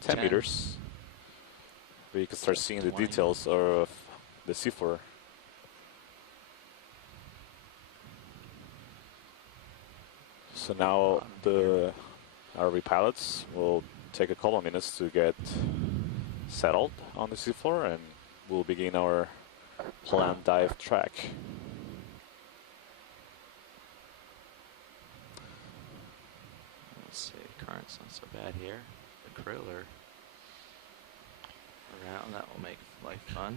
10 meters. Where you can start seeing the details of the seafloor. So now the ROV pilots will take a couple of minutes to get settled on the seafloor, and we'll begin our planned dive track. Let's see, current's not so bad here. The krill are around, that will make life fun.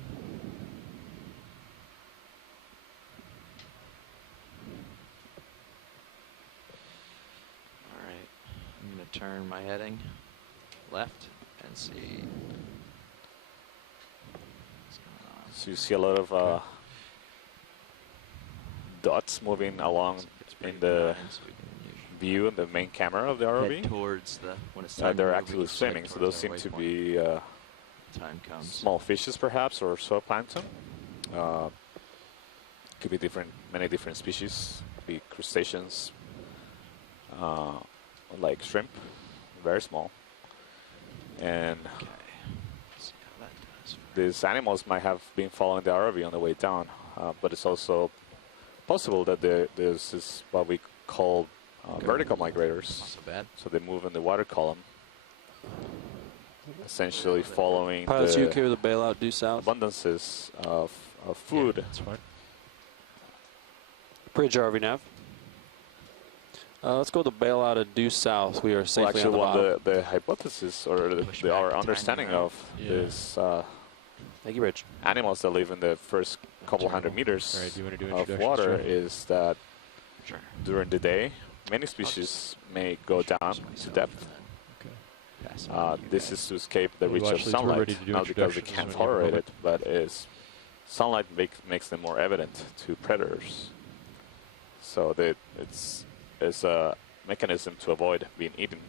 Alright, I'm going to turn my heading left and see what's going on. So you see a lot of dots moving along in the view in the main camera of the ROV. Towards the, when it's time they're actively swimming, so those seem to be time comes. Small fishes perhaps, or zooplankton. Could be many different species. Could be crustaceans, like shrimp, very small. And these animals might have been following the ROV on the way down, but it's also possible that this is what we call vertical migrators. Not so bad. So they move in the water column, essentially following Pilots, the you okay with the bailout due south? abundances of food. Yeah, that's fine. Bridge RV nav. Let's go with the bailout of due south. We are safely on the bottom. The hypothesis, or our understanding of is Thank you, Rich. animals that live in the first couple hundred meters All right, do you want to do of introductions, water Jeff? is that Sure. during the day, many species may go down to depth. This is to escape the reach of sunlight, not because they can't tolerate it, but sunlight makes them more evident to predators. So it's a mechanism to avoid being eaten,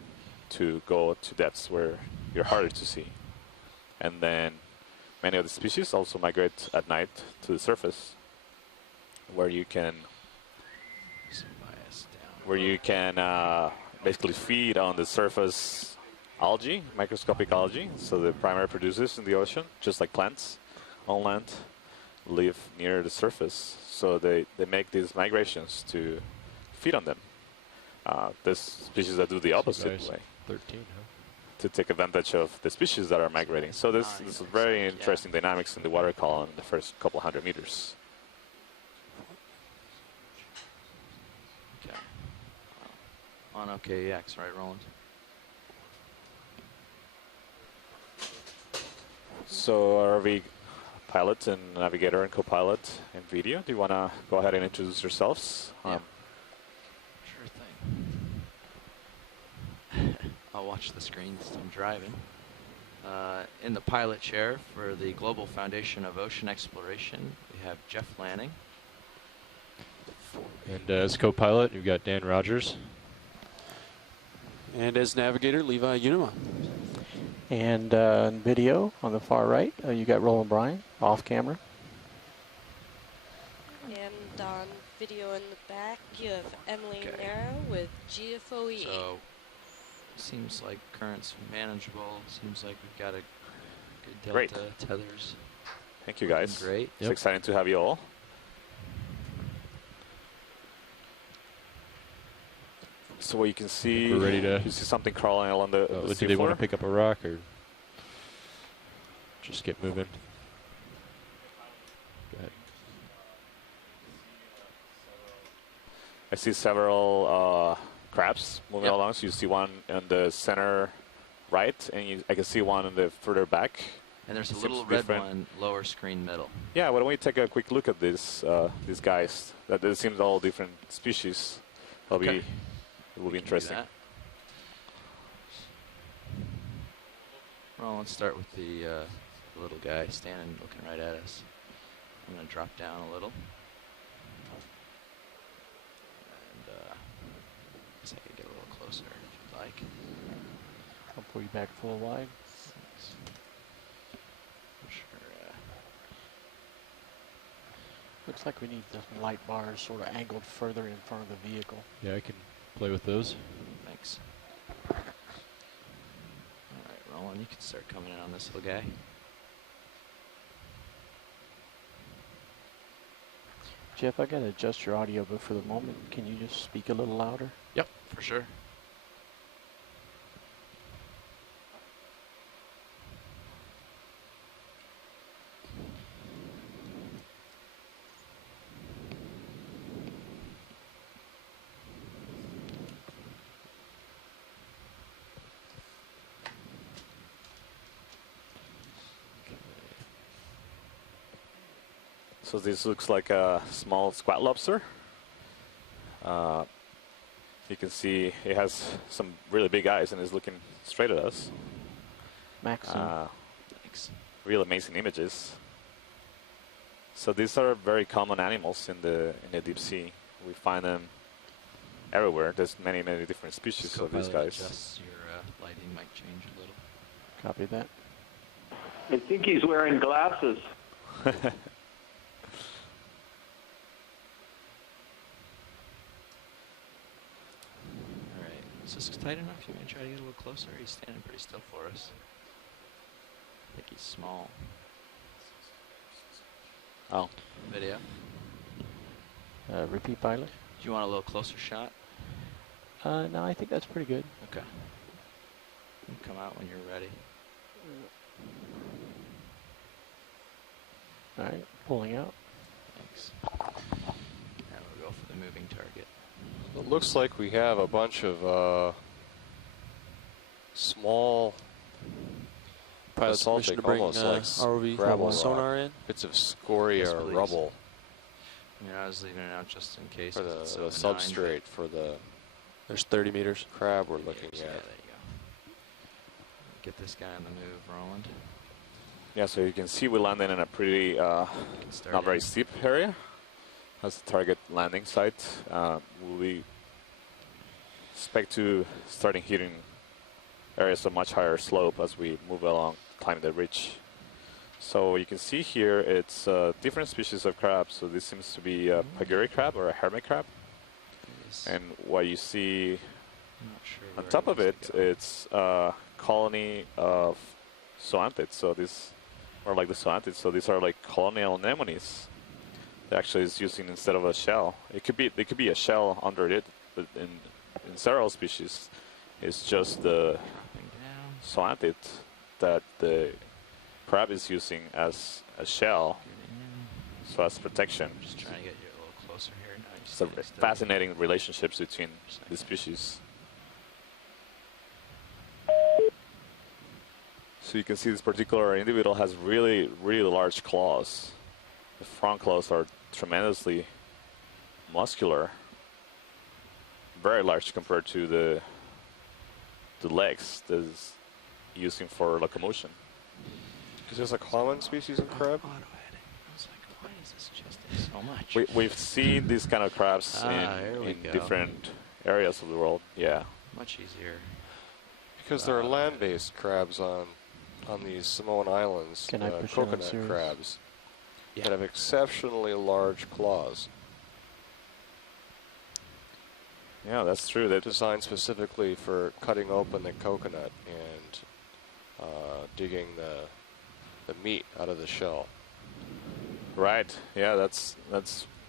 to go to depths where you're harder to see. And then many of the species also migrate at night to the surface, where you can basically feed on the surface algae, microscopic algae. So the primary producers in the ocean, just like plants on land, live near the surface. So they make these migrations to feed on them. There's species that do the opposite way, 13, huh? to take advantage of the species that are migrating. So this is very interesting dynamics in the water column in the first couple hundred meters. Okay. On OKEX, right, Roland? So ROV pilot and navigator and co-pilot in video, do you want to go ahead and introduce yourselves? Yeah. Sure thing. I'll watch the screen since I'm driving. In the pilot chair for the Global Foundation of Ocean Exploration, we have Jeff Lanning. And as co-pilot, you've got Dan Rogers. And as navigator, Levi Unima. And in video on the far right, you got Roland Bryan off camera. And on video in the back, you have Emily Nero with GFOE. So, seems like current's manageable. Seems like we've got a good delta. Great. Tethers. Thank you, guys. Great. It's exciting to have you all. So what you can see, we're ready to. you see something crawling along the do they want to pick up a rock or just get moving? Go ahead. I see several crabs moving along. So you see one in the center right, and I can see one in the further back. And there's a little red one lower screen middle. Yeah, why don't we take a quick look at these guys? That seems all different species. It will be interesting. Well, let's start with the little guy standing looking right at us. I'm going to drop down a little. And I guess I could get a little closer if you'd like. I'll pull you back full wide. Sure. Looks like we need the light bars sort of angled further in front of the vehicle. Yeah, I can play with those. Thanks. All right, Roland. and you can start coming in on this little guy. Jeff, I gotta adjust your audio, but for the moment, can you just speak a little louder? Yep, for sure. So this looks like a small squat lobster. You can see it has some really big eyes and is looking straight at us. Maxim. Thanks. Real amazing images. So these are very common animals in the deep sea. We find them everywhere. There's many different species of these guys. Just your lighting might change a little. Copy that. I think he's wearing glasses. Is this tight enough? You want to try to get a little closer? He's standing pretty still for us. I think he's small. Oh. Video. Repeat, pilot. Do you want a little closer shot? No, I think that's pretty good. Okay. You can come out when you're ready. All right, pulling out. Thanks. And we'll go for the moving target. It looks like we have a bunch of small Pilot's permission to bring almost like ROV gravel sonar in. bits of scoria Yes, or please. rubble Yeah, I was leaving it out just in case. for 'cause the it's so benign, substrate for the There's 30 meters. crab we're looking Yeah, at. there you go. Get this guy on the move, Roland. Yeah, so you can see we landed in a pretty Start not very in. steep area. That's the target landing site. We expect to starting hitting areas of much higher slope as we move along, climb the ridge. So you can see here it's different species of crabs. So this seems to be a paguri crab or a hermit crab. Yes. And what you see I'm not sure on where top of it, needs to go. it's a colony of zoanthids. So these are like the zoanthids. So these are like colonial anemones. That actually is using instead of a shell. It could be a shell under it, but in several species, it's just the Dropping down. zoanthid that the crab is using as a shell, Getting in. so as protection. Just trying to get you a little closer here. Now you're So standing still. fascinating relationships between the species. So you can see this particular individual has really large claws. The front claws are tremendously muscular, very large compared to the legs that is using for locomotion. Is this a common species of crab? Auto-heading. I was like, why is this adjusting so much? We've seen these kind of crabs here we in go. different areas of the world. Yeah. Much easier. Because there are land-based crabs on these Samoan Islands, Can I push it on coconut series? crabs, Yeah. that have exceptionally large claws, Yeah, that's true. That designed specifically for cutting open the coconut and digging the meat out of the shell. right. Yeah, that's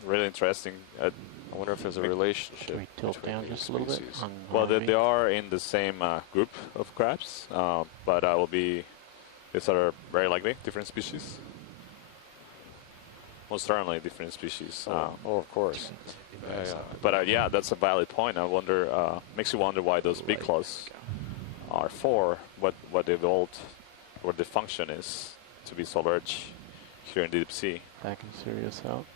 really interesting. I wonder if there's a relationship Can we tilt between down these just a little bit? species. On Well, ROV? they are in the same group of crabs, but these are very likely different species. Most certainly different species. Oh, of course. Yeah. But yeah, that's a valid point. I wonder, makes you wonder why those big claws are for, what they evolved, what the function is to be so large here in the deep sea. Back in Sirius out.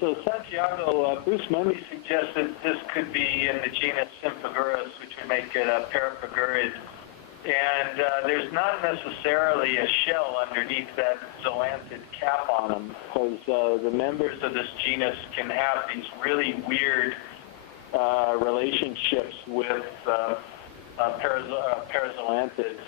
So Santiago, Bruce Mundy suggested this could be in the genus Symphaguris, which would make it a parapagurid. And there's not necessarily a shell underneath that zoanthid cap on them, because the members of this genus can have these really weird relationships with parazoanthids.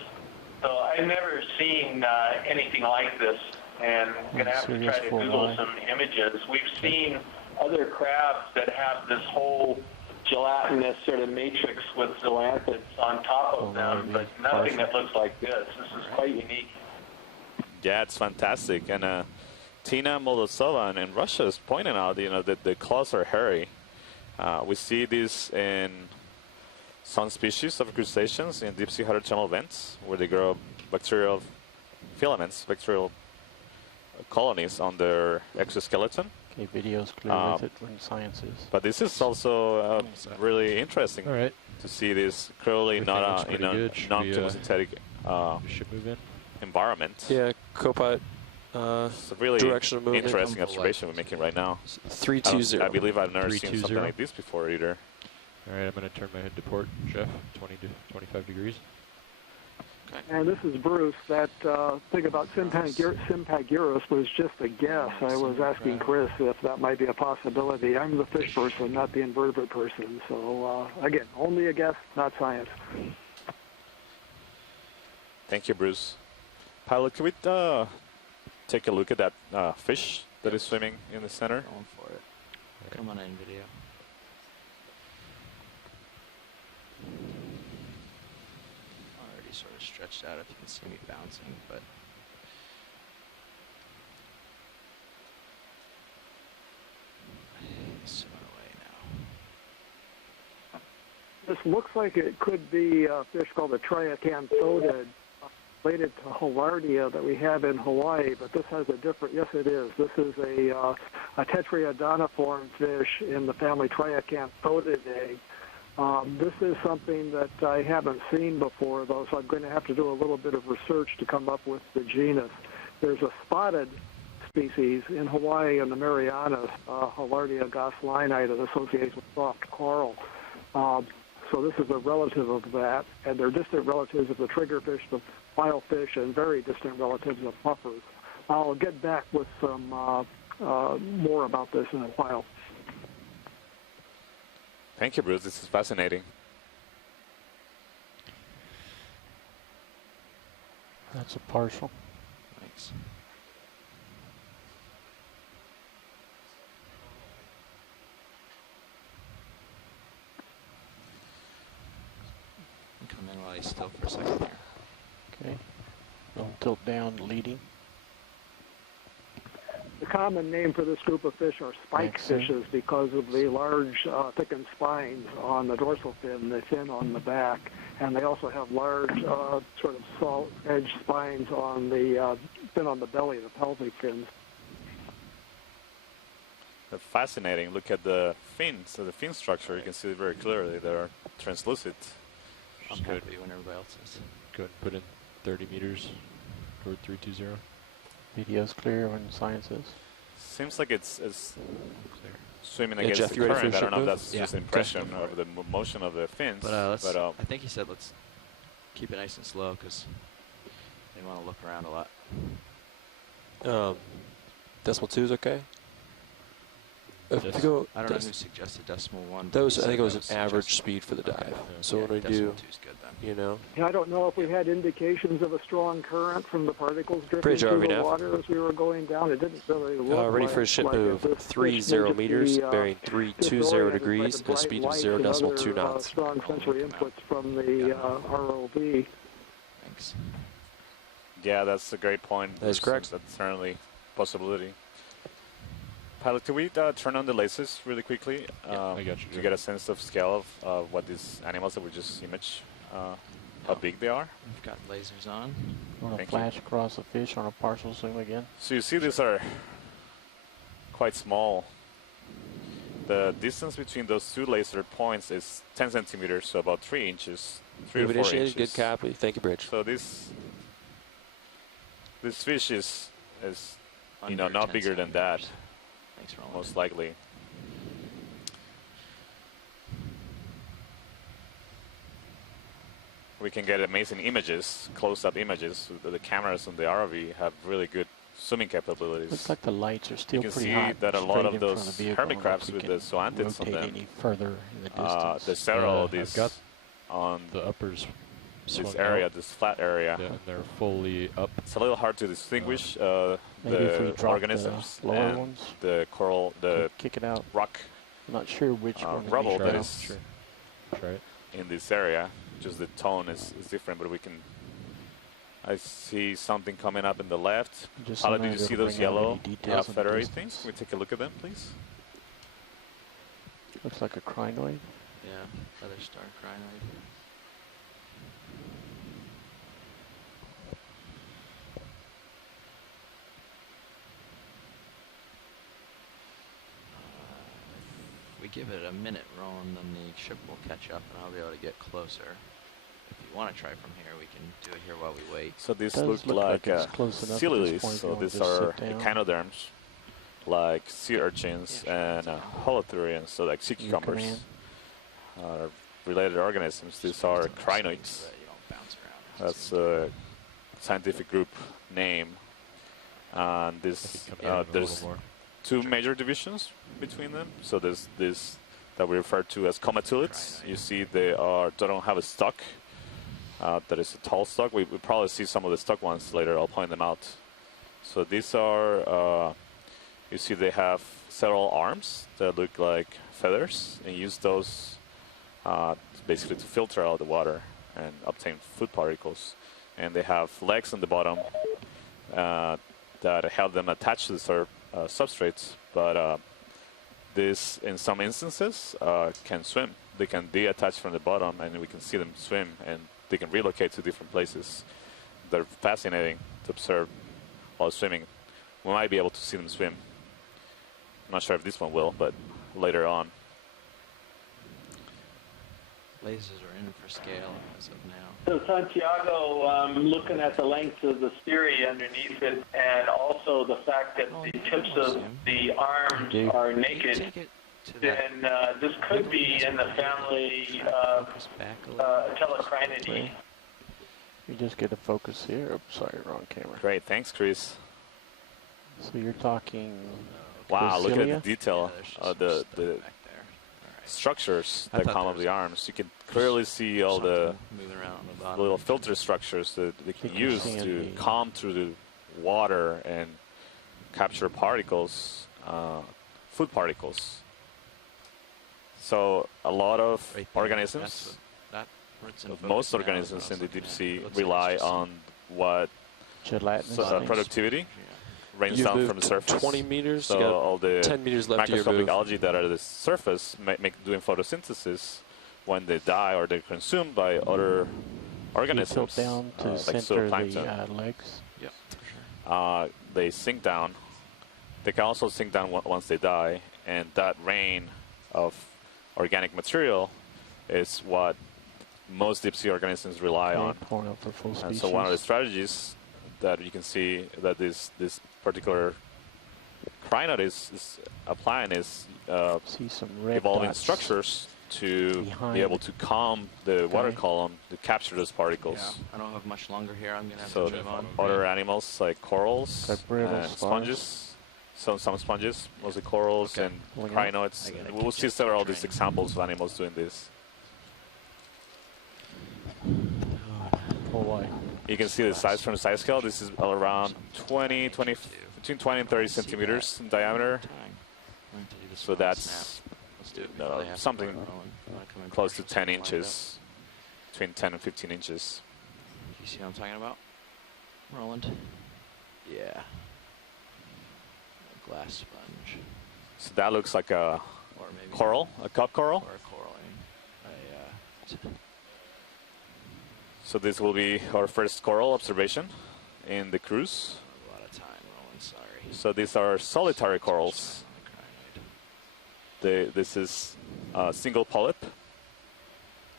So I've never seen anything like this and I'm going to have to try to Google some images. We've seen other crabs that have this whole gelatinous sort of matrix with zoanthids on top of them, but nothing that looks like this. This is quite unique. Yeah, it's fantastic. And Tina Molosova in Russia is pointing out, that the claws are hairy. We see this in some species of crustaceans in deep sea hydrothermal vents, where they grow bacterial filaments, bacterial colonies on their exoskeleton. Okay, video's clear with it when sciences. But this is also really interesting to see this clearly not in a non-chemosynthetic environment. Yeah, co-pilot. It's a really interesting observation we're making right now. 320. I believe I've never seen something like this before either. All right, I'm going to turn my head to port, Jeff, 20 to 25 degrees. And this is Bruce. That thing about Sympagyros was just a guess. I was asking Chris if that might be a possibility. I'm the fish person, not the invertebrate person. So, again, only a guess, not science. Thank you, Bruce. Pilot, can we take a look at that fish that is swimming in the center? Going for it. Come on in, video. Already sort of stretched out if you can see me bouncing, but swimming away now. This looks like it could be a fish called a triacanthodid, related to Holardia that we have in Hawaii, but this has a different, yes it is, this is a tetraodoniform fish in the family Triacanthodidae. This is something that I haven't seen before, though, so I'm going to have to do a little bit of research to come up with the genus. There's a spotted species in Hawaii and the Marianas, Holardia goslinii, that associates with soft coral. So this is a relative of that, and they're distant relatives of the triggerfish, the filefish, and very distant relatives of puffers. I'll get back with some more about this in a while. Thank you, Bruce. This is fascinating. That's a partial. Thanks. Come in while he's still for a second here. Okay. Don't tilt down, leading. The common name for this group of fish are spike fishes because of the large thickened spines on the dorsal fin, the fin on the back, and they also have large sort of salt-edged spines on the fin on the belly, the pelvic fins. They're fascinating. Look at the fins, so the fin structure. You can see it very clearly. They're translucent. I'm happy when everybody else is. Go ahead and put in 30 meters toward 320. Video's clear when science is. Seems like it's Clear. swimming against Jeff, the you ready for current. a I don't know if ship that's just an impression of the motion of the fins. But, I think he said let's keep it nice and slow because they want to look around a lot. Decimal 2 is okay? If you go, I don't know who suggested decimal 1. That was, I think it was an average speed for the dive. Okay. So when we do, 2's good then. you know. Yeah, I don't know if we had indications of a strong current from the particles drifting Bridge through the RV water as we were going down. It didn't really look ready like, for a ship like move. this 30 meters, bearing 320 disoriented degrees, by and a speed of bright 0 lights decimal and 2 other, knots. strong sensory inputs from the ROV. Thanks. Yeah, that's a great point. That is correct. That's certainly a possibility. Pilot, can we turn on the lasers really quickly? I got you. To get a sense of scale of what these animals that we just imaged, how big they are. We've got lasers on. Want to Thank flash across a fish on a partial zoom again? So you see these are quite small. The distance between those two laser points is 10 centimeters, so about 3 inches, 3 to 4 inches. Good copy. Thank you, Bridge. So this fish is Under not 10 bigger than that, centimeters. Thanks for all most likely. We can get amazing images, close-up images. The cameras on the ROV have really good zooming capabilities. Looks like the lights are still You can pretty see hot. that a lot straight of in front those the vehicle. hermit I don't know if crabs we with can the zoanthids on rotate them. any further in the distance. There's several of I've these got on the uppers this swung area, out. this flat area. Yeah, and they're fully up. It's a little hard to distinguish the organisms and the coral, the kick it out. rock. I'm not sure which one. Rubble that is Sure. Try it. in this area. Just the tone is different, but we can. I see something coming up in the left. How did you see those yellow feathery things? Can we take a look at them, please? Looks like a crinoid. Yeah, feather star crinoid. If we give it a minute, Roland, then the ship will catch up and I'll be able to get closer. If you want to try from here, we can do it here while we wait. So these look like sea lilies. So these are echinoderms, like sea urchins and holothurians, so like sea cucumbers. Related organisms. These are crinoids. That's a scientific group name. And this there's two major divisions between them. So there's this that we refer to as comatullids. You see they don't have a stalk. That is a tall stalk. We probably see some of the stalk ones later. I'll point them out. So these are, you see they have several arms that look like feathers and use those basically to filter out the water and obtain food particles. And they have legs on the bottom that help them attach to the substrates. But this, in some instances, can swim. They can detach from the bottom and we can see them swim, and they can relocate to different places. They're fascinating to observe while swimming. We might be able to see them swim. I'm not sure if this one will, but later on. Lasers are in for scale as of now. So Santiago, looking at the length of the theory underneath it, and also the fact that the tips of the arms are naked, then this could be in the family Telecrinidae. You just get a focus here. Oops, sorry, wrong camera. Great, thanks, Chris. So you're talking. Wow, look at the detail of the structures that come off the arms. You can clearly see all the little filter structures that they can use to comb through the water and capture particles, food particles. So a lot of organisms, most organisms in the deep sea rely on what productivity rains down from the surface. 20 meters, so all the 10 meters left microscopic algae that are at the surface doing photosynthesis. When they die or they're consumed by other organisms, down to like center zooplankton, the legs. Yep. They sink down. They can also sink down once they die, and that rain of organic material is what most deep sea organisms rely on. And so one of the strategies that you can see that this particular crinoid is applying is evolving structures to be able to calm the water column to capture those particles. Yeah, I don't have much longer here. I'm going to have to move on. Other animals like corals and sponges, some sponges, mostly corals and crinoids. We will see several of these examples of animals doing this. You can see the size from the size scale. This is around between 20 and 30 centimeters in diameter. So that's something close to 10 inches, between 10 and 15 inches. You see what I'm talking about, Roland? Yeah. A glass sponge. So that looks like a coral, a cup coral. Or a coral, So this will be our first coral observation in the cruise. A lot of time, Roland, sorry. So these are solitary corals. This is a single polyp.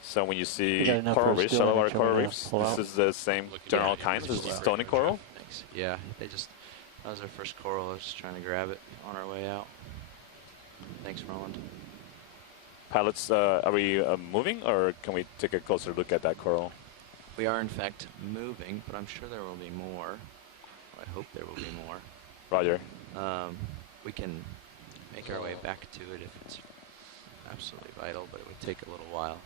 So when you see coral reefs, shallow water coral reefs, this is the same general kind. This is stony coral. Thanks. Yeah, that was our first coral. I was just trying to grab it on our way out. Thanks, Roland. Pilots, are we moving, or can we take a closer look at that coral? We are, in fact, moving, but I'm sure there will be more. I hope there will be more. Roger. We can make our way back to it if it's absolutely vital, but it would take a little while.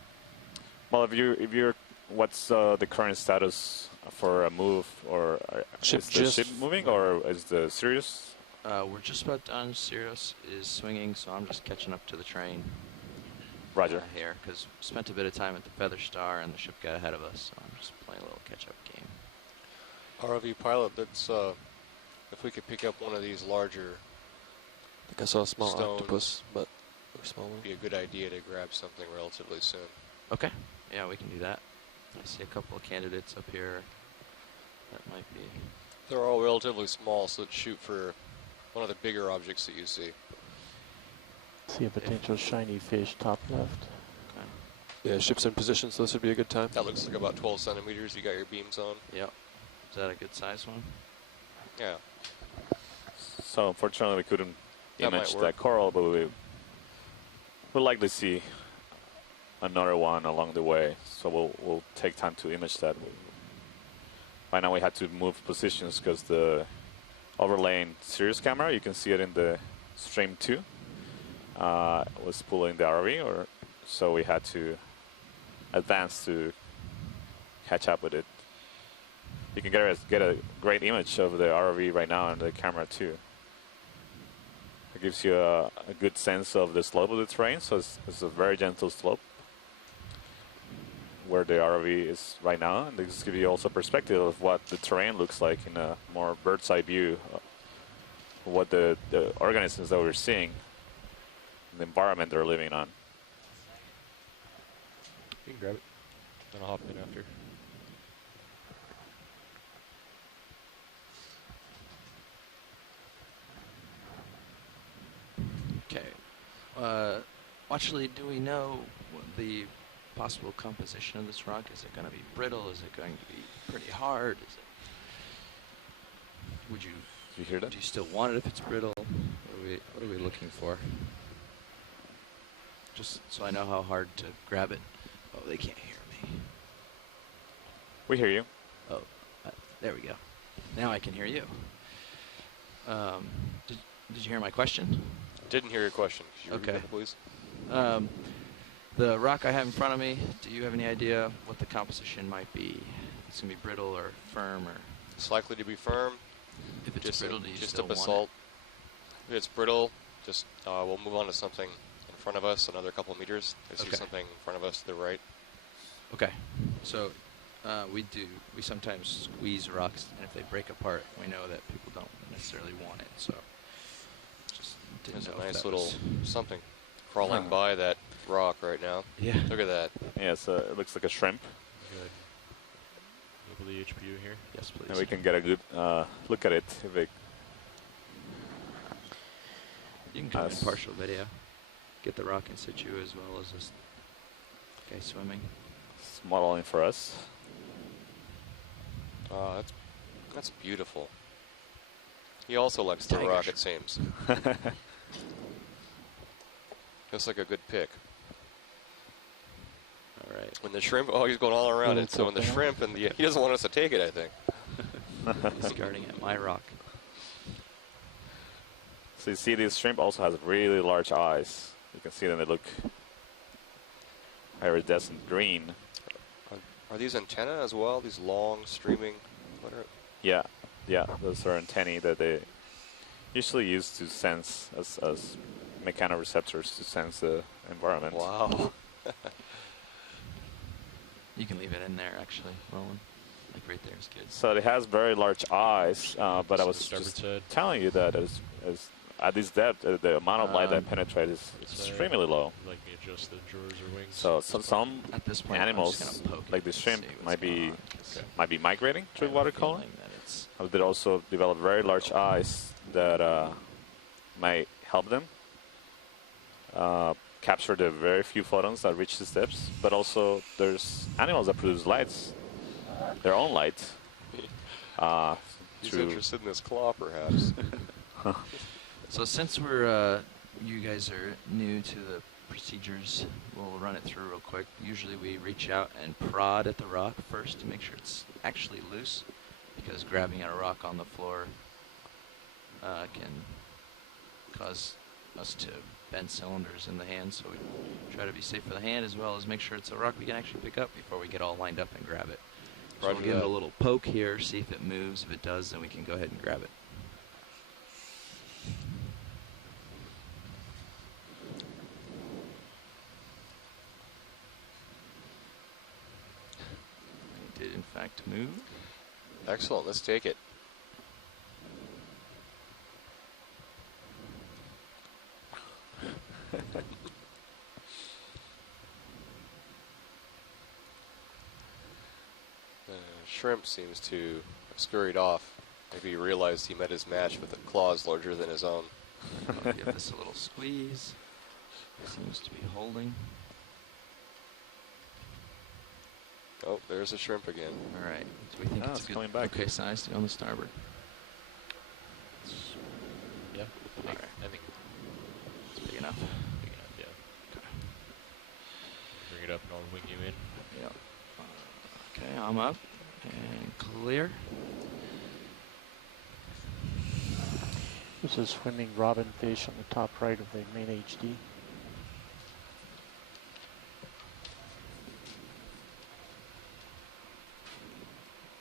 Well, if you're what's the current status for a move, or is the ship moving, or is the Sirius? We're just about done. Sirius is swinging, so I'm just catching up to the train. Roger. Here, because we spent a bit of time at the Feather Star, and the ship got ahead of us, so I'm just playing a little catch-up game. ROV pilot, that's if we could pick up one of these larger. I think I saw a small stones, octopus, but a small one. Be a good idea to grab something relatively soon. Okay. Yeah, we can do that. I see a couple of candidates up here. That might be. They're all relatively small, so let's shoot for one of the bigger objects that you see. See a potential shiny fish top left. Okay. Yeah, ship's in position, so this would be a good time. That looks like about 12 centimeters. You got your beams on. Yep. Is that a good size one? Yeah. So unfortunately, we couldn't image that coral, but we'll likely see another one along the way. So we'll take time to image that. Right now we had to move positions because the overlaying Sirius camera, you can see it in the stream 2, was pulling the ROV, or so we had to advance to catch up with it. You can get a great image of the ROV right now on the camera too. It gives you a good sense of the slope of the terrain, so it's a very gentle slope where the ROV is right now, and this gives you also perspective of what the terrain looks like in a more bird's eye view, what the organisms that we're seeing, the environment they're living on. You can grab it, then I'll hop in after. Okay. Actually, do we know what the possible composition of this rock? Is it going to be brittle? Is it going to be pretty hard? Is it? Would you? Do you hear that? Do you still want it if it's brittle? What are we looking for? Just so I know how hard to grab it. Oh, they can't hear me. We hear you. Oh, there we go. Now I can hear you. Did you hear my question? Didn't hear your question. Could you repeat that, please? The rock I have in front of me, do you have any idea what the composition might be? It's going to be brittle or firm, or? It's likely to be firm. If it's brittle, do you just still a basalt. want it? If it's brittle, just we'll move on to something in front of us, another couple meters. I see something in front of us to the right. Okay. So we sometimes squeeze rocks, and if they break apart, we know that people don't necessarily want it. So just didn't know. There's a nice little something crawling by that rock right now. Yeah. Look at that. Yeah, so it looks like a shrimp. Good. Enable the HPU here. Yes, please. And we can get a good look at it. If it you can do an impartial video. Get the rock in situ as well as this guy swimming. It's modeling for us. That's beautiful. He also likes the rock, it seems. Looks like a good pick. All right. When the shrimp, he's going all around it. So when the shrimp and he doesn't want us to take it, I think. He's guarding at my rock. So you see, this shrimp also has really large eyes. You can see them; they look iridescent green. Are these antennae as well? These long streaming? Yeah, those are antennae that they usually use to sense as mechanoreceptors to sense the environment. Wow. You can leave it in there, actually, Roland. Like right there is good. So it has very large eyes, but I was just telling you that as at this depth, the amount of light that penetrates is extremely low. Like me adjust the drawers or wings. So some at this point, animals, like the shrimp, might be migrating through water column. They also develop very large eyes that might help them capture the very few photons that reach the depths. But also, there's animals that produce lights, their own light. He's interested in this claw, perhaps. So since we're, you guys are new to the procedures, we'll run it through real quick. Usually we reach out and prod at the rock first to make sure it's actually loose, because grabbing at a rock on the floor can cause us to bend cylinders in the hand, so we try to be safe for the hand as well as make sure it's a rock we can actually pick up before we get all lined up and grab it. So we'll give it a little poke here, see if it moves. If it does, then we can go ahead and grab it. It did in fact move. Excellent, let's take it. Shrimp seems to have scurried off. Maybe he realized he met his match with claws larger than his own. I'll give this a little squeeze. Seems to be holding. Oh, there's a shrimp again. All right. So we think it's coming back. Okay size to go on the starboard. Yeah. All right. I think it's big enough. big enough. Yeah. Okay. Bring it up and I'll wing you in. Yep. Okay, I'm up and clear. This is swimming robin fish on the top right of the main HD.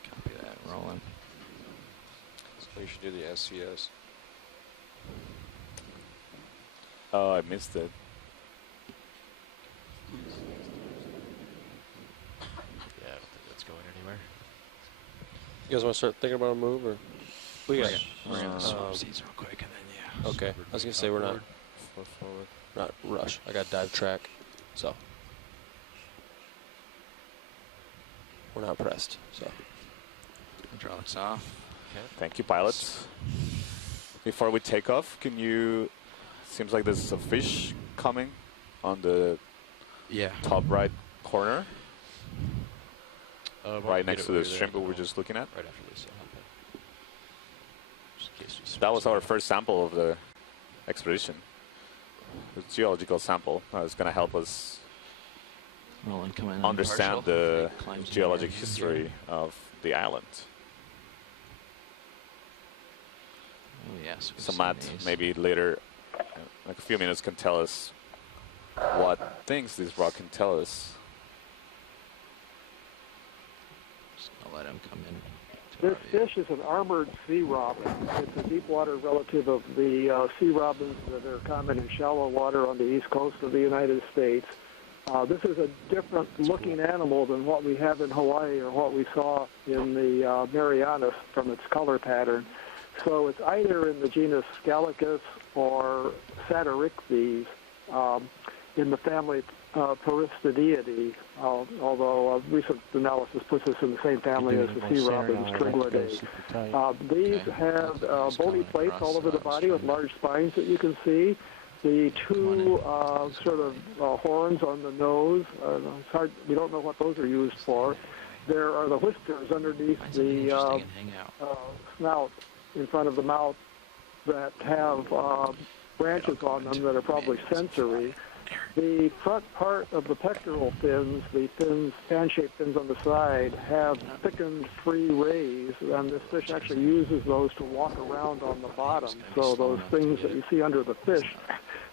Copy that, rolling. So you should do the SCS. Oh, I missed it. Yeah, I don't think that's going anywhere. You guys want to start thinking about a move, or we got? We're gonna swap seats real quick and then Okay, I was gonna say we're not rush. I got dive track, so we're not pressed. So hydraulics off. Okay. Thank you, pilots. Before we take off, can you? Seems like there's a fish coming on the top right corner, right next to the shrimp that we were just looking at. Right after this, just in case we that was our first sample of the expedition. The geological sample is going to help us understand the geologic history of the island. Oh yes. So Matt, maybe later, like a few minutes, can tell us what things this rock can tell us. Just gonna let him come in. This fish is an armored sea robin. It's a deep water relative of the sea robins that are common in shallow water on the east coast of the United States. This is a different looking animal than what we have in Hawaii or what we saw in the Marianas from its color pattern. So it's either in the genus Scalicus or Satirichthys in the family Peristideidae, although recent analysis puts us in the same family as the sea robins, Triglydae. These have bony plates all over the body with large spines that you can see. The two sort of horns on the nose, it's hard, we don't know what those are used for. There are the whiskers underneath the snout in front of the mouth that have branches on them that are probably sensory. The front part of the pectoral fins, the fins, fan-shaped fins on the side, have thickened free rays, and this fish actually uses those to walk around on the bottom. So those things that you see under the fish,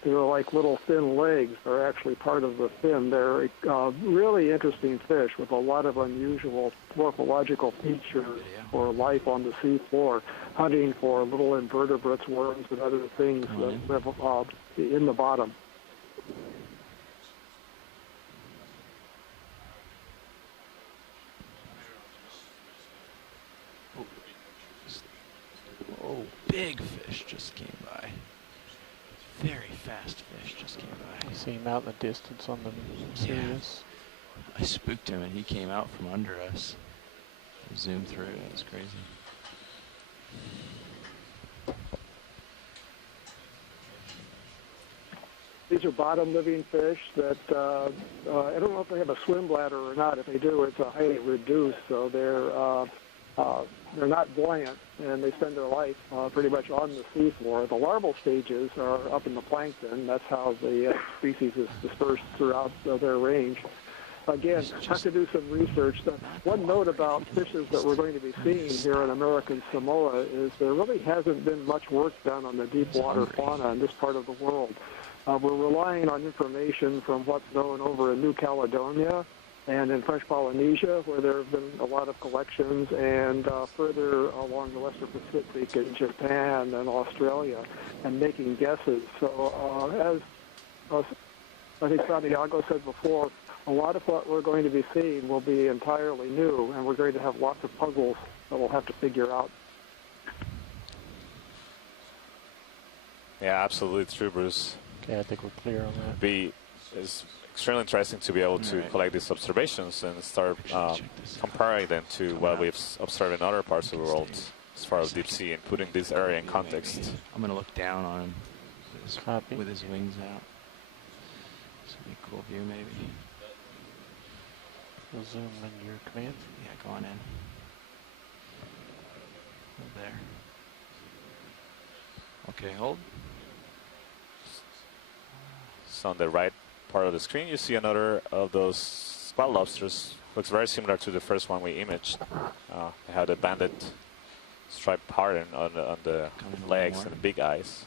they're like little thin legs, are actually part of the fin. They're a really interesting fish with a lot of unusual morphological features for life on the sea floor, hunting for little invertebrates, worms, and other things that live in the bottom. Oh, big fish just came by. Very fast fish just came by. I see him out in the distance on the Sirius. I spooked him and he came out from under us. I zoomed through, it was crazy. These are bottom living fish that, I don't know if they have a swim bladder or not. If they do, it's a highly reduced, so they're not buoyant, and they spend their life pretty much on the seafloor. The larval stages are up in the plankton. That's how the species is dispersed throughout their range. again, have to do some research. One note about fishes that we're going to be seeing here in American Samoa is there really hasn't been much work done on the deep water fauna in this part of the world. We're relying on information from what's known over in New Caledonia and in French Polynesia, where there have been a lot of collections, and further along the Western Pacific in Japan and Australia, and making guesses. So as I think Santiago said before, a lot of what we're going to be seeing will be entirely new, and we're going to have lots of puzzles that we'll have to figure out. Yeah, absolutely true, Bruce. Okay, I think we're clear on that. It's extremely interesting to be able to collect these observations and start comparing them to what we've observed in other parts of the world as far as deep sea, and putting this area in context. I'm going to look down on him with his wings out. This would be a cool view, maybe. We'll zoom in your command. Yeah, go on in. There. Okay, hold. So on the right part of the screen, you see another of those spot lobsters. Looks very similar to the first one we imaged. They had a banded striped pattern on the legs and the big eyes.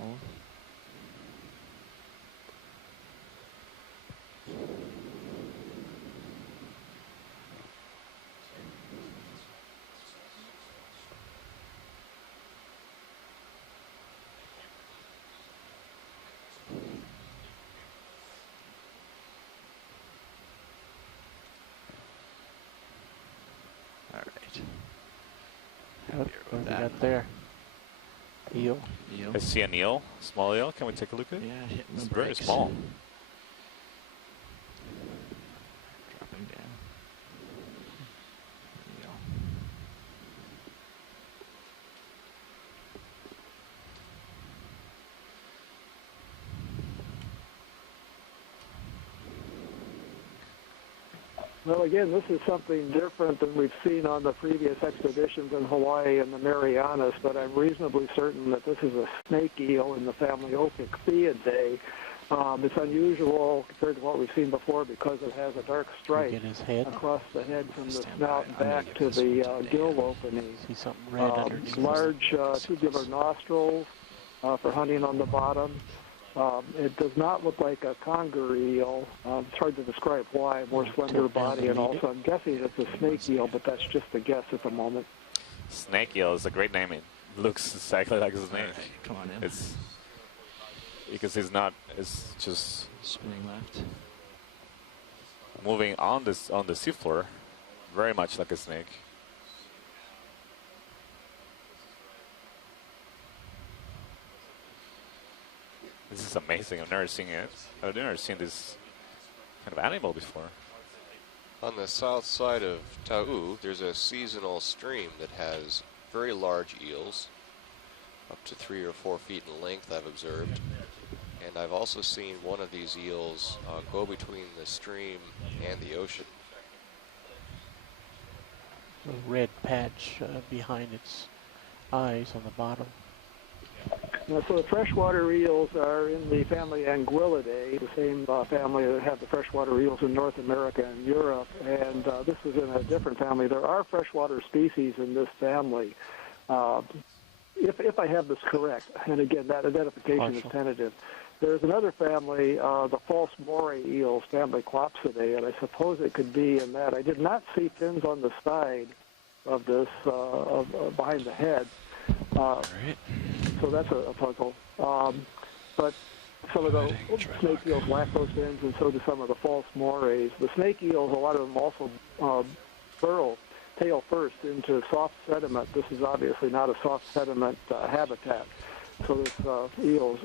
Hold. What do we got there? Eel. I see an eel, small eel. Can we take a look at it? Yeah, hitting It's the very brakes. small. Dropping down. Eel. Well, again, this is something different than we've seen on the previous expeditions in Hawaii and the Marianas, but I'm reasonably certain that this is a snake eel in the family Okeanos. It's unusual compared to what we've seen before because it has a dark stripe across the head from the snout and back to the gill opening. See something red underneath. Large tubular nostrils for hunting on the bottom. It does not look like a conger eel. It's hard to describe why. More slender body, and also I'm guessing it's a snake eel, but that's just a guess at the moment. Snake eel is a great name. It looks exactly like a snake. Right, come on in. It's because it's not. It's just spinning left, moving on the seafloor, very much like a snake. This is amazing. I've never seen it. I've never seen this kind of animal before. On the south side of Tau, there's a seasonal stream that has very large eels, up to 3 or 4 feet in length, I've observed. And I've also seen one of these eels go between the stream and the ocean. A red patch behind its eyes on the bottom. Now, so the freshwater eels are in the family Anguillidae, the same family that have the freshwater eels in North America and Europe, and this is in a different family. There are freshwater species in this family. If I have this correct, and again, that identification is tentative. There's another family, the false moray eels, family Clopsidae, and I suppose it could be in that. I did not see fins on the side of this, behind the head. So that's a puzzle. But some of the snake eels lack those fins, and so do some of the false morays. The snake eels, a lot of them also burrow tail first into soft sediment. This is obviously not a soft sediment habitat. So this eel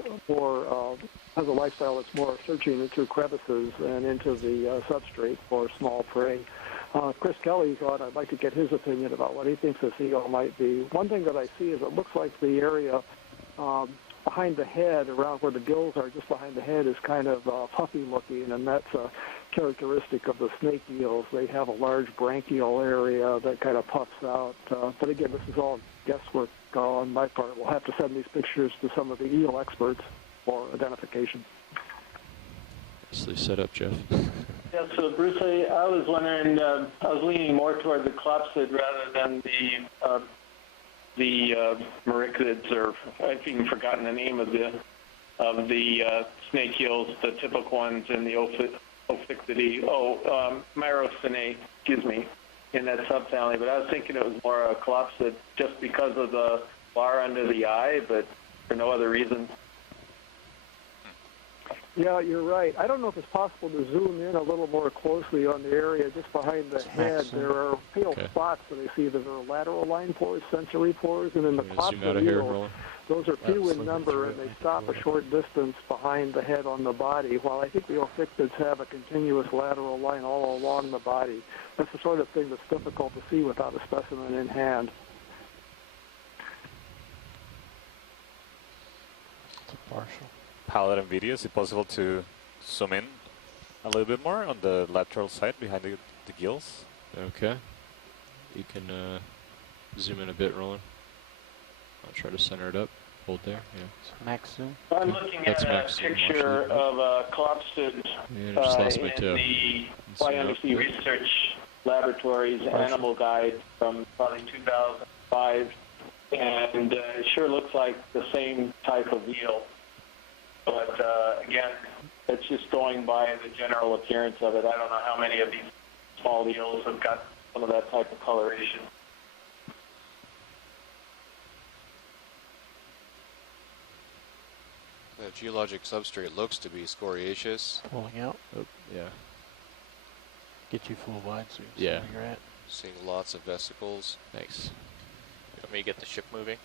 has a lifestyle that's more searching through crevices and into the substrate for small prey. Chris Kelly's on. I'd like to get his opinion about what he thinks this eel might be. One thing that I see is it looks like the area behind the head, around where the gills are, just behind the head, is kind of puffy looking, and that's a characteristic of the snake eels. They have a large branchial area that kind of puffs out. But again, this is all guesswork on my part. We'll have to send these pictures to some of the eel experts for identification. Nicely set up, Jeff. Yeah, so Bruce, I was wondering, I was leaning more toward the clopsid rather than the merichids, or I've even forgotten the name of the snake eels, the typical ones in the Ophixidae, Myrocinae, excuse me, in that subfamily. But I was thinking it was more a clopsid just because of the bar under the eye, but for no other reason. Yeah, you're right. I don't know if it's possible to zoom in a little more closely on the area just behind the head. There are pale spots that I see that are lateral line pores, sensory pores, and in the clopsid eels, those are few in number, and they stop a short distance behind the head on the body, while I think the Ophixids have a continuous lateral line all along the body. That's the sort of thing that's difficult to see without a specimen in hand. It's a partial. Palette and video, is it possible to zoom in a little bit more on the lateral side behind the gills? Okay. You can zoom in a bit, Roland. I'll try to center it up. Hold there. Yeah. Max zoom. I'm looking at a picture of a clopsid in the YMC Research Laboratories Animal Guide from probably 2005, and it sure looks like the same type of eel. But again, it's just going by the general appearance of it. I don't know how many of these small eels have got some of that type of coloration. The geologic substrate looks to be scoriaceous. Pulling out. Oh, yeah. Get you full wide so you can see where you're at. Seeing lots of vesicles. Thanks. Let me get the ship moving.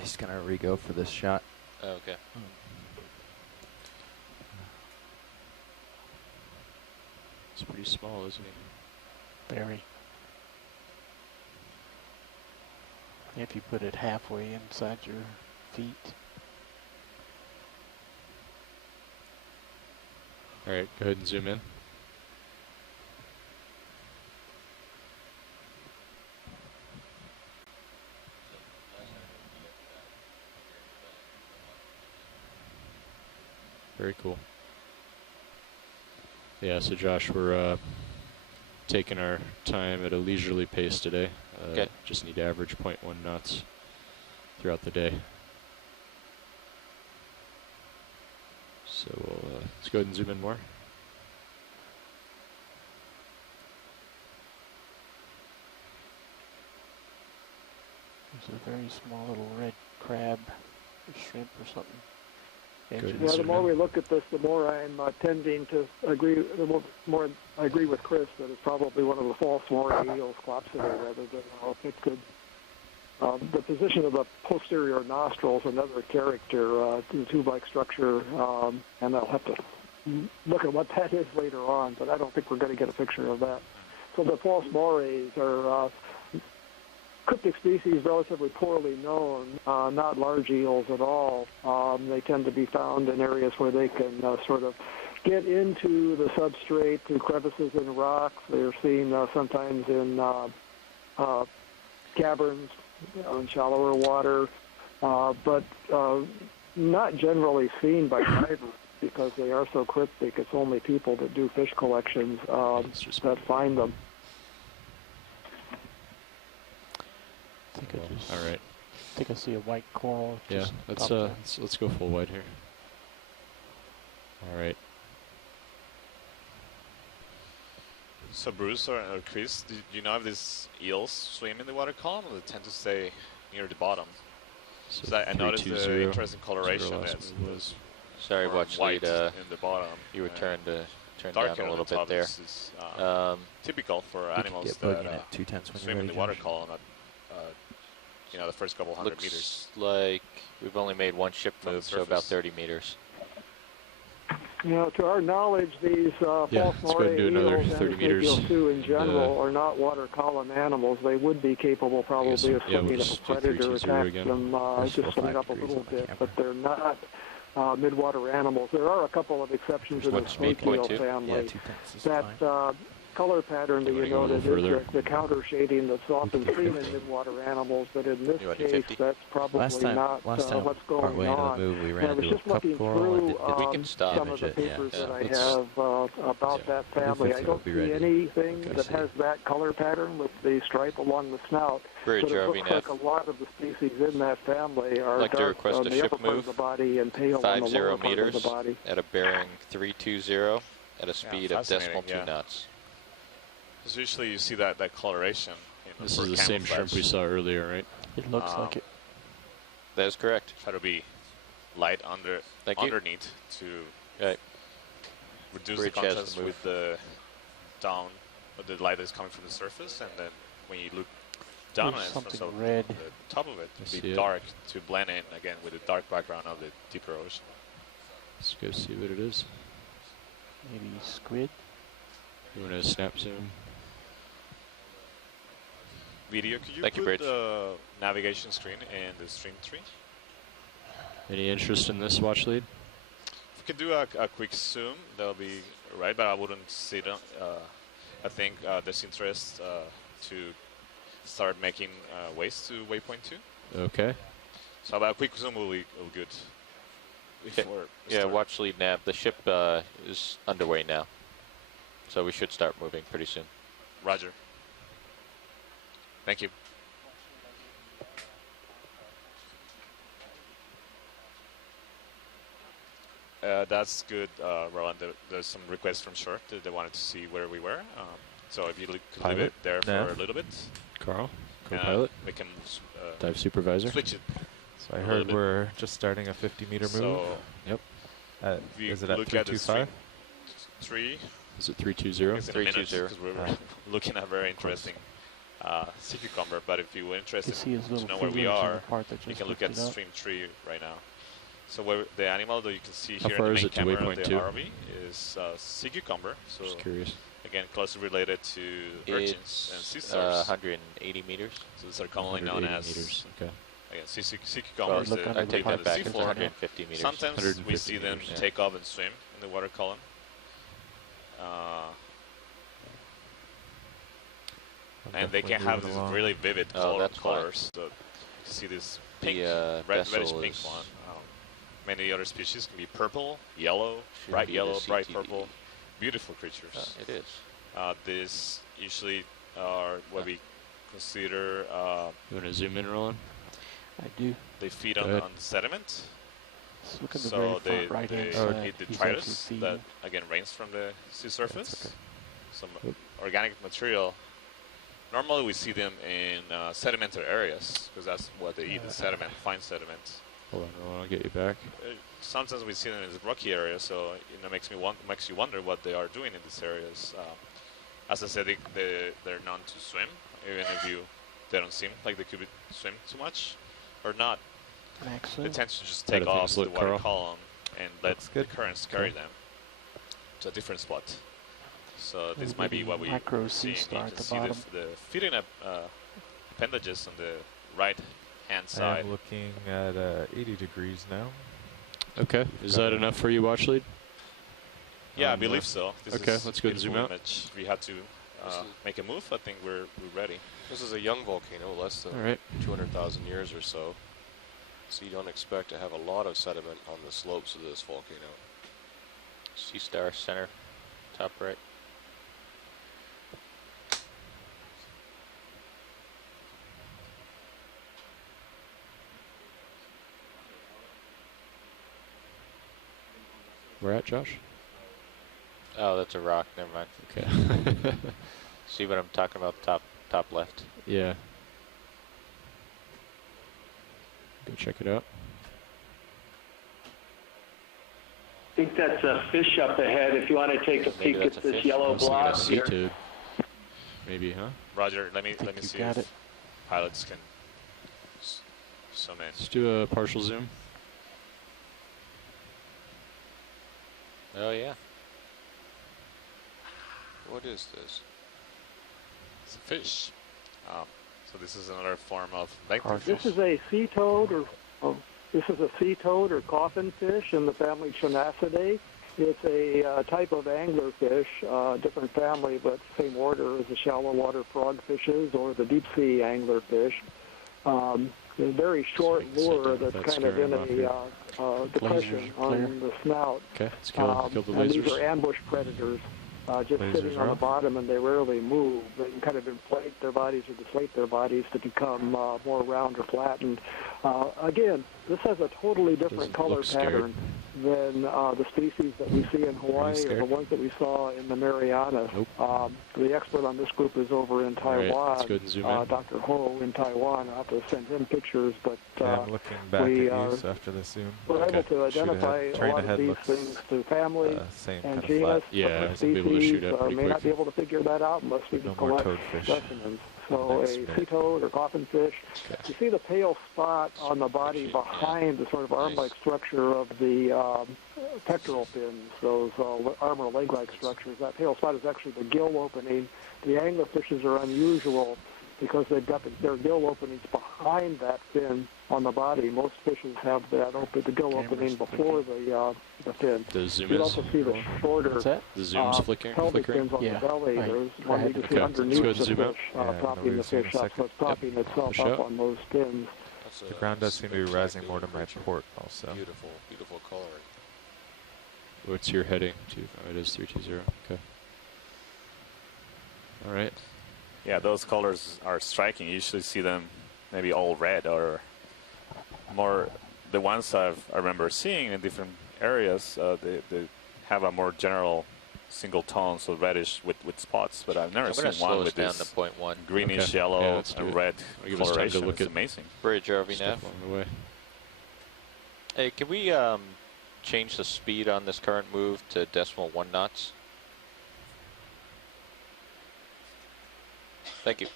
He's gonna re-go for this shot. Oh, okay. It's pretty small, isn't he? Very. If you put it halfway inside your feet. All right, go ahead and zoom in. Very cool. Yeah, so Josh, we're taking our time at a leisurely pace today. Okay. Just need to average 0.1 knots throughout the day. So let's go ahead and zoom in more. There's a very small little red crab or shrimp or something. Yeah, the more we look at this, the more I'm tending to agree. The more I agree with Chris that it's probably one of the false moray eels, Clopsidae, rather than Ophixids. The position of the posterior nostrils, another character, the tube-like structure, and I'll have to look at what that is later on, but I don't think we're going to get a picture of that. So the false morays are cryptic species, relatively poorly known, not large eels at all. They tend to be found in areas where they can sort of get into the substrate through crevices in rocks. They're seen sometimes in caverns, in shallower water, but not generally seen by divers because they are so cryptic. It's only people that do fish collections that find them. All right. I think I see a white coral. Yeah, let's go full wide here. All right. So Bruce or Chris, do you know if these eels swim in the water column or they tend to stay near the bottom? So I noticed the interesting coloration is sorry, watch white lead, in the bottom. You were turned down a little bit there. Is, typical for animals that swim in the water column at the first couple hundred meters. Looks like we've only made one ship move, so about 30 meters. You know, to our knowledge, these false moray eels and eels too in general are not water column animals. They would be capable probably of swimming if a predator attacked them, just swimming up a little bit, but they're not midwater animals. There are a couple of exceptions in the snake eel family that color pattern that you wanna go a noted little is the counter shading that's often seen in midwater animals, but in this case, that's probably not what's going on. We And I was just looking through some of the papers that I have about that family. I don't see anything that has that color pattern with the stripe along the snout. Bridge, but it looks like a lot of the species in that family are dark on the upper part of the body and pale on the lower part of the body. At a bearing 320 at a speed of decimal 2 knots. Because usually you see that coloration. This is the same shrimp we saw earlier, right? It looks like it. That is correct. Try to be light underneath to reduce the contrast with the down, with the light that's coming from the surface, and then when you look down on it, so red. the top of it to be dark to blend in again with the dark background of the deeper ocean. Let's go see what it is. Maybe squid. You want to snap zoom? Video, could you put the navigation screen in the stream tree? Any interest in this watch lead? If we could do a quick zoom, that'll be right, but I wouldn't sit on. I think there's interest to start making ways to waypoint 2. Okay. So about a quick zoom will be good. Yeah, watch lead nav. The ship is underway now, so we should start moving pretty soon. Roger. Thank you. That's good, Roland. There's some requests from shore. They wanted to see where we were. So if you could leave it there for a little bit. Carl, co-pilot. We can dive supervisor. Switch it. So I heard we're just starting a 50-meter move. So yep. Is it at 325? 3. Is it 320? 320. Because we're looking at a very interesting sea cucumber. But if you're interested to know where we are, you can look at the stream tree right now. So where the animal that you can see here in the main camera of the ROV is sea cucumber. So just curious. Again, closely related to urchins and sea stars. 180 meters. So these are commonly known as Okay. Again, sea cucumbers. I take that back. It's 150 meters. Sometimes we see them take off and swim in the water column. And they can have these really vivid colors. So you see this pink, reddish pink one. Many other species can be purple, yellow, bright yellow, bright purple. Beautiful creatures. It is. These usually are what we consider. You want to zoom in, Roland? I do. They feed on sediment. Let's look at the so very front right-hand side. eat detritus that again rains from the sea surface. Some organic material. Normally we see them in sedimentary areas because that's what they eat: the sediment, fine sediment. Hold on, Roland, I'll get you back. Sometimes we see them in the rocky area, so it makes you wonder what they are doing in these areas. As I said, they're known to swim, even if they don't seem like they could swim too much, or not. Excellent. They tend to just take off the water column and let the currents carry them to a different spot. So this might be what we see. You can see the feeding appendages on the right-hand side. I'm looking at 80 degrees now. Okay. Is that enough for you, watch lead? Yeah, I believe so. Okay, let's go and zoom out. If we had to make a move, I think we're ready. This is a young volcano, less than 200,000 years or so. So you don't expect to have a lot of sediment on the slopes of this volcano. Sea star center, top right. Where at, Josh? Oh, that's a rock. Never mind. Okay. See what I'm talking about? Top left. Yeah. Go check it out. I think that's a fish up ahead. If you want to take a peek at this yellow blob here. Maybe, huh? Roger. Let me see if pilots can zoom in. Let's do a partial zoom. Oh yeah. What is this? It's a fish. So this is another form of lengthy This is a sea toad, or Coffin fish in the family Chionacidae. It's a type of anglerfish, different family, but same order as the shallow water frogfishes or the deep sea anglerfish. A very short lure that's kind of in a depression on the snout. Okay, let's kill the lasers. And these are ambush predators, just sitting on the bottom, and they rarely move. They can kind of inflate their bodies or deflate their bodies to become more round or flattened. Again, this has a totally different color pattern than the species that we see in Hawaii or the ones that we saw in the Marianas. Nope. The expert on this group is over in Taiwan, Dr. Ho in Taiwan. I'll have to send him pictures, but I'm looking back at you after the zoom. We're able to identify a lot of these things to family and genus. Yeah, species may not be able to figure that out unless we can collect specimens. So a sea toad or coffin fish. You see the pale spot on the body behind the sort of arm-like structure of the pectoral fins, those arm or leg-like structures. That pale spot is actually the gill opening. The anglerfishes are unusual because they've got their gill openings behind that fin on the body. Most fishes have that the gill opening before the fin. The zoom you also see the shorter the zoom's pelvic fins on the belly. There's one you can see underneath the fish, propping the fish up, so it's propping itself up on those fins. The ground does seem to be rising more to my port also. Beautiful, beautiful coloring. What's your heading to? Oh, it is 320. Okay. All right. Yeah, those colors are striking. You usually see them maybe all red or more. The ones I remember seeing in different areas, they have a more general single tone, so reddish with spots. But I've never seen one with this greenish yellow and red coloration. It's amazing. Bridge ROV nav. Hey, can we change the speed on this current move to .1 knots? Thank you.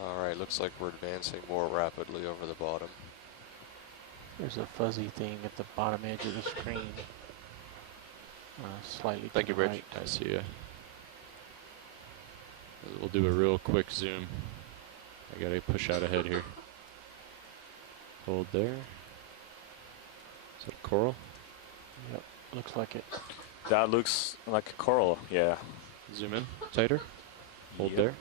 All right, looks like we're advancing more rapidly over the bottom. There's a fuzzy thing at the bottom edge of the screen. Slightly. Thank you, Bridge. Right. I see you. We'll do a real quick zoom. I gotta push out ahead here. Hold there. Is that a coral? Yep, looks like it. That looks like a coral, yeah. Zoom in tighter. Hold there.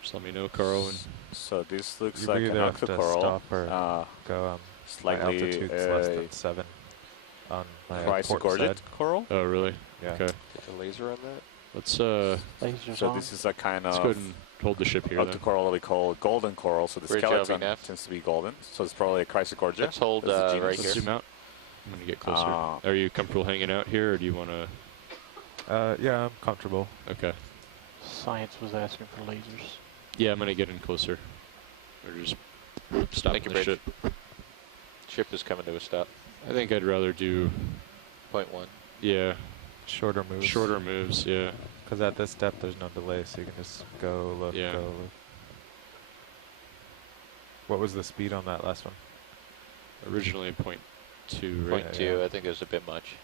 Just let me know, Carl. And so this looks you like an octocoral. Stop or go, slightly my altitude's less than 7 on my port side. coral. Oh, really? Yeah. Okay. Get the laser on that. Let's so this is a kind let's of go ahead and hold the ship here. Octocoral that we call golden coral. So the skeleton tends to be golden. So it's probably a Chrysogorgia. Let's hold right here. Let's zoom out. I'm gonna get closer. Are you comfortable hanging out here, or do you want to? Yeah, I'm comfortable. Okay. Science was asking for lasers. Yeah, I'm gonna get in closer. Or just stop the ship. Ship is coming to a stop. I think I'd rather do 0.1. Yeah. Shorter moves. Shorter moves, yeah. Because at this depth, there's no delay, so you can just go, look, go, look. What was the speed on that last one? Originally 0.2, right? 0.2, I think it was a bit much.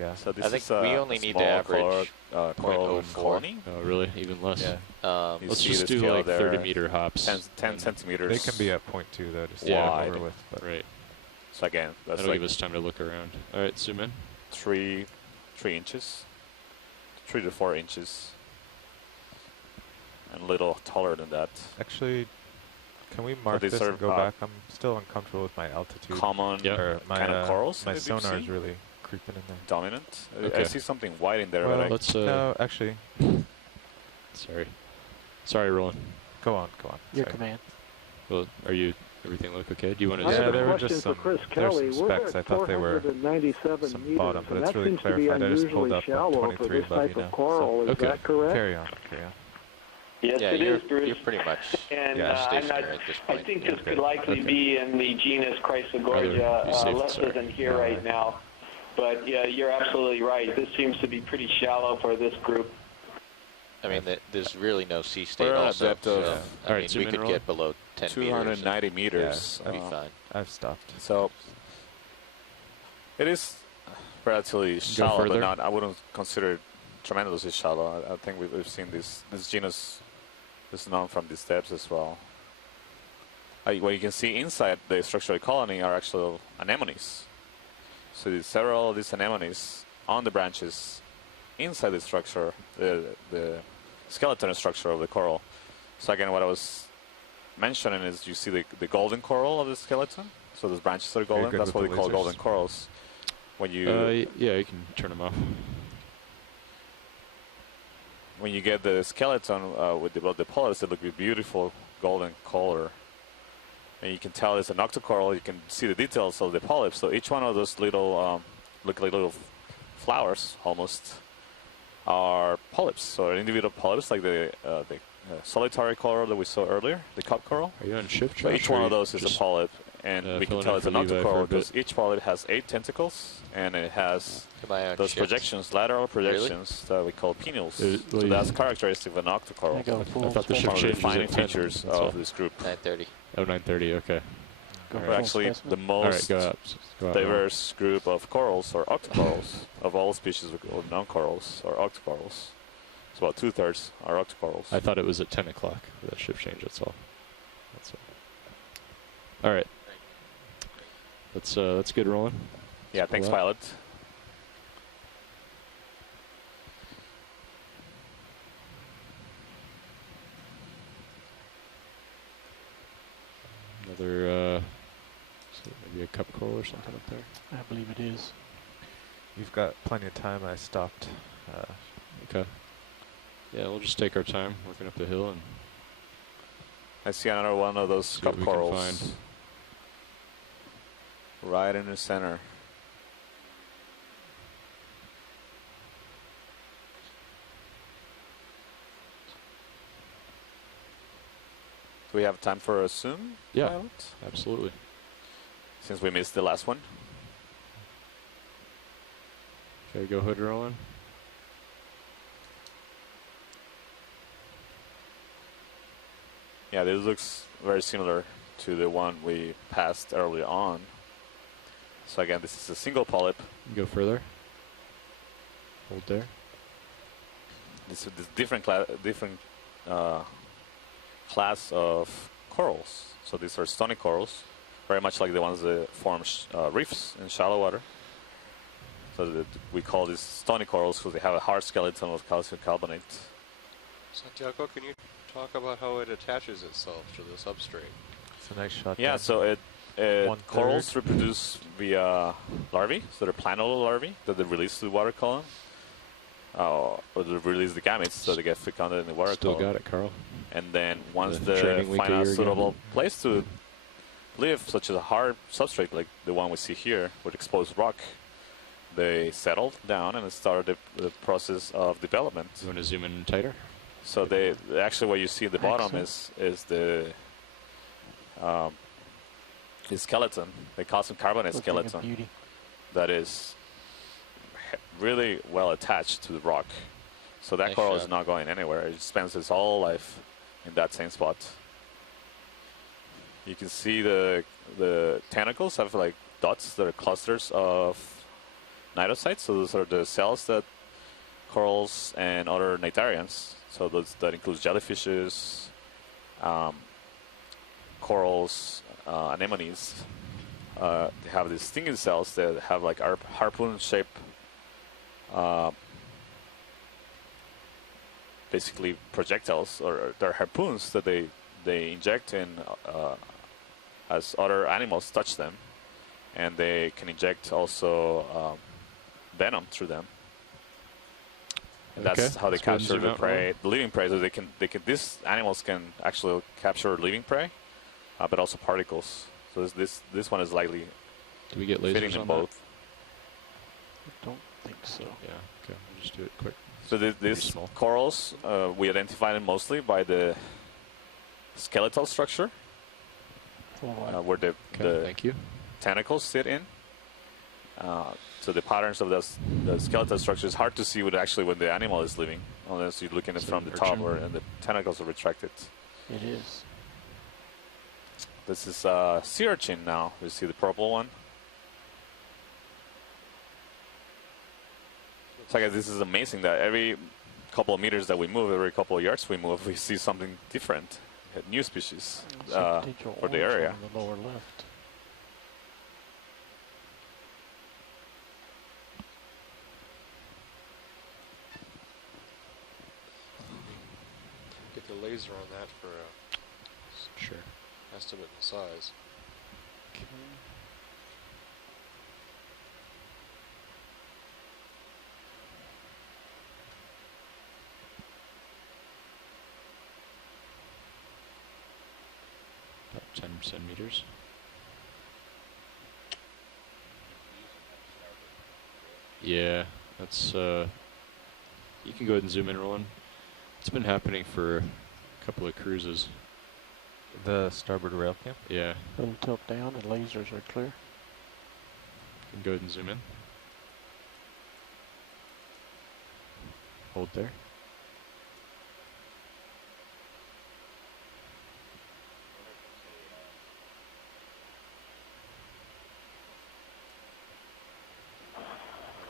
Yeah. So this I think we only need to average coral colony. Oh, really? Even less? Yeah. Let's just do like 30-meter hops. 10 centimeters. They can be at 0.2 though, just wide. over with. But right. So again, that's that'll like give us time to look around. All right, zoom in. 3 inches, 3 to 4 inches, and a little taller than that. Actually, can we mark this and go back? I'm still uncomfortable with my altitude. Common kind of corals. My sonar is really creeping in there. Dominant. Okay. I see something white in there. Well, but let's. No, actually. Sorry, Roland. Go on. Your command. Well, everything look okay? Do you want to? Yeah, there were just some specs. I thought they were some bottom, but it's really clarified. I just pulled up 23 above you now. Coral, is that correct? Carry on. Yes, yeah, it is, Bruce. You're pretty much and stationary at this point. I think this could likely be in the genus Chrysogorgia, lesser than here right now. But yeah, you're absolutely right. This seems to be pretty shallow for this group. I mean, there's really no sea state. We're also, at a depth of, I mean, we could get below 10 290 meters. That'd be fine. I've stopped. So it is relatively shallow, but not. I wouldn't consider it tremendously shallow. I think we've seen this genus is known from these depths as well. what you can see inside the structural colony are actual anemones. So there's several of these anemones on the branches inside the structure, the skeleton structure of the coral. So again, what I was mentioning is you see the golden coral of the skeleton. So those branches are golden. That's what we call golden corals. When you yeah, you can turn them off. When you get the skeleton with the polyps, it looks a beautiful golden color. And you can tell it's an octocoral. You can see the details of the polyps. So each one of those little, look like little flowers almost, are polyps. So individual polyps, like the solitary coral that we saw earlier, the cup coral. Are you on shift? So each one of those is a polyp. And we can tell it's an octocoral because each polyp has 8 tentacles, and it has those projections, lateral projections that we call pinnals. So that's characteristic of an octocoral. I thought the shift change was defining features of this group. 930. Oh, 930. Okay. We're actually the most diverse group of corals, or octocorals, of all species of non-corals, or octocorals. It's about 2/3 are octocorals. I thought it was at 10 o'clock for that shift change. That's all. That's all. All right. Let's get rolling. Yeah, thanks, pilot. Another, maybe a cup coral or something up there. I believe it is. You've got plenty of time. I stopped. Okay. Yeah, we'll just take our time working up the hill, and I see another one of those cup corals. Right in the center. Do we have time for a zoom? Yeah, pilot? Absolutely. Since we missed the last one. Okay, go hood rolling. Yeah, this looks very similar to the one we passed early on. So again, this is a single polyp. Go further. Hold there. This is different class of corals. So these are stony corals, very much like the ones that form reefs in shallow water. So we call these stony corals because they have a hard skeleton of calcium carbonate. Santiago, can you talk about how it attaches itself to the substrate? It's a nice shot. Yeah, so corals reproduce via larvae, so they're planular larvae that they release to the water column, or they release the gametes, so they get fecunded in the water column. Still got it, Carl. And then once they find a suitable place to live, such as a hard substrate like the one we see here with exposed rock, they settle down and start the process of development. You want to zoom in tighter? So they actually what you see at the bottom is the skeleton, the calcium carbonate skeleton, that is really well attached to the rock. So that coral is not going anywhere. It spends its whole life in that same spot. You can see the tentacles have like dots that are clusters of cnidocytes. So those are the cells that corals and other cnidarians, so that includes jellyfishes, corals, anemones. They have these stinging cells that have like harpoon-shaped, basically projectiles, or they're harpoons that they inject in as other animals touch them, and they can inject also venom through them. And that's how they capture the prey, the living prey. So these animals can actually capture living prey, but also particles. So this one is likely Do we get lasers fitting in on both. I don't think so. Yeah, okay, we'll just do it quick. So these corals, we identify them mostly by the skeletal structure, where the thank you. tentacles sit in. So the patterns of the skeletal structure is hard to see when the animal is living, unless you're looking at it from the top, and the tentacles are retracted. It is. This is sea urchin now. You see the purple one. So I guess this is amazing that every couple of meters that we move, every couple of yards we move, we see something different. new species for the area. On the lower left. Get the laser on that for a sure estimate in size. Okay. About 10 centimeters. Yeah, that's you can go ahead and zoom in, Roland. It's been happening for a couple of cruises. The starboard rail cam? Yeah. A little tilt down and lasers are clear. You can go ahead and zoom in. Hold there.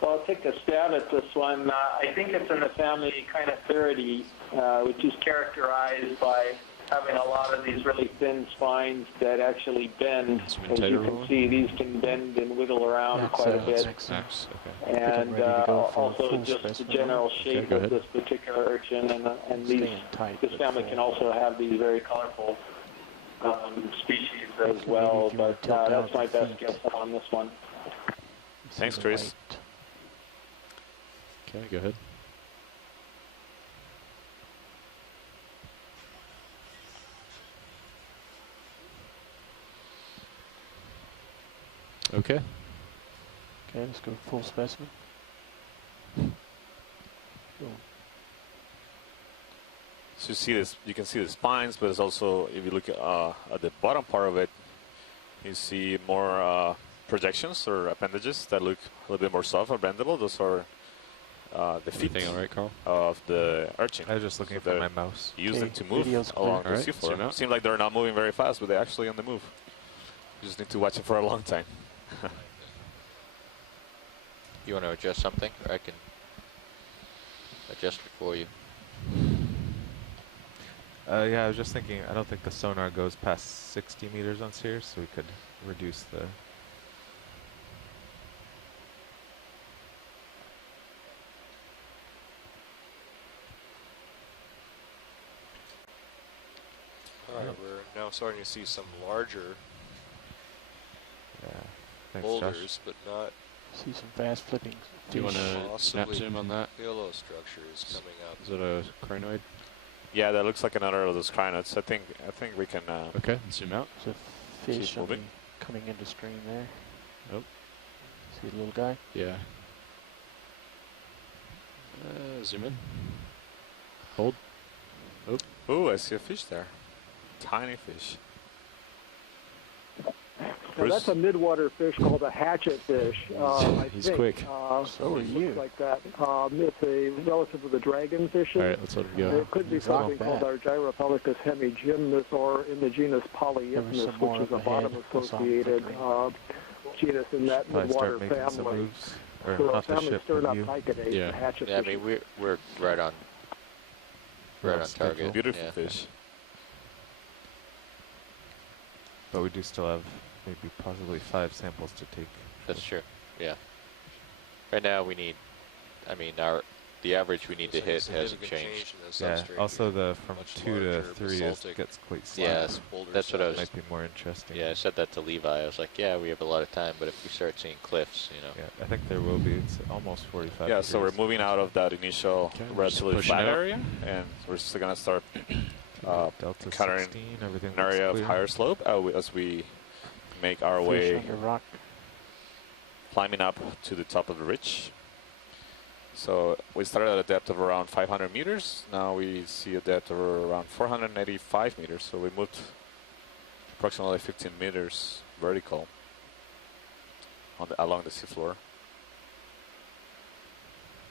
Well, I'll take a stab at this one. I think it's in the family Crinoid, which is characterized by having a lot of these really thin spines that actually bend. As you can see, these can bend and wiggle around quite a bit. Okay. And also just the general shape of this particular urchin. And this family can also have these very colorful species as well. But that's my best guess on this one. Thanks, Chris. Okay, go ahead. Okay. Okay, let's go full specimen. Cool. So you see this, you can see the spines, but it's also, if you look at the bottom part of it, you see more projections or appendages that look a little bit more soft or bendable. Those are the feet all right, Carl? of the urchin. I was just looking for my mouse. Use them to move along the seafloor. Seems like they're not moving very fast, but they're actually on the move. You just need to watch it for a long time. You want to adjust something, or I can adjust it for you? Yeah, I was just thinking, I don't think the sonar goes past 60 meters on Sears, so we could reduce the... Alright, we're now starting to see some larger boulders, Josh. but not... See some fast flipping. Do you want to snap zoom on that? Pillow structures coming up. Is it a crinoid? Yeah, that looks like another of those crinoids. I think we can. Okay, zoom out. There's a fish coming into stream there. Nope. See the little guy? Yeah. Zoom in. Hold. Oh. Ooh, I see a fish there. Tiny fish. Now that's a midwater fish called a hatchet fish. He's quick. So are you. Like that. It's a relative of the dragon fishes. All right, let's let him go. It could be something called our Gyropelicus hemigymnus, or in the genus Polyipnus, which is a bottom-associated genus in that midwater family. Or so not the ship, but you. The hatchet Yeah, I mean, we're right on target. Beautiful fish. But we do still have maybe possibly 5 samples to take. That's true. Yeah. Right now we need, I mean, the average we need to hit hasn't changed. Yeah. Also, the from 2 to 3 gets quite slow. Yeah, that's what I was. Might be more interesting. Yeah, I said that to Levi. I was like, yeah, we have a lot of time, but if we start seeing cliffs, you know. Yeah, I think there will be. It's almost 45. Yeah, so we're moving out of that initial relatively flat area, and we're still gonna start encountering an area of higher slope as we make our way climbing up to the top of the ridge. So we started at a depth of around 500 meters. Now we see a depth of around 485 meters. So we moved approximately 15 meters vertical on along the seafloor.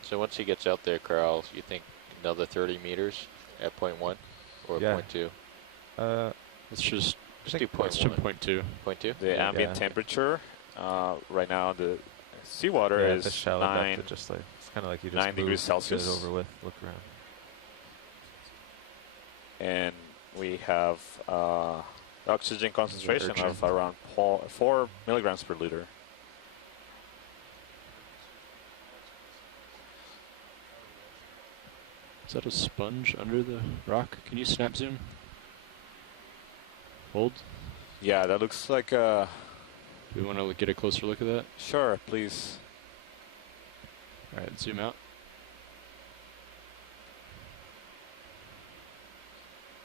So once he gets out there, Carl, you think another 30 meters at 0.1 or 0.2? Let's just do 0.1. 0.2. 0.2? The ambient temperature right now, the seawater is just like it's kind of like you just 9 degrees Celsius. Over with, look around. And we have oxygen concentration of around 4 milligrams per liter. Is that a sponge under the rock? Can you snap zoom? Hold. Yeah, that looks like a... Do we want to get a closer look at that? Sure, please. All right, zoom out.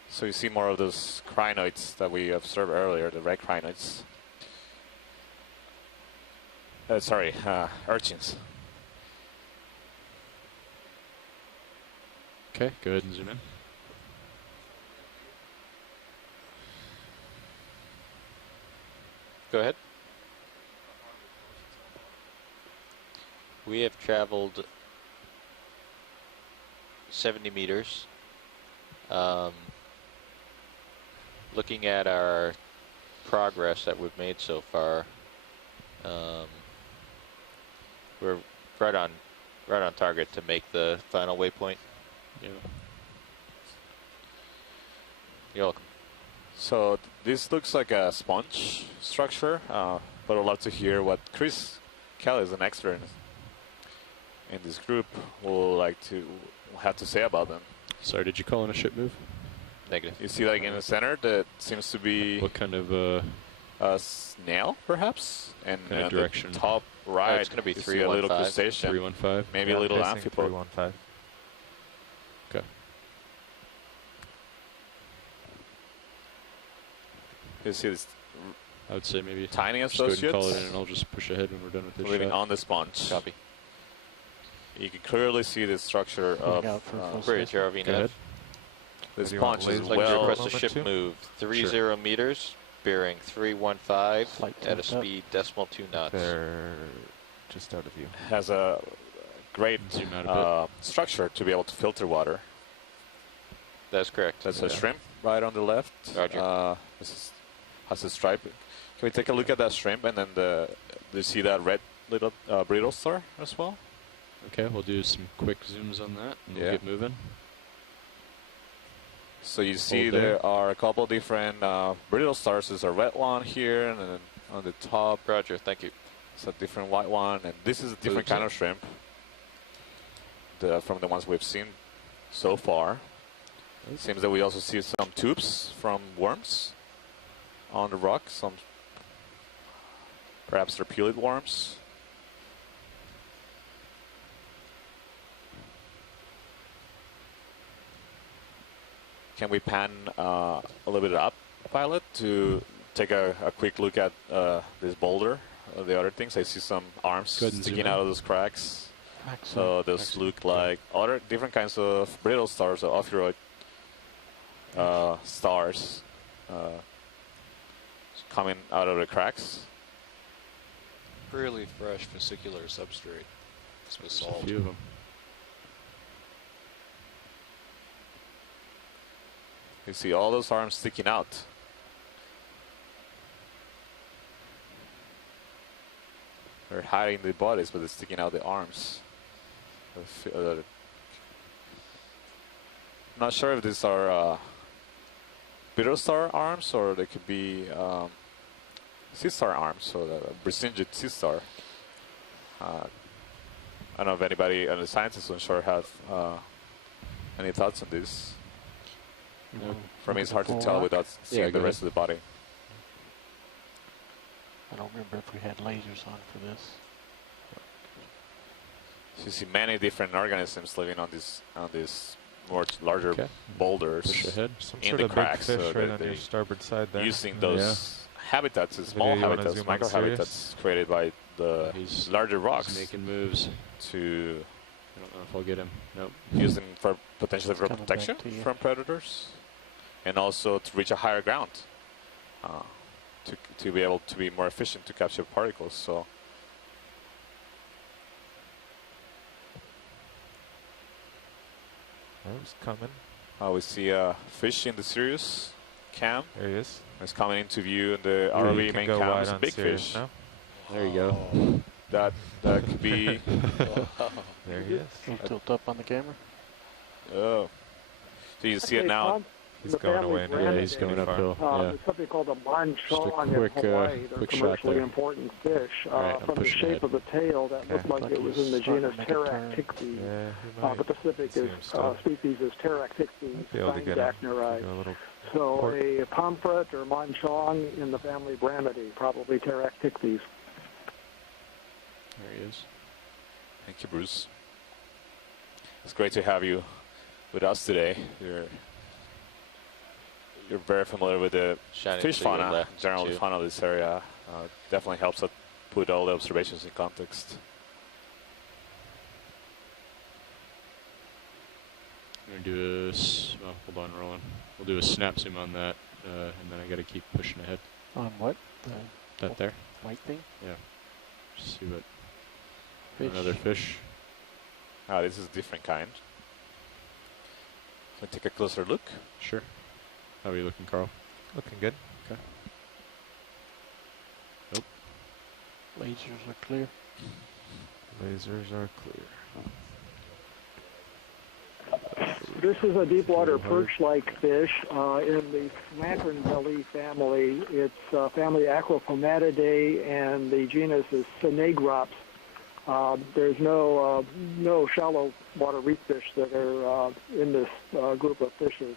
So you see more of those crinoids that we observed earlier, the red crinoids. Sorry, urchins. Okay, go ahead and zoom in. Go ahead. We have traveled 70 meters. Looking at our progress that we've made so far, we're right on target to make the final waypoint. Yeah. You're welcome. So this looks like a sponge structure, but I'd love to hear what Chris Kelly, is an expert in this group, will have to say about them. Sorry, did you call in a ship move? Negative. You see, like in the center, that seems to be what kind of a snail, perhaps, and kind of direction? The top right, it's going to be 315. A little crustacean, 315, maybe a little amphipod. 315. Okay. You see this? I would say maybe tiny just go ahead associates. and call it in, and I'll just push ahead when we're done with this. Living shot. on the sponge. Copy. You can clearly see the structure of bridge ROV nav. The sponge is like to request a ship move 30 meters, bearing 315 at a speed .2 knots. They're just out of view. Has a great structure to be able to filter water. That's correct. That's a shrimp right on the left. Roger. This has a stripe. Can we take a look at that shrimp, and then do you see that red little brittle star as well? Okay, we'll do some quick zooms on that, and we'll get moving. So you see there are a couple different brittle stars. There's a red one here, and then on the top. Roger, thank you. It's a different white one, and this is a different kind of shrimp from the ones we've seen so far. It seems that we also see some tubes from worms on the rock. Some, perhaps they're pellet worms. Can we pan a little bit up, pilot, to take a quick look at this boulder? The other things, I see some arms sticking out of those cracks. So those look like other different kinds of brittle stars or ophiuroid stars coming out of the cracks. Really fresh vesicular substrate. It's basalt. A few of them. You see all those arms sticking out. They're hiding the bodies, but they're sticking out the arms. I'm not sure if these are brittle star arms or they could be sea star arms, so the Brisingid sea star. I don't know if anybody, the scientists on shore have any thoughts on this. No. For me, it's hard to tell without seeing the rest of the body. I don't remember if we had lasers on for this. So you see many different organisms living on these more larger boulders. Push ahead. Some in sort the of cracks. big fish So right on your starboard side there. using those habitats, small habitats, micro habitats created by the larger rocks. He's making moves. To I don't know if I'll get him. Nope. Use them for potentially for protection from predators, and also to reach a higher ground, to be able to be more efficient to capture particles. So It's coming. we see a fish in the Sirius cam. There he is. It's coming into view in the ROV main cam. It's a big fish. Now. There you go. That could be. There he is. Tilt up on the camera. Oh, so you see it now. He's going away now. Yeah, he's going uphill. There's something called a manchong in Hawaii. They're commercially important fish. From the shape of the tail, that looked like it was in the genus Pterodactyl. The specific species is Pterodactyl steinbachnerei. So a pomfret or manchong in the family Bramidae, probably Pterodactyl. There he is. Thank you, Bruce. It's great to have you with us today. You're very familiar with the fish fauna, general fauna of this area. Definitely helps us put all the observations in context. I'm going to do a, hold on, Roland. We'll do a snap zoom on that, and then I got to keep pushing ahead. On what? That there? White thing? Yeah. Just see what. Fish. Another fish. Ah, this is a different kind. So take a closer look. Sure. How are you looking, Carl? Looking good. Okay. Nope. Lasers are clear. Lasers are clear. This is a deep water perch-like fish in the lantern belly family. It's family Acrophomatidae, and the genus is Synagrops. There's no shallow water reef fish that are in this group of fishes.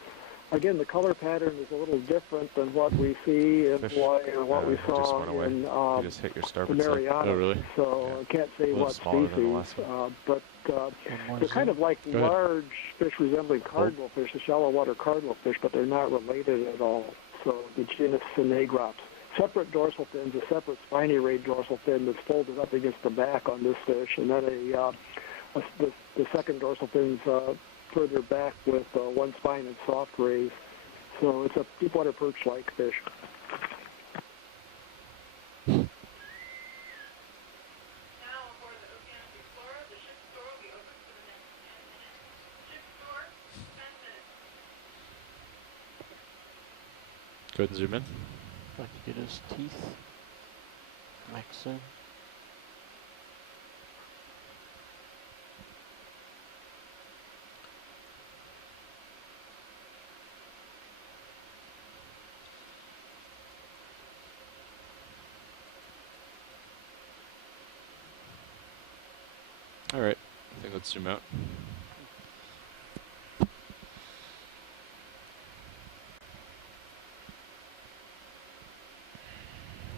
Again, the color pattern is a little different than what we see in Hawaii or what we saw in the Mariana. Oh, really? So I can't say what species, but they're kind of like large fish resembling cardinal fish, the shallow water cardinal fish, but they're not related at all. So the genus Synagrops. Separate dorsal fins, a separate spiny rayed dorsal fin that's folded up against the back on this fish, and then the second dorsal fin's further back with one spine and soft rays. So it's a deep water perch-like fish. Go ahead and zoom in. If I can get his teeth. Max in. All right. I think let's zoom out.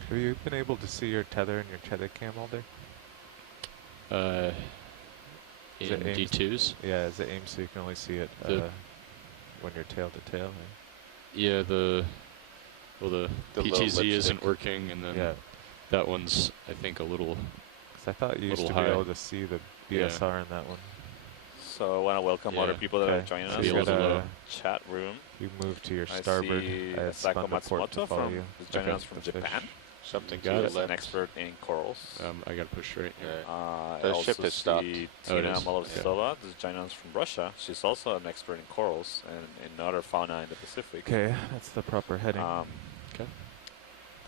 Have you been able to see your tether and your tether cam all day? In D2s? Yeah, is it aimed so you can only see it when you're tail to tail? Yeah, the PTZ isn't working, and then that one's, I think, a little. Because I thought you used to be able to see the BSR in that one. So I want to welcome other people that are joining us in the chat room. You moved to your starboard. I see Sako Matsumoto is joining us from Japan. Something got it. An expert in corals. I got to push right here. The ship has stopped. Tina Molosova is joining us from Russia. She's also an expert in corals and in other fauna in the Pacific. Okay, that's the proper heading. Okay.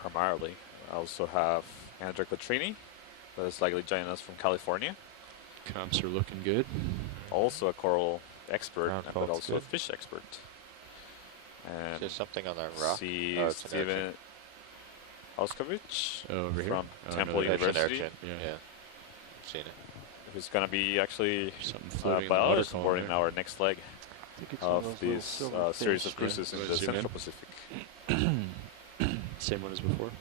Primarily. I also have Andrea Cotrini, that is likely joining us from California. Comps are looking good. Also a coral expert, but also a fish expert. And there's something on that rock. See Steven Oskovich from Temple University. Urchin. Yeah, I've seen it. Who's going to be actually biologist boarding our next leg of this series of cruises in the Central Pacific. Same one as before.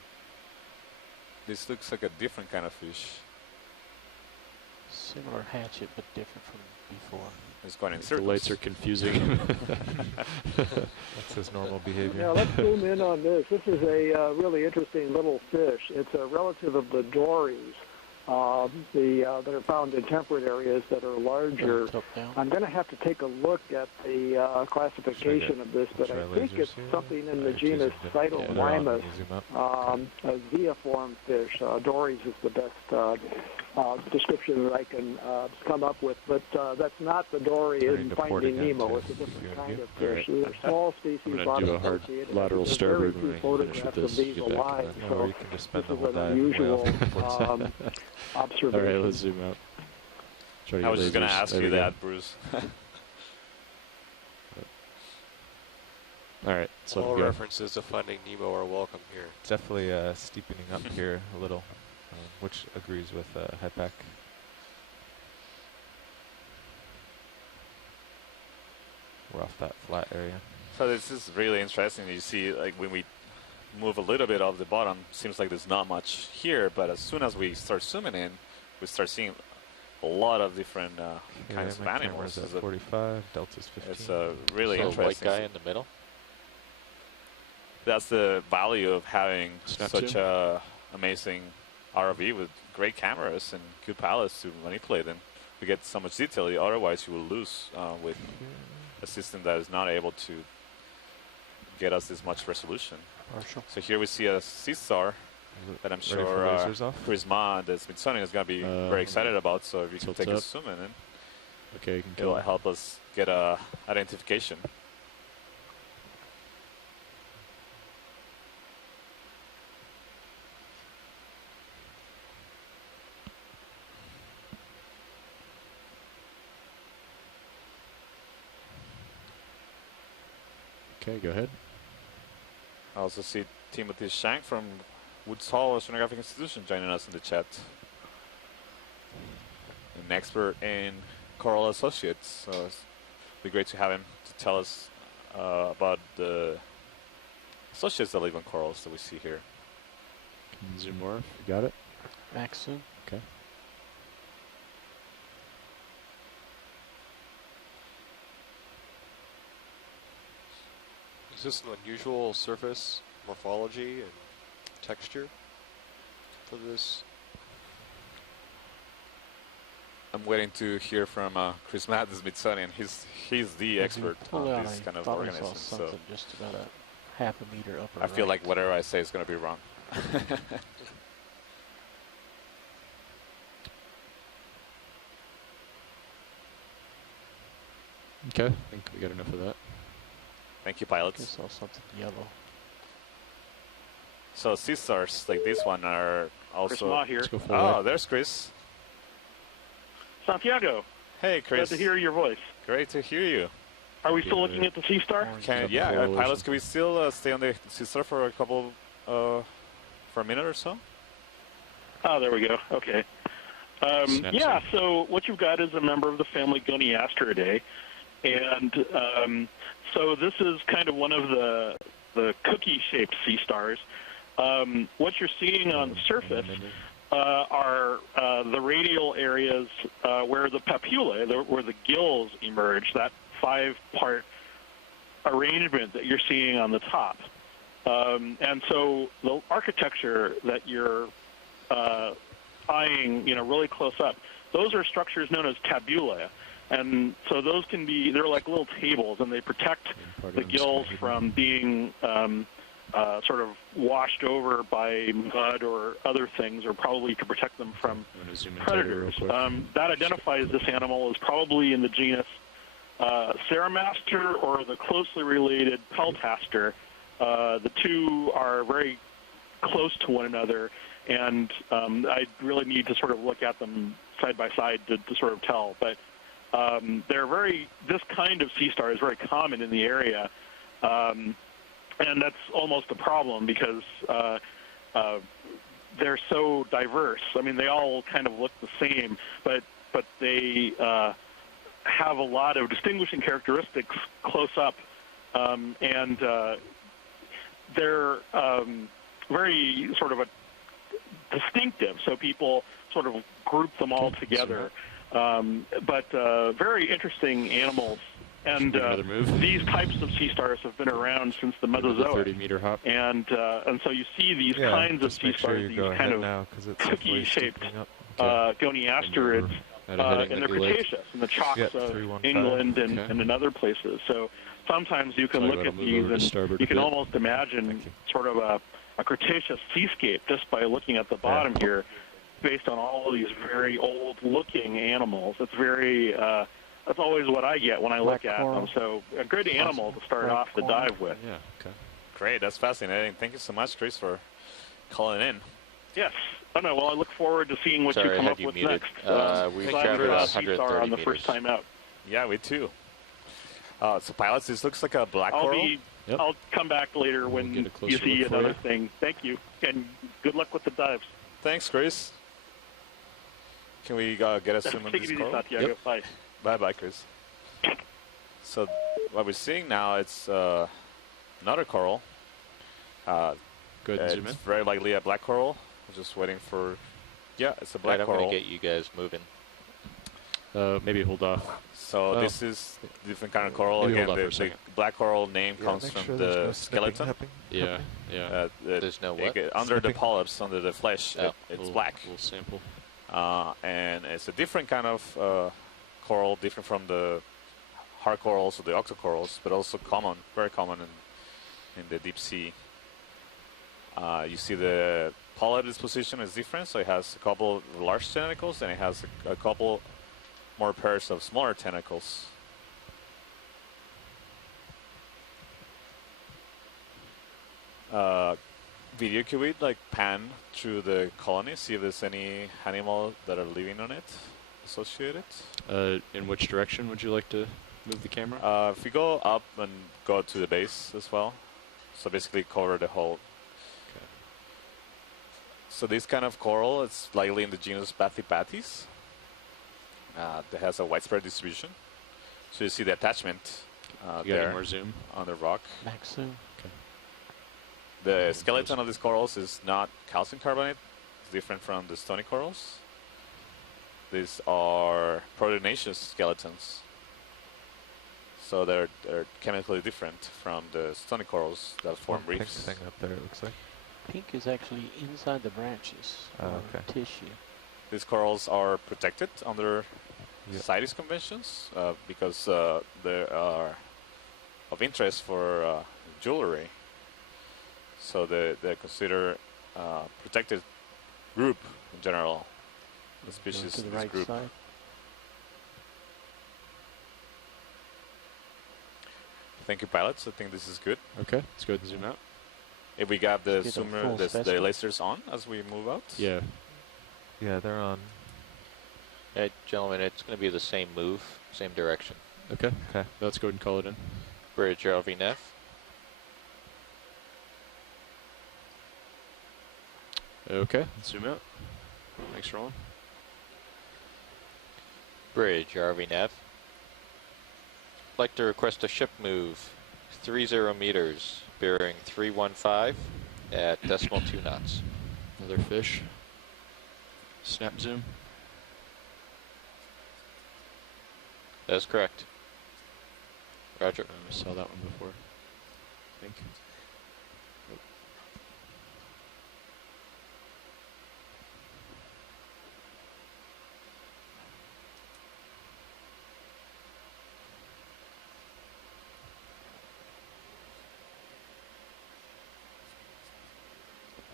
This looks like a different kind of fish. Similar hatchet, but different from before. It's going in circles. The lights are confusing. That's his normal behavior. Yeah, let's zoom in on this. This is a really interesting little fish. It's a relative of the dories, that are found in temperate areas that are larger. I'm going to have to take a look at the classification of this, but I think it's something in the genus Cytomymus, a zeoform fish. Dories is the best description that I can come up with, but that's not the dory in Finding Nemo. It's a different kind of fish. These are small species. I'm going to do a hard lateral starboard photographs of these alive, so you can just spend this is an unusual observation. All right, let's zoom out. I was just going to ask you that, Bruce. All right. So all references to Finding Nemo are welcome here. It's definitely steepening up here a little, which agrees with HIPAC. We're off that flat area. So this is really interesting. You see, like when we move a little bit off the bottom, seems like there's not much here, but as soon as we start zooming in, we start seeing a lot of different kinds of animals. At 45, delta's 15. It's really so interesting. White guy in the middle. That's the value of having such a amazing ROV with great cameras and good pilots to manipulate them. We get so much detail. Otherwise, you will lose with a system that is not able to get us this much resolution. Partial. So here we see a sea star that I'm sure Chris Ma and the Smithsonian is going to be very excited about. So if you can take a zoom in, okay, you can it'll help us get a identification. Okay, go ahead. I also see Timothy Shank from Woods Hole Oceanographic Institution joining us in the chat. An expert in coral associates. So it'd be great to have him to tell us about the associates that live on corals that we see here. Can you zoom more? You got it? Max zoom. Okay. Is this an unusual surface morphology and texture for this? I'm waiting to hear from Chris Matt, the Smithsonian. He's the expert on these kind of organisms. So just about a half a meter upper. I feel like whatever I say is going to be wrong. Okay, I think we got enough of that. Thank you, pilots. I saw something yellow. So sea stars like this one are also. Chris Ma here. Oh, there's Chris. Santiago. Hey, Chris. Glad to hear your voice. Great to hear you. Are we still looking at the sea star? Pilots, can we still stay on the sea star for for a minute or so? Oh, there we go. Okay. Yeah. So what you've got is a member of the family Goniastridae, and so this is kind of one of the cookie-shaped sea stars. What you're seeing on the surface are the radial areas where the papillae, where the gills emerge, that 5-part arrangement that you're seeing on the top. And so the architecture that you're eyeing, really close up, those are structures known as tabulae. And so those can be, they're like little tables, and they protect the gills from being sort of washed over by mud or other things, or probably to protect them from predators. That identifies this animal as probably in the genus Ceramaster or the closely related Peltaster. The two are very close to one another, and I really need to sort of look at them side by side to sort of tell. But this kind of sea star is very common in the area, and that's almost a problem because they're so diverse. I mean, they all kind of look the same, but they have a lot of distinguishing characteristics close up, and they're very sort of distinctive. So people sort of group them all together. But very interesting animals, and these types of sea stars have been around since the Mesozoic. 30-meter hop. And so you see these kinds of sea stars, these kind of cookie-shaped goniasterids in the Cretaceous, in the chalks of England and in other places. So sometimes you can look at these and you can almost imagine sort of a Cretaceous seascape just by looking at the bottom here, based on all of these very old-looking animals. It's very, that's always what I get when I look at them. So a good animal to start off the dive with. Yeah, okay. Great, that's fascinating. Thank you so much, Chris, for calling in. Yes. Oh, no, well, I look forward to seeing what you come up with next. We covered 130 on the first time out. Yeah, we too. So pilots, this looks like a black coral. I'll come back later when you see another thing. Thank you, and good luck with the dives. Thanks, Chris. Can we get a zoom on this coral? Santiago. Yep. Bye. Bye-bye, Chris. So what we're seeing now, it's another coral. Good, it's zoom in. very likely a black coral. I'm just waiting for... Yeah, it's a black coral. I'm going to get you guys moving. Maybe hold off. So this is a different kind of coral. Again, the black coral name comes from the skeleton. Yeah, yeah. There's no what? Under the polyps, under the flesh, it's black. Little sample. And it's a different kind of coral, different from the hard corals or the octocorals, but also common, very common in the deep sea. You see the polyp disposition is different, so it has a couple of large tentacles and it has a couple more pairs of smaller tentacles. Video, can we like pan through the colony, see if there's any animal that are living on it associated? In which direction would you like to move the camera? If we go up and go to the base as well, so basically cover the whole. Okay. So this kind of coral, it's likely in the genus Bathypathes. That has a widespread distribution. So you see the attachment there more zoom on the rock. Max zoom. Okay. The skeleton of these corals is not calcium carbonate. It's different from the stony corals. These are proteinaceous skeletons. So they're chemically different from the stony corals that form reefs. Pink thing up there, it looks like. Pink is actually inside the branches. Okay. Tissue. These corals are protected under CITES conventions because they are of interest for jewelry. So they're considered protected group in general. The species to the in this right group. side. Thank you, pilots. I think this is good. Okay, let's go ahead and zoom out. If we got the zoomer, the lasers on as we move out. Yeah. Yeah, they're on. Hey, gentlemen, it's going to be the same move, same direction. Okay. Okay. Let's go ahead and call it in. Bridge ROV Neff. Okay, let's zoom out. Thanks, Roland. Bridge ROV Neff. I'd like to request a ship move 30 meters, bearing 315 at decimal 2 knots. Another fish. Snap zoom. That's correct. Roger. I saw that one before, I think. Nope.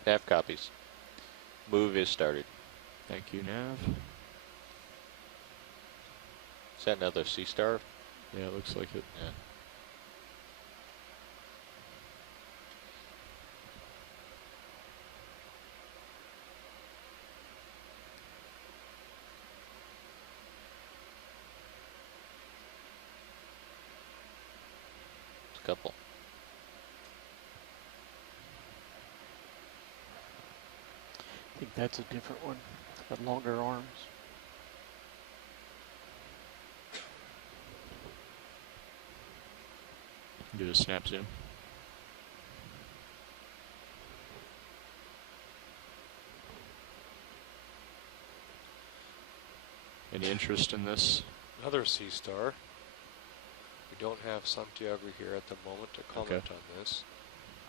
Nav copies. Move is started. Thank you, Nav. Is that another sea star? Yeah, it looks like it. Yeah. It's a couple. I think that's a different one. It's got longer arms. Do a snap zoom. Any interest in this? Another sea star. We don't have Santiago here at the moment to comment on this.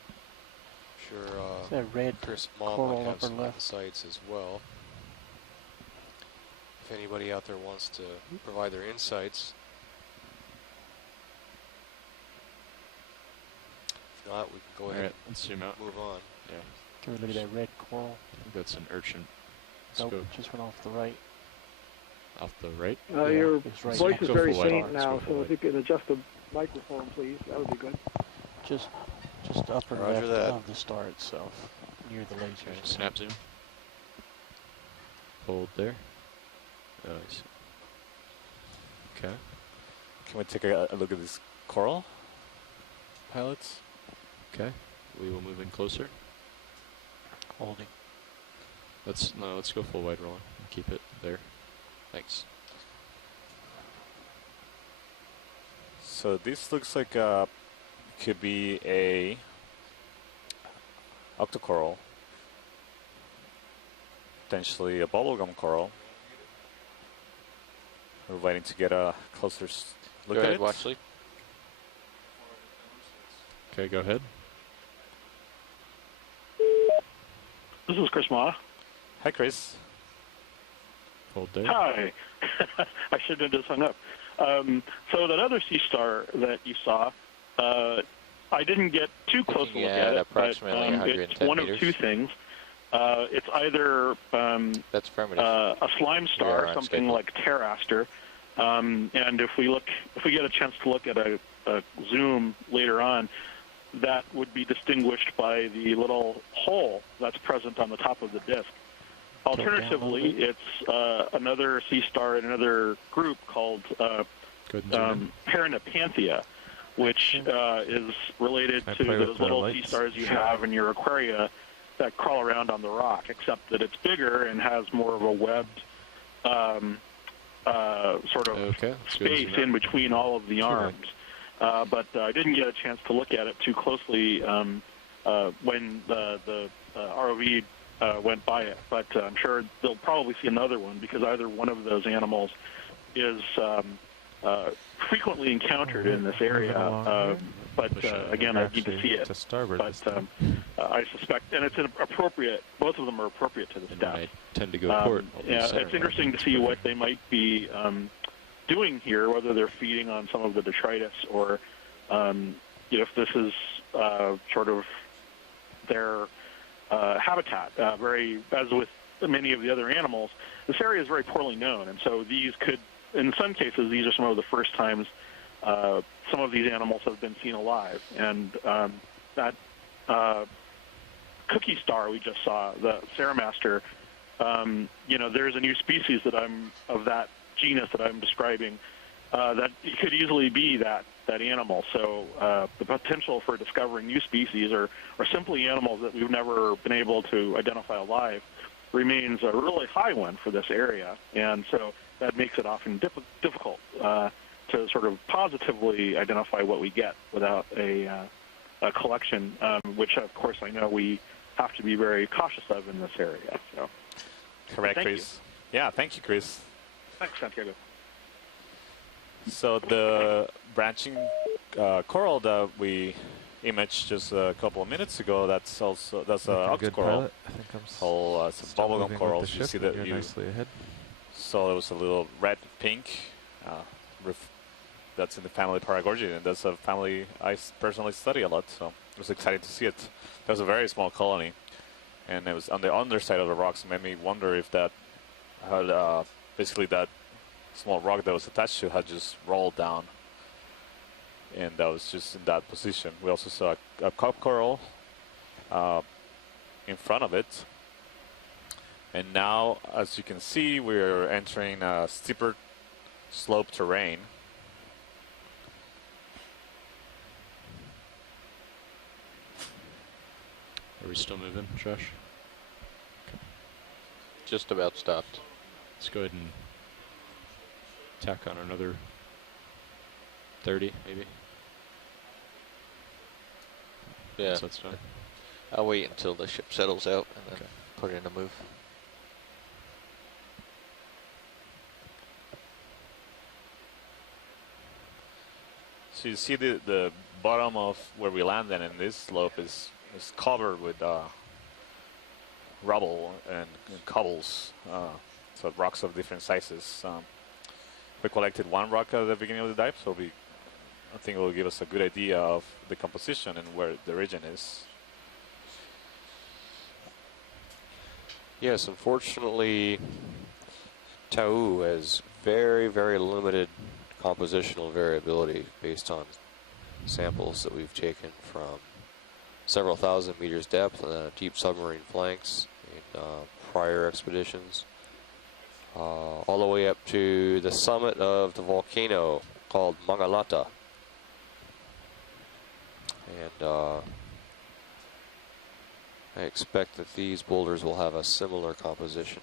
I'm sure that red Chris Mom coral would have upper some left. insights as well. If anybody out there wants to provide their insights. If not, we can go ahead and let's zoom out. Move on. Yeah. Can we look at that red coral? I think that's an urchin. Nope, just went off the right. Off the right? Your right voice is very full faint now, so if you could adjust the microphone, please, that would be good. Just upper Roger left that. of the star itself, near the lasers. Snap zoom. Hold there. Oh, I see. Okay. Can we take a look at this coral, pilots? Okay, we will move in closer. Holding. Let's go full wide roller and keep it there. Thanks. So this looks like could be a octocoral, potentially a bubblegum coral. We're waiting to get a closer look at it. Go ahead, Watchley. Okay, go ahead. This is Chris Ma. Hi, Chris. Hold there. Hi. I should have just hung up. So that other sea star that you saw, I didn't get too close to look at it, but it's one of two things. It's either That's a slime star, something like Pteraster, and if we get a chance to look at a zoom later on, that would be distinguished by the little hole that's present on the top of the disk. Alternatively, it's another sea star in another group called Paranapanthea, which is related to those little sea stars you have in your aquaria that crawl around on the rock, except that it's bigger and has more of a webbed sort of space in between all of the arms. But I didn't get a chance to look at it too closely when the ROV went by it. But I'm sure they'll probably see another one because either one of those animals is frequently encountered in this area. But again, I need to see it. But I suspect, and it's an appropriate. Both of them are appropriate to this depth. I tend to go port. Yeah, it's interesting to see what they might be doing here, whether they're feeding on some of the detritus or if this is sort of their habitat. As with many of the other animals, this area is very poorly known, and so these could, in some cases, these are some of the first times some of these animals have been seen alive. And that cookie star we just saw, the Ceramaster, there's a new species of that genus that I'm describing that it could easily be that animal. So the potential for discovering new species or simply animals that we've never been able to identify alive remains a really high one for this area. And so that makes it often difficult to sort of positively identify what we get without a collection, which, of course, I know we have to be very cautious of in this area. So, correct, Chris. Yeah, thank you, Chris. Thanks, Santiago. So the branching coral that we imaged just a couple of minutes ago, that's an octocoral. Called bubblegum corals. You see that nicely ahead. So it was a little red-pink. That's in the family Paragorgia, and that's a family I personally study a lot. So it was exciting to see it. That was a very small colony, and it was on the underside of the rocks. It made me wonder if that had basically that small rock that was attached to had just rolled down, and that was just in that position. We also saw a cup coral in front of it, and now, as you can see, we're entering a steeper slope terrain. Are we still moving, Josh? Okay. Just about stopped. Let's go ahead and tack on another 30, maybe. Yeah. So that's fine. I'll wait until the ship settles out and then put in a move. So you see the bottom of where we landed, and this slope is covered with rubble and cobbles, so rocks of different sizes. We collected one rock at the beginning of the dive, so I think it will give us a good idea of the composition and where the region is. Yes, unfortunately, Tau has very, very limited compositional variability based on samples that we've taken from several thousand meters depth and deep submarine flanks in prior expeditions, all the way up to the summit of the volcano called Mangalata. And I expect that these boulders will have a similar composition.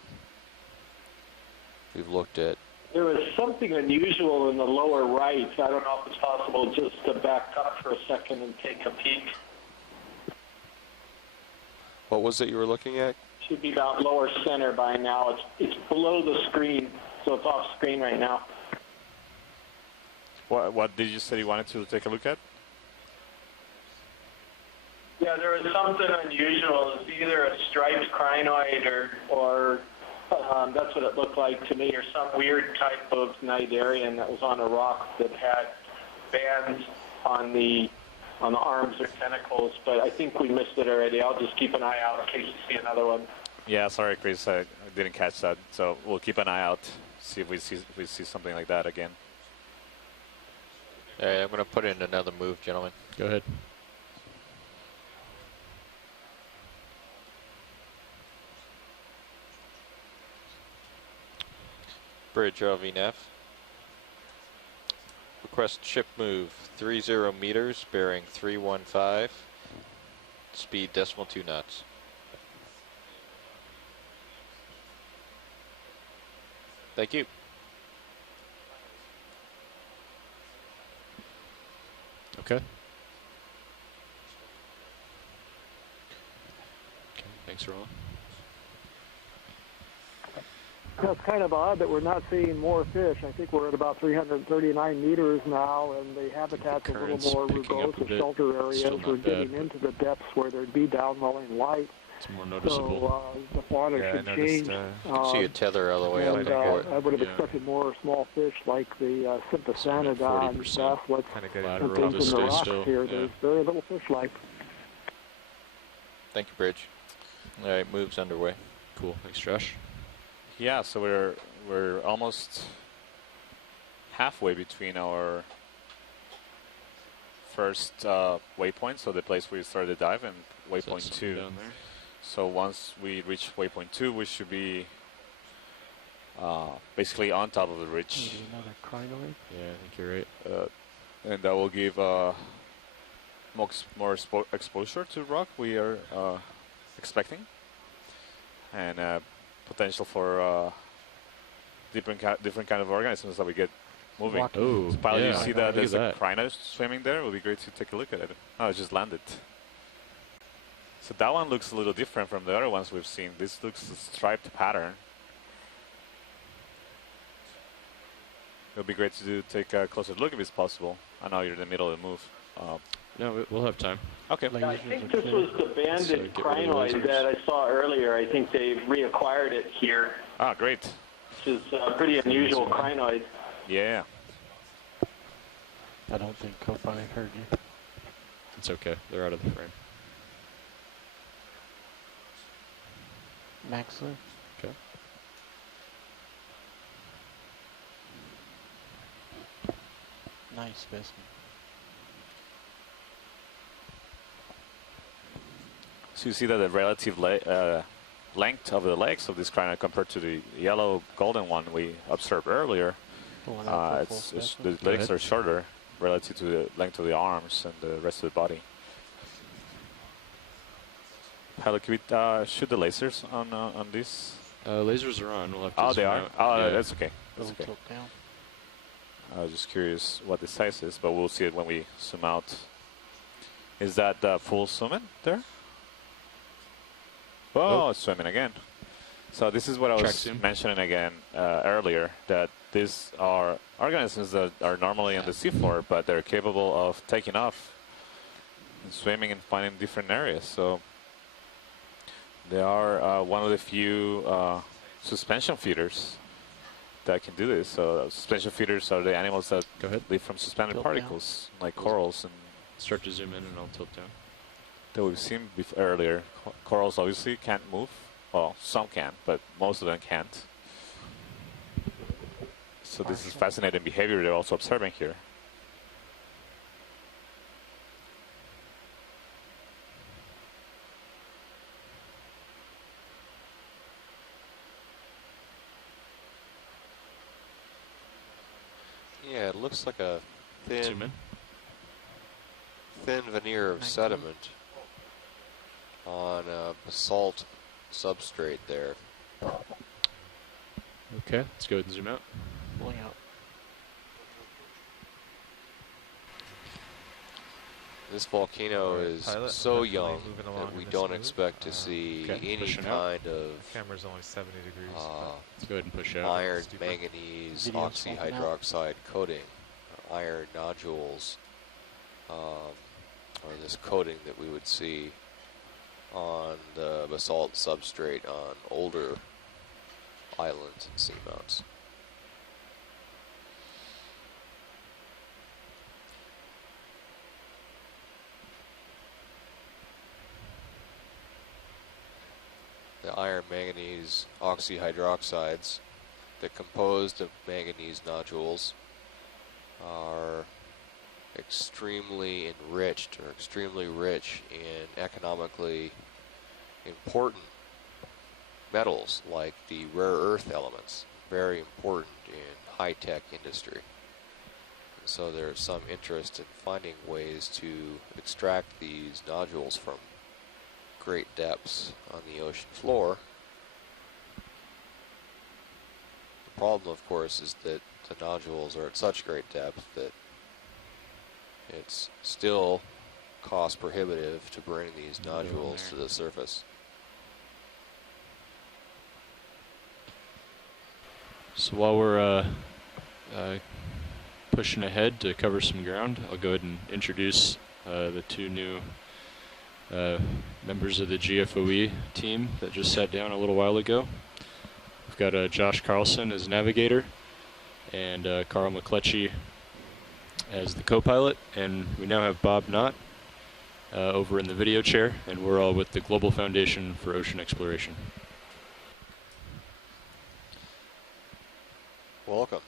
We've looked at. There was something unusual in the lower right. I don't know if it's possible just to back up for a second and take a peek. What was it you were looking at? Should be about lower center by now. It's below the screen, so it's off screen right now. What did you say you wanted to take a look at? Yeah, there was something unusual. It's either a striped crinoid or that's what it looked like to me, or some weird type of cnidarian that was on a rock that had bands on the arms or tentacles. But I think we missed it already. I'll just keep an eye out in case you see another one. Yeah, sorry, Chris, I didn't catch that. So we'll keep an eye out, see if we see something like that again. All right, I'm going to put in another move, gentlemen. Go ahead. Bridge ROV nav. Request ship move 30 meters, bearing 315, speed .2 knots. Thank you. Okay. Okay, thanks, Roland. It's kind of odd that we're not seeing more fish. I think we're at about 339 meters now, and the habitat's a little more rugose, the shelter areas. We're getting into the depths where there'd be downwelling light. It's more noticeable. So the fauna should change. You can see a tether all the way up. I would have expected more small fish like the Symphosanodon, basslets, and things in the rocks here. There's very little fish life. Thank you, Bridge. All right, moves underway. Cool. Thanks, Josh. Yeah, so we're almost halfway between our first waypoint, so the place where we started the dive, and waypoint 2. Down there. So once we reach waypoint 2, we should be basically on top of the ridge. Maybe another crinoid? Yeah, I think you're right. And that will give more exposure to rock we are expecting, and potential for different kind of organisms that we get moving. Oh, so Pilot, yeah, you see that there's a that. crinoid swimming there? It would be great to take a look at it. Oh, it just landed. So that one looks a little different from the other ones we've seen. This looks a striped pattern. It would be great to take a closer look if it's possible. I know you're in the middle of the move. No, we'll have time. Okay. Yeah, I think this was the banded crinoid that I saw earlier. I think they've reacquired it here. Ah, great. Which is a pretty unusual crinoid. Yeah. I don't think Coffin heard you. It's okay. They're out of the frame. Maxler. Okay. Nice specimen. So you see that the relative length of the legs of this crinoid compared to the yellow golden one we observed earlier, the legs are shorter relative to the length of the arms and the rest of the body. Pilot, can we shoot the lasers on this? Lasers are on. We'll have to they zoom are? out. Oh, Yeah. that's okay. That's okay. Tilt down. I was just curious what the size is, but we'll see it when we zoom out. Is that full zoom in there? Oh, it's swimming again. So this is what I was mentioning again earlier, that these are organisms that are normally on the seafloor, but they're capable of taking off and swimming and finding different areas. So they are one of the few suspension feeders that can do this. So suspension feeders are the animals that live from suspended particles, like corals. And start to zoom in and I'll tilt down. That we've seen earlier. Corals obviously can't move. Well, some can, but most of them can't. So this is fascinating behavior they're also observing here. Yeah, it looks like a thin veneer of sediment on a basalt substrate there. Okay, let's go ahead and zoom out. Pulling out. This volcano is so young that we don't expect to see any kind of camera's only 70 degrees. Let's go ahead and push out. Iron, manganese, oxyhydroxide coating, iron nodules, or this coating that we would see on the basalt substrate on older islands and seamounts. The iron manganese oxyhydroxides that compose the manganese nodules are extremely enriched or extremely rich in economically important metals like the rare earth elements, very important in high-tech industry. And so there's some interest in finding ways to extract these nodules from great depths on the ocean floor. The problem, of course, is that the nodules are at such great depth that it's still cost prohibitive to bring these nodules to the surface. So while we're pushing ahead to cover some ground, I'll go ahead and introduce the two new members of the GFOE team that just sat down a little while ago. We've got Josh Carlson as navigator and Carl McCletchy as the co-pilot, and we now have Bob Knott over in the video chair, and we're all with the Global Foundation for Ocean Exploration. Welcome.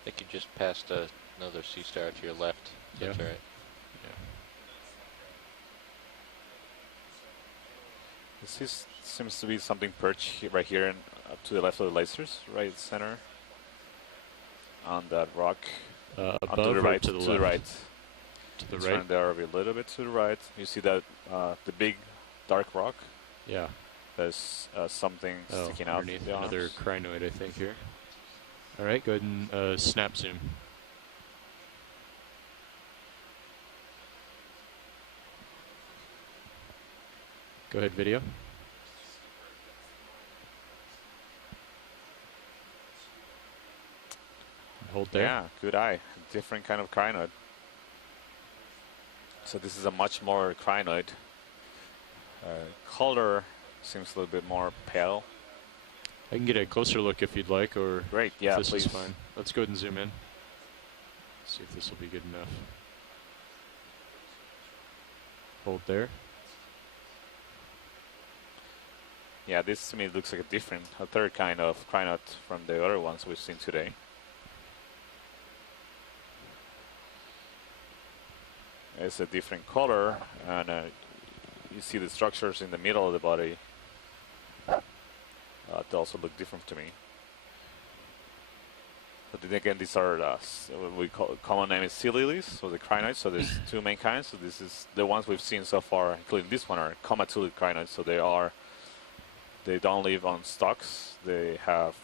I think you just passed another sea star to your left. That's right. This seems to be something perched right here and up to the left of the lasers, right center on that rock. Above to the right, to the left? To the right. To the Turn right. the ROV a little bit to the right. You see that the big dark rock? Yeah. There's something sticking out. Underneath another crinoid, I think, here. All right, go ahead and snap zoom. Go ahead, video. Hold there. Yeah, good eye. Different kind of crinoid. So this is a much more crinoid. Color seems a little bit more pale. I can get a closer look if you'd like, or great, yeah, this please. is fine. Let's go ahead and zoom in. See if this will be good enough. Hold there. Yeah, this to me looks like a third kind of crinoid from the other ones we've seen today. It's a different color, and you see the structures in the middle of the body. They also look different to me. But then again, these are what we call common name is sea lilies, so the crinoids. So there's two main kinds. So this is the ones we've seen so far, including this one, are comatulid crinoids. So they don't live on stalks. They have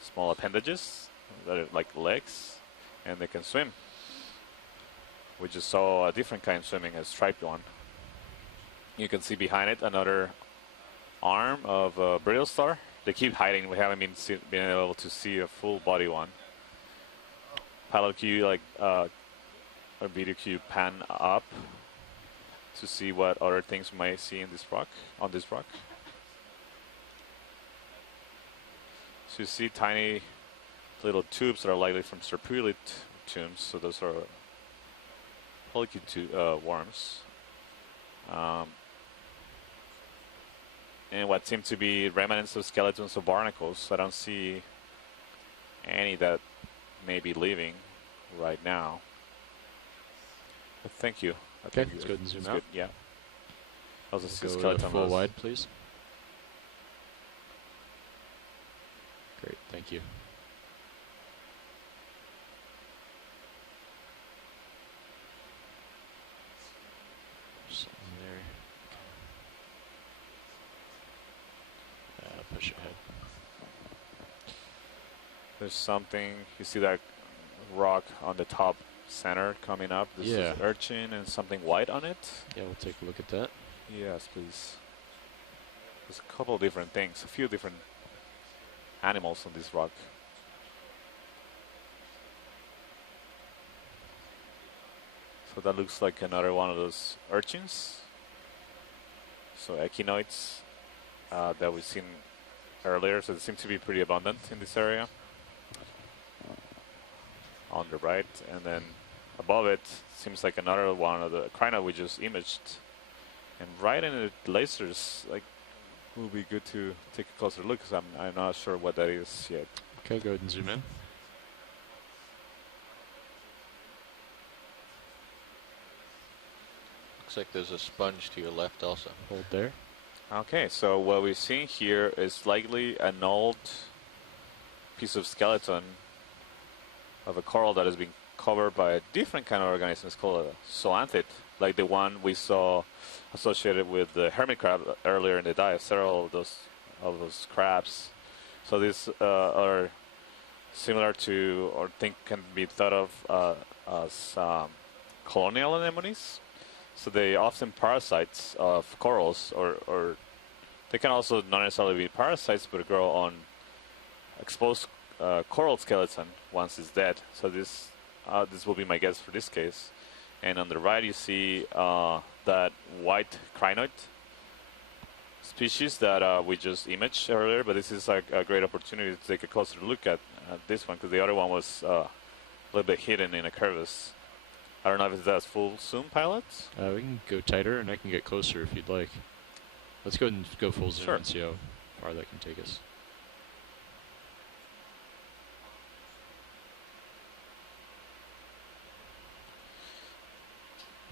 small appendages that are like legs, and they can swim. We just saw a different kind swimming, a striped one. You can see behind it another arm of a brittle star. They keep hiding. We haven't been able to see a full body one. Pilot cue, like or video cue, pan up to see what other things we might see in this rock, on this rock. So you see tiny little tubes that are likely from serpulid tombs. So those are polycute worms. And what seem to be remnants of skeletons of barnacles. I don't see any that may be living. right now. But thank you. Okay, let's go ahead and zoom out. Good. Yeah. Also, Go skeleton full wide, please. Great, thank you. Something there. Push ahead. There's something. You see that rock on the top center coming up? This is urchin and something white on it. Yeah, we'll take a look at that. Yes, please. There's a couple of different things, a few different animals on this rock. So that looks like another one of those urchins. So echinoids that we've seen earlier. So it seems to be pretty abundant in this area. On the right, and then above it seems like another one of the crinoid we just imaged. And right in the lasers, like, will be good to take a closer look because I'm not sure what that is yet. Okay, go ahead and zoom in. Looks like there's a sponge to your left also. Hold there. Okay, so what we're seeing here is likely an old piece of skeleton of a coral that has been covered by a different kind of organism. It's called a zoanthid, like the one we saw associated with the hermit crab earlier in the dive. Several of those crabs. So these are similar to, or can be thought of as colonial anemones. So they often parasites of corals, or they can also not necessarily be parasites, but grow on exposed coral skeleton once it's dead. So this will be my guess for this case. And on the right you see that white crinoid species that we just imaged earlier, but this is a great opportunity to take a closer look at this one because the other one was a little bit hidden in a crevice. I don't know if that's full zoom, pilot? We can go tighter and I can get closer if you'd like. Let's go ahead and go full zoom and see how far that can take us.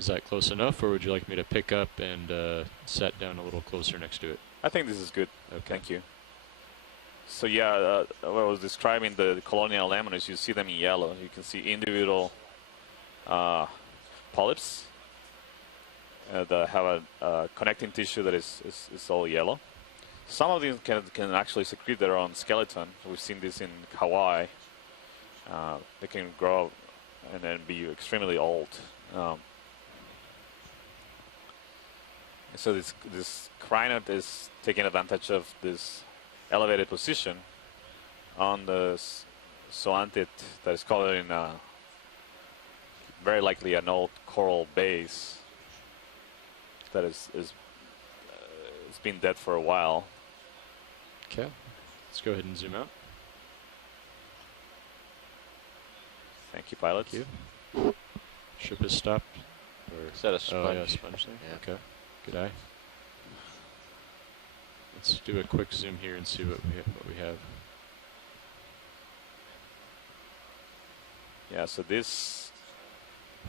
Is that close enough, or would you like me to pick up and set down a little closer next to it? I think this is good. Okay. Thank you. So yeah, what I was describing the colonial anemones, you see them in yellow. You can see individual polyps that have a connecting tissue that is all yellow. Some of them can actually secrete their own skeleton. We've seen this in Hawaii. They can grow and then be extremely old. So this crinoid is taking advantage of this elevated position on the zoanthid that is covered in very likely an old coral base that it's been dead for a while. Okay, let's go ahead and zoom out. Thank you, pilot. Thank you. Ship has stopped. Or is that a sponge? Oh, yeah, sponge there. Yeah. Okay. Good eye. Let's do a quick zoom here and see what we have. Yeah, so this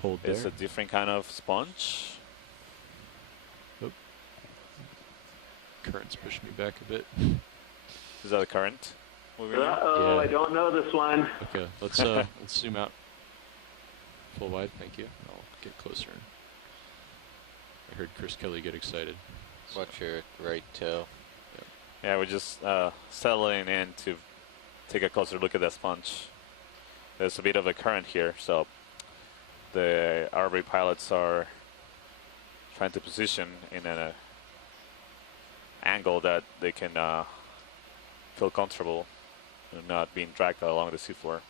Hold is there. a different kind of sponge. Oop. Current's pushing me back a bit. Is that a current? Uh-oh, I don't know this one. Okay, let's let's zoom out. Full wide, thank you. I'll get closer. I heard Chris Kelly get excited. Watch your right toe. Yep. Yeah, we're just settling in to take a closer look at that sponge. There's a bit of a current here, so the ROV pilots are trying to position in an angle that they can feel comfortable and not being dragged along the seafloor.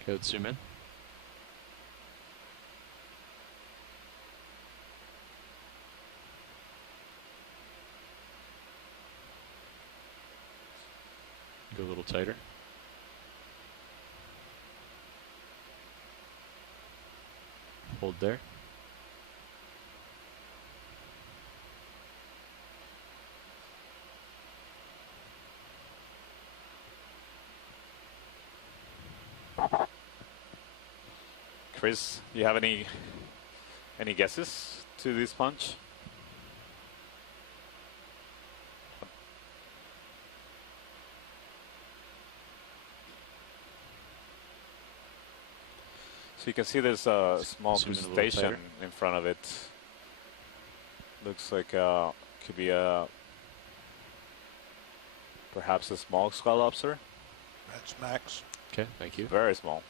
Okay, let's zoom in. Go a little tighter. Hold there. Chris, you have any guesses to this punch? So you can see there's a small crustacean in front of it. Looks like could be perhaps a small skull lobster. That's Max. Okay, thank you. Very small.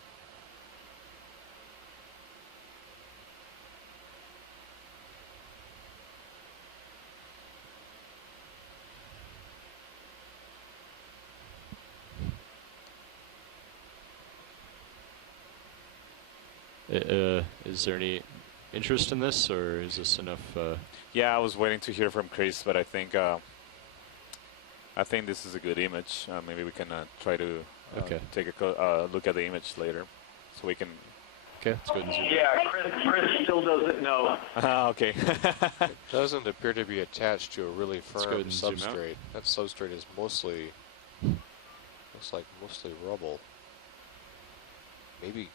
Is there any interest in this, or is this enough? Yeah, I was waiting to hear from Chris, but I think this is a good image. Maybe we can try to take a look at the image later, so we can. Okay, let's go ahead and zoom. Yeah, Chris still doesn't know. Okay. It doesn't appear to be attached to a really firm substrate. That substrate is mostly, looks like mostly rubble. Maybe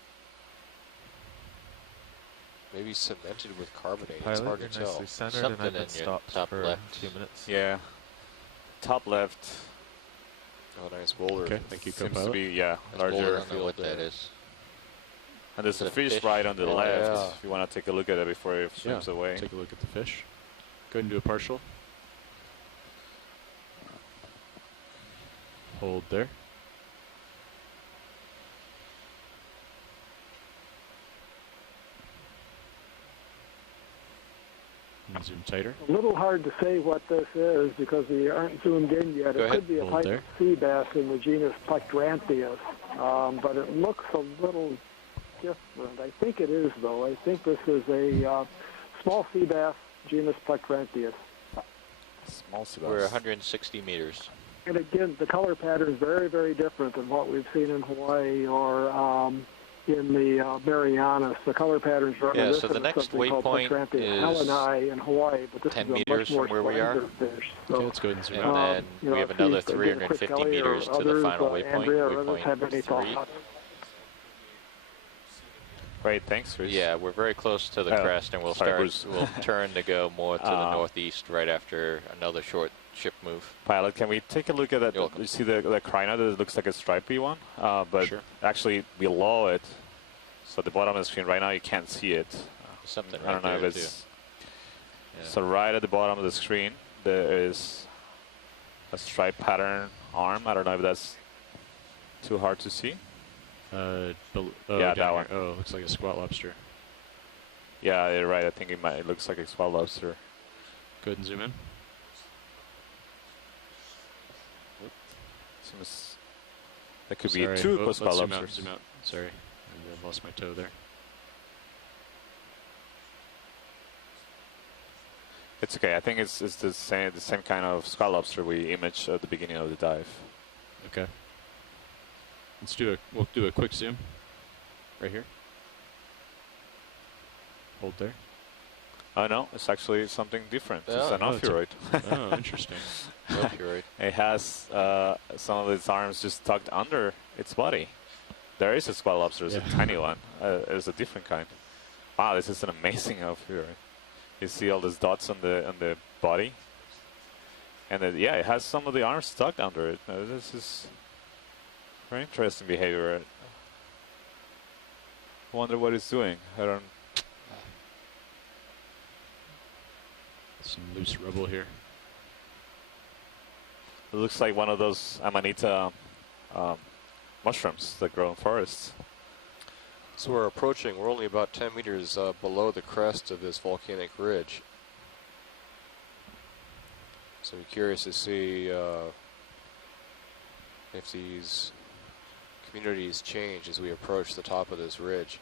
cemented with carbonate. It's hard to tell. Something in your top left. A few minutes. Yeah. Top left. Oh, nice boulder. Okay, thank you, Seems co-pilot. to be, yeah, Nice larger. boulder. I don't know what that is. And there's a fish right on the left. If you want to take a look at it before it swims away. Take a look at the fish. Go ahead and do a partial. Hold there. And zoom tighter. A little hard to say what this is because we aren't zoomed in yet. It could be a type of sea bass in the genus Plectrantheus, but it looks a little different. I think it is, though. I think this is a small sea bass, genus Plectrantheus. Small sea bass. We're 160 meters. And again, the color pattern is very, very different than what we've seen in Hawaii or in the Marianas. The color patterns are reminiscent so the next waypoint is Heleni in Hawaii, but this 10 is a meters much more from where we are. Fish. So, okay, let's go ahead and zoom and out. then we have another 350 meters to the final waypoint, waypoint 3. Great, thanks, Chris. Yeah, we're very close to the crest, and we'll we'll turn to go more to the northeast right after another short ship move. Pilot, can we take a look at that? You see the Crinoid? It looks like a stripy one, but actually below it, so at the bottom of the screen right now, you can't see it. Something right I don't know there if it's... So right at the bottom of the screen, there is a stripe pattern arm. I don't know if that's too hard to see. Yeah, that one. Oh, looks like a squat lobster. Yeah, you're right. I think it looks like a squat lobster. Go ahead and zoom in. Seems that could be two squat lobsters. Zoom out. Sorry, I lost my toe there. It's okay. I think it's the same kind of squat lobster we imaged at the beginning of the dive. Okay. We'll do a quick zoom right here. Hold there. Oh no, it's actually something different. Oh, it's an ophiuroid. Oh, interesting. Ophiuroid. It has some of its arms just tucked under its body. There is a squat lobster, it's a tiny one. It's a different kind. Wow, this is an amazing ophiuroid. You see all these dots on the body, and yeah, it has some of the arms tucked under it. This is very interesting behavior. I wonder what it's doing. I don't. Some loose rubble here. It looks like one of those Amanita mushrooms that grow in forests. So we're approaching. We're only about 10 meters below the crest of this volcanic ridge. So I'm curious to see if these communities change as we approach the top of this ridge.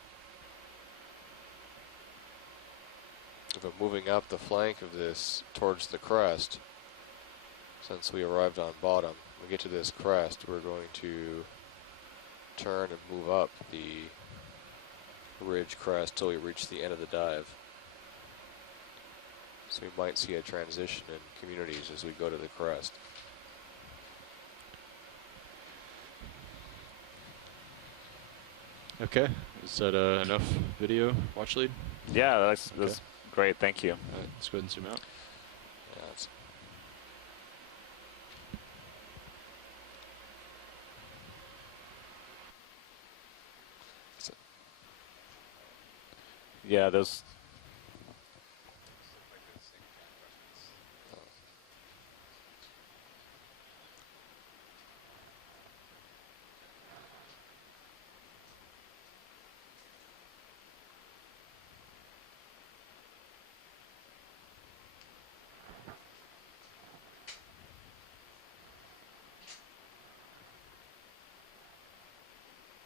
If I'm moving up the flank of this towards the crest, since we arrived on bottom, we get to this crest, we're going to turn and move up the ridge crest till we reach the end of the dive. So we might see a transition in communities as we go to the crest. Okay, is that enough video watch lead? Yeah, that's great, thank you. All right, let's go ahead and zoom out. Yeah, that's Yeah, those.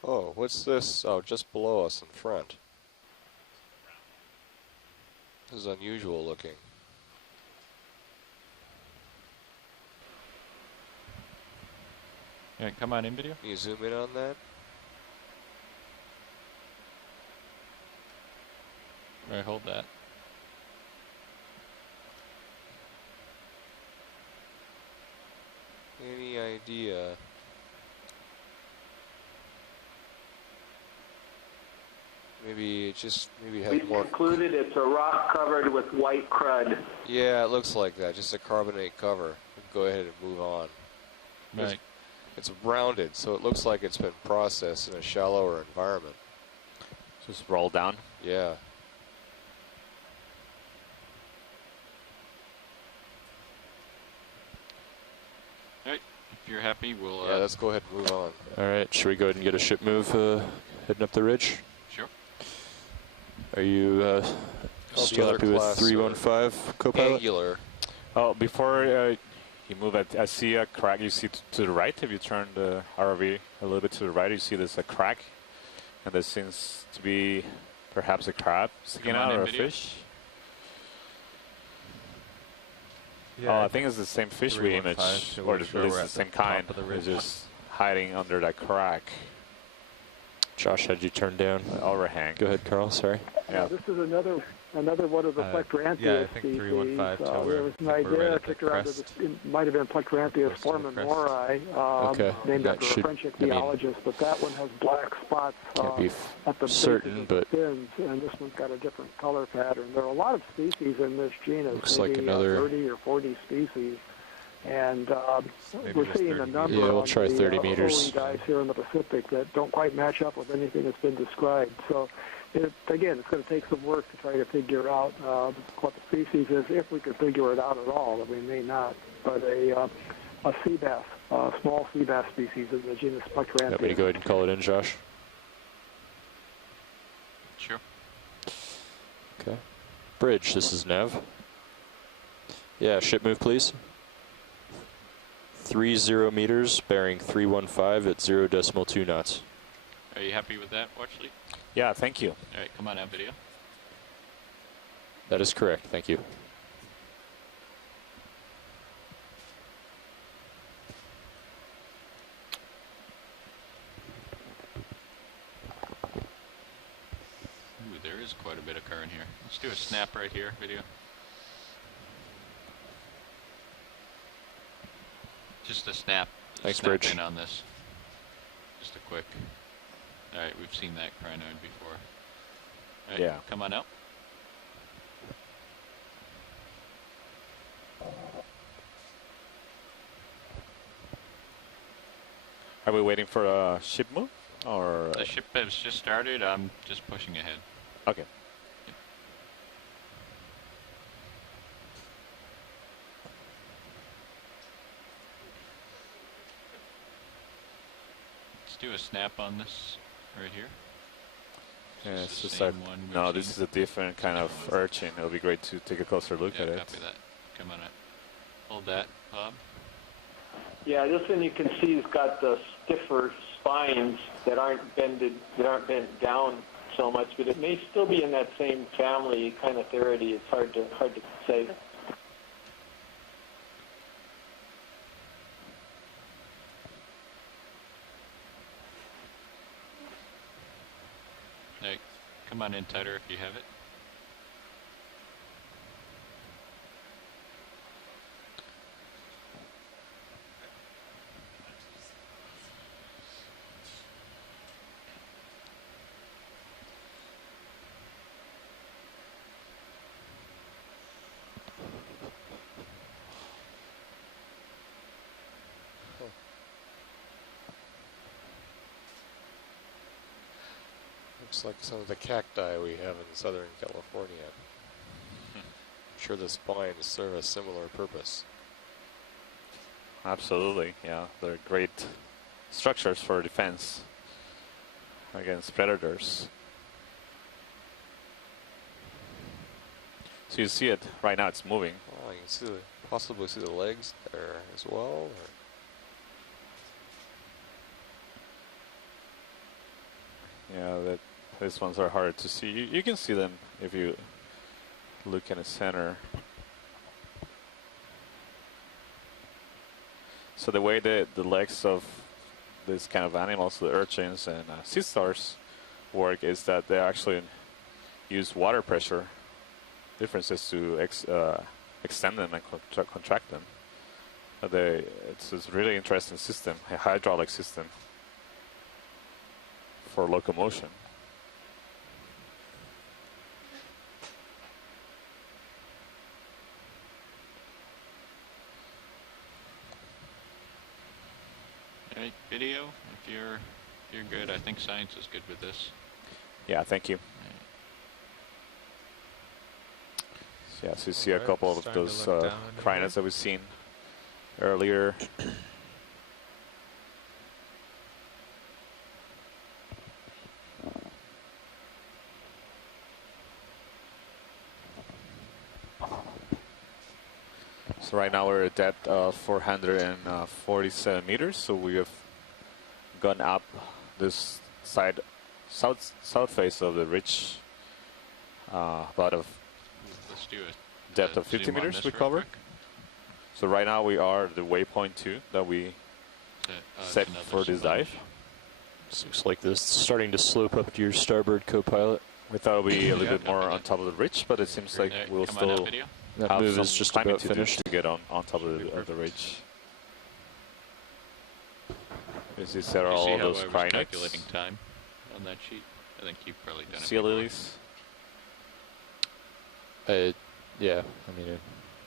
Oh, what's this? Oh, just below us in front. This is unusual looking. Yeah, come on in video. Can you zoom in on that? All right, hold that. Any idea? Maybe it has more. We've concluded it's a rock covered with white crud. Yeah, it looks like that. Just a carbonate cover. Go ahead and move on. Right. It's rounded, so it looks like it's been processed in a shallower environment. Just roll down. Yeah. All right, if you're happy, we'll. Yeah, let's go ahead and move on. All right, should we go ahead and get a ship move heading up the ridge? Sure. Are you still happy with 315 co-pilot? Angular. Oh, before you move, I see a crack. You see to the right. If you turn the ROV a little bit to the right, you see there's a crack, and there seems to be perhaps a crab sticking out or a fish. Yeah, oh, I think it's the same fish we imaged, or at least the same kind. It's just hiding under that crack. Josh had you turned down. Overhang. Go ahead, Carl. Sorry. Yeah, this is another one of the Plectrantheus yeah, I think 315 species. There was an idea kicked around that it might have been Plectrantheus formanori, named after a French ichthyologist, but that one has black spots at the certain, but fins, and this one's got a different color pattern. There are a lot of species in this genus, looks maybe like another 30 or 40 species. And we're seeing a number we'll on try the 30 meters. guys here in the Pacific that don't quite match up with anything that's been described. So, again, it's going to take some work to try to figure out what the species is, if we could figure it out at all, and we may not. But a sea bass, small sea bass species in the genus Plectrantheus. Want me to go ahead and call it in, Josh? Sure. Okay. Bridge, this is Nav. Yeah, ship move, please. 30 meters, bearing 315 at 0.2 knots. Are you happy with that, Watchley? Yeah, thank you. All right, come on out, video. That is correct, thank you. Ooh, there is quite a bit of current here. Let's do a snap right here, video. Just a snap. Thanks, snap Bridge. in on this. Just a quick. All right, we've seen that crinoid before. All right, yeah. Come on out. Are we waiting for a ship move, or the ship has just started? I'm just pushing ahead. Okay. Let's do a snap on this right here. Yeah, it's just no, this is a different kind of urchin. It'll be great to take a closer look at it. Copy that. Come on, hold that, Bob. Yeah, this one you can see has got the stiffer spines that aren't bent down so much, but it may still be in that same family kind of theory. It's hard to say. Come on in tighter if you have it. Looks like some of the cacti we have in Southern California. I'm sure the spines serve a similar purpose. Absolutely, yeah. They're great structures for defense against predators. So you see it right now, it's moving. Oh, you can see possibly see the legs there as well. Or? Yeah, these ones are hard to see. You can see them if you look in the center. So the way the legs of this kind of animals, the urchins and sea stars, work is that they actually use water pressure differences to extend them and contract them. It's a really interesting system, a hydraulic system for locomotion. All right, video. If you're good, I think science is good with this. Yeah, thank you. So, yeah, so you see a couple of those crinoids that we've seen earlier. So right now we're at depth of 447 meters. So we have gone up this side, south face of the ridge, about a depth of 50 meters we covered. So right now we are at the waypoint 2 that we set for this dive. Looks like this is starting to slope up to your starboard co-pilot. We thought it would be a little bit more on top of the ridge, but it seems like we'll still that move is just about finished to get on top of the ridge. You see all those crinoids. Calculating time on that sheet. I think you've probably done it. Sea lilies. Yeah, I mean.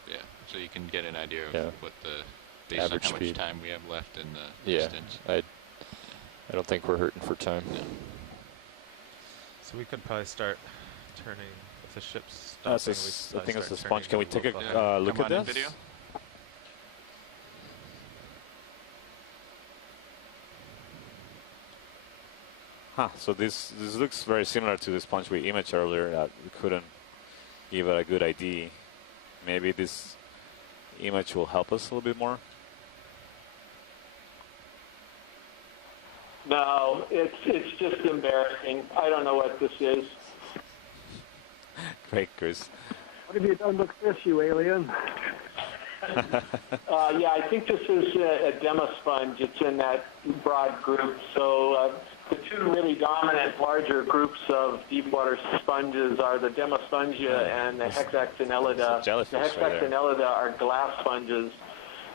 Yeah, so you can get an idea of what the based average on how speed. much time we have left in the distance. I don't think we're hurting for time. Yeah. So we could probably start turning if the ship's. I think it's the sponge. Can we take a look at this? Video? Huh, so this looks very similar to the sponge we imaged earlier that we couldn't give it a good ID. Maybe this image will help us a little bit more. No, it's just embarrassing. I don't know what this is. Great, Chris. What have you done with this, you alien? Yeah, I think this is a demo sponge. It's in that broad group. So the two really dominant larger groups of deep water sponges are the Demospongia and the Hexaxinellida. The Hexaxinellida are glass sponges,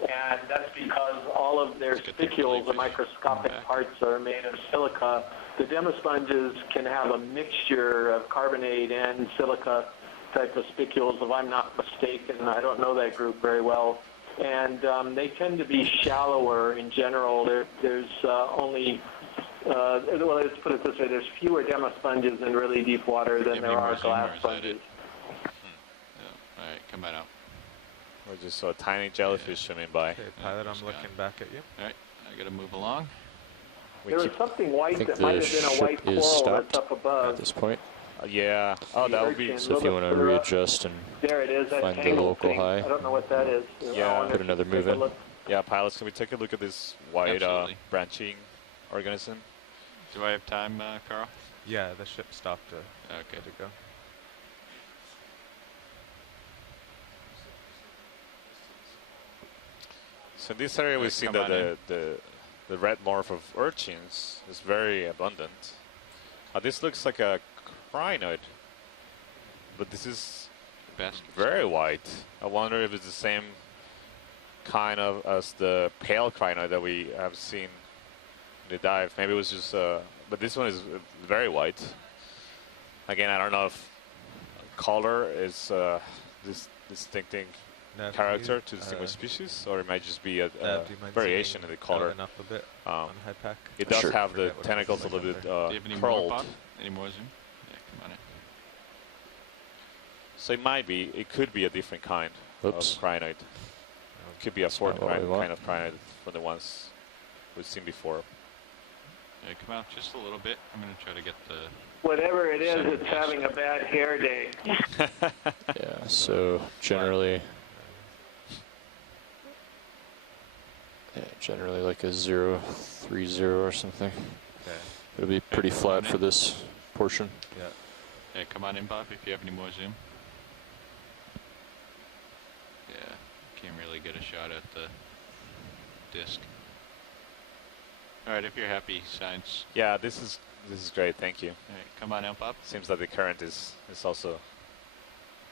and that's because all of their spicules, the microscopic parts, are made of silica. The Demosponges can have a mixture of carbonate and silica type of spicules, if I'm not mistaken. I don't know that group very well. And they tend to be shallower in general. There's only, well, let's put it this way, there's fewer Demosponges in really deep water than there are glass sponges. All right, come on out. We just saw a tiny jellyfish swimming by. Okay, pilot, I'm looking back at you. All right, I got to move along. There was something white that might have been a white coral that's up above. At this point. Yeah. Oh, that would be. So if you want to readjust and there it is, find the local thing. high. I don't know what that is. Yeah. Put another move in. Yeah, pilots, can we take a look at this white branching organism? Do I have time, Carl? Yeah, the ship stopped to go. So in this area, we've seen that the red morph of urchins is very abundant. This looks like a Crinoid. But this is very white. I wonder if it's the same kind of as the pale Crinoid that we have seen in the dive. Maybe it was just, but this one is very white. Again, I don't know if color is this distincting character to distinguish species, or it might just be a variation in the color. Up a bit it does have the tentacles a little bit curled. Any more zoom? Yeah, come on in. So it could be a different kind of Crinoid. It could be a fourth kind of Crinoid from the ones we've seen before. Yeah, come out just a little bit. I'm going to try to get the... Whatever it is, it's having a bad hair day. Yeah, so generally... Yeah, generally like a 0.30 or something. Okay. It'll be pretty flat for this portion. Yeah. Yeah, come on in, Bob, if you have any more zoom. Yeah, can't really get a shot at the disc. All right, if you're happy, science. Yeah, this is great. Thank you. All right, come on out, Bob. Seems that the current is also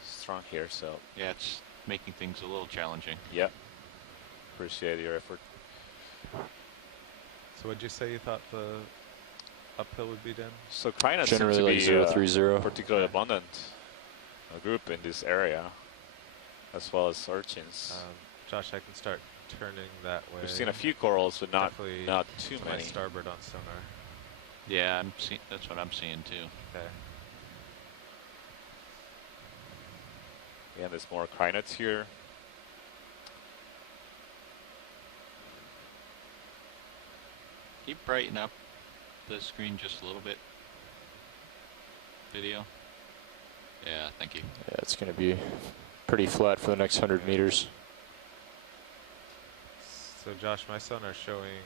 strong here, so yeah, it's making things a little challenging. Yeah, appreciate your effort. So what'd you say you thought the uphill would be, Dan? So Crinoid generally seems to like be 0.30. particularly abundant group in this area, as well as urchins. Josh, I can start turning that way. We've seen a few corals, but not too to many. My starboard on sonar. Yeah, that's what I'm seeing too. Okay. Yeah, there's more crinoids here. Can you brighten up the screen just a little bit? Video. Yeah, thank you. Yeah, it's going to be pretty flat for the next 100 meters. So Josh, my sonar showing.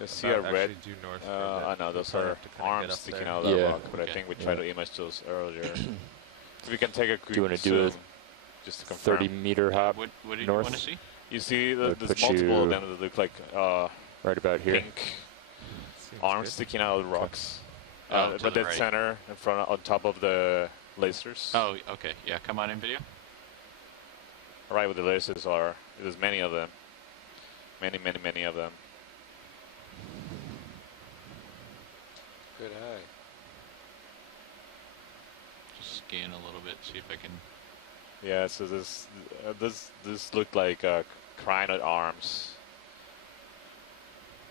You see a red. Due north I know those are arms sticking out of that rock, but I think we tried to image those earlier. If we can take a quick Do you want to do a just to confirm. 30-meter hop What do you north? want to see? You see there's multiple of them that look like right about here. pink arms sticking out of the rocks. To but the dead center in front, on top of the lasers. Oh, okay. Yeah, come on in video. Right where the lasers are. There's many of them. Many of them. Good eye. Just scan a little bit, see if I can. Yeah, so this looked like crinoid arms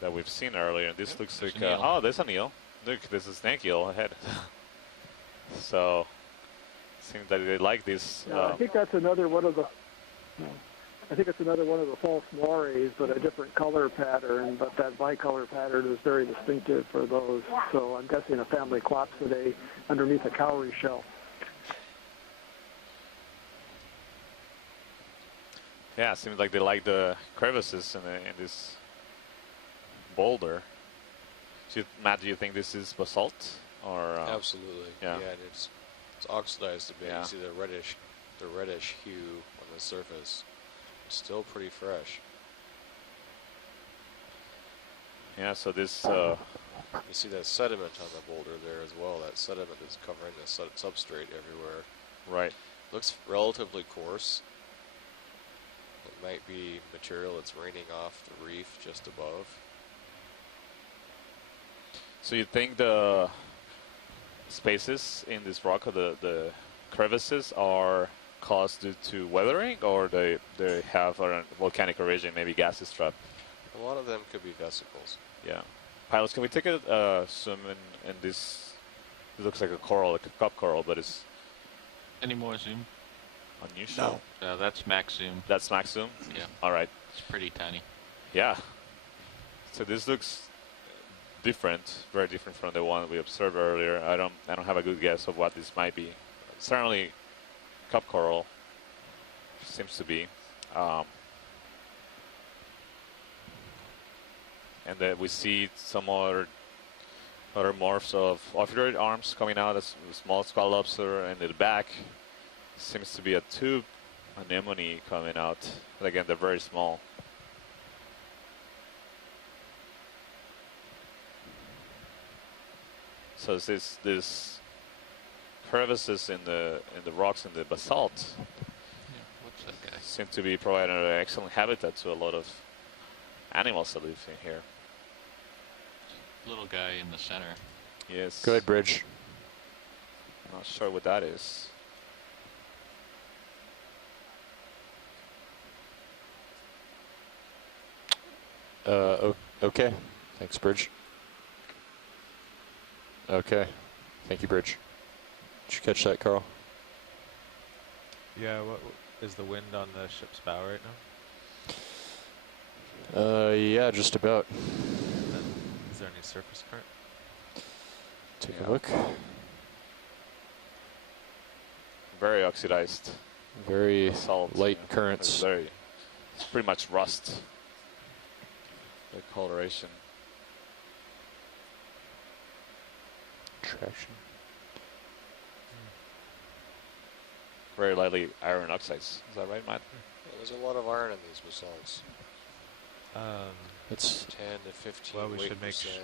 that we've seen earlier. And this looks like oh, there's an eel. Look, there's a snake eel ahead. So seems that they like this. I think that's another one of the. I think it's another one of the false moires, but a different color pattern. But that bicolor pattern is very distinctive for those. So I'm guessing a family Clopsidae underneath a cowrie shell. Yeah, it seems like they like the crevices in this boulder. Matt, do you think this is basalt or? Absolutely. Yeah, and it's oxidized a bit. Yeah. You see the reddish hue on the surface. It's still pretty fresh. Yeah, so this. You see that sediment on the boulder there as well. That sediment is covering the substrate everywhere. Right. Looks relatively coarse. It might be material that's raining off the reef just above. So you think the spaces in this rock, or the crevices, are caused due to weathering, or they have a volcanic origin, maybe gases trapped? A lot of them could be vesicles. Yeah. Pilots, can we take a swim in this? It looks like a coral, like a cup coral, but it's Any more zoom? unusual. No. That's max zoom. That's max zoom? Yeah. All right. It's pretty tiny. Yeah. So this looks different, very different from the one we observed earlier. I don't have a good guess of what this might be. Certainly, cup coral seems to be. And then we see some other morphs of ophidroid arms coming out as small skull lobster, and in the back seems to be a tube anemone coming out. But again, they're very small. So this crevices in the rocks and the basalt seem to be providing an excellent habitat to a lot of animals that live in here. Little guy in the center. Yes. Go ahead, Bridge. Not sure what that is. Okay. Thanks, Bridge. Okay. Thank you, Bridge. Did you catch that, Carl? Yeah, what is the wind on the ship's bow right now? Yeah, just about. Is there any surface current? Take a look. Very oxidized. Very basalt, light currents. It's pretty much rust. The coloration. Traction. Very lightly iron oxides. Is that right, Matt? Yeah, there's a lot of iron in these basalts. It's 10 to 15. Well, we should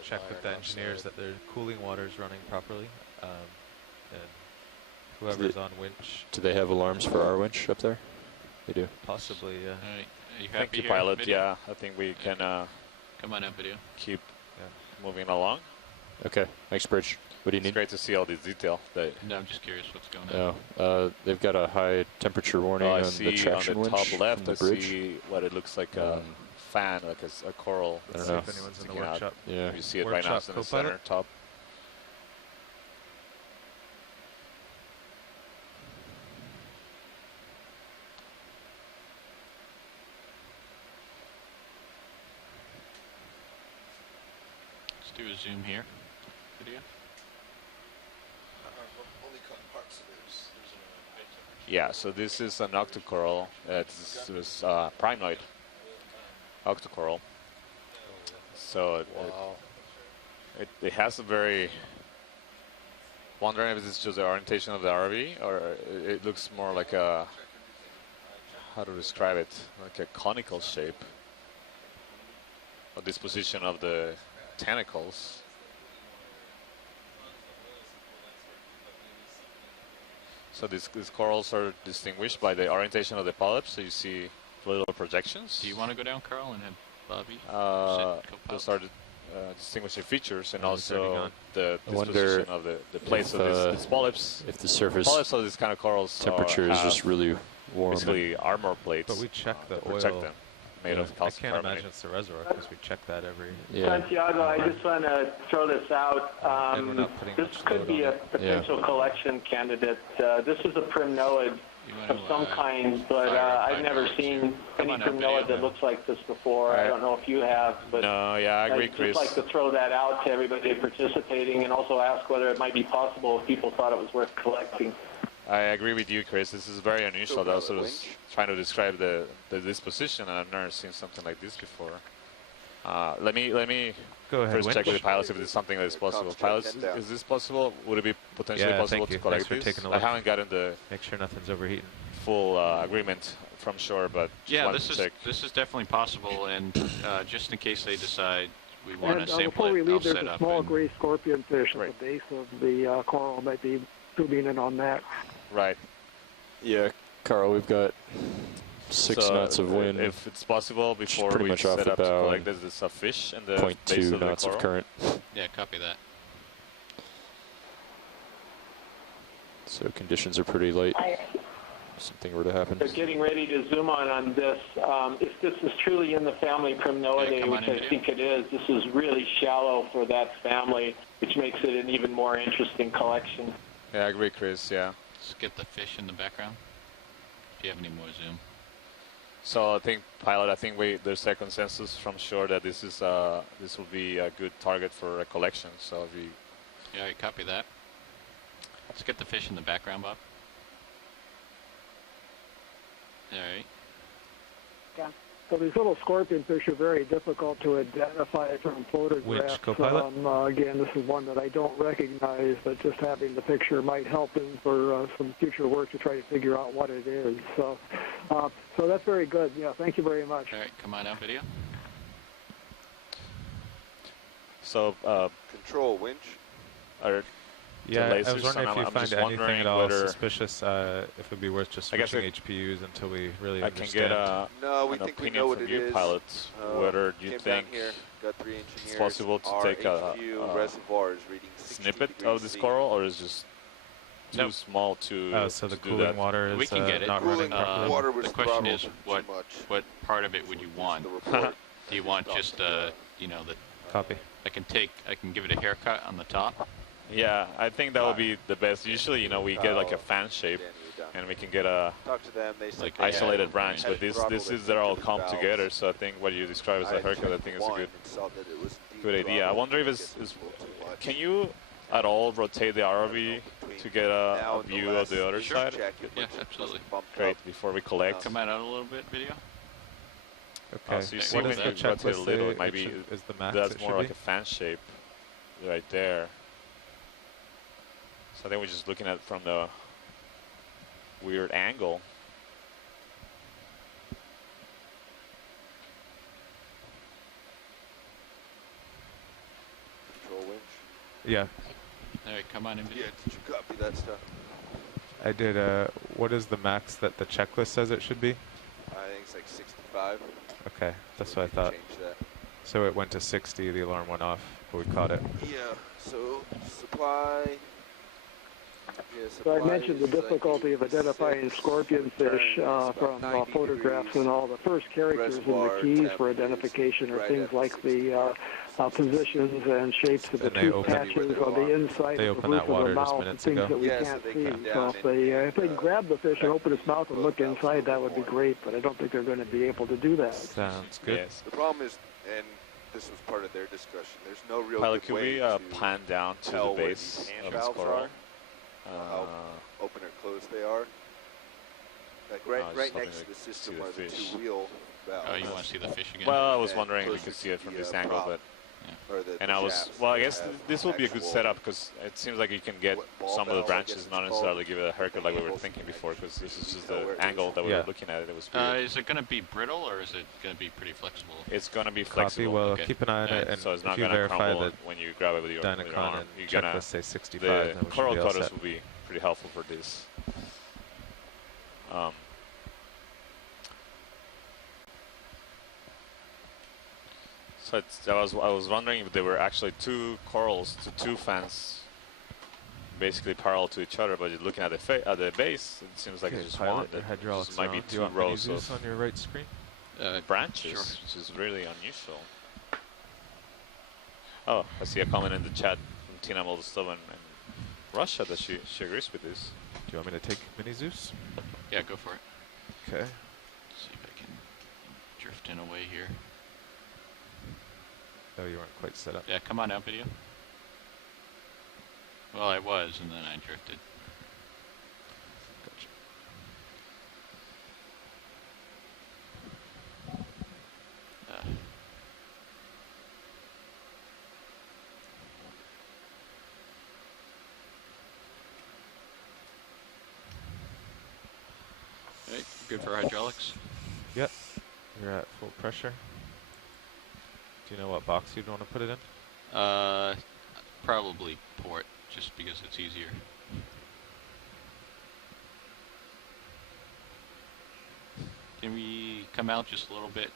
check with the engineers that their cooling water is running properly, and whoever's on winch. Do they have alarms for our winch up there? They do. Possibly, yeah. Are you Thank happy you, here, pilot. video? Yeah, I think we can come on up, video. keep moving along. Okay, thanks, Bridge. What do you It's need? great to see all this detail. No, I'm just curious what's going on. Oh, they've got a high temperature warning I on see the traction on the winch top left, from I the bridge. see what it looks like a fan, like a coral. I don't See know. if anyone's in the sticking out. workshop. Yeah. You see it right now, it's in the center top. Let's do a zoom here. Video. Yeah, so this is an octocoral. It's Crinoid octocoral. So it has a very. Wondering if it's just the orientation of the ROV, or it looks more like a. How to describe it? Like a conical shape. Or disposition of the tentacles. So these corals are distinguished by the orientation of the polyps. So you see little projections. Do you want to go down, Carl, and have Bobby those are the distinguishing features, and also the disposition of the place of these polyps. If the surface polyps of these kind of corals temperature is just really warm. Basically armor plates. But we check the protect oil. them. Made of I calcium can't carbonate. imagine it's the reservoir because we check that every. Santiago, I just want to throw this out. This could be a potential collection candidate. This is a primnoid of some kind, but I've never seen any primnoid that looks like this before. I don't know if you have, but no, yeah, I agree, I'd Chris. just like to throw that out to everybody participating, and also ask whether it might be possible if people thought it was worth collecting. I agree with you, Chris. This is very unusual. I also was trying to describe the disposition, and I've never seen something like this before. Let me Go ahead, first winch. check with the pilots if it's something that is possible. Pilots, is this possible? Would it be potentially possible to collect Thanks for this? taking a I look. haven't gotten the Make sure nothing's overheating. full agreement from shore, but yeah, this is definitely possible, and just in case they decide we want to And sample before we it, I'll leave, there's set a up. small gray scorpionfish at the base of the coral. Might be zooming in on that. Right. Yeah, Carl, we've got 6 knots of wind. If it's possible, before pretty we much off set the up to bow collect this, there's a fish and the 0.2 base of the knots coral. of current. Yeah, copy that. So conditions are pretty light. If something were to happen. They're getting ready to zoom on this. If this is truly in the family Primnoidae, which I think it is, this is really shallow for that family, which makes it an even more interesting collection. Yeah, I agree, Chris. Yeah. Let's get the fish in the background. If you have any more zoom. So I think, pilot, there's a consensus from shore that this will be a good target for a collection. So if you. Yeah, I copy that. Let's get the fish in the background, Bob. All right. Yeah. So these little scorpionfish are very difficult to identify from photographs. Which co-pilot? Again, this is one that I don't recognize, but just having the picture might help in for some future work to try to figure out what it is. So, so that's very good. Yeah, thank you very much. All right, come on out, video. So control winch. Yeah, lasers. I was wondering if you find anything at all suspicious, if it would be worth just switching HPUs until we really understand. I can get we think we know what it is. Pilots, whether you think got 3 engineers. it's possible to take a snippet of this coral, or is it just too small to so the to cooling do that? water is we can get it. not running properly. Water was the question is, what part of it would you want? Do you want just you know, the copy? I can give it a haircut on the top. Yeah, I think that would be the best. Usually, you know, we get like a fan shape, and we can get a like isolated branch. But this is they're all come together. So I think what you describe as a haircut, I think is a good idea. I wonder if it's can you at all rotate the ROV to get a view of the other side? Yeah, absolutely. Great. Before we collect. Come out a little bit, video. Okay. So you see when you rotate a little, it might be is the max that's more like a fan shape right there. So I think we're just looking at it from the weird angle. Control winch. Yeah. All right, come on in. Yeah, did you copy that stuff? I did. What is the max that the checklist says it should be? I think it's like 65. Okay, that's what I thought. Change that. So it went to 60, the alarm went off, but we caught it. Yeah, so supply. Yeah, so I mentioned the difficulty of identifying scorpionfish from photographs, and all the first characters in the keys for identification are things like the positions and shapes of the tooth patches on the inside of the roof of the mouth, and things that we can't see. So if they can grab the fish and open its mouth and look inside, that would be great, but I don't think they're going to be able to do that. Sounds good. Yes. The problem is, and this was part of their discussion, there's no real Pilot, good way can we pan down to the base of this coral? How open or closed they are. Like right next to the system are the 2-wheel valves. Oh, you want to see the fish again? Well, I was wondering if we could see it from this angle, but and I was I guess this will be a good setup because it seems like you can get some of the branches, not necessarily give it a haircut like we were thinking before, because this is just the angle that we were looking at. It was weird. Is it going to be brittle or is it going to be pretty flexible? It's going to be flexible. Well, keep an eye on it, and so it's not if you going to verify crumble that when you grab it with your arm. You're gonna say 65. The coral cutters will be pretty helpful for this. So I was wondering if there were actually 2 corals to 2 fans, basically parallel to each other. But looking at the base, it seems like it's just one. That might be 2 rows of on your right screen? Branches, which is really unusual. Oh, I see a comment in the chat from Tina Moldostova in Russia that she agrees with this. Do you want me to take Mini Zeus? Yeah, go for it. Okay. See if I can drift in away here. Oh, you weren't quite set up. Yeah, come on out, video. Well, I was, and then I drifted. Gotcha. Right, good for hydraulics? Yep. You're at full pressure. Do you know what box you'd want to put it in? Probably port, just because it's easier. Can we come out just a little bit?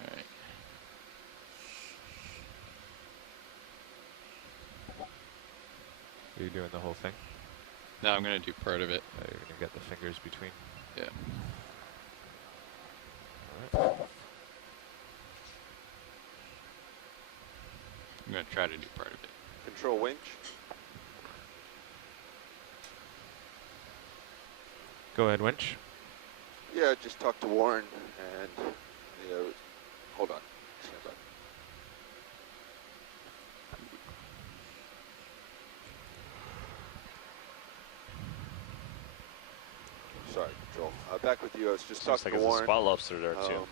All right. Are you doing the whole thing? No, I'm going to do part of it. You're going to get the fingers between. Yeah. All right. I'm going to try to do part of it. Control winch. Go ahead, winch. Yeah, just talk to Warren and, hold on. Stand by. Sorry, Control. Back with you. I was just talking to Warren. There's a spot lobster there too.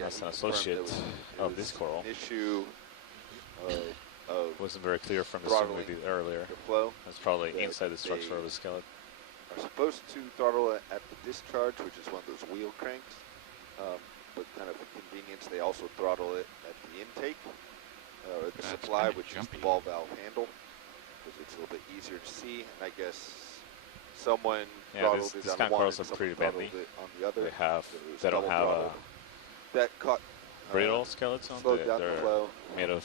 That's an associate of this coral. Issue wasn't very clear from the swim we did earlier. That's probably inside the structure of the skeleton. Are supposed to throttle it at the discharge, which is one of those wheel cranks, but kind of for convenience, they also throttle it at the intake. or the supply, which is the ball valve handle, because it's a little bit easier to see. And I guess someone throttled it on one and someone throttled it on the other. They don't have a that caught brittle skeleton. Slowed down the flow. Made of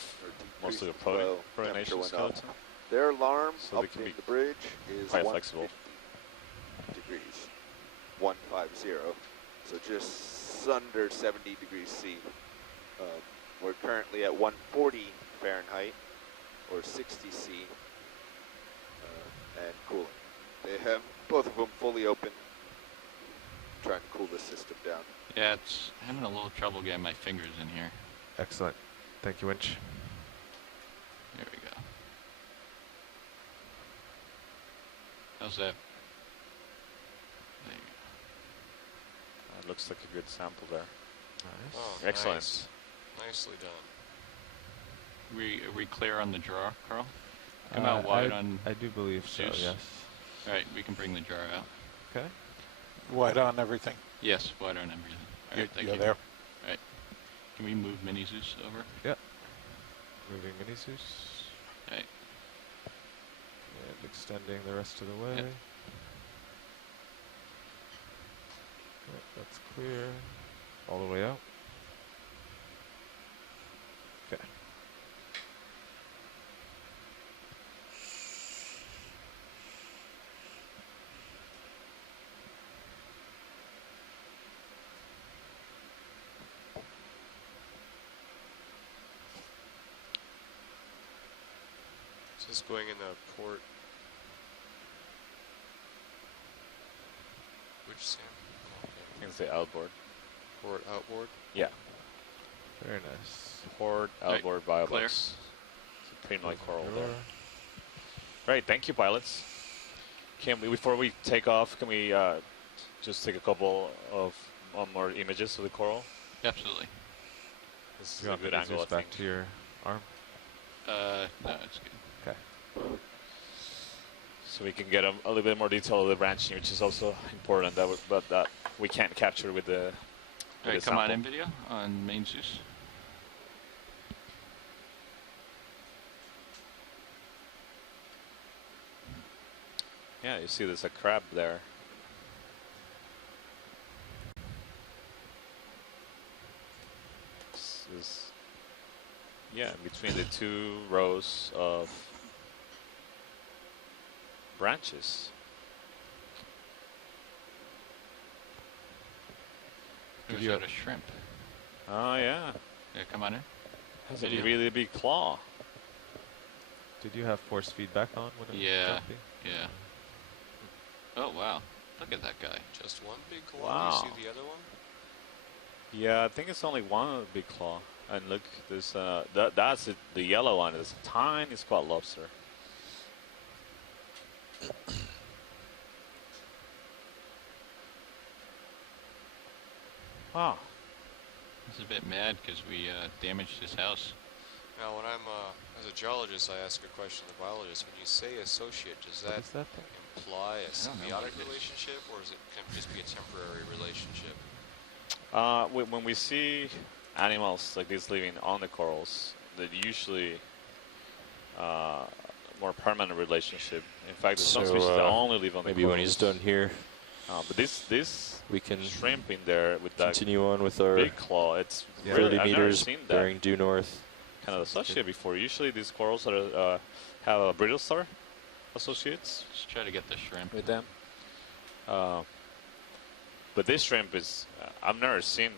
mostly a protonation skeleton. Their alarm so up in the bridge is quite flexible. Degrees, 150. So just under 70 degrees C. We're currently at 140 Fahrenheit or 60 C and cooling. They have both of them fully open, trying to cool the system down. Yeah, it's having a little trouble getting my fingers in here. Excellent. Thank you, Winch. There we go. How's that? There you go. It looks like a good sample there. Nice. Oh, excellent. Nice. Nicely done. Are we clear on the draw, Carl? Come out wide on. I do believe so. Zeus. Yes. All right, we can bring the jar out. Okay. Wide on everything. Yes, wide on everything. All right, thank you. There. All right. Can we move Mini Zeus over? Yep. Moving Mini Zeus. All right. And extending the rest of the way. Yep. Yep, that's clear. All the way out. Okay. Is this going in the port? Which Sam? I think it's the outboard. Port outboard? Yeah. Very nice. Port outboard biobox. It's a Crinoid coral there. Right, thank you, pilots. Can we, before we take off, can we just take a couple of more images of the coral? Absolutely. This is a good angle, I think. Back to your arm? No, it's good. Okay. So we can get a little bit more detail of the branching, which is also important, but that we can't capture with the All right, come on in video on main Zeus. Yeah, you see there's a crab there. This is, yeah, between the two rows of branches. There's got a shrimp. Oh, yeah. Yeah, come on in. Has a really big claw. Did you have force feedback on when it was jumping? Yeah. Oh, wow. Look at that guy. Just one big claw? Wow. Do you see the other one? Yeah, I think it's only one big claw. And look, there's that's it, the yellow one. It's a tiny spot lobster. Wow. He's a bit mad because we damaged his house. Now, when I'm, as a geologist, I ask a question to the biologist. When you say associate, does that imply a symbiotic relationship, or can it just be a temporary relationship? When we see animals like this living on the corals, they're usually more permanent relationship. In fact, there's some species that only live on the corals. Maybe when he's done here, but this we can shrimp in there with that continue on with our big claw. It's 30 meters bearing due north. Kind of associate before. Usually these corals are, have a brittle star associates. Let's try to get the shrimp with them. But this shrimp is I've never seen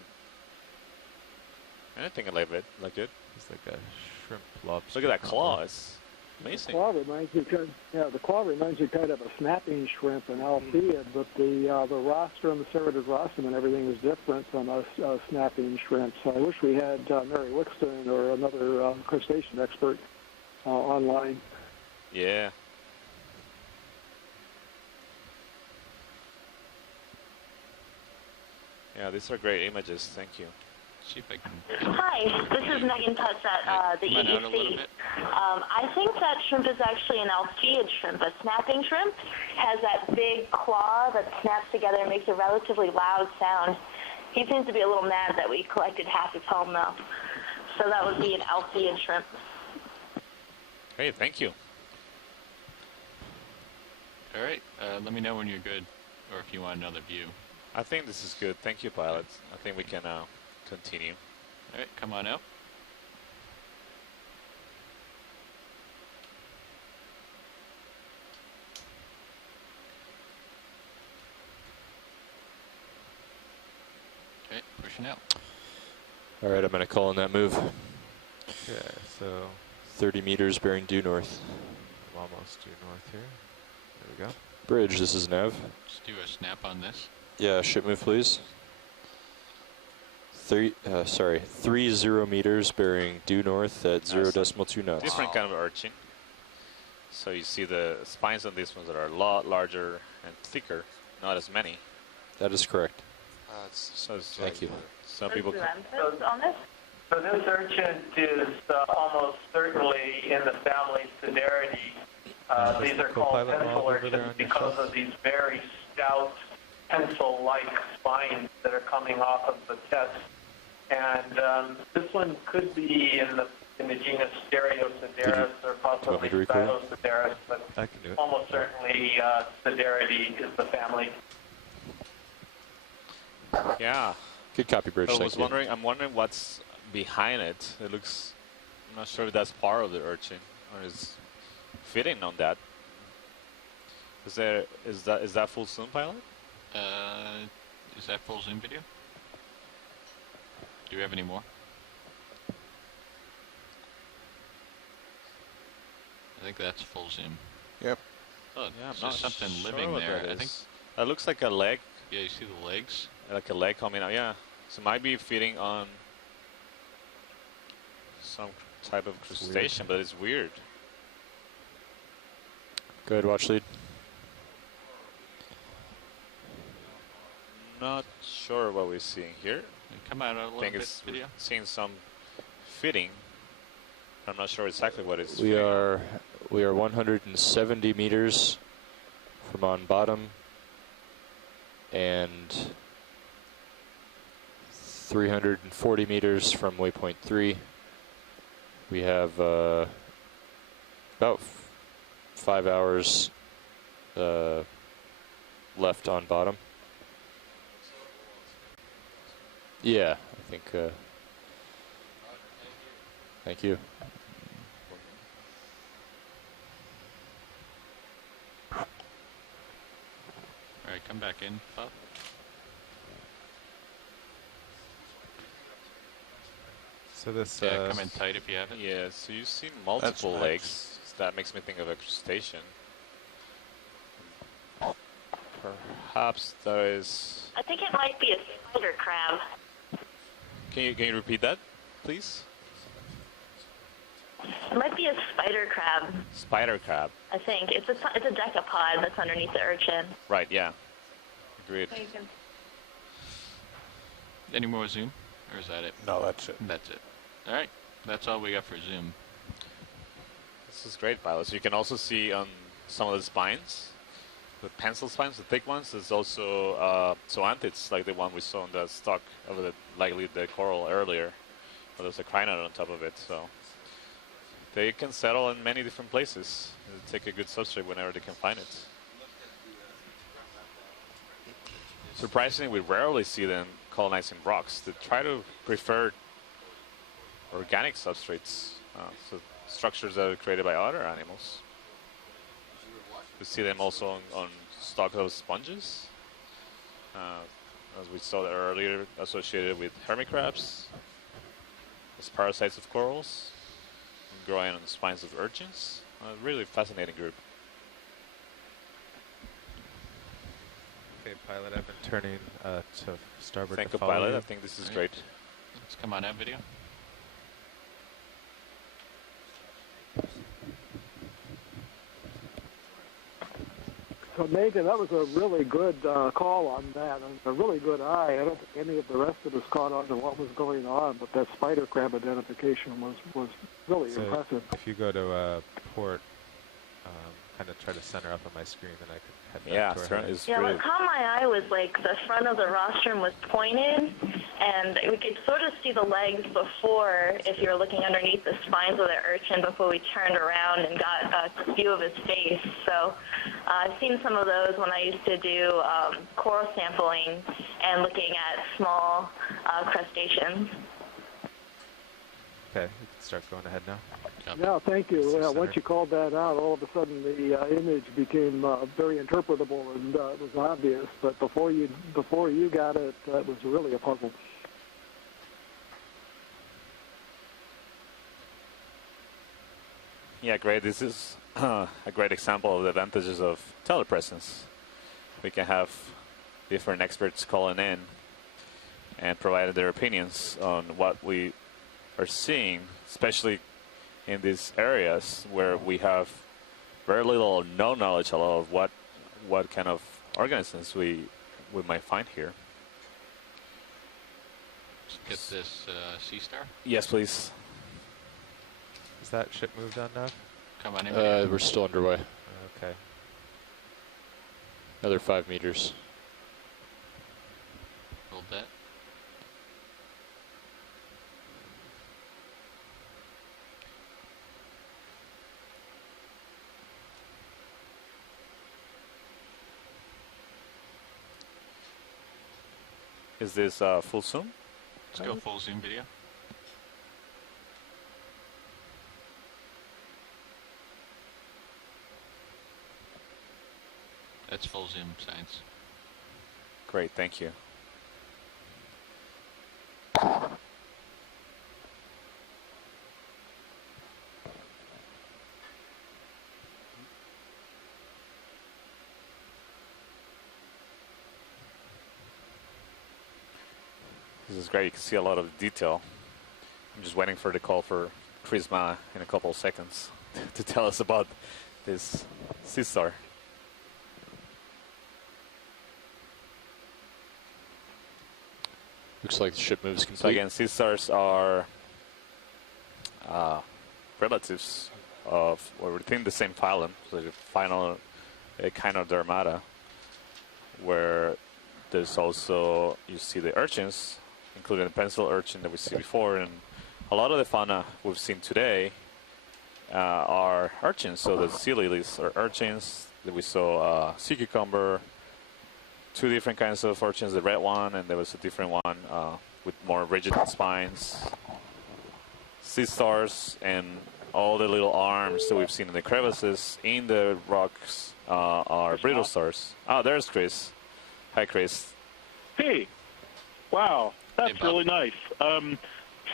anything like it. It's like a shrimp lobster. Look at that claw. It's amazing. The claw reminds me, the claw reminds you kind of a snapping shrimp and alpheid, but the rostrum, the serrated rostrum, and everything is different from a snapping shrimp. So I wish we had Mary Wixton or another crustacean expert online. Yeah. Yeah, these are great images. Thank you. See if I can. Hi, this is Megan Putz at the EDC. I think that shrimp is actually an alpheid shrimp. A snapping shrimp has that big claw that snaps together and makes a relatively loud sound. He seems to be a little mad that we collected half his home, though. So that would be an Alphean shrimp. Great, thank you. All right, let me know when you're good, or if you want another view. I think this is good. Thank you, pilots. I think we can continue. All right, come on out. Okay, pushing out. All right, I'm going to call on that move. Okay, so 30 meters bearing due north. I'm almost due north here. There we go. Bridge, this is Nav. Just do a snap on this. Yeah, ship move, please. 30 meters bearing due north at 0.2 knots. Different kind of urchin. So you see the spines on these ones that are a lot larger and thicker, not as many. That is correct. Thank you. Some people. So this urchin is almost certainly in the family Sideridae. These are called pencil urchins because of these very stout pencil-like spines that are coming off of the test. And this one could be in the genus Stereosideris or possibly Stylosideris, but almost certainly Sideridae is the family. Yeah. Good copy, Bridge. I'm wondering what's behind it. It looks. I'm not sure if that's part of the urchin or is fitting on that. Is that full zoom, pilot? Is that full zoom video? Do we have any more? I think that's full zoom. Yep. Oh, yeah, there's something living there. I think that looks like a leg. Yeah, you see the legs? Like a leg coming out, yeah. So it might be feeding on some type of crustacean, but it's weird. Go ahead, watch lead. Not sure what we're seeing here. Come out a little bit, video. Seeing some fitting. I'm not sure exactly what it's. We are 170 meters from on bottom and 340 meters from waypoint 3. We have about 5 hours left on bottom. Yeah, I think. Thank you. All right, come back in, Bob. So this. Come in tight if you have it. Yeah, so you've seen multiple legs. So that makes me think of a crustacean. Perhaps there is. I think it might be a spider crab. Can you repeat that, please? It might be a spider crab. Spider crab. I think it's a decapod that's underneath the urchin. Right. Yeah. Agreed. Any more zoom, or is that it? No, that's it. That's it. All right, that's all we got for zoom. This is great, pilot. So you can also see on some of the spines, the pencil spines, the thick ones. There's also zoanthids, like the one we saw on the stalk of the coral earlier. But there's a crinoid on top of it, so they can settle in many different places. They take a good substrate whenever they can find it. Surprisingly, we rarely see them colonizing rocks. They try to prefer organic substrates, so structures that are created by other animals. We see them also on stalks of sponges, as we saw that earlier, associated with hermit crabs, as parasites of corals, and growing on the spines of urchins. A really fascinating group. Okay, pilot, I've been turning to starboard. Thank you, pilot. I think this is great. Let's come on out, video. So, Megan, that was a really good call on that. A really good eye. I don't think any of the rest of us caught on to what was going on, but that spider crab identification was really impressive. If you go to port, kind of try to center up on my screen, then I could head back to our head. Yeah, what caught my eye was like the front of the rostrum was pointed, And we could sort of see the legs before, if you were looking underneath the spines of the urchin, before we turned around and got a view of his face. So I've seen some of those when I used to do coral sampling and looking at small crustaceans. Okay, you can start going ahead now. Yeah, thank you. Once you called that out, all of a sudden the image became very interpretable and it was obvious. But before you got it, it was really a puzzle. Yeah, great. This is a great example of the advantages of telepresence. We can have different experts calling in and provide their opinions on what we are seeing, especially in these areas where we have very little or no knowledge of what kind of organisms we might find here. Let's get this sea star. Yes, please. Is that ship moved on now? Come on in. We're still underway. Okay. Another 5 meters. Hold that. Is this full zoom? Let's go full zoom video. That's full zoom science. Great, thank you. This is great. You can see a lot of detail. I'm just waiting for the call for Prisma in a couple of seconds to tell us about this sea star. Looks like the ship moves complete. So again, sea stars are relatives of, or within the same phylum, so the final Echinodermata, where there's also, you see the urchins, including the pencil urchin that we see before, and a lot of the fauna we've seen today are urchins. So the sea lilies are urchins. That we saw sea cucumber, 2 different kinds of urchins, the red one, and there was a different one with more rigid spines. Sea stars and all the little arms that we've seen in the crevices in the rocks are brittle stars. Oh, there's Chris. Hi, Chris. Hey. Wow, that's really nice.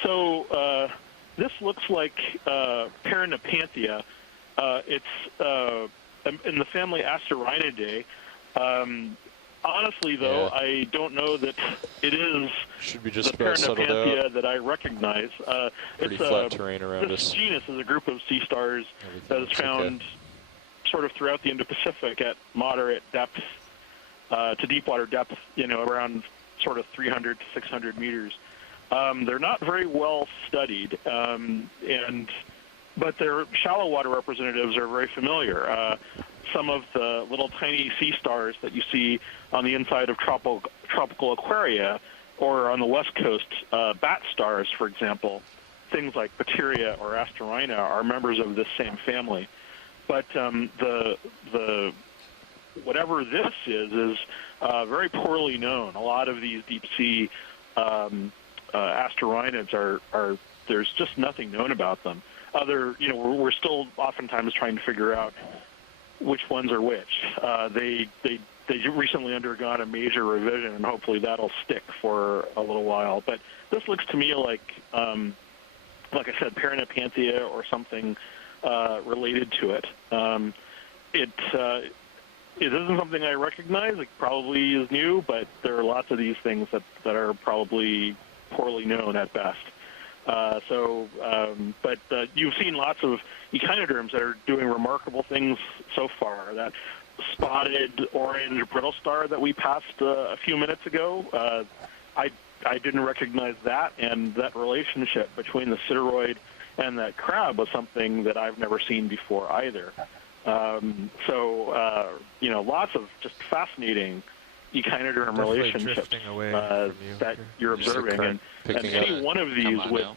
So this looks like Paranapanthea. It's in the family Asterinidae. Honestly, though, I don't know that it is Should be just the Paranapanthea that I recognize. Pretty flat terrain around this us. genus is a group of sea stars that is found sort of throughout the Indo-Pacific at moderate depth to deep water depth, around sort of 300 to 600 meters. They're not very well studied, but their shallow water representatives are very familiar. Some of the little tiny sea stars that you see on the inside of tropical aquaria, or on the west coast, bat stars, for example, things like Bateria or Asterina are members of this same family. But the whatever this is very poorly known. A lot of these deep sea asterinids are there's just nothing known about them. We're still oftentimes trying to figure out which ones are which. They recently undergone a major revision, and hopefully that'll stick for a little while. But this looks to me like I said, Paranapanthea or something related to it. It isn't something I recognize. It probably is new, but there are lots of these things that are probably poorly known at best. But you've seen lots of echinoderms that are doing remarkable things so far. That spotted orange brittle star that we passed a few minutes ago, I didn't recognize that, and that relationship between the sideroid and that crab was something that I've never seen before either. Lots of just fascinating echinoderm relationships that you're observing, and any one of these would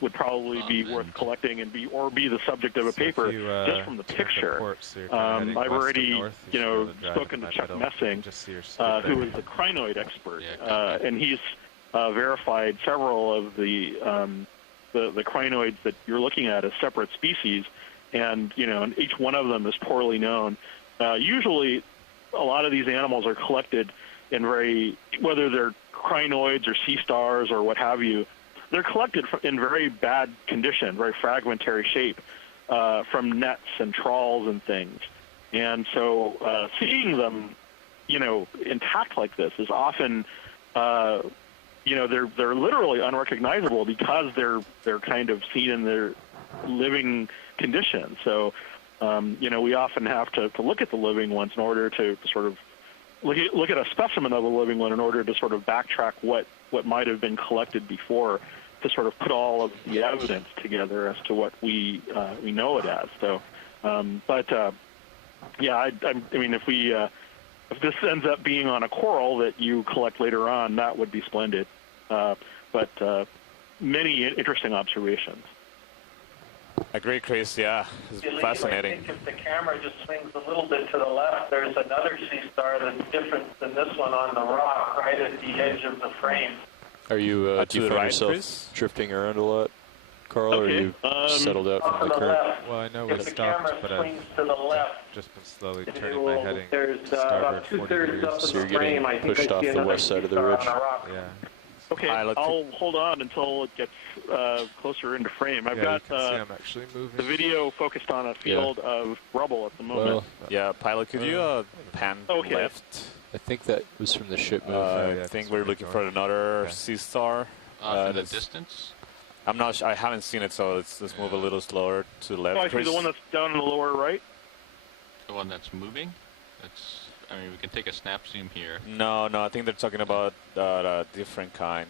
would probably be worth collecting and be the subject of a paper just from the picture. I've already spoken to Chuck Messing, who is the crinoid expert, and he's verified several of the crinoids that you're looking at as separate species, and and each one of them is poorly known. Usually, a lot of these animals are collected in whether they're crinoids or sea stars or what have you, they're collected in very bad condition, very fragmentary shape, from nets and trawls and things. And so seeing them, intact like this is often, they're literally unrecognizable because they're kind of seen in their living condition. So, we often have to look at the living ones in order to sort of look at a specimen of a living one in order to sort of backtrack what might have been collected before, to sort of put all of the evidence together as to what we know it as. So, I mean, if this ends up being on a coral that you collect later on, that would be splendid. But many interesting observations. Agree, Chris. Yeah, it's fascinating. I think if the camera just swings a little bit to the left, there's another sea star that's different than this one on the rock, right at the edge of the frame. Are you, do you find yourself drifting around a lot, Carl, or are you settled out from the current? Well, I know we stopped, but I've just been slowly turning my heading starboard 40 degrees. So you're getting pushed off the west side of the ridge? Yeah. Okay, I'll hold on until it gets closer into frame. I've got I'm actually moving. The video focused on a field of rubble at the moment. Well, yeah, pilot, could you pan left? I think that was from the ship move. I think we're looking for another sea star. In the distance? I'm not sure. I haven't seen it, so let's move a little slower to the left. Oh, I see the one that's down in the lower right? The one that's moving? I mean, we can take a snap zoom here. No, I think they're talking about a different kind,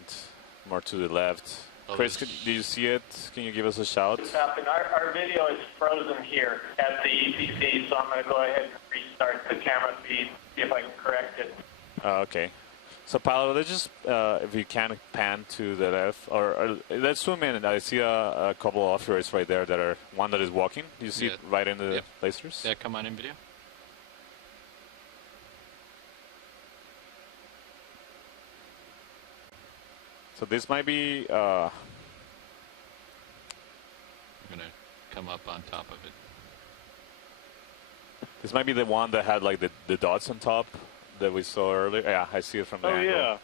more to the left. Oh, Chris, do you see it? Can you give us a shout? What's happened? Our video is frozen here at the ECC, so I'm going to go ahead and restart the camera feed, see if I can correct it. Okay. So, Paolo, let's just, if you can, pan to the left, or let's zoom in. I see a couple of off-roads right there that are, one that is walking. Do you see it right in the lasers? Yeah, come on in video. So this might be... I'm going to come up on top of it. This might be the one that had like the dots on top that we saw earlier. Yeah, I see it from the angle. Yeah.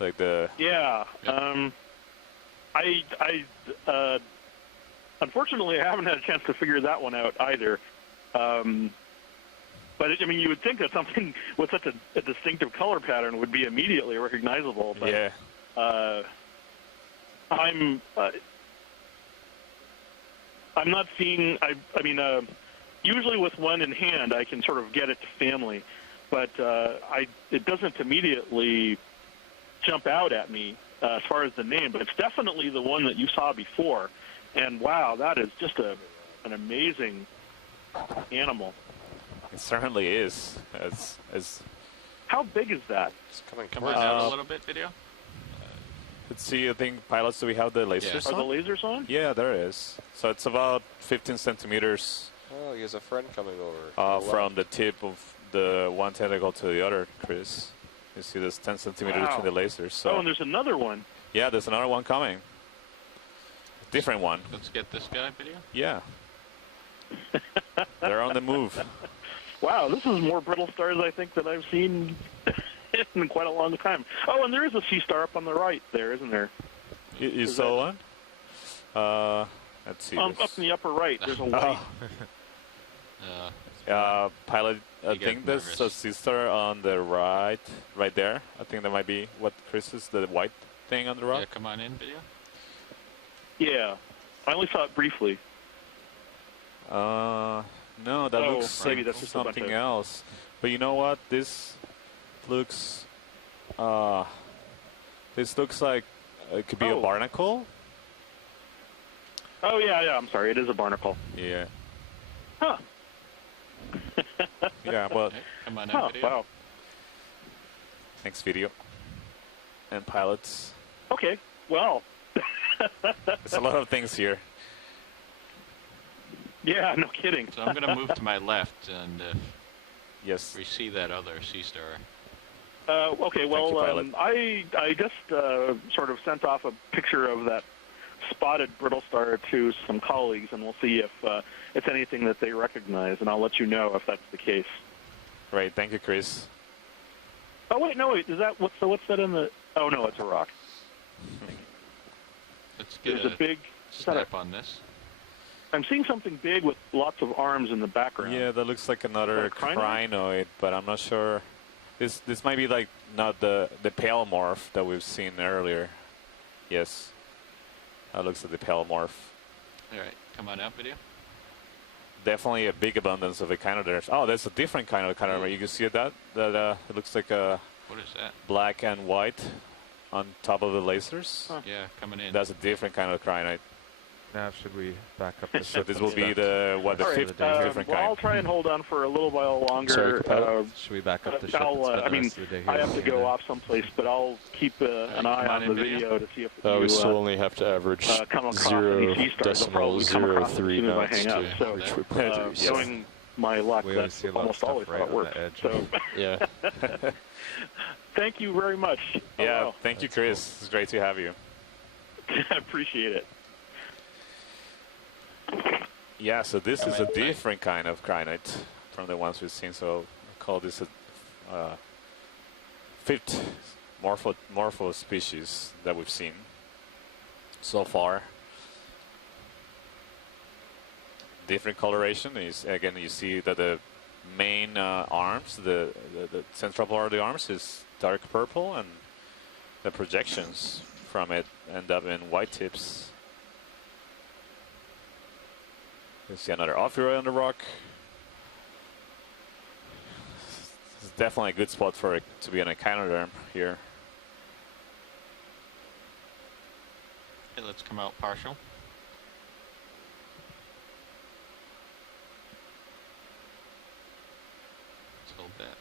Like the... Yeah. Unfortunately, I haven't had a chance to figure that one out either. But, I mean, you would think that something with such a distinctive color pattern would be immediately recognizable. But, yeah. I'm not seeing. I mean, usually with one in hand, I can sort of get it to family, but it doesn't immediately jump out at me as far as the name. But it's definitely the one that you saw before, and wow, that is just an amazing animal. It certainly is. How big is that? It's coming. Come on down a little bit, video. Let's see, I think, pilots, do we have the lasers on? Are the lasers on? Yeah, there is. So it's about 15 centimeters. Oh, he has a friend coming over. From the tip of the one tentacle to the other, Chris. You see this 10 centimeters between the lasers. So. Oh, and there's another one. Yeah, there's another one coming. Different one. Let's get this guy, video. Yeah. They're on the move. Wow, this is more brittle stars, I think, than I've seen in quite a long time. Oh, and there is a sea star up on the right there, isn't there? You saw one? Let's see. Up in the upper right, there's a white. Pilot, I think there's a sea star on the right there. I think that might be what Chris is, the white thing on the rock. Yeah, come on in, video. Yeah, I only saw it briefly. No, that looks like something else. But you know what? This looks like it could be a barnacle. Oh yeah, I'm sorry, it is a barnacle. Yeah. Huh. Yeah, well. Come on, wow. Thanks, video. And pilots. Okay, well. There's a lot of things here. Yeah, no kidding. So I'm going to move to my left, and yes, we see that other sea star. Okay, well, I just sort of sent off a picture of that spotted brittle star to some colleagues, and we'll see if it's anything that they recognize, and I'll let you know if that's the case. Right, thank you, Chris. Oh wait, no, wait, is that what's that in the? Oh no, it's a rock. Let's get a big snap on this. I'm seeing something big with lots of arms in the background. Yeah, that looks like another crinoid, but I'm not sure. This might be like not the pale morph that we've seen earlier. Yes, that looks like the pale morph. All right, come on out, video. Definitely a big abundance of echinoderms. Oh, that's a different kind of echinoderm. You can see that it looks like a what is that? Black and white on top of the lasers. Huh. Yeah, coming in. That's a different kind of crinoid. Now, should we back up? So this will be the fifth different kind. I'll try and hold on for a little while longer. Sorry, should we back up the ship? I mean, I have to go off someplace, but I'll keep an eye on the video to see if we still only have to average 0.003 knots to showing my luck, that's almost always how it works. So, yeah. Thank you very much. Yeah, thank you, Chris. It's great to have you. I appreciate it. Yeah, so this is a different kind of crinoid from the ones we've seen. So I call this a fifth morpho species that we've seen so far. Different coloration is, again, you see that the main arms, the central part of the arms is dark purple, and the projections from it end up in white tips. You see another Ophiroid on the rock. It's definitely a good spot for it to be an echinoderm here. Okay, let's come out partial. Let's hold that.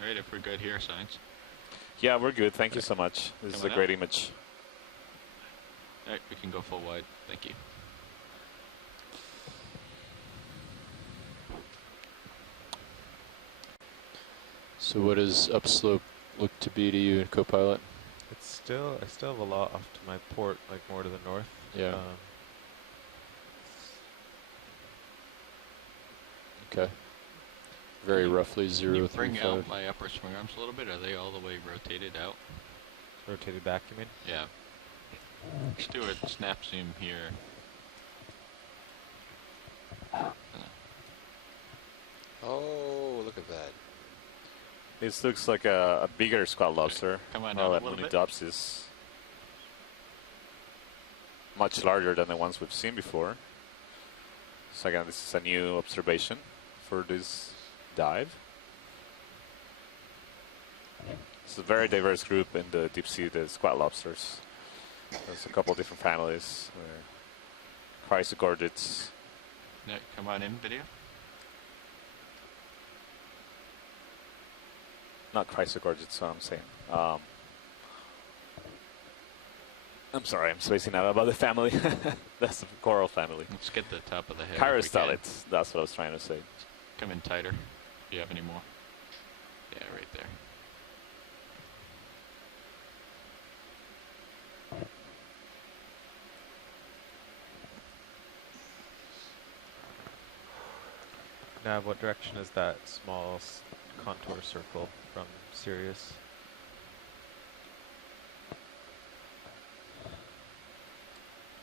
All right, if we're good here, Science. Yeah, we're good. Thank you so much. This is a great image. All right, we can go full wide. Thank you. So what does upslope look to be to you, co-pilot? I still have a lot off to my port, like more to the north. Yeah. Okay. Very roughly 0.35. Can you bring out my upper swing arms a little bit? Are they all the way rotated out? Rotated back, you mean? Yeah. Let's do a snap zoom here. Oh, look at that. This looks like a bigger squat lobster. Come on, a little bit. Is much larger than the ones we've seen before. So again, this is a new observation for this dive. It's a very diverse group in the deep sea, the squat lobsters. There's a couple of different families. Chrysogorgids. No, come on in, video. Not chrysogorgids, so I'm saying. I'm sorry, I'm spacing out about the family. That's the coral family. Let's get the top of the head. Chirostalids, that's what I was trying to say. Come in tighter, if you have any more. Yeah, right there. Nav, what direction is that small contour circle from Sirius?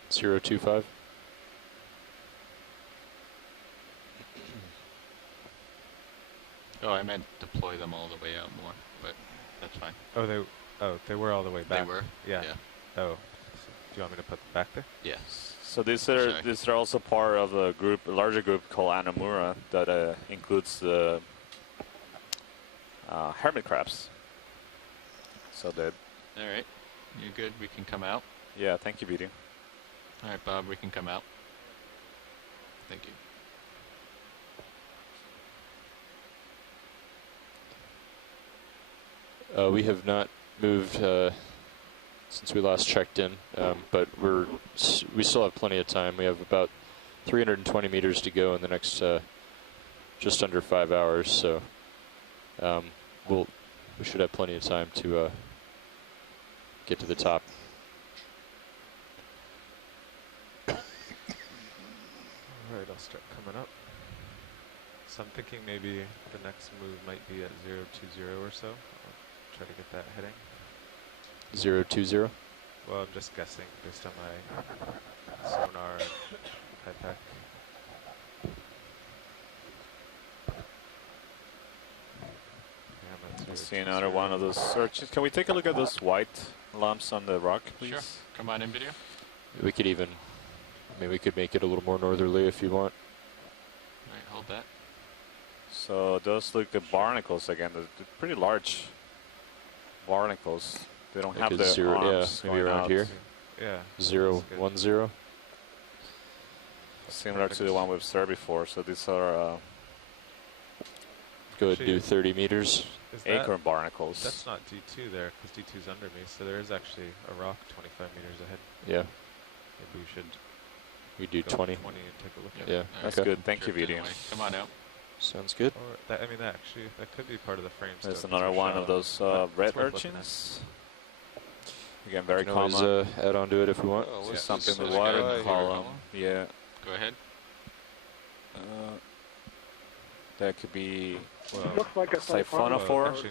.025. Oh, I meant deploy them all the way out more, but that's fine. Oh, they were all the way back. They were? Yeah. Yeah. Oh, so do you want me to put them back there? Yes. So these are also part of a group, a larger group called Anomura that includes the hermit crabs. So that. All right, you're good. We can come out. Yeah, thank you, BD. All right, Bob, we can come out. Thank you. We have not moved since we last checked in, but we still have plenty of time. We have about 320 meters to go in the next just under 5 hours, so we should have plenty of time to get to the top. All right, I'll start coming up. So I'm thinking maybe the next move might be at 020 or so. I'll try to get that heading. 020? Well, I'm just guessing based on my sonar and HIPAC. I see another one of those urchins. Can we take a look at those white lumps on the rock, please? Sure. Come on in, video. We could even, we could make it a little more northerly if you want. All right, hold that. So those look the barnacles again. They're pretty large barnacles. They don't have the zero, arms maybe around out. here. Yeah. 010. Similar to the one we've served before. So these are go ahead and do 30 meters. Acorn barnacles. That's not D2 there, because D2's under me, so there is actually a rock 25 meters ahead. Yeah. Maybe we should do 20. 20 and take a look at Yeah, it. That's good. Thank you, video. Come on out. Sounds good. Or that, that could be part of the frame. There's another one of those red urchins. Again, very common. common. Add on to it if we want. Oh, something in the water column. Yeah. Go ahead. That could be looks like a siphonophore. Actually,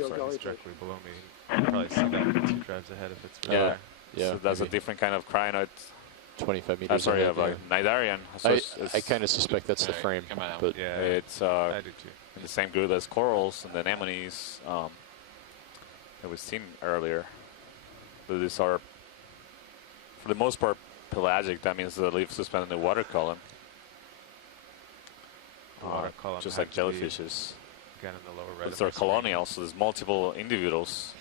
it's directly below me. You can probably see that 2 drives ahead if it's really there. Yeah. So that's a different kind of crinoid. 25 meters. Sorry, ahead, of Nidarian. So I kind of suspect that's the frame, but yeah, it's I do too. In the same group as corals and the anemones that we've seen earlier. But these are, for the most part, pelagic. That means they live suspended in the water column. Just like jellyfishes. Again, in the lower right. But they're colonial, so there's multiple individuals.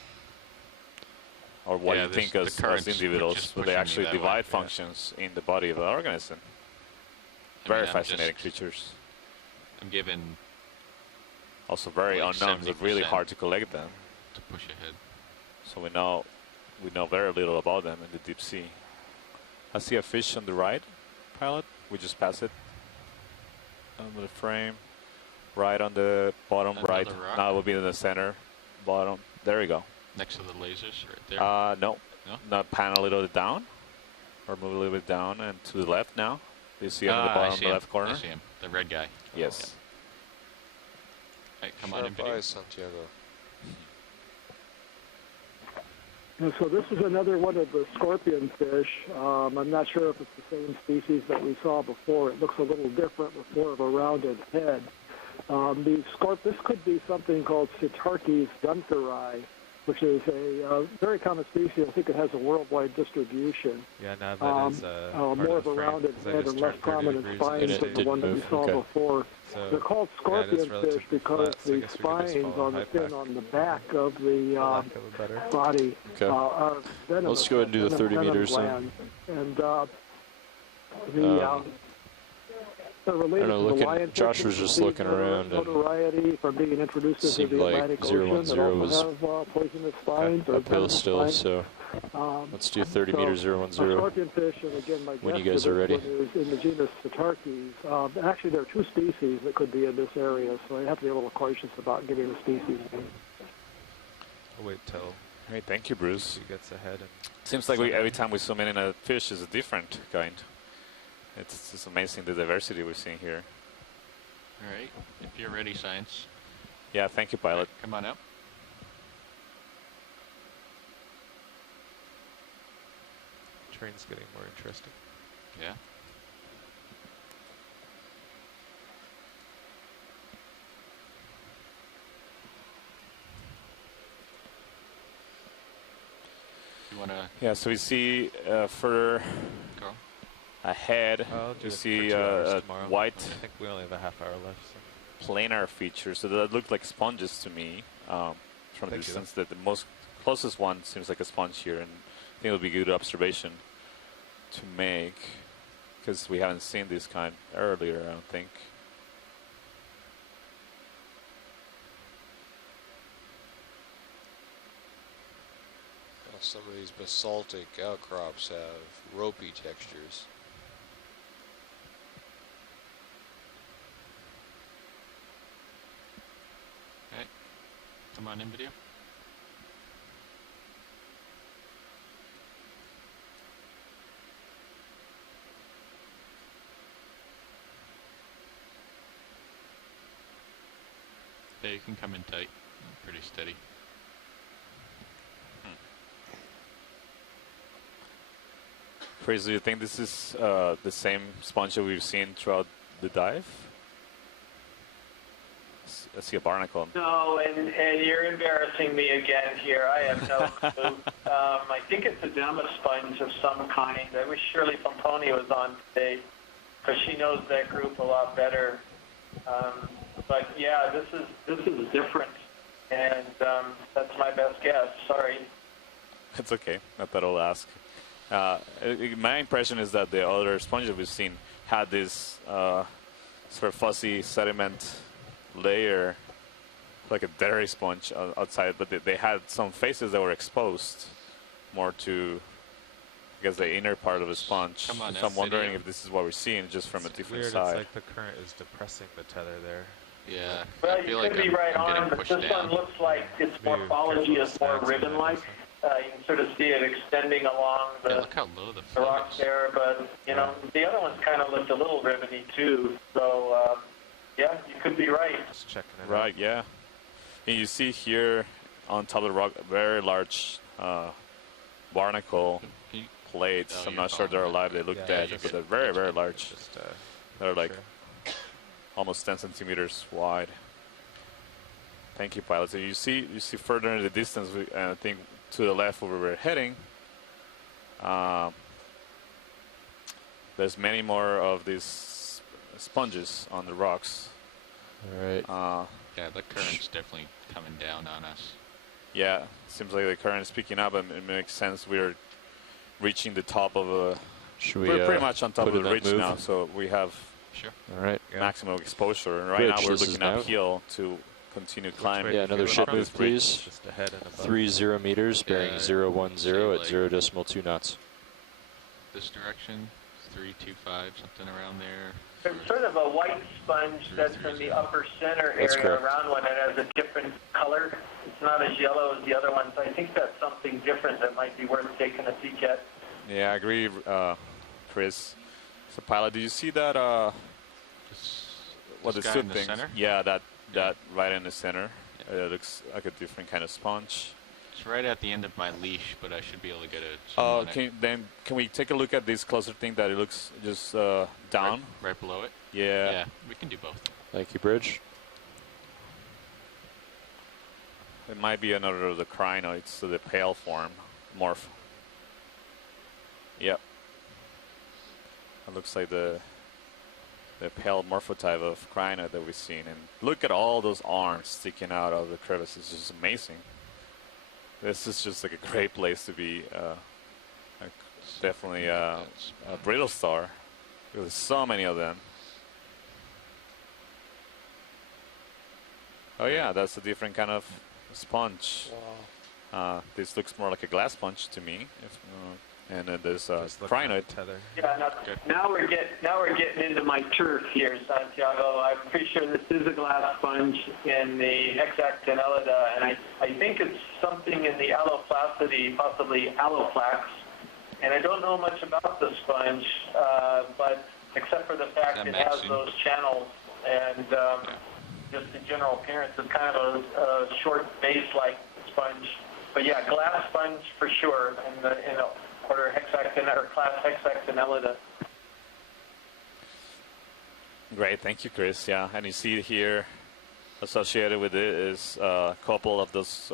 Or what you think as individuals, but they actually divide functions in the body of the organism. Very fascinating creatures. I'm given. Also very unknown, so really hard to collect them. To push ahead. So we know very little about them in the deep sea. I see a fish on the right, pilot. We just passed it. Under the frame, right on the bottom right. Now it will be in the center, bottom. There we go. Next to the lasers, right there. No. Now pan a little bit down, or move a little bit down and to the left now. You see him on the bottom left corner. I see him. The red guy. Yes. Right, come on in, video. Santiago. And so this is another one of the scorpion fish. I'm not sure if it's the same species that we saw before. It looks a little different with more of a rounded head. This could be something called Sitarches guntheri, which is a very common species. I think it has a worldwide distribution. Yeah, now that is more of a rounded head and less prominent spines than the one that we saw before. So they're called scorpion fish because the spines on the fin on the back of the body are venomous. Let's go ahead and do the 30 meters. And they're related to the lion Josh was just looking around. Notoriety from being introduced into the Atlantic Ocean that also have poisonous spines or uphill still, spines. so let's do 30 meters 010. Scorpion fish, and again, my when you guess guys are ready. is in the genus Sitarches. Actually, there are 2 species that could be in this area, so I have to be a little cautious about giving the species name. I'll wait till. Hey, thank you, Bruce. He gets ahead. And seems like every time we zoom in a fish is a different kind. It's just amazing the diversity we're seeing here. All right, if you're ready, science. Yeah, thank you, pilot. Right, come on up. Train's getting more interesting. Yeah. You wanna? Yeah, so we see further ahead, you see white. I think we only have a half hour left. So. Planar features, so that look like sponges to me from the distance. That the most closest one seems like a sponge here, and I think it would be good observation to make because we haven't seen this kind earlier, I don't think. some of these basaltic outcrops have ropey textures. Okay, come on in video. Yeah, you can come in tight, pretty steady. Chris, do you think this is the same sponge that we've seen throughout the dive? I see a barnacle. No, and you're embarrassing me again here. I have no clue. I think it's a dema sponge of some kind. I wish Shirley Pomponi was on today, because she knows that group a lot better. But yeah, this is different, and that's my best guess. Sorry. It's okay. I thought I'll ask. My impression is that the other sponges we've seen had this sort of fuzzy sediment layer, like a dairy sponge outside, but they had some faces that were exposed more to, I guess, the inner part of the sponge. So I'm wondering if this is what we're seeing just from a different side. It's like the current is depressing the tether there. Yeah. Well, you could be right on, but this one looks like its morphology is more ribbon-like. You can sort of see it extending along the, look how low the rock there, but you know the other ones kind of looked a little ribbony too. So yeah, you could be right. Just checking it Right, out. yeah. And you see here on top of the rock very large barnacle plates. I'm not sure they're alive. They look dead, but they're very, very large. They're like almost 10 centimeters wide. Thank you, pilot. So you see further in the distance, I think to the left where we're heading, there's many more of these sponges on the rocks. All right. Yeah, the current's definitely coming down on us. Yeah, seems like the current is picking up, and it makes sense. We're reaching the top of a. We're pretty much on top of the ridge now, so we have all right maximum exposure. And right now we're looking uphill to continue climbing. Yeah, another ship move, please. Just ahead and above. 30 meters, bearing 010 at 0.2 knots. This direction, 325, something around there. There's sort of a white sponge that's in the upper center area around one. It has a different color. It's not as yellow as the other ones. I think that's something different that might be worth taking a peek at. Yeah, I agree, Chris. So, pilot, do you see that? What the guy in the center? Yeah, that right in the center. It looks like a different kind of sponge. It's right at the end of my leash, but I should be able to get it. Can we take a look at this closer thing that it looks just down? Right below it? Yeah. Yeah, we can do both. Thank you, Bridge. It might be another of the crinoids, so the pale form, morph. Yep. It looks like the pale morphotype of crinoid that we've seen. And look at all those arms sticking out of the crevice. It's just amazing. This is just like a great place to be. Definitely a brittle star. There's so many of them. Oh yeah, that's a different kind of sponge. Wow. This looks more like a glass sponge to me. And then there's a crinoid. Yeah, now we're getting into my turf here, Santiago. I'm pretty sure this is a glass sponge in the Hexactinellida, and I think it's something in the alloplacity, possibly alloplax. And I don't know much about the sponge, but except for the fact it has those channels and just the general appearance is kind of a short base-like sponge. But yeah, glass sponge for sure in the order or class Hexactinellida. Great, thank you, Chris. Yeah, and you see here associated with it is a couple of those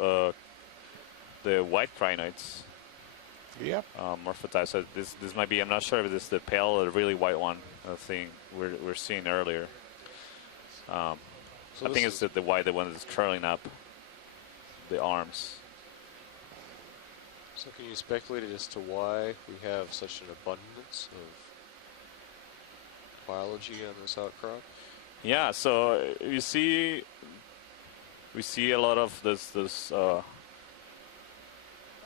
the white crinoids. Yep. Morphotypes. So this might be. I'm not sure if this is the pale or the really white one. I think we're seeing earlier. I think it's the white, the one that's curling up the arms. So can you speculate as to why we have such an abundance of biology on this outcrop? Yeah, so you see, we see a lot of this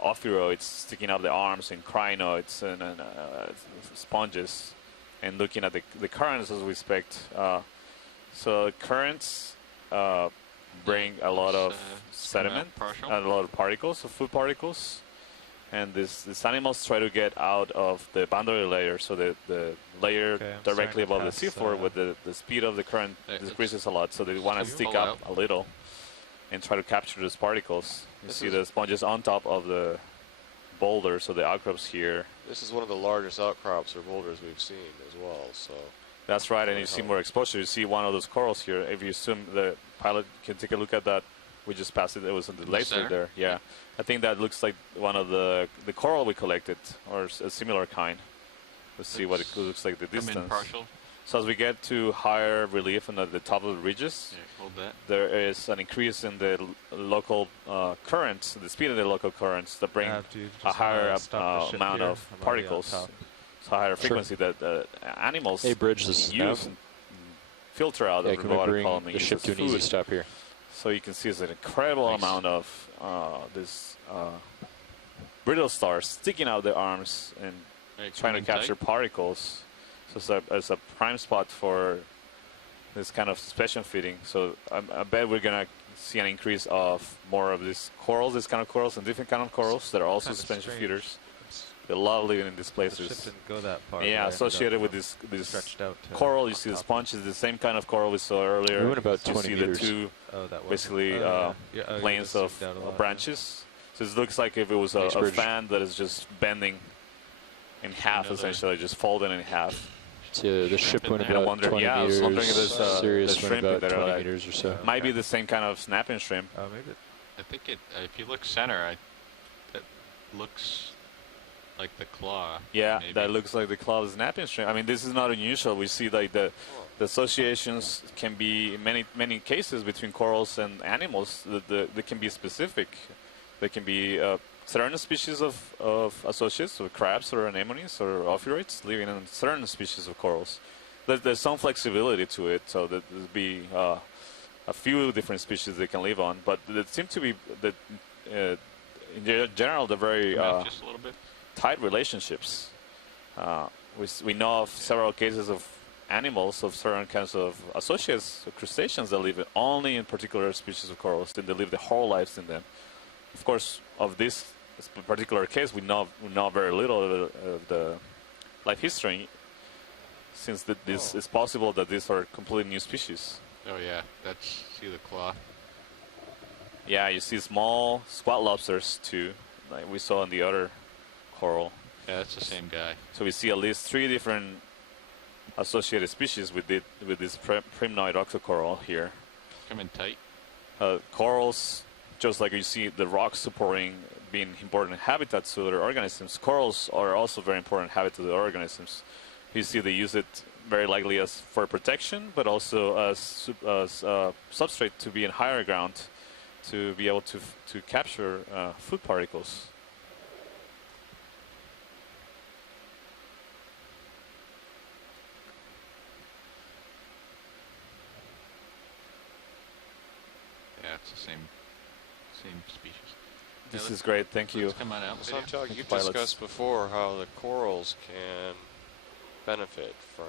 ophiroids sticking out the arms and crinoids and sponges, and looking at the currents as we expect. So currents bring a lot of sediment, a lot of particles, of food particles, and these animals try to get out of the boundary layer, so the layer directly above the seafloor with the speed of the current decreases a lot, so they want to stick up a little and try to capture those particles. You see the sponges on top of the boulders, so the outcrops here. This is one of the largest outcrops or boulders we've seen as well. So that's right, and you see more exposure. You see one of those corals here. If you assume the pilot can take a look at that, we just passed it. It was in the laser there. Yeah, I think that looks like one of the coral we collected, or a similar kind. Let's see what it looks like the distance. So as we get to higher relief and at the top of the ridges, there is an increase in the local currents, the speed of the local currents that bring a higher amount of particles, so higher frequency that animals use and filter out of the water column and use as food. Easy stop here. So you can see it's an incredible amount of this brittle stars sticking out their arms and trying to capture particles. So it's a prime spot for this kind of suspension feeding. So I bet we're going to see an increase of more of these corals, this kind of corals, and different kind of corals that are also suspension feeders. They love living in these places. The ship didn't go that far. Yeah, associated with this coral, you see the sponge is the same kind of coral we saw earlier. We went about 20 meters. You see the two basically planes of branches. So it looks like if it was a fan that is just bending in half, essentially, just folding in half. So the ship went about 20 meters. I was wondering if this Sirius shrimp went about 20 like, meters or so. Might be the same kind of snapping shrimp. Maybe. I think it. If you look center, that looks like the claw. Yeah, maybe. That looks like the claw of the snapping shrimp. I mean, this is not unusual. We see like the associations can be many cases between corals and animals. They can be specific. They can be certain species of associates, or crabs or anemones or ophiroids living in certain species of corals. There's some flexibility to it, so that there'll be a few different species they can live on. But it seems to be that in general they're very just a little bit. tight relationships. We know of several cases of animals of certain kinds of associates, crustaceans, that live only in particular species of corals, and they live their whole lives in them. Of course, of this particular case, we know very little of the life history, since this is possible that these are completely new species. Oh yeah, see the claw. Yeah, you see small squat lobsters too, like we saw in the other coral. Yeah, that's the same guy. So we see at least 3 different associated species with this Crinoid octocoral here. Come in tight. Corals, just like you see the rocks supporting being important habitats to other organisms, corals are also very important habitats to the organisms. You see they use it very likely as for protection, but also as substrate to be in higher ground to be able to capture food particles. Yeah, it's the same species. This is great, thank you. Come on out. Santiago, you discussed before how the corals can benefit from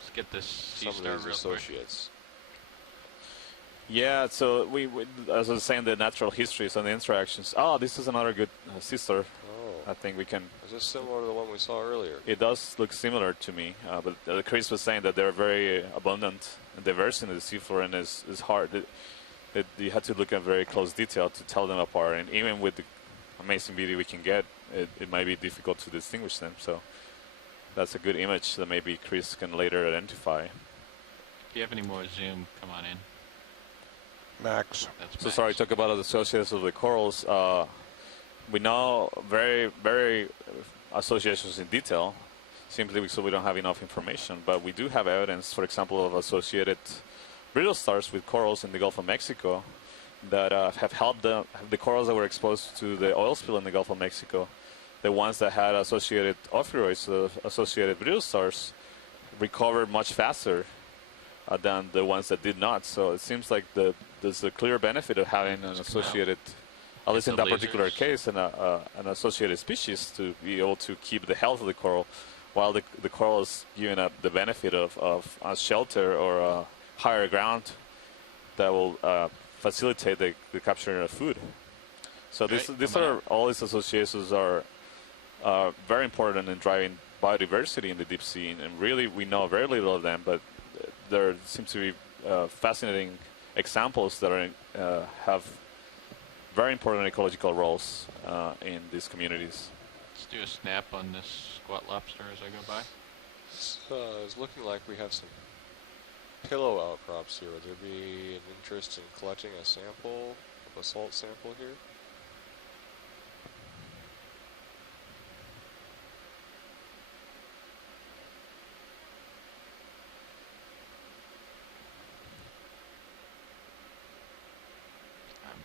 Let's get this some of these associates. Yeah, so we as I was saying, the natural histories and the interactions. Oh, this is another good sister. Oh. I think we can. Is this similar to the one we saw earlier? It does look similar to me, but Chris was saying that they're very abundant and diverse in the seafloor, and it's hard. You had to look at very close detail to tell them apart, and even with the amazing beauty we can get, it might be difficult to distinguish them. So that's a good image that maybe Chris can later identify. If you have any more zoom, come on in. Max. So sorry, talk about the associations of the corals. We know very associations in detail, simply because we don't have enough information. But we do have evidence, for example, of associated brittle stars with corals in the Gulf of Mexico that have helped the corals that were exposed to the oil spill in the Gulf of Mexico. The ones that had associated ophiroids, associated brittle stars, recovered much faster than the ones that did not. So it seems like there's a clear benefit of having an associated at least in that particular case, an associated species to be able to keep the health of the coral, while the coral is giving up the benefit of a shelter or a higher ground that will facilitate the capturing of food. So all these associations are very important in driving biodiversity in the deep sea, and really we know very little of them, but there seems to be fascinating examples that have very important ecological roles in these communities. Let's do a snap on this squat lobster as I go by. It's looking like we have some pillow outcrops here. Would there be an interest in collecting a sample, a basalt sample here?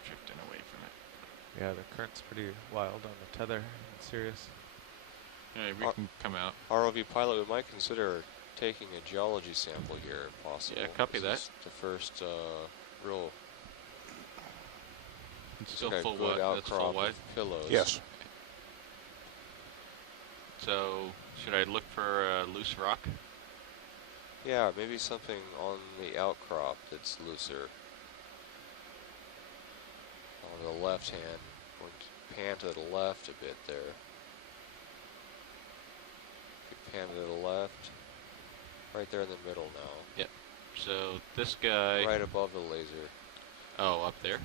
Drifting away from it. Yeah, the current's pretty wild on the tether and Sirius. Yeah, we can come out. ROV pilot, we might consider taking a geology sample here if possible. Yeah, copy that. The first real it's still full wide. That's full wide. Pillows. Yes. Okay. So, should I look for a loose rock? Yeah, maybe something on the outcrop that's looser. On the left hand, going to pan to the left a bit there. Pan to the left. Right there in the middle now. Yep. So this guy... Right above the laser. Oh, up there?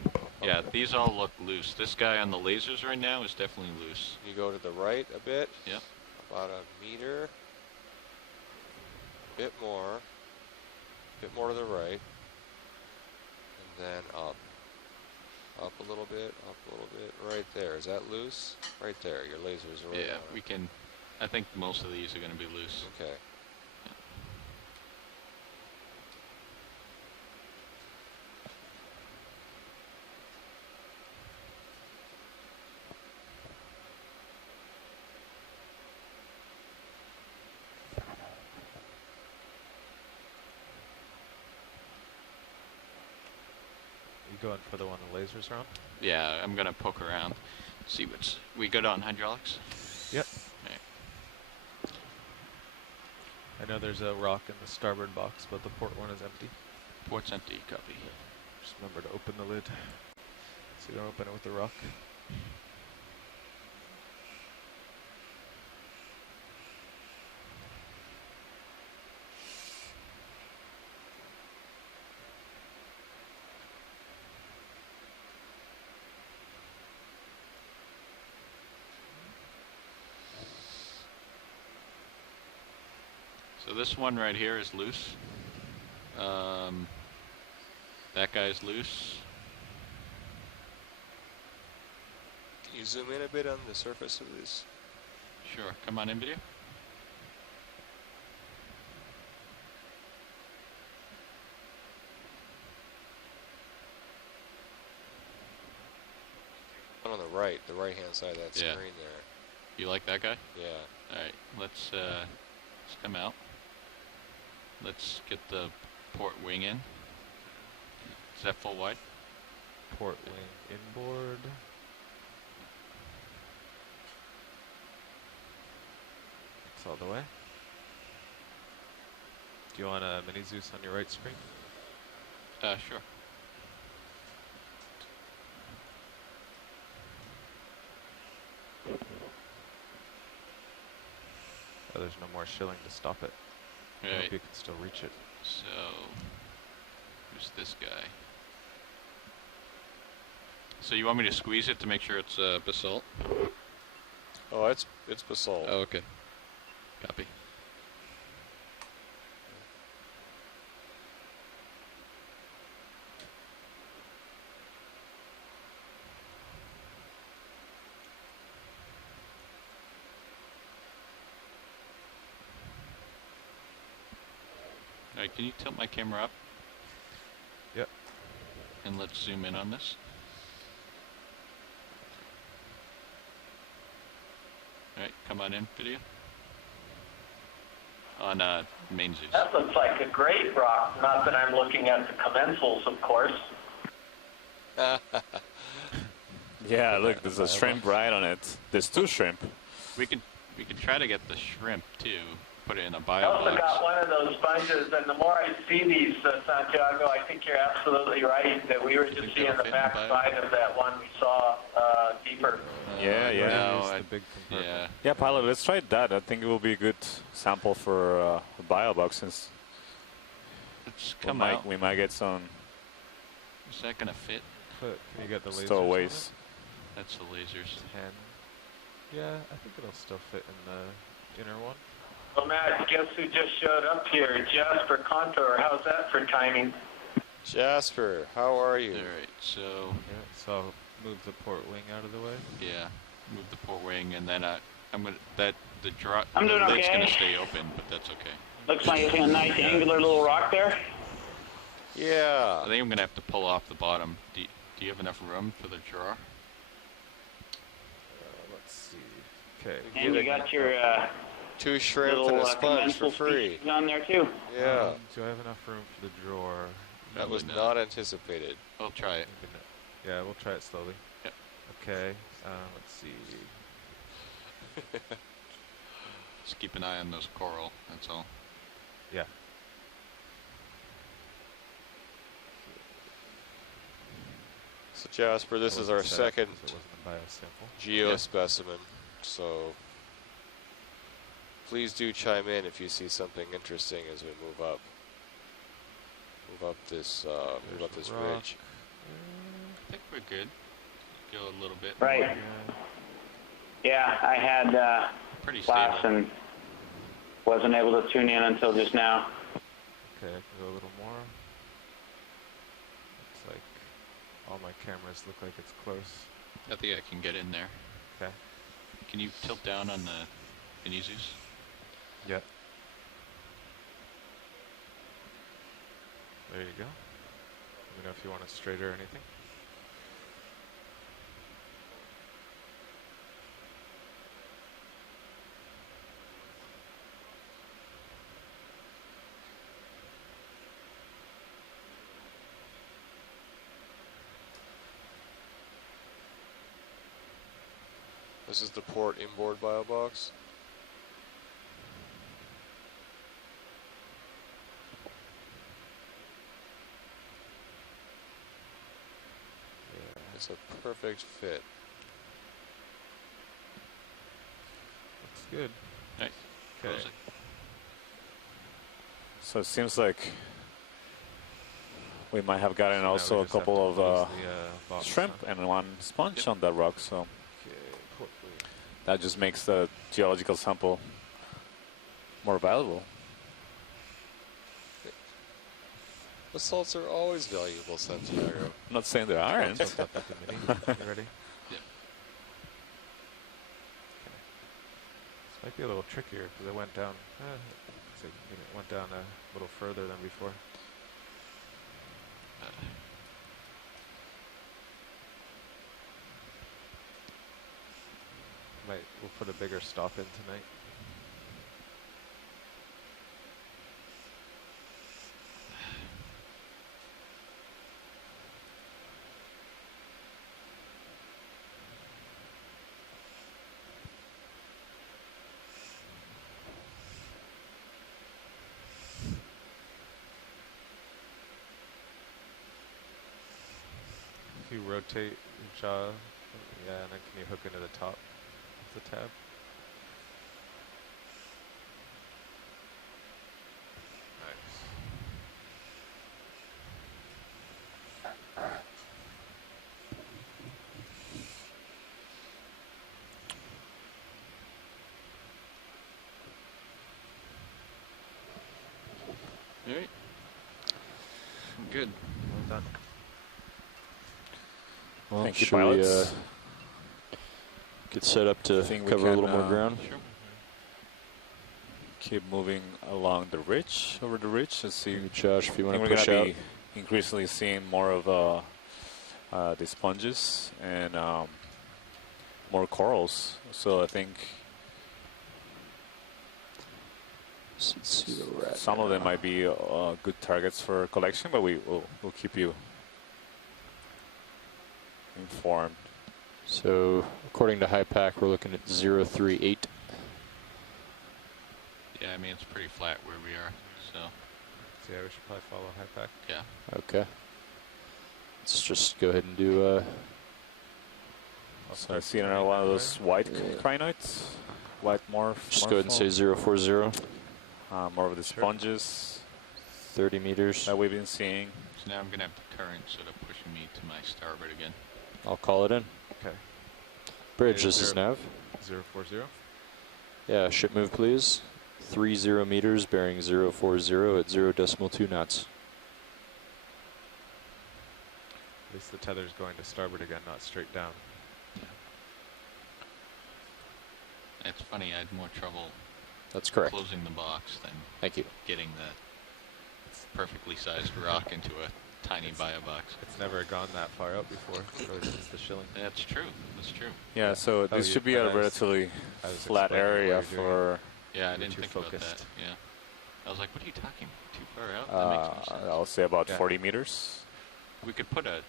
Yeah, these all look loose. This guy on the lasers right now is definitely loose. You go to the right a bit. Yep. About a meter. Bit more to the right. And then up. Up a little bit, right there. Is that loose? Right there, your lasers are right Yeah, on we can, I think most of these are going to be loose. Okay. Yeah. Going for the one the lasers around? Yeah, I'm gonna poke around, see what's. We good on hydraulics? Yep. Right. I know there's a rock in the starboard box, but the port one is empty. Port's empty. Copy. Just remember to open the lid, so you don't open it with the rock. So this one right here is loose. That guy's loose. Can you zoom in a bit on the surface of this? Sure. Come on in, video. On the right-hand side of that screen there. You like that guy? Yeah. All right. Let's come out. Let's get the port wing in. Is that full wide? Port wing inboard. It's all the way. Do you want a mini Zeus on your right screen? Sure. Oh, there's no more shilling to stop it. Right. I hope you can still reach it. So, who's this guy? So you want me to squeeze it to make sure it's basalt? Oh, it's basalt. Oh, okay. Copy. Alright, can you tilt my camera up? Yep. And let's zoom in on this. Alright, come on in, video. On main Zeus. That looks like a great rock. Not that I'm looking at the commensals, of course. Yeah, look, there's a shrimp right on it. There's 2 shrimp. We could try to get the shrimp too. Put it in a I bio also box. got one of those sponges, and the more I see these, Santiago, I think you're absolutely right that we were just seeing the back side of that one we saw deeper. Yeah, pilot, let's try that. I think it will be a good sample for a bio box since we might get some. Is that gonna fit? Can you get the lasers? Stowaways. That's the lasers. 10. Yeah, I think it'll still fit in the inner one. Well, Matt, guess who just showed up here? Jasper Contour. How's that for timing? Jasper, how are you? All right, so. Yeah, so I'll move the port wing out of the way. Yeah, move the port wing, and then I'm gonna the lid's okay. gonna stay open, but that's okay. Looks like a nice angular little rock there. Yeah. I think I'm gonna have to pull off the bottom. Do you have enough room for the drawer? Let's see. Okay. And you got your 2 shrimp little, and a sponge for free. On there too. Yeah. Do I have enough room for the drawer? That was not anticipated. We'll try it. Yeah, we'll try it slowly. Yep. Okay. Let's see. Just keep an eye on those coral. That's all. Yeah. So Jasper, this is our second geo Yeah. specimen. So please do chime in if you see something interesting as we move up. Move up this ridge. I think we're good. Go a little bit. Right. Yeah, I had pretty class stable. and wasn't able to tune in until just now. Okay, I can go a little more. Looks like all my cameras look like it's close. I think I can get in there. Okay. Can you tilt down on the Benizus? Yep. There you go. Let me know if you want it straight or anything. This is the port inboard bio box. Yeah, it's a perfect fit. Looks good. Nice. Okay. So it seems like we might have gotten also a couple of shrimp and 1 sponge on that rock. So that just makes the geological sample more valuable. The salts are always valuable, Santiago. I'm not saying they aren't. You ready? Yeah. This might be a little trickier because it went down. It went down a little further than before. We'll put a bigger stop in tonight. If you rotate your jaw, yeah, and then can you hook into the top of the tab? All right. Good. Well done. Well, Thank you, should we pilots. get set up to cover a little more ground? Sure. Keep moving along the ridge, over the ridge, and see. Maybe Josh, if you want to we're push gonna out. be increasingly seeing more of the sponges and more corals. So I think Let's see the rat some of them might be good targets for collection, but we'll keep you informed. So according to HiPAC, we're looking at 038. Yeah, I mean, it's pretty flat where we are, so. So yeah, we should probably follow HiPAC. Yeah. Okay. Let's just go ahead and do... so I see another one of those white crinoids. White morph. Just go ahead and say 040. More of the sponges. 30 meters. That we've been seeing. So now I'm going to have the current sort of pushing me to my starboard again. I'll call it in. Okay. Bridge, this is Nav. 040. Yeah, ship move please. 30 meters, bearing 040 at 0.2 knots. At least the tether's going to starboard again, not straight down. Yeah. It's funny, I had more trouble That's correct. closing the box than Thank you. getting the perfectly sized rock into a tiny bio box. It's never gone that far out before, really, since the shilling. That's true. That's true. Yeah, so this should be a relatively flat area for... Yeah, I didn't think about that. Yeah. I was like, what are you talking? Too far out? That makes no sense. I'll say about 40 meters. We could put a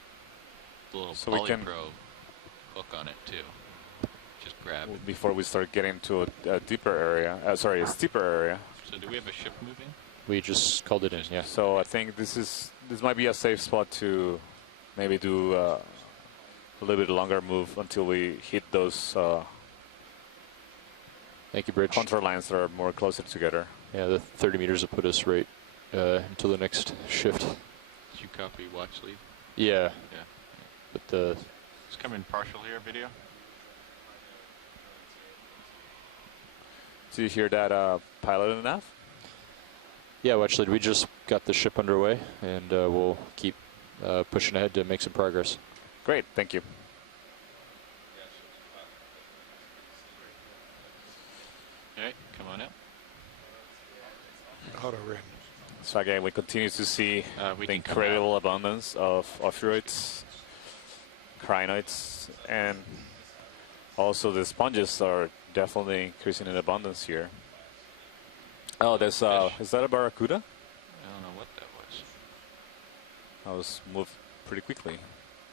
little polypro hook on it too. Just grab it. Before we start getting to a deeper area. Sorry, a steeper area. So do we have a ship moving? We just called it in, yeah. So I think this might be a safe spot to maybe do a little bit longer move until we hit those Thank you, Bridge. contour lines that are more closer together. Yeah, the 30 meters will put us right until the next shift. Did you copy watch lead? Yeah. Yeah. But the... It's coming partial here, video. Do you hear that pilot in the nav? Yeah, watch lead. We just got the ship underway, and we'll keep pushing ahead to make some progress. Great, thank you. Alright, come on up. Auto ring. So again, we continue to see we the can come incredible abundance of ophiuroids, crinoids, and also the sponges are definitely increasing in abundance here. Oh, there's is that a barracuda? I don't know what that was. That was moved pretty quickly.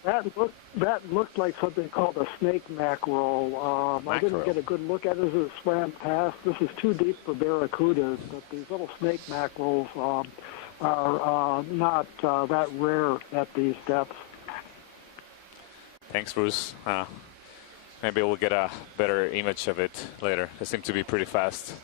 That looked like something called a snake mackerel. I didn't get a good look at it as it swam past. This is too deep for barracudas, but these little snake mackerels are not that rare at these depths. Thanks, Bruce. Maybe we'll get a better image of it later. They seem to be pretty fast.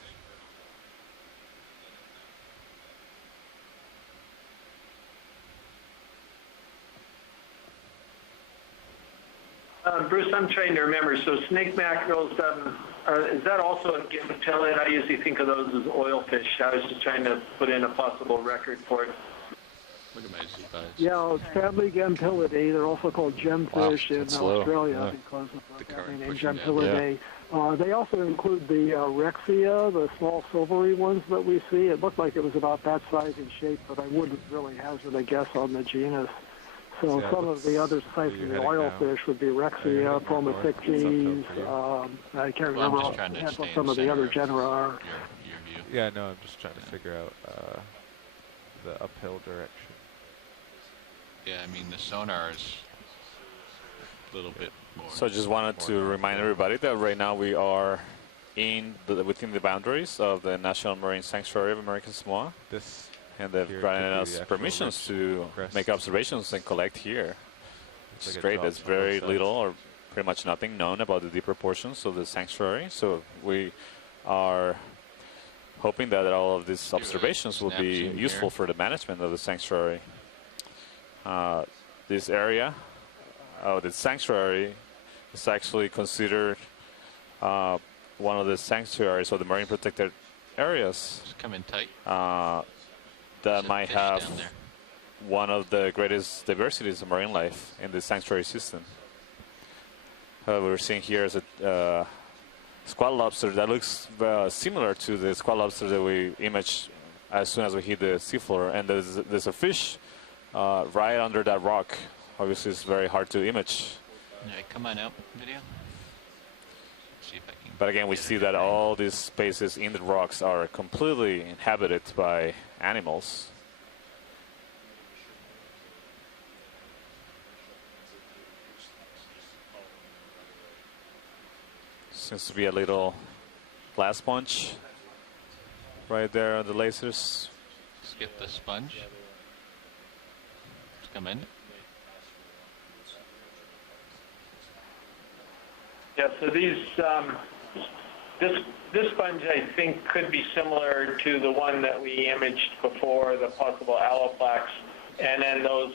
Bruce, I'm trying to remember. So snake mackerels, is that also a gimpellid? I usually think of those as oil fish. I was just trying to put in a possible record for it. Look at my Z-Buds. Yeah, it's family Gempillidae. They're also called gemfish in Australia because of the name Gempillidae. They also include the Rexia, the small silvery ones that we see. It looked like it was about that size and shape, but I wouldn't really hazard a guess on the genus. So some of the other types of the oil fish would be Rexia, Promethictes. I can't remember what some of the other genera are. Yeah, no, I'm just trying to figure out the uphill direction. Yeah, I mean, the sonar is a little bit more. So I just wanted to remind everybody that right now we are within the boundaries of the National Marine Sanctuary of American Samoa. And they've granted us permissions to make observations and collect here. It's great. There's very little or pretty much nothing known about the deeper portions of the sanctuary. So we are hoping that all of these observations will be useful for the management of the sanctuary. This area, the sanctuary, is actually considered one of the sanctuaries or the marine protected areas. Just come in tight. That might have one of the greatest diversities of marine life in the sanctuary system. We're seeing here is a squat lobster that looks similar to the squat lobster that we imaged as soon as we hit the seafloor. And there's a fish right under that rock. Obviously, it's very hard to image. All right, come on out, video. See if I can. But again, we see that all these spaces in the rocks are completely inhabited by animals. Seems to be a little glass sponge right there on the lasers. Let's get the sponge. Let's come in. Yeah, so these, this sponge I think could be similar to the one that we imaged before, the possible alloplax, and then those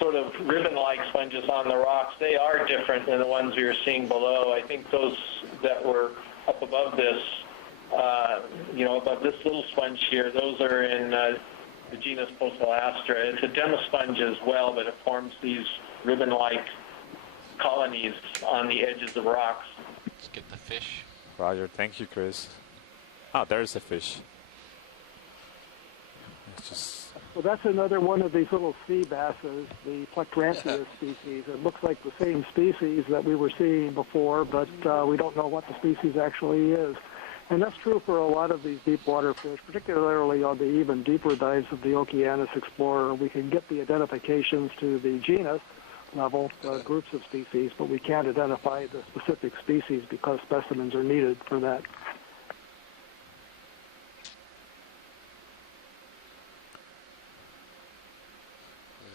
sort of ribbon-like sponges on the rocks, they are different than the ones we were seeing below. I think those that were up above this, above this little sponge here, those are in the genus Poecilastra. It's a demosponge as well, but it forms these ribbon-like colonies on the edges of rocks. Let's get the fish. Roger, thank you, Chris. Oh, there's a fish. It's just... Well, that's another one of these little sea basses, the Plectrantius species. It looks like the same species that we were seeing before, but we don't know what the species actually is. And that's true for a lot of these deep water fish, particularly on the even deeper dives of the Okeanos Explorer. We can get the identifications to the genus level, groups of species, but we can't identify the specific species because specimens are needed for that.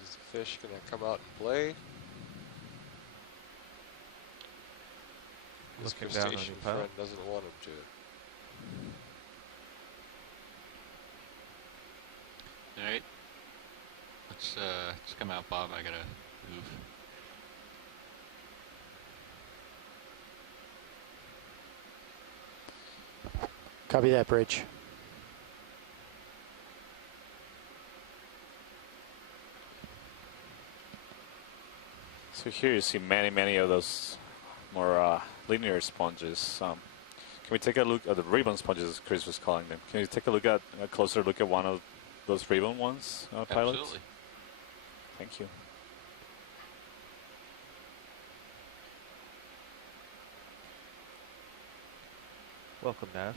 Is the fish going to come out and play? This crustacean friend doesn't want him to. All right. Let's come out, Bob. I gotta move. Copy that, Bridge. So here you see many of those more linear sponges. Can we take a look at the ribbon sponges, as Chris was calling them? Can you take a closer look at one of those ribbon ones, pilot? Absolutely. Thank you. Welcome, Nav.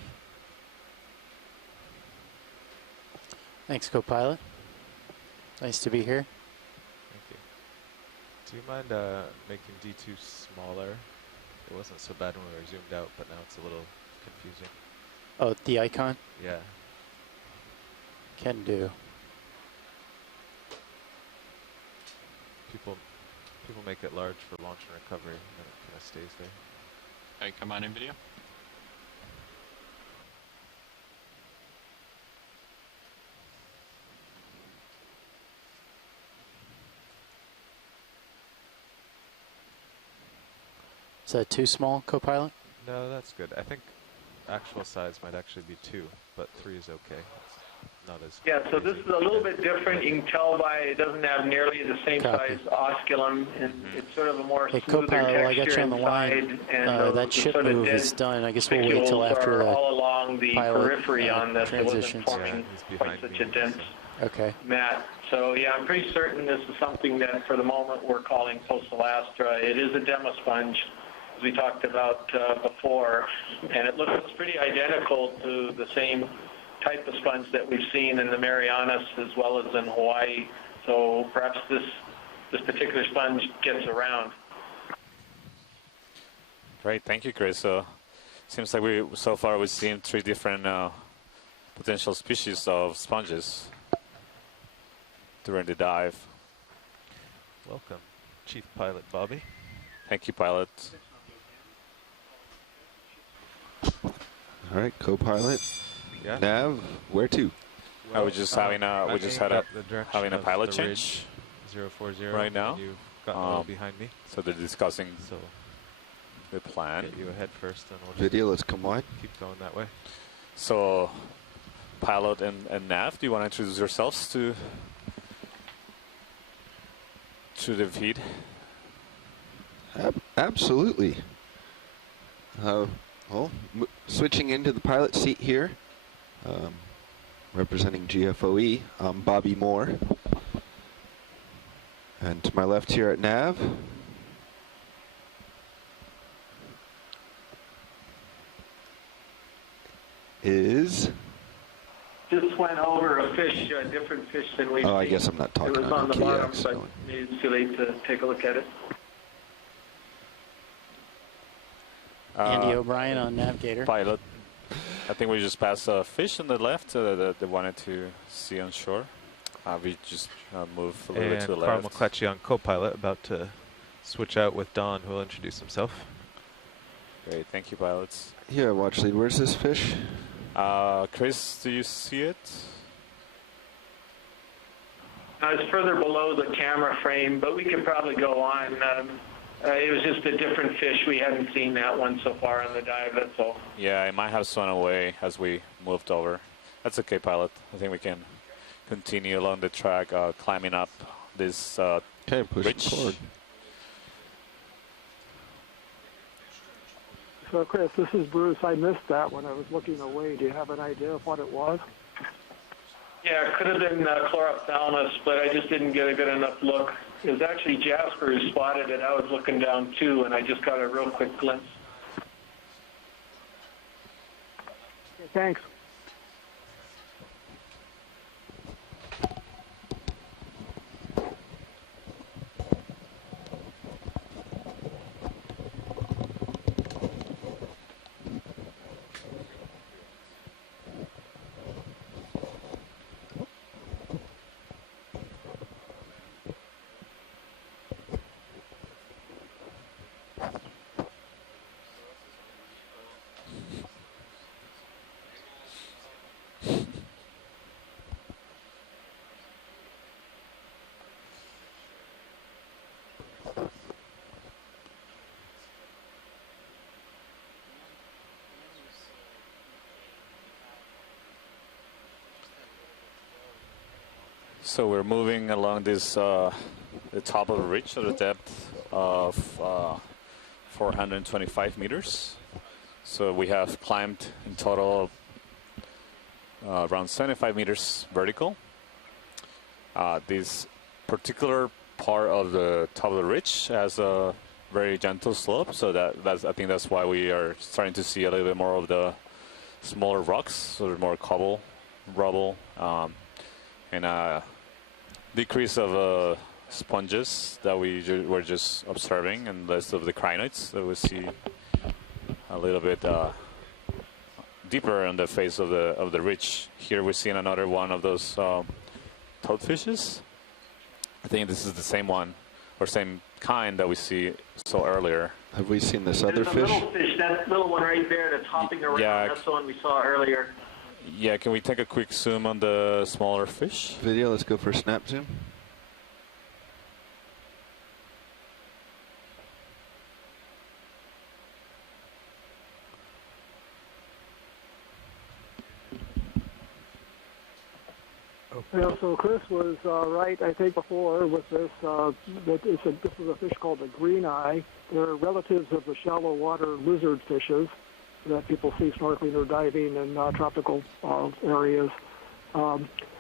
Thanks, co-pilot. Nice to be here. Thank you. Do you mind making D2 smaller? It wasn't so bad when we were zoomed out, but now it's a little confusing. Oh, the icon? Yeah. Can do. People make it large for launch and recovery, and then it kind of stays there. All right, come on in video. Is that too small, co-pilot? No, that's good. I think actual size might actually be 2, but 3 is okay. It's not as yeah, so this is a little bit different. You can tell by it doesn't have nearly the same size osculum, and it's sort of a more smoother texture I got you on the line. And that ship move is done. I guess we'll wait till after the all along the periphery on this. It wasn't transitions. forming quite such a dense mat. So yeah, I'm pretty certain this is something that for the moment we're calling Poecilastra. It is a demosponge, as we talked about before, and it looks pretty identical to the same type of sponge that we've seen in the Marianas as well as in Hawaii. So perhaps this particular sponge gets around. Great, thank you, Chris. So seems like so far we've seen 3 different potential species of sponges during the dive. Welcome, Chief Pilot Bobby. Thank you, pilot. All right, co-pilot. Yeah. Nav, where to? Well, I was just having a pilot change 040 right now. You've got a little behind me. So they're discussing the plan. Get you ahead first, and we'll video. Let's come wide. Keep going that way. So, pilot and Nav, do you want to introduce yourselves to the feed? Absolutely. Well, switching into the pilot seat here, representing GFOE, I'm Bobby Moore. And to my left here at Nav, is... Just went over a fish, a different fish than we've seen. I guess I'm not talking It was on the bottom, EX, but maybe it's too late to take a look at it. Andy O'Brien on Navigator. Pilot. I think we just passed a fish on the left that they wanted to see on shore. We just moved a little bit to the Carl left. McCletchy on co-pilot, about to switch out with Don, who will introduce himself. Great, thank you, pilots. Yeah, watch lead. Where's this fish? Chris, do you see it? It's further below the camera frame, but we could probably go on. It was just a different fish. We hadn't seen that one so far on the dive, that's all. Yeah, it might have swum away as we moved over. That's okay, pilot. I think we can continue along the track, climbing up this ridge. Forward. So, Chris, this is Bruce. I missed that when I was looking away. Do you have an idea of what it was? Yeah, it could have been chlorophthalmus, but I just didn't get a good enough look. It was actually Jasper who spotted it. I was looking down too, and I just got a real quick glimpse. Okay, thanks. So we're moving along this the top of the ridge at a depth of 425 meters. So we have climbed in total around 75 meters vertical. This particular part of the top of the ridge has a very gentle slope, so I think that's why we are starting to see a little bit more of the smaller rocks, sort of more cobble, rubble, and decrease of sponges that we were just observing, and less of the crinoids. So we see a little bit deeper on the face of the ridge. Here we're seeing another one of those toadfishes. I think this is the same one or same kind that we saw earlier. Have we seen this other fish? There's a little fish, that little one right there that's hopping around. Yeah. That's the one we saw earlier. Yeah, can we take a quick zoom on the smaller fish? Video, let's go for a snap zoom. Yeah, so Chris was right, I think, before with this. This is a fish called a green eye. They're relatives of the shallow water lizard fishes that people see snorkeling or diving in tropical areas.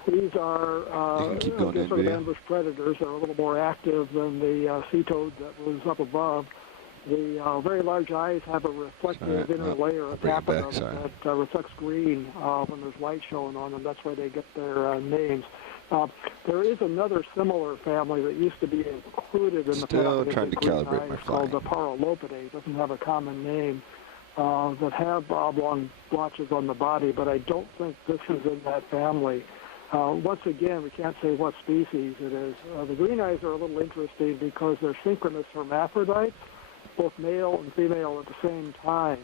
These are sort of ambush predators. They're a little more active than the sea toad that was up above. The very large eyes have a reflective inner layer of tapetum that reflects green when there's light showing on them. That's why they get their names. There is another similar family that used to be included in the family trying to calibrate my called the Paralopidae. It doesn't have a common name. That have oblong blotches on the body, but I don't think this is in that family. Once again, we can't say what species it is. The green eyes are a little interesting because they're synchronous hermaphrodites, both male and female at the same time.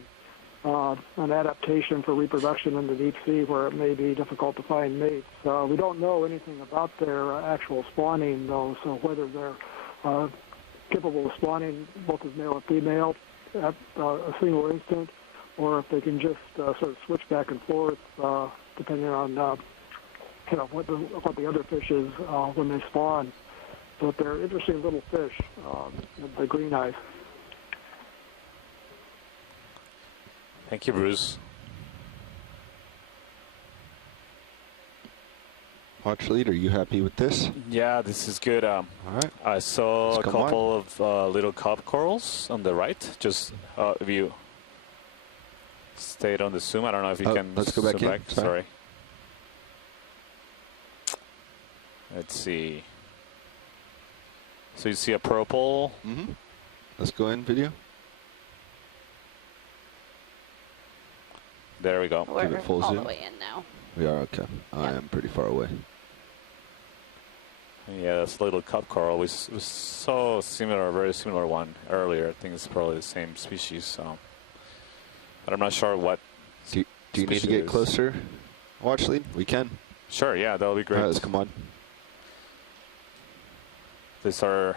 An adaptation for reproduction in the deep sea where it may be difficult to find mates. We don't know anything about their actual spawning, though, so whether they're capable of spawning both as male and female at a single instant, or if they can just sort of switch back and forth depending on what the other fish is when they spawn. But they're interesting little fish, the green eyes. Thank you, Bruce. Watch lead, are you happy with this? Yeah, this is good. All right. I saw Let's a couple of little cup corals on the right. Just if you stayed on the zoom, I don't know if you can. Let's go back zoom in. Sorry. Let's see. So you see a purple. Mm-hmm. Let's go in, video. There we go. Give it full all zoom. the way in now. We are, okay. I am pretty far away. Yeah, this little cup coral was so similar, very similar one earlier. I think it's probably the same species. So, but I'm not sure what. Do you need to get closer? Watch lead. We can. Sure. Yeah, that'll be great. All right, let's come on. These are.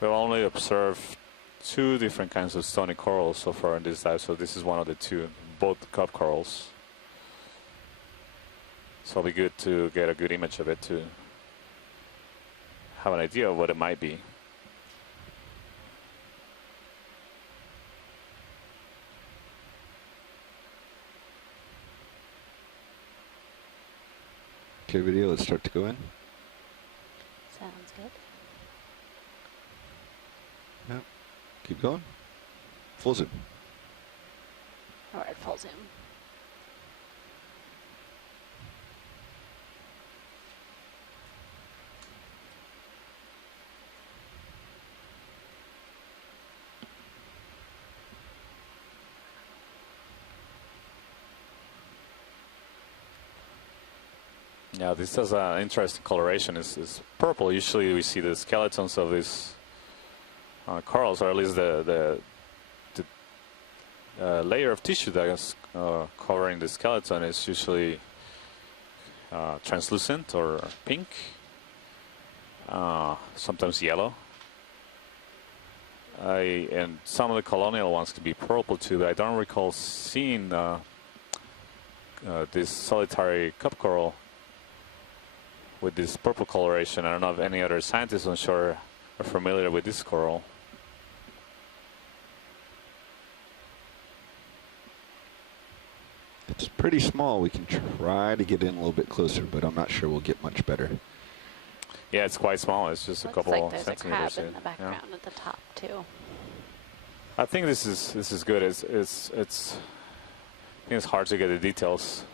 We've only observed 2 different kinds of stony corals so far in this dive. So this is one of the 2, both cup corals. So it'll be good to get a good image of it to have an idea of what it might be. Okay, video, let's start to go in. Sounds good. Yep. Keep going. Full zoom. All right, full zoom. Yeah, this has an interesting coloration. It's purple. Usually we see the skeletons of these corals, or at least the layer of tissue that is covering the skeleton is usually translucent or pink, sometimes yellow. And some of the colonial ones can be purple too, but I don't recall seeing this solitary cup coral with this purple coloration. I don't know if any other scientists on shore are familiar with this coral. It's pretty small. We can try to get in a little bit closer, but I'm not sure we'll get much better. Yeah, it's quite small. It's just a couple like there's centimeters. a crab in the background at the top too. I think this is good. I think it's hard to get the details.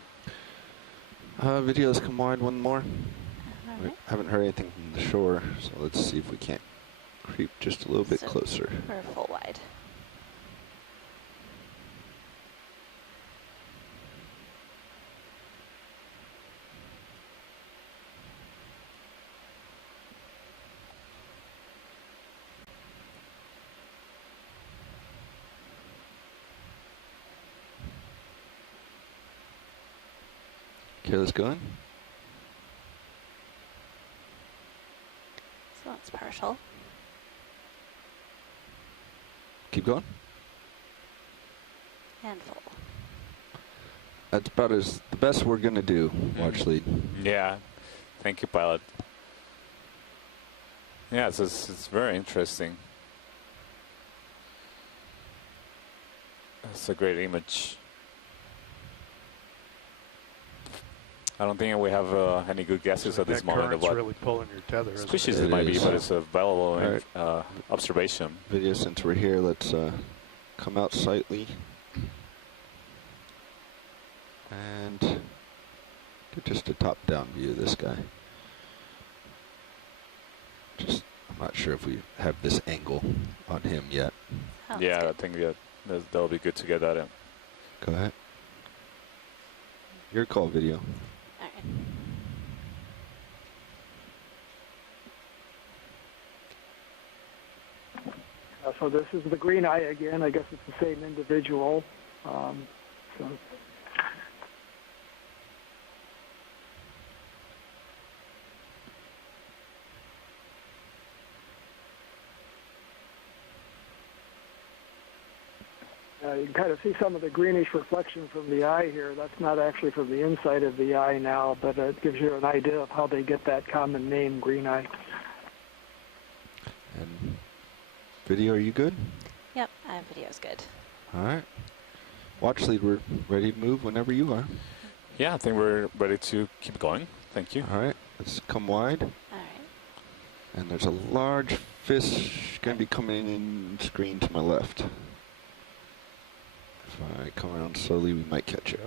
Videos come wide one more. We Right. haven't heard anything from the shore, so let's see if we can't creep just a little bit closer. Or full wide. Okay, let's go in. So that's partial. Keep going. And full. That's about the best we're gonna do. Watch lead. Yeah, thank you, pilot. Yeah, it's very interesting. It's a great image. I don't think we have any good guesses at this moment of what really pulling your tether, species it might be, but it's a valuable observation. Video, since we're here, let's come out slightly and get just a top-down view of this guy. I'm not sure if we have this angle on him yet. Oh, yeah, I think that'll be good to get that in. Go ahead. Your call, video. All right. So this is the green eye again. I guess it's the same individual. So you can kind of see some of the greenish reflection from the eye here. That's not actually from the inside of the eye now, but it gives you an idea of how they get that common name, green eye. And video, are you good? Yep, video's good. All right. Watch lead, we're ready to move whenever you are. Yeah, I think we're ready to keep going. Thank you. All right, let's come wide. All right. And there's a large fish going to be coming in screen to my left. If I come around slowly, we might catch it.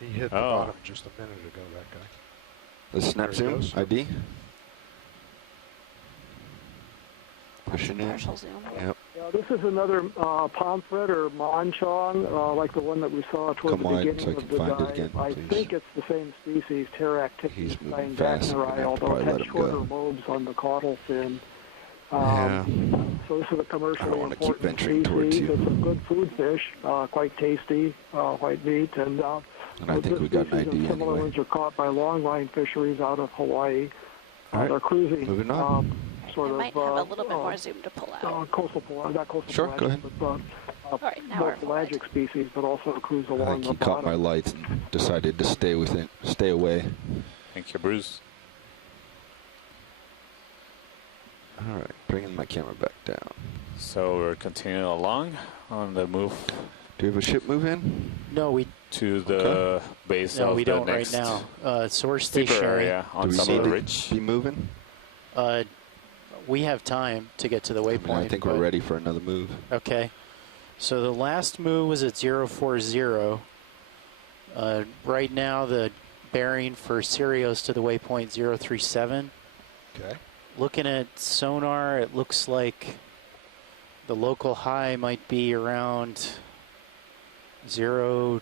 He hit the bottom just a minute ago, that guy. Let's snap zoom, goes. ID. Pushing in. Partial zoom. Yep. Yeah, This is another pomfret or monchong, like the one that we saw toward the beginning of the dive. I think it's the same species, Pteracticus steinbachnerii, although it had shorter lobes on the caudal fin. So this is a commercially important species. It's a good food fish, quite tasty, white meat, and I think we got an ID similar ones are caught by longline fisheries out of Hawaii. They're cruising. Moving on. Sort of, might have a little bit more zoom to pull out. Coastal pelagic, not coastal sure, pelagic, go ahead. but right, more pelagic species, but also cruise along I think the he bottom. caught my lights and decided to stay away. Thank you, Bruce. All right, bringing my camera back down. So we're continuing along on the move. Do we have a ship move in? No, we to the base of we the don't next right now. So we're steeper stationary. area on Do we top need of the to ridge. be moving? We have time to get to the waypoint. I think we're ready for another move. Okay. So the last move was at 040. Right now, the bearing for Sirius to the waypoint 037. Okay. Looking at sonar, it looks like the local high might be around 020.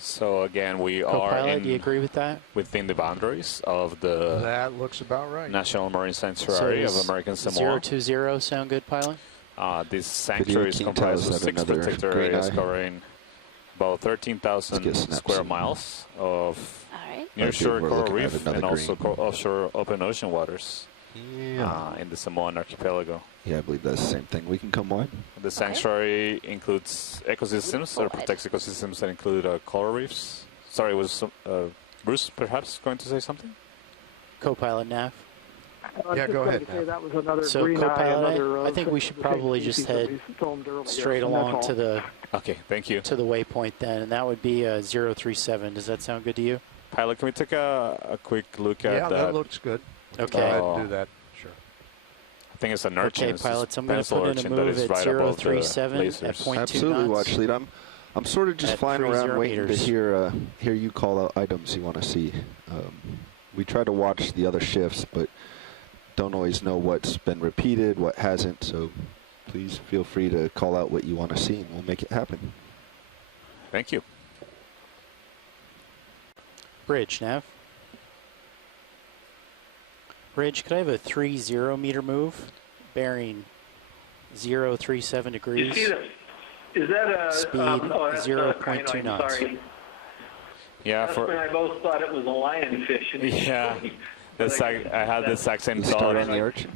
So again, we Co-pilot, are do you agree with that? within the boundaries of the That looks about right. National Marine Sanctuary of American Samoa. 020 sound good, pilot? This sanctuary is comprised of 6 protected areas covering about 13,000 square miles of nearshore coral reef and also offshore open ocean waters in the Samoan archipelago. Yeah, I believe that's the same thing. We can come wide. The sanctuary includes ecosystems, or protects ecosystems that include coral reefs. Sorry, was Bruce perhaps going to say something? Co-pilot Nav. Yeah, go ahead. That was another So green co-pilot, eye, I think we should probably just head straight along to the thank you. to the waypoint then, and that would be 037. Does that sound good to you? Pilot, can we take a quick look at Yeah, that? that looks good. Okay. Go ahead and do that. Sure. I think it's an urchin. Okay, pilots, I'm going to put in a that move is at right above the 037 at lasers. 0.2 Absolutely, knots. watch lead. I'm sort of just At flying 30 around waiting meters. to hear you call out items you want to see. We try to watch the other shifts, but don't always know what's been repeated, what hasn't. So please feel free to call out what you want to see, and we'll make it happen. Thank you. Bridge, Nav. Bridge, could I have a 30 meter move, bearing 037 degrees? You see that? Is that a speed that's 0.2 knots? Sorry. Yeah, That's when I both thought it was a lionfish. Yeah, I had the exact same thought. Start on the Urchin.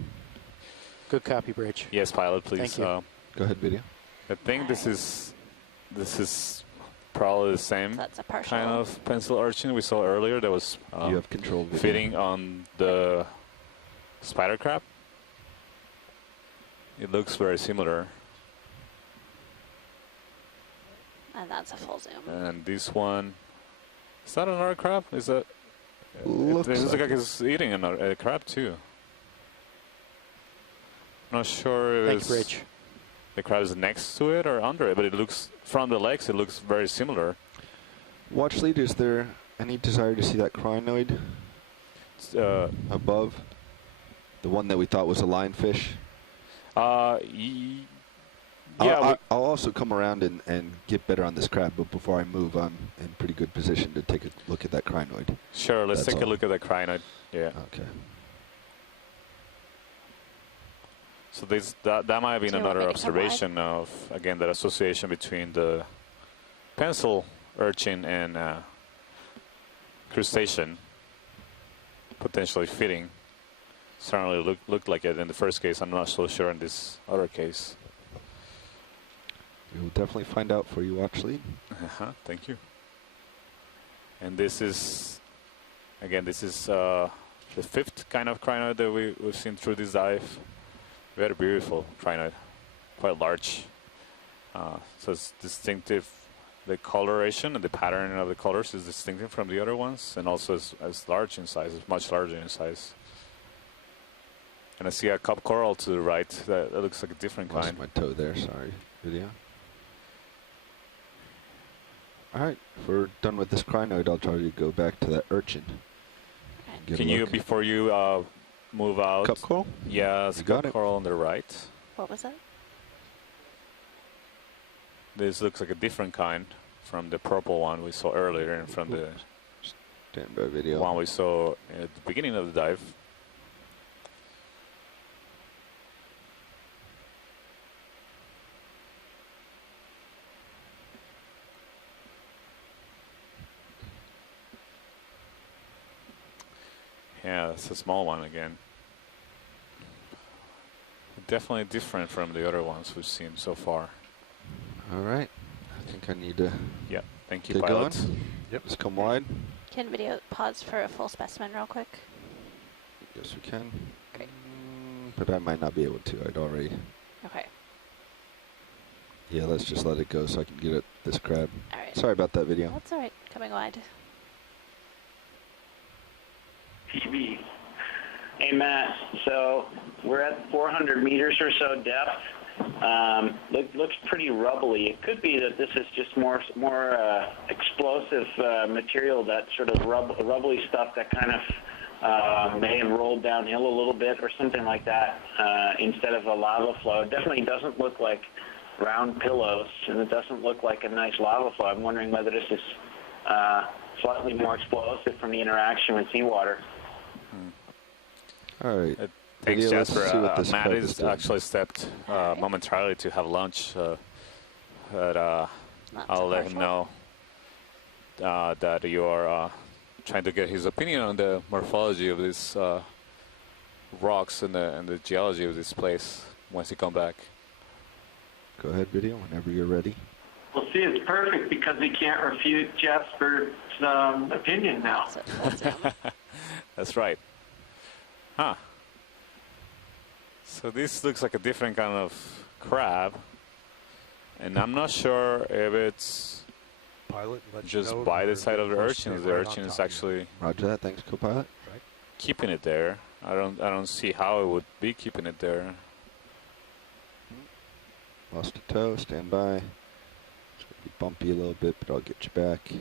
Good copy, Bridge. Yes, pilot, please. Thank you. Go ahead, video. I think this is probably the same kind of pencil urchin we saw earlier. That was you have control video. feeding on the spider crab. It looks very similar. And that's a full zoom. And this one, is that another crab? Is that? It looks like it's eating a crab too. Not sure if it's the crab is next to it or under it, but it looks, from the legs, it looks very similar. Watch lead, is there any desire to see that crinoid above? The one that we thought was a lionfish? Yeah. I'll also come around and get better on this crab, but before I move, I'm in pretty good position to take a look at that crinoid. Sure, let's take a look at that crinoid. Yeah. Okay. So that might have been another observation of, again, that association between the pencil urchin and crustacean potentially fitting. Certainly looked like it in the first case. I'm not so sure in this other case. We will definitely find out for you, watch lead. Thank you. And this is, again, this is the fifth kind of crinoid that we've seen through this dive. Very beautiful crinoid, quite large. So it's distinctive. The coloration and the pattern of the colors is distinctive from the other ones, and also as large in size, it's much larger in size. And I see a cup coral to the right. That looks like a different kind. Lost my toe there, sorry, video. All right, if we're done with this crinoid, I'll try to go back to that urchin. Can you, before you move out? Cup coral? Yeah, it's cup coral on the right. What was that? This looks like a different kind from the purple one we saw earlier and from the standby video one we saw at the beginning of the dive. Yeah, it's a small one again. Definitely different from the other ones we've seen so far. All right. I think I need to thank you, get pilot. going. Yep. Let's come wide. Can video pause for a full specimen real quick? Yes, we can. Great. But I might not be able to. I'd already. Okay. Yeah, let's just let it go so I can get at this crab. All right. Sorry about that video. That's all right. Coming wide. TV. Hey, Matt. So we're at 400 meters or so depth. Looks pretty rubbly. It could be that this is just more explosive material, that sort of rubbly stuff that kind of may have rolled downhill a little bit or something like that instead of a lava flow. It definitely doesn't look like round pillows, and it doesn't look like a nice lava flow. I'm wondering whether this is slightly more explosive from the interaction with seawater. All right. Thanks, Video, Jasper. Matt is actually stepped momentarily to have lunch, but I'll let him know that you are trying to get his opinion on the morphology of these rocks and the geology of this place once you come back. Go ahead, video, whenever you're ready. Well, see, it's perfect because he can't refute Jasper's opinion now. That's right. Huh. So this looks like a different kind of crab, and I'm not sure if it's just by the side of the urchins. The urchin is actually Roger that. Thanks, co-pilot. keeping it there. I don't see how it would be keeping it there. Lost a toe. Stand by. It's gonna be bumpy a little bit, but I'll get you back.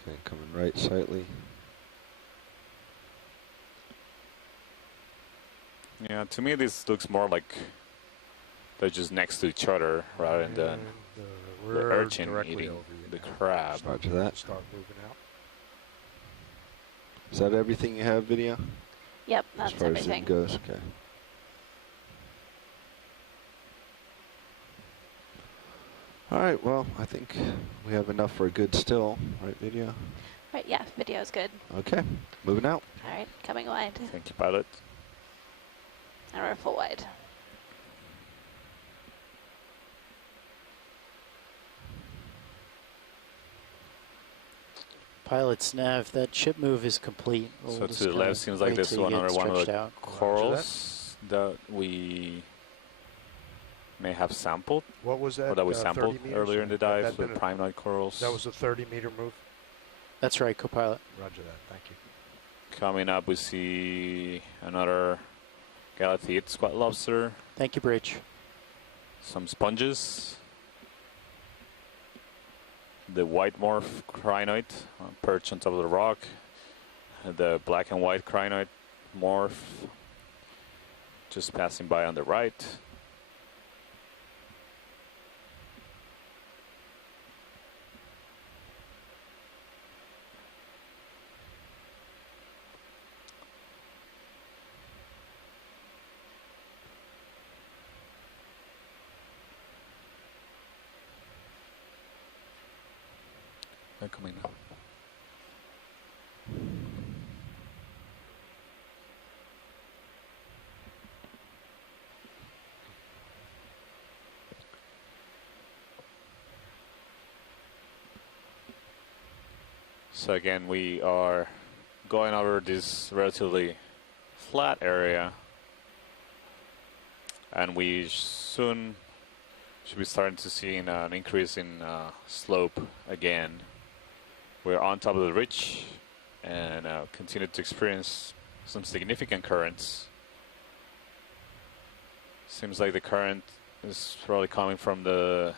Okay, coming right slightly. Yeah, to me this looks more like they're just next to each other rather than the urchin eating the crab. Roger that. Start moving out. Is that everything you have, video? Yep, that's as far everything. As it goes, okay. All right, well, I think we have enough for a good still, right, video? Right, yeah, video's good. Okay, moving out. All right, coming wide. Thank you, pilot. And we're full wide. Pilot's nav, that ship move is complete. So to the left seems like this one another one of the corals that we may have sampled. What was that? Or that we sampled earlier in the dive, the Crinoid corals. That was a 30-meter move? That's right, co-pilot. Roger that. Thank you. Coming up, we see another Galathid squat lobster. Thank you, Bridge. Some sponges. The white morph crinoid perched on top of the rock. The black and white crinoid morph just passing by on the right. They're coming now. So again, we are going over this relatively flat area, and we soon should be starting to see an increase in slope again. We're on top of the ridge and continue to experience some significant currents. Seems like the current is probably coming from the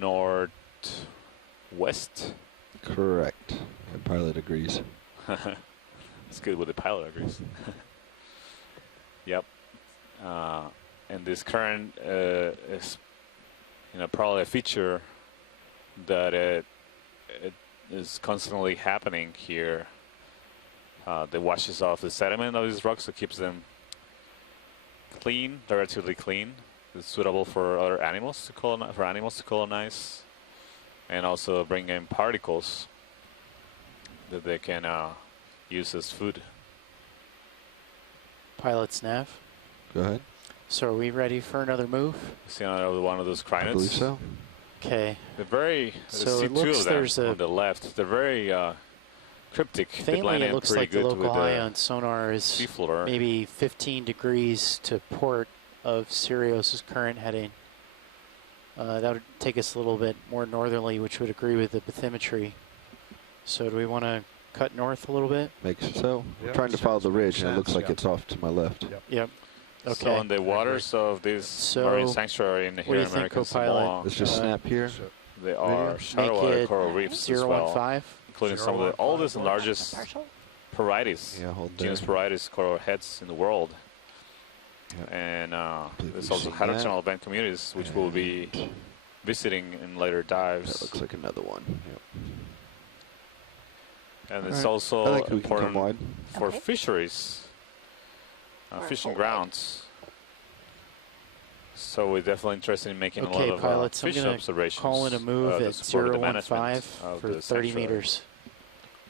northwest. Correct. The pilot agrees. It's good with the pilot agrees. Yep. And this current is, probably a feature that it is constantly happening here. That washes off the sediment of these rocks, so keeps them clean, relatively clean. It's suitable for other animals to colonize, and also bring in particles that they can use as food. Pilot's nav. Go ahead. So are we ready for another move? See another one of those crinoids? I believe so. Okay. They're very. So see it looks two of them there's on the left. They're very cryptic. Faintly, it looks like the local eye on sonar is seafloor. maybe 15 degrees to port of Sirius's current heading. That would take us a little bit more northerly, which would agree with the bathymetry. So do we want to cut north a little bit? Makes it so. We're trying to follow the ridge, and it looks like it's off to my left. Yep. Okay. So in the waters of this marine sanctuary in here in American Samoa, let's just snap here. They are shallow water coral reefs as well, 015, including some of the oldest and largest Parietis, genus Parietis coral heads in the world. And there's also hydrothermal event communities, which we'll be visiting in later dives. That looks like another one. And it's also important for fisheries, fishing grounds. So we're definitely interested in making a lot of pilots, fish observations. Call in a move at 015 for 30 meters.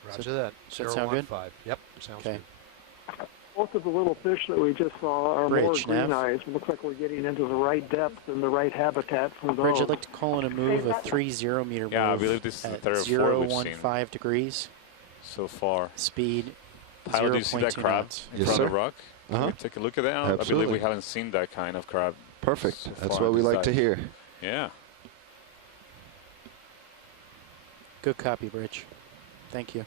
Roger that. Does that sound good? Yep, sounds good. Most of the little fish that we just saw are more green eyes. It looks like we're getting into the right depth and the right habitat for those. Bridge, I'd like to call in a move, a 30 meter move. Yeah, I believe this is the third or fourth we've seen degrees. So far. Speed. Pilot, do you see that crab in front of the rock? Can we take a look at that? Absolutely. I believe we haven't seen that kind of crab. Perfect. So that's what we like to hear. Yeah. Good copy, Bridge. Thank you.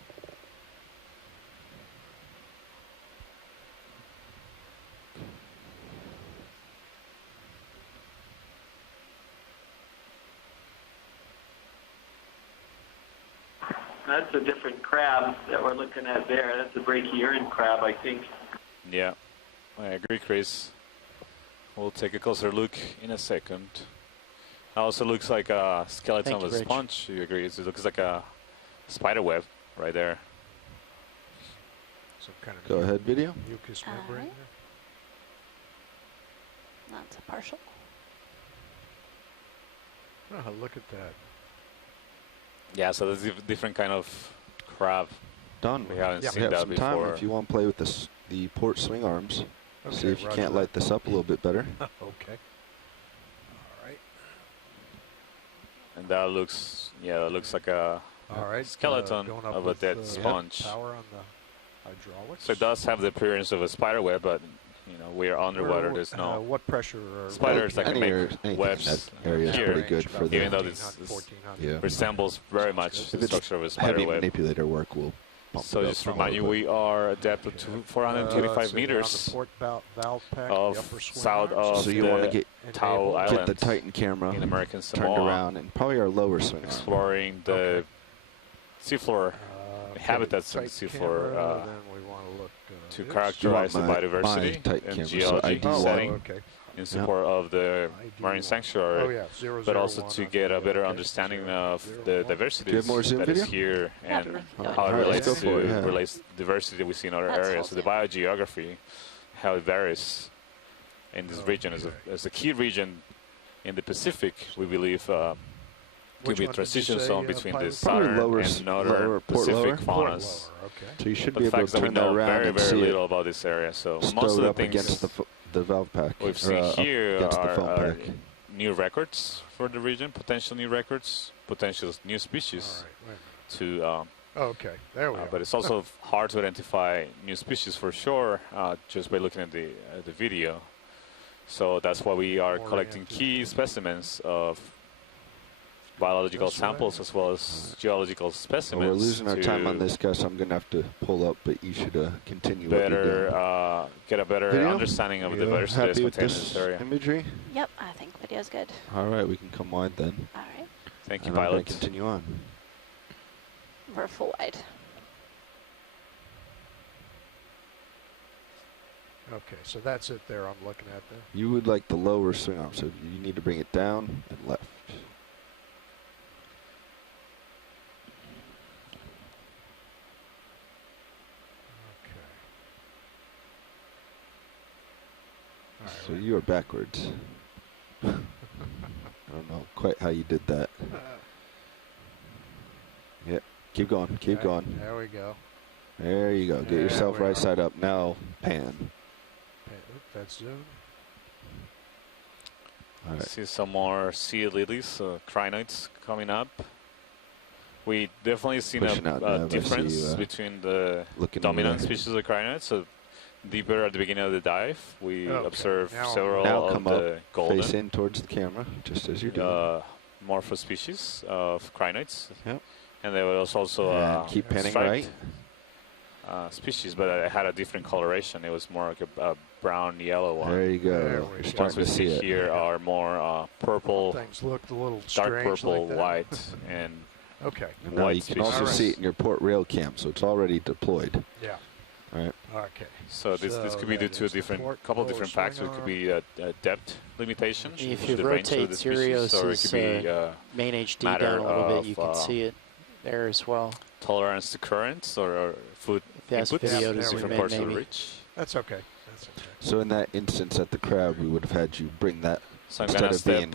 That's a different crab that we're looking at there. That's a brachyurin crab, I think. Yeah, I agree, Chris. We'll take a closer look in a second. It also looks like a skeleton of a sponge. You agree? It looks like a spider web right there. Some kind of Go ahead, video. Mucus membrane. That's a partial. Oh, look at that. Yeah, so there's a different kind of crab. Done. We haven't seen we have that some before. time if you want to play with the port swing arms. Okay, see if you can't light this up a little bit better. Okay. All right. And that looks, that looks like a skeleton of a dead sponge. Power on the hydraulics. So it does have the appearance of a spider web, but we are underwater. There's no what pressure spiders that can make webs area is here, pretty good for even though this resembles very much the structure of a spider heavy web. manipulator work will bump So it just to up remind you, we are a depth of 425 meters of south of so you want to the Tau Island. Get the Titan camera in American Samoa, turned around, and probably our lower swing arm. Exploring the seafloor habitats in the seafloor to characterize the biodiversity and geology setting in support of the marine sanctuary, but also to get a better understanding of the diversity that is here and how it relates to diversity that we see in other areas. So the biogeography, how it varies in this region as a key region in the Pacific, we believe could be a transition zone between the southern and northern Pacific faunas. So you should but be the able fact to that we turn that know around very, and very see little it about this area. So most stowed of the up things against the valve pack. we've seen here foam are pack. new records for the region, potential new records, potential new species. Okay, there we are. But it's also hard to identify new species for sure just by looking at the video. So that's why we are collecting key specimens of biological samples as well as geological specimens. Well, we're losing our time on this, guys, so I'm going to have to pull up, but you should continue. Better get a better understanding of the diversity that's contained in this area. Imagery? Yep, I think video's good. All right, we can come wide then. All right. Thank you, pilot. pilot. Continue on. We're full wide. Okay, so that's it there I'm looking at there. You would like the lower swing arm, so you need to bring it down and left. So you are backwards. I don't know quite how you did that. Yep, keep going, keep going. There we go. There you go. Get yourself right side up. Now pan. That's zoom. All right. See some more sea lilies, crinoids coming up. We definitely seen a difference between the dominant species of crinoids. So deeper at the beginning of the dive, we observed several of the golden. Face in towards the camera, just as you're doing. Morpho species of crinoids. Yep. And there was also keep panning right. Species, but it had a different coloration. It was more like a brown yellow one. There you go. You're starting to see it. Here are more purple, things looked a little dark strange purple, like white, and okay. And now you can also see it in your port rail cam, so it's already deployed. Yeah. All right. Okay. So this could be due to a couple of different factors. It could be a depth limitation. If you rotate Sirius's main HD down a little bit, you can see it there as well. Tolerance to currents or food inputs in different parts of the reach. That's okay. That's okay. So in that instance at the crowd, we would have had you bring that So instead of being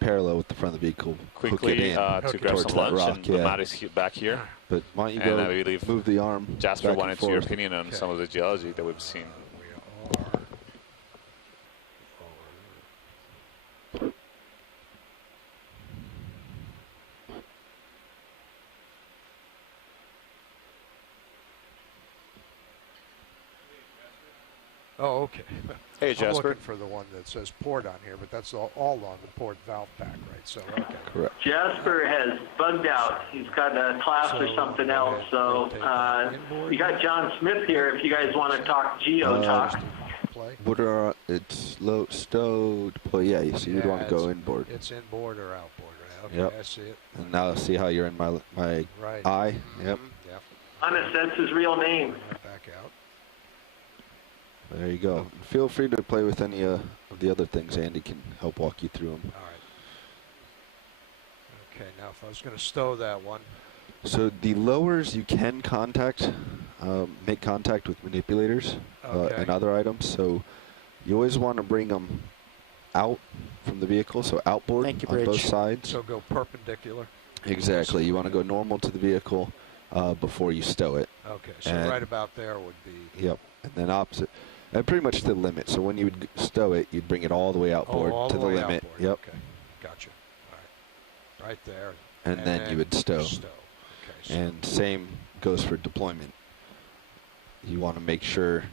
parallel with the front of the vehicle, quickly hook it in to grab some lunch, and the mat is back here. But why don't you and go I believe move the arm Jasper back wanted and your forth. opinion on some of the geology that we've seen. Oh, okay. Hey, Jasper. I'm looking for the one that says port on here, but that's all on the port valve pack, right? So, okay. Correct. Jasper has bugged out. He's got a class or something else. So you got John Smith here if you guys want to talk geo talk. What are it's low stow deploy? Yeah, so you'd want to go inboard. It's inboard or outboard, right? Okay, Yep. I see it. And now see how you're in my Right. eye. Yep. Yep. Honest, that's his real name. Back out. There you go. Feel free to play with any of the other things. Andy can help walk you through them. All right. Okay, now if I was going to stow that one. So the lowers you can make contact with manipulators and other items. So you always want to bring them out from the vehicle, so outboard on both sides. So go perpendicular. Exactly. You want to go normal to the vehicle before you stow it. Okay, so right about there would be. Yep, and then opposite. And pretty much the limit. So when you would stow it, you'd bring it all the way outboard to the limit. Outboard. Yep. Okay, gotcha. All right, right there. And then you would stow. Okay. So and same goes for deployment. You want to make sure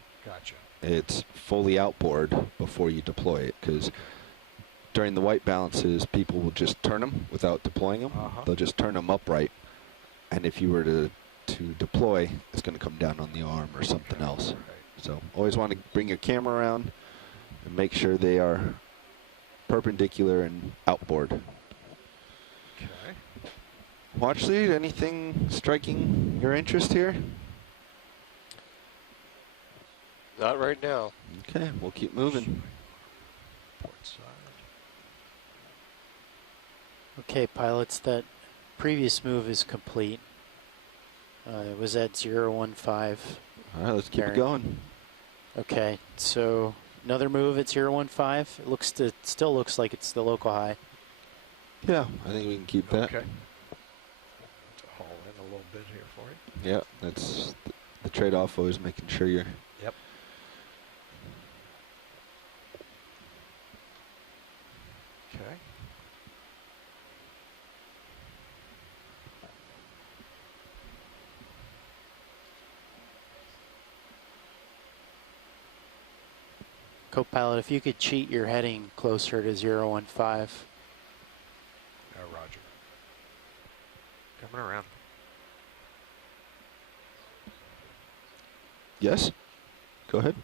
it's fully outboard before you deploy it, because during the white balances, people will just turn them without deploying them. They'll just turn them upright, and if you were to deploy, it's going to come down on the arm or something else. So always want to bring your camera around and make sure they are perpendicular and outboard. Okay. Watch lead, anything striking your interest here? Not right now. Okay, we'll keep moving. Port side. Okay, pilots, that previous move is complete. It was at 015. All right, let's keep it going. Okay, so another move at 015. It still looks like it's the local high. Yeah, I think we can keep that. Okay. To haul in a little bit here for you. Yeah, that's the trade-off, always making sure you're... Yep. Okay. – Co-pilot, if you could cheat your heading closer to 015. Roger. Coming around. Yes? Go ahead.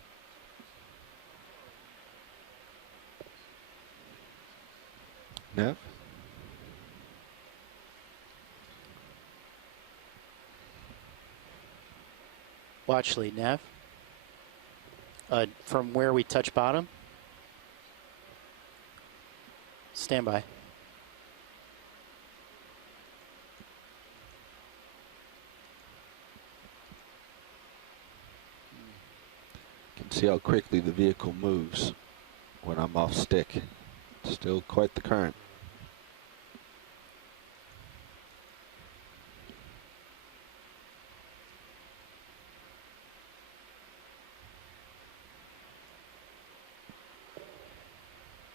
Nav? Watch lead, Nav. From where we touch bottom. Stand by. You can see how quickly the vehicle moves when I'm off stick. Still quite the current.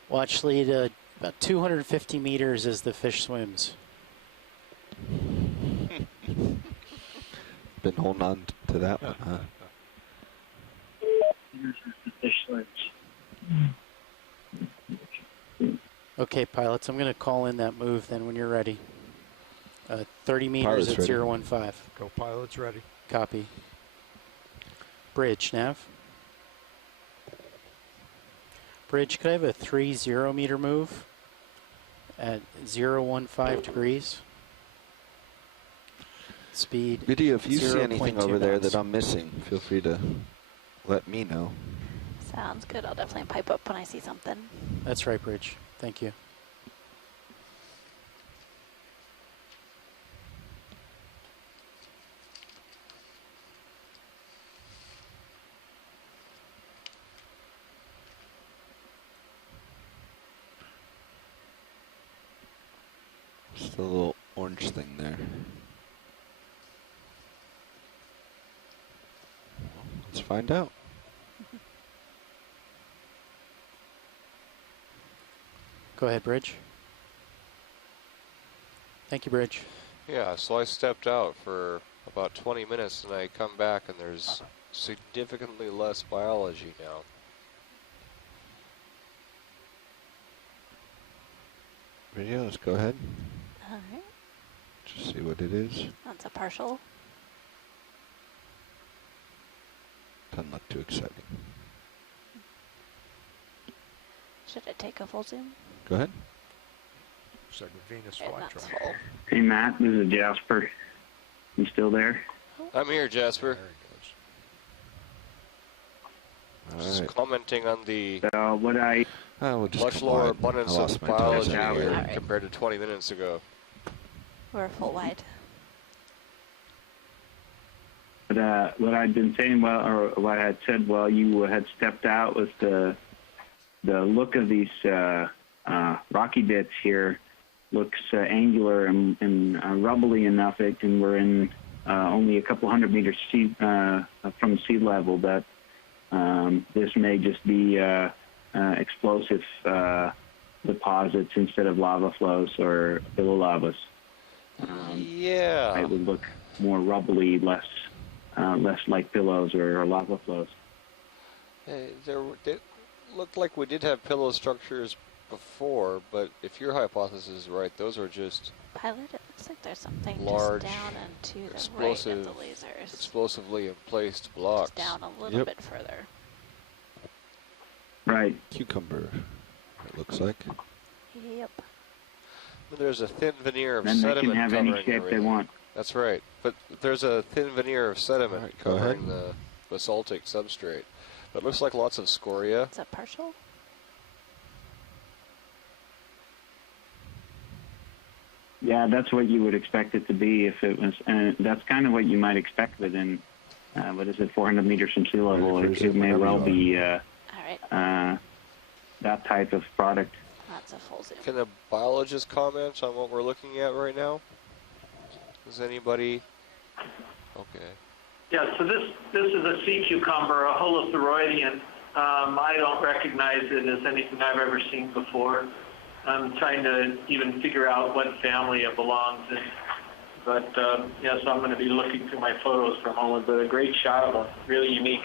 Watch lead, about 250 meters as the fish swims. Been holding on to that one, huh? Fish swims. Okay, pilots, I'm going to call in that move then when you're ready. 30 meters Pilots at ready. 015. Go pilots ready. Copy. Bridge, Nav. Bridge, could I have a 30 meter move at 015 degrees? Speed. Video, if you see anything 0.2 over there knots. that I'm missing, feel free to let me know. Sounds good. I'll definitely pipe up when I see something. That's right, Bridge. Thank you. Just a little orange thing there. Let's find out. Go ahead, Bridge. Thank you, Bridge. Yeah, so I stepped out for about 20 minutes and I come back and there's significantly less biology now. Video, let's go ahead. All right. Just see what it is. That's a partial. Doesn't look too exciting. Should I take a full zoom? Go ahead. Looks like a Venus And flytrap. that's full. Hey, Matt, this is Jasper. You still there? I'm here, Jasper. Just commenting on the what I we'll just much come lower wide. abundance I lost of my biology time. here Alright. compared to 20 minutes ago. We're full wide. what I'd been saying, or what I had said while you had stepped out, was the look of these rocky bits here looks angular and rubbly enough, and we're in only a couple hundred meters from sea level, that this may just be explosive deposits instead of lava flows or billow lavas. Yeah. It would look more rubbly, less like pillows or lava flows. It looked like we did have pillow structures before, but if your hypothesis is right, those are just Pilot, it looks like there's something large, just down and to the right of the lasers. explosively emplaced blocks. Just down a little bit further. Right. Cucumber, it looks like. Yep. There's a thin veneer of Then they sediment can have any covering shape they everything. want. That's right, but there's a thin veneer of sediment Right, go covering ahead. the basaltic substrate. But it looks like lots of scoria. Is that partial? Yeah, that's what you would expect it to be if it was, and that's kind of what you might expect within, what is it, 400 meters from sea level. It may well be that type of product. That's a full zoom. Can the biologist comment on what we're looking at right now? Does anybody? Okay. Yeah, so this is a sea cucumber, a holothuroidean. I don't recognize it as anything I've ever seen before. I'm trying to even figure out what family it belongs in. But yeah, so I'm going to be looking through my photos for a moment. But a great shot of them, really unique.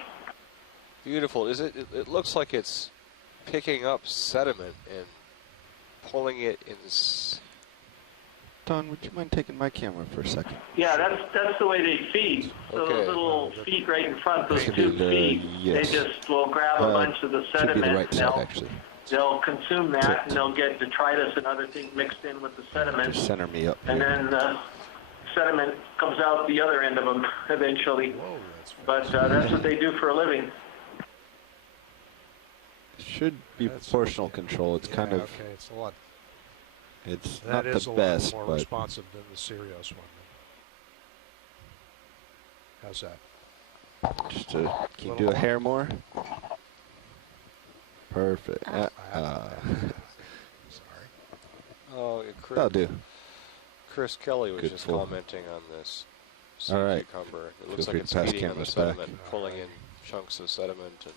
Beautiful. It looks like it's picking up sediment and pulling it in Don, would you mind taking my camera for a second? Yeah, that's the way they feed. So those little feet right in front, those tube feet, they just will grab a bunch of the sediment. Should be the right side, actually. They'll consume that, and they'll get detritus and other things mixed in with the sediment. Just center me up. And then the sediment comes out the other end of them eventually. Whoa, but that's what they do for a living. Should be proportional control. It's kind of. Okay, it's a lot. It's that not is the a best, lot more but responsive than the Sirius one. How's that? just can you do a hair more? Perfect. Sorry. Oh, That'll do. Chris Kelly was Good just pull. commenting on this sea All right. cucumber. It Feel looks free like it's to pass feeding on the cameras back. sediment, pulling in chunks of sediment. And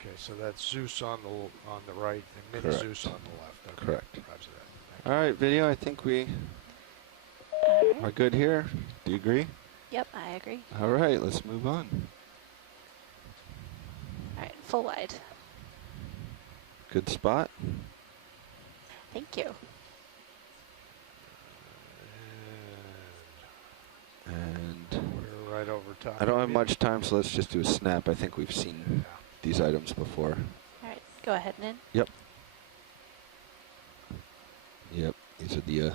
Okay, so that's Zeus on the right and Mini Zeus on the left. Okay. Correct. Roger that. All right, video. I think we are good here. Do you agree? Yep, I agree. All right, let's move on. All right, full wide. Good spot. Thank you. And we're right over top. I don't have much time, so let's just do a snap. I think we've seen these items before. All right, go ahead and in. Yep. Yep. These are the.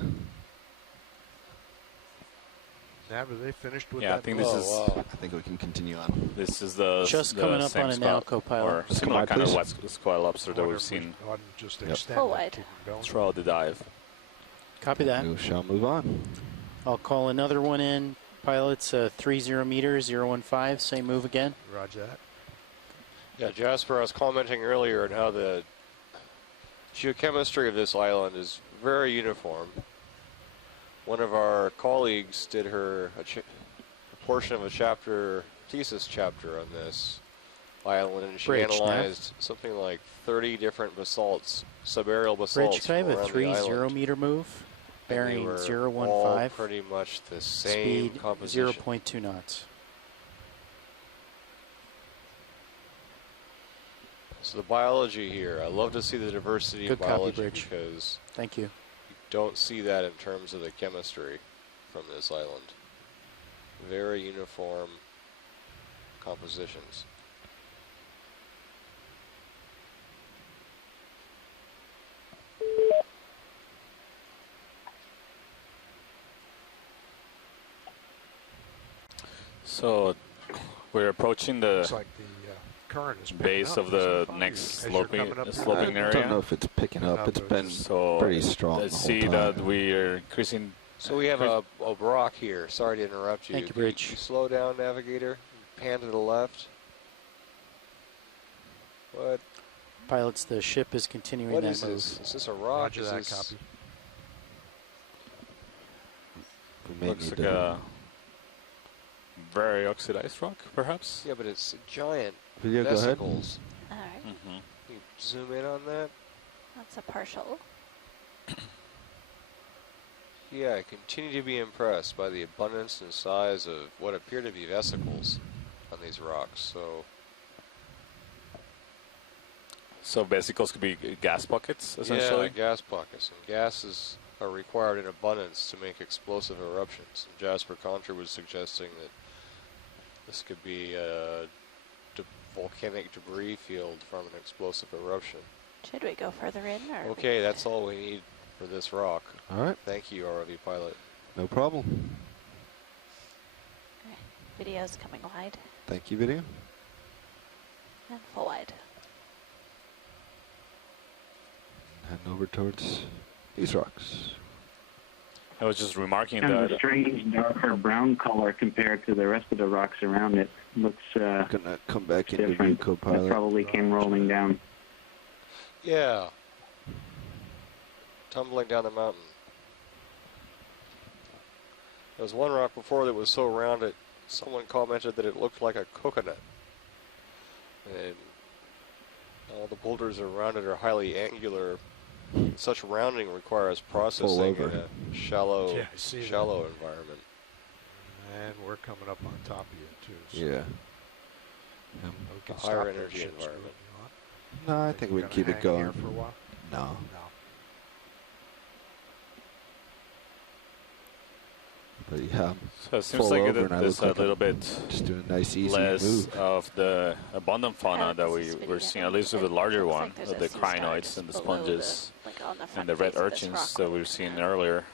Nav, are they finished with yeah, that? I think this is. I think we can continue on. This is the just the coming up same on an spot, co-pilot. or similar kind of square lobster that we've seen just full wide throughout the dive. Copy that. We shall move on. I'll call another one in. Pilots 30 meters, 015. Same move again. Roger that. yeah, Jasper, I was commenting earlier on how the geochemistry of this island is very uniform. One of our colleagues did a portion of a thesis chapter on this island, and she analyzed something like 30 different basalts, subaerial basalts. Bridge, can I have a 30 meter move? Bearing 015. All pretty much the same Speed composition. 0.2 knots. So the biology here, I love to see the diversity Good of biology copy, Bridge. because thank you. Don't see that in terms of the chemistry from this island. Very uniform compositions. So we're approaching the Looks like the current is base up, of the isn't it? next As you're sloping coming up sloping the area. I don't know if it's picking up. It's been pretty strong Let's the whole see time. that we are increasing. So we have a rock here. Sorry to interrupt you. Thank you, Can Bridge. you slow down, navigator. Pan to the left. What? Pilots, the ship is continuing What that is move. this? Is this a rock? Roger Is that this copy. We may Looks need like to a very oxidized rock, perhaps. Yeah, but it's giant Video, go ahead. vesicles. All right, Can you zoom in on that? that's a partial. Yeah, I continue to be impressed by the abundance and size of what appear to be vesicles on these rocks. So vesicles could be gas pockets, essentially. Yeah, gas pockets. And gases are required in abundance to make explosive eruptions. And Jasper Contra was suggesting that this could be a volcanic debris field from an explosive eruption. Should we go further in? Or Okay, that's all we need for this rock. All right. Thank you, ROV pilot. No problem. Okay. Video's coming wide Thank you, video. and full wide. Heading over towards these rocks. I was just remarking Kind of that. a strange darker brown color compared to the rest of the rocks around it. Looks Gonna come back into view, different. That co-pilot. probably came rolling down. Yeah. Tumbling down the mountain. There was one rock before that was so round that someone commented that it looked like a coconut. And all the boulders around it are highly angular. Such rounding requires processing in a shallow environment. And we're coming up on top of you, too. So Yeah. we can A higher stop those energy ships environment. moving on. No, I think we can keep it going. For a while? No. No. But yeah, so it seems like there's a little bit just doing a nice, easy less move. of the abundant fauna that we're seeing, at least with the larger one, like the crinoids and the sponges and the red urchins that we were seeing earlier.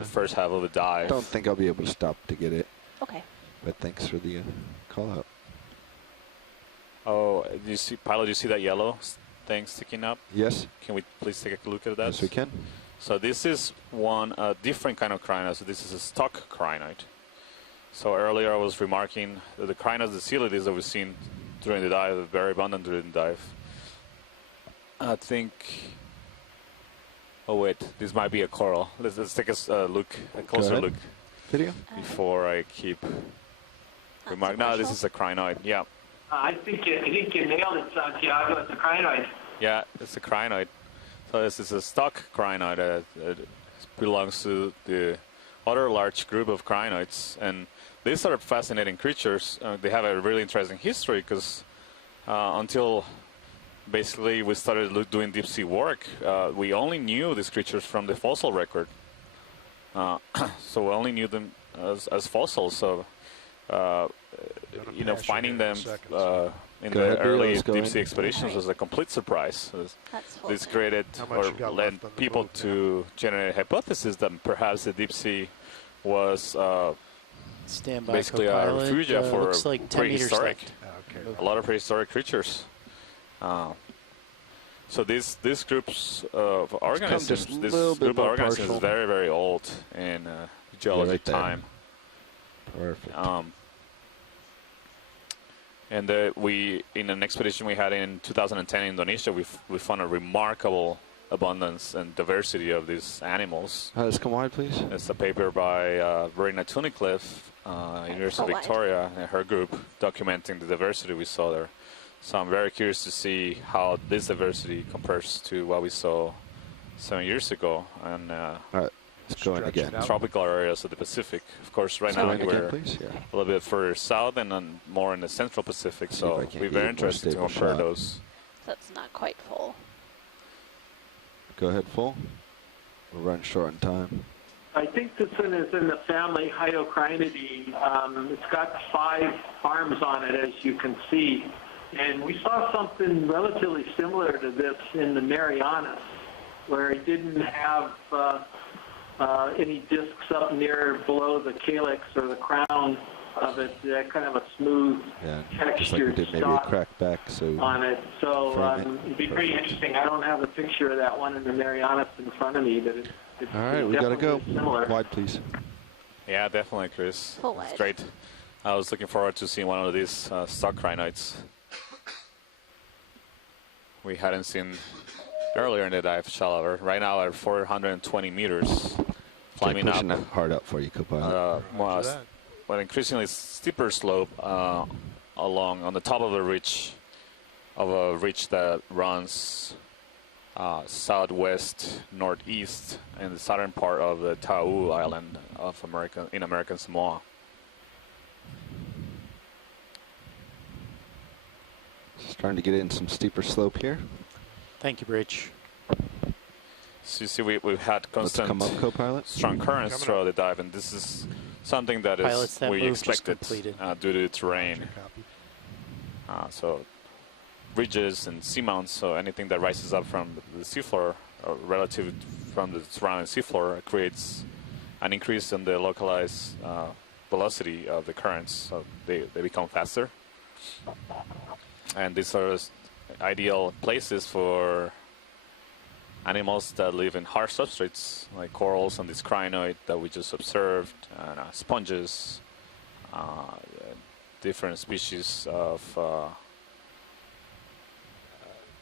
The first half of the dive. Don't think I'll be able to stop to get it. Okay. But thanks for the call out. Oh, do you see, Pilot, do you see that yellow thing sticking up? Yes. Can we please take a look at that? Yes, we can. So this is one different kind of crinoid. So this is a stock crinoid. So earlier I was remarking that the crinoids, the coelides that we've seen during the dive, are very abundant during the dive. I think... Oh wait, this might be a coral. Let's take a look, a closer look. Video? Before I keep remarking. No, this is a crinoid, yeah. I think you nailed it, Santiago. It's a crinoid. Yeah, it's a crinoid. So this is a stock crinoid. It belongs to the other large group of crinoids. And these are fascinating creatures. They have a really interesting history because until basically we started doing deep sea work, we only knew these creatures from the fossil record. So we only knew them as fossils. So, you know, finding them in the early deep sea expeditions was a complete surprise. This created or led people to generate a hypothesis that perhaps the deep sea was basically a refuge for like prehistoric. A lot of prehistoric creatures. So these groups of organisms, this group of organisms is very, very old in geologic time. Perfect. And we, in an expedition we had in 2010 in Indonesia, we found a remarkable abundance and diversity of these animals. Let's come wide, please. It's a paper by Verena Tunnicliffe, University of Victoria, and her group, documenting the diversity we saw there. So I'm very curious to see how this diversity compares to what we saw 7 years ago. And let's go in again. Tropical areas of the Pacific. Of course, right now we're a little bit further south and more in the central Pacific. So it'll be very interesting to compare those. So it's not quite full. Go ahead, full. We're running short on time. I think this one is in the family Hyocrinidae. It's got 5 arms on it, as you can see. And we saw something relatively similar to this in the Marianas, where it didn't have any discs up near below the calyx or the crown of it. Kind of a smooth texture just like we did maybe a crack back on it. So it'd be pretty interesting. I don't have a picture of that one in the Marianas in front of me, but it's all right, we gotta go. Similar. Wide, please. Yeah, definitely, Chris. Full wide. It's great. I was looking forward to seeing one of these stock crinoids. We hadn't seen earlier in the dive shallower. Right now at 420 meters, climbing up. That hard up for you, co-pilot. Well, increasingly steeper slope along on the top of a ridge that runs southwest northeast in the southern part of the Tau Island of American Samoa. Starting to get in some steeper slope here. Thank you, Bridge. So you see, we've had constant strong currents throughout the dive, and this is something that we expected due to the terrain. So ridges and seamounts, so anything that rises up from the seafloor, or relative from the surrounding seafloor, creates an increase in the localized velocity of the currents, so they become faster. And these are ideal places for animals that live in harsh substrates, like corals and this crinoid that we just observed, and sponges, different species of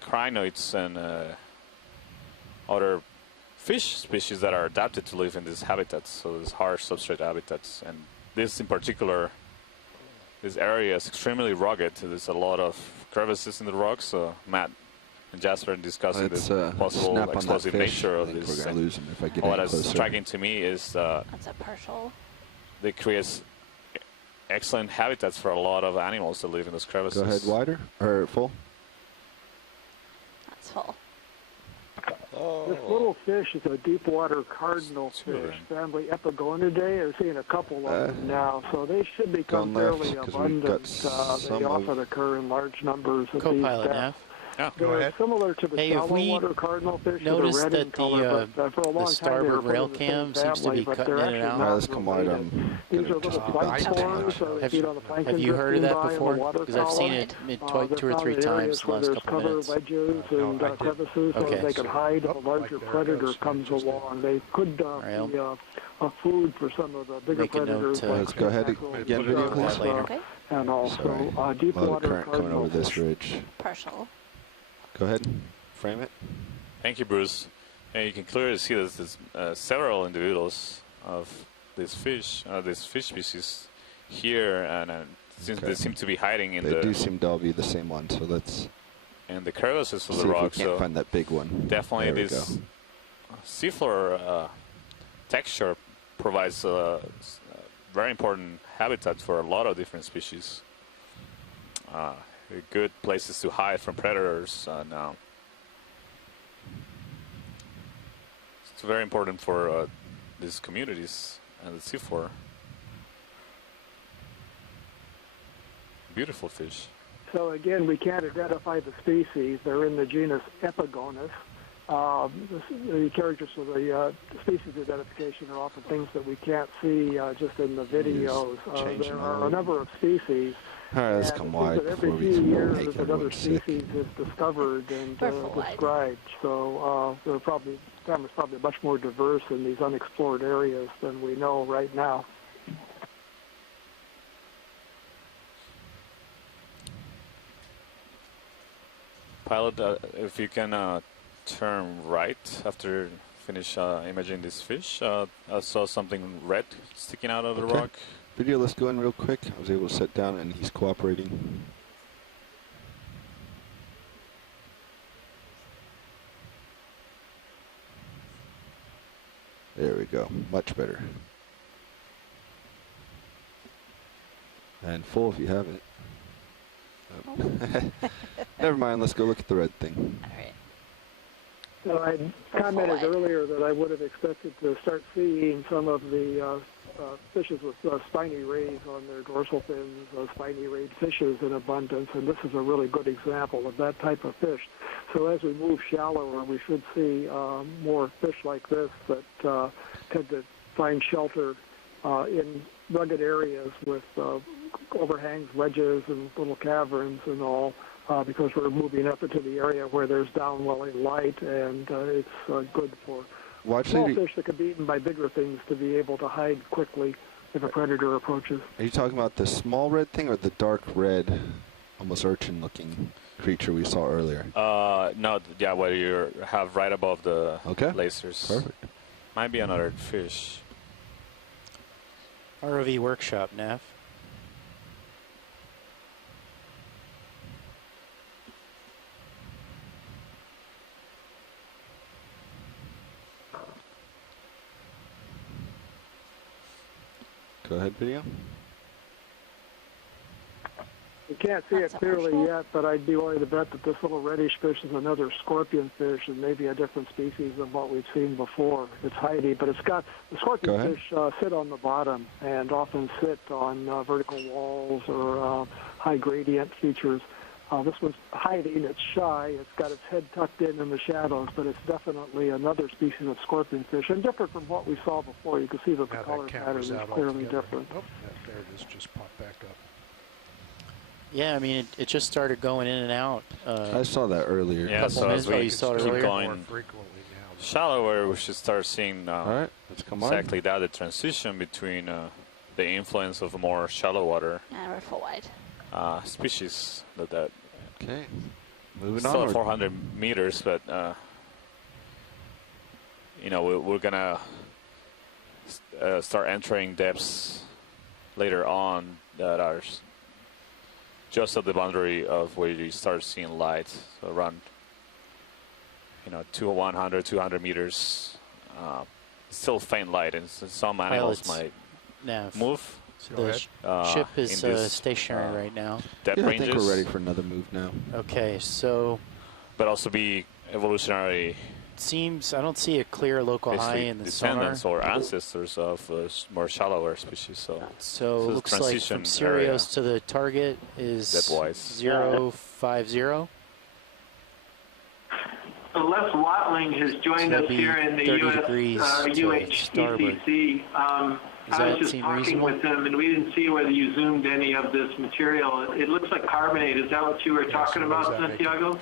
crinoids and other fish species that are adapted to live in these habitats, so these harsh substrate habitats. And this in particular, this area is extremely rugged. There's a lot of crevices in the rocks. So Matt and Jasper discussing the possible explosive nature of this. We're gonna lose him if I get what is striking to me is that's a partial. They create excellent habitats for a lot of animals that live in those crevices. Go ahead, wider or full. full. This little fish is a deep water cardinal fish, family Epigonidae. I've seen a couple of them now, so they should become fairly abundant. They often occur in large numbers of these depths. They're similar to the shallow water cardinal fish that are red in color, but for a long time they were rail cam seems to be cutting in and out. Let's come on. These are little plankton spores, they feed on the plankton. Have you heard of that drifting by in the before? water Because I've seen column. it 2 or 3 times in the last couple cover minutes. ledges and crevices so that they can hide if a larger predator comes along. They could be a food for some of the bigger predators. Let's go ahead again, video please. And also deep water current coming over this ridge. Partial. Go ahead, frame it. Thank you, Bruce. And you can clearly see that there's several individuals of this fish species here, and they seem to be hiding in They do seem to all be the same one, so let's... And the crevices of the see rock. if we can't find that big one. Definitely this seafloor texture provides a very important habitat for a lot of different species. Good places to hide from predators now. It's very important for these communities and the seafloor. Beautiful fish. So again, we can't identify the species. They're in the genus Epigonus. The characters for the species identification are often things that we can't see just in the videos. There are a number of species. All right, let's come wide every few years another species is discovered and described. So family is probably much more diverse in these unexplored areas than we know right now. Pilot, if you can turn right after finish imaging this fish. I saw something red sticking out of the rock. Video, let's go in real quick. I was able to sit down and he's cooperating. There we go, much better. And full if you have it. Oh. Never mind, let's go look at the red thing. All right. So I commented earlier that I would have expected to start seeing some of the fishes with spiny rays on their dorsal fins, spiny rayed fishes in abundance, and this is a really good example of that type of fish. So as we move shallower, we should see more fish like this that tend to find shelter in rugged areas with overhangs, ledges, and little caverns and all, because we're moving up into the area where there's downwelling light, and it's good for small fish that can be eaten by bigger things to be able to hide quickly if a predator approaches. Are you talking about the small red thing or the dark red, almost urchin-looking creature we saw earlier? No, yeah, what you have right above the lasers. Perfect. Might be another fish. ROV workshop, Nav. Go ahead, video. You can't see it clearly yet, but I'd be willing to bet that this little reddish fish is another scorpion fish and maybe a different species than what we've seen before. It's hidey, but it's got the scorpion fish sit on the bottom and often sit on vertical walls or high gradient features. This one's hiding, it's shy, it's got its head tucked in the shadows, but it's definitely another species of scorpion fish, and different from what we saw before. You can see that the color pattern is clearly different. Oh, there it is, just popped back up. Yeah, I mean, it just started going in and out. I saw that earlier. Yeah, so as we you saw it keep earlier? going shallower, we should start seeing let's come exactly that, the transition between the influence of more shallow water And we're full wide. species that okay, moving still on. at 400 meters, but you know, we're gonna start entering depths later on that are just at the boundary of where you start seeing light. So around, you know, 200 meters, still faint light, and some animals might move. So the ship is stationary right now. I think we're ready for another move now. Okay, so... But also be evolutionary seems I don't see a clear local high in the sonar. Descendants or ancestors of more shallower species. So it looks like from Sirius to the target is 050. Les Watling has joined us here in the UHECC. I was just talking with him, and we didn't see whether you zoomed any of this material. It looks like carbonate. Is that what you were talking about, Santiago?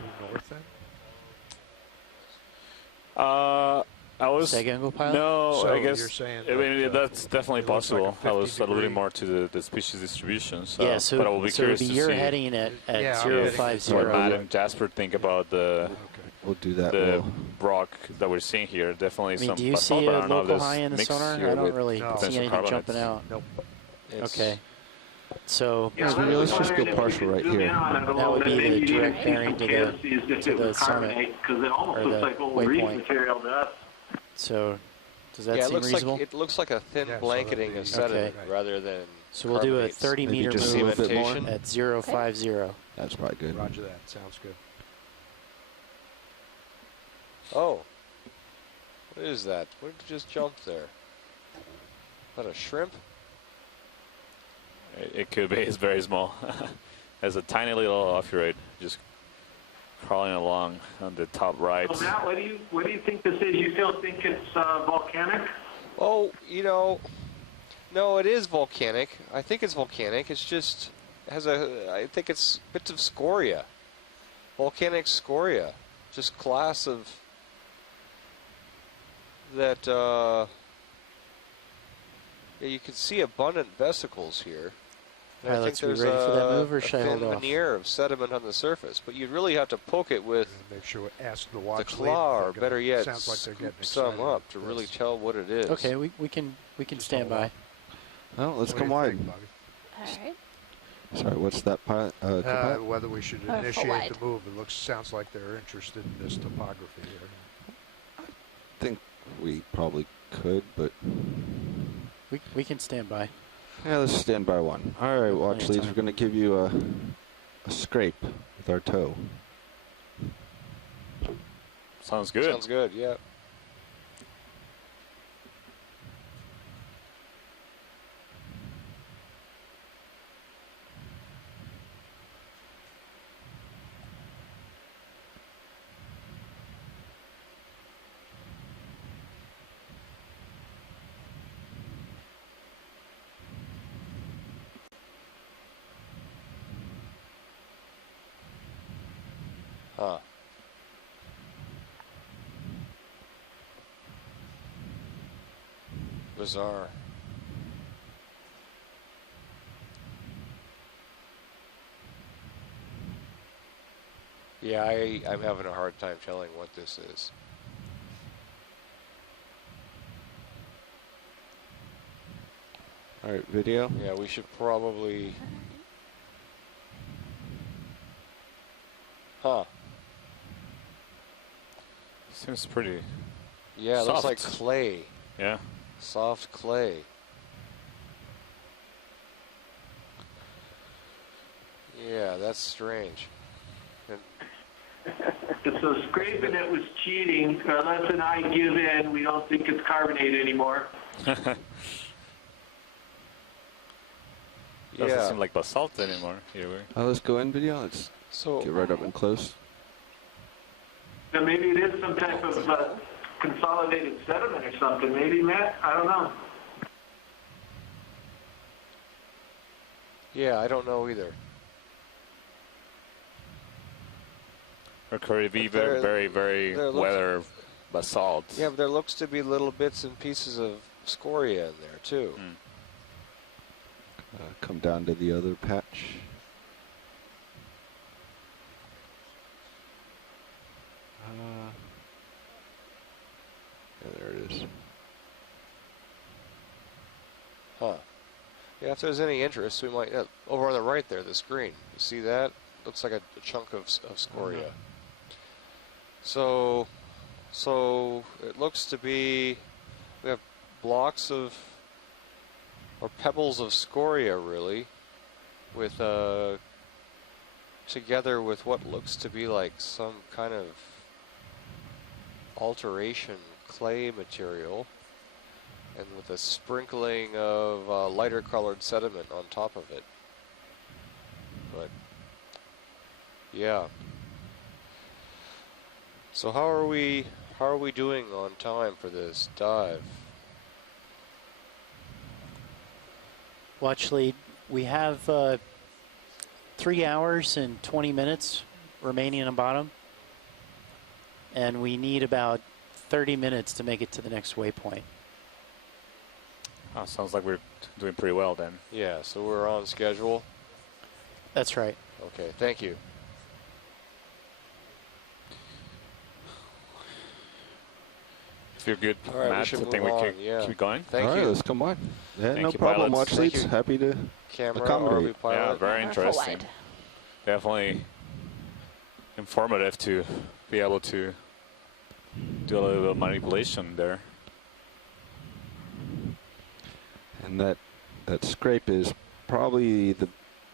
I was no. So I guess you're saying I mean, that's definitely possible. like I was alluding more to the species distribution. So, yeah, so, but I will be curious to you're see heading at 050. What Matt and Jasper think about the. We'll do that. The rock that we're seeing here, definitely some. Do you see a local high in the sonar? I don't really see anything jumping out. Nope. Okay. So let's just go partial right here. That would be the direct bearing to the summit, because it almost or looks the like old reef waypoint. material to us. So does that it seem looks reasonable? like it looks like a thin blanketing of sediment rather than. So we'll do a 30-meter move at 050. That's probably good. Roger that. Sounds good. Oh, what is that? What did just jump there? Is that a shrimp? It could be. It's very small. Has a tiny little ophiuroid just crawling along on the top right. So Matt, what do you think this is? You still think it's volcanic? Oh, no, it is volcanic. I think it's volcanic. It's just has I think it's bits of scoria, volcanic scoria, just class of that. You can see abundant vesicles here. All right, let's be ready for that move, or should I hold thin off? veneer of sediment on the surface, but you'd really have to poke it with Make sure ask the the watch claw, or lead. better yet, Sounds like they're getting some excited. up to really tell what it is. Okay, we can stand by. Well, let's What come do you wide. think, Bobby? All right. Sorry, what's that pilot? Whether we should full initiate wide. the move. It sounds like they're interested in this topography here. I think we probably could, but We can stand by. yeah, let's stand by one. All right, watch leads. We're going to give you a scrape with our toe. Sounds good. Sounds good, yeah. Huh. Bizarre. Yeah, I'm having a hard time telling what this is. All right, video. Yeah, we should probably... Huh. Seems pretty. Yeah, it looks soft. like clay. Yeah. Soft clay. Yeah, that's strange. So scraping it was cheating. Les and I give in. We don't think it's carbonate anymore. Doesn't seem like basalt anymore. Here Let's go in video. Let's get right up and close. So maybe it is some type of consolidated sediment or something. Maybe, Matt? I don't know. Yeah, I don't know either. Or could it be very weather basalt? Yeah, but there looks to be little bits and pieces of scoria in there, too. Come down to the other patch. Yeah, there it is. Huh. Yeah, if there's any interest, we might... over on the right there, the screen. You see that? Looks like a chunk of scoria. So it looks to be... We have blocks of... or pebbles of scoria, really, with together with what looks to be like some kind of alteration clay material, and with a sprinkling of lighter colored sediment on top of it. But yeah. So how are we doing on time for this dive? Well, actually, we have 3 hours and 20 minutes remaining on bottom, and we need about 30 minutes to make it to the next waypoint. Oh, sounds like we're doing pretty well then. Yeah, so we're on schedule. That's right. Okay, thank you. If you're good, All right, Matt, I think we can keep going. Thank All you. right, let's come on. Yeah, Thank no you, problem. pilots. Watch Thank leads. you. Happy to Camera, accommodate. ROV pilot. Yeah, very interesting. Definitely informative to be able to do a little bit of manipulation there. And that scrape is probably the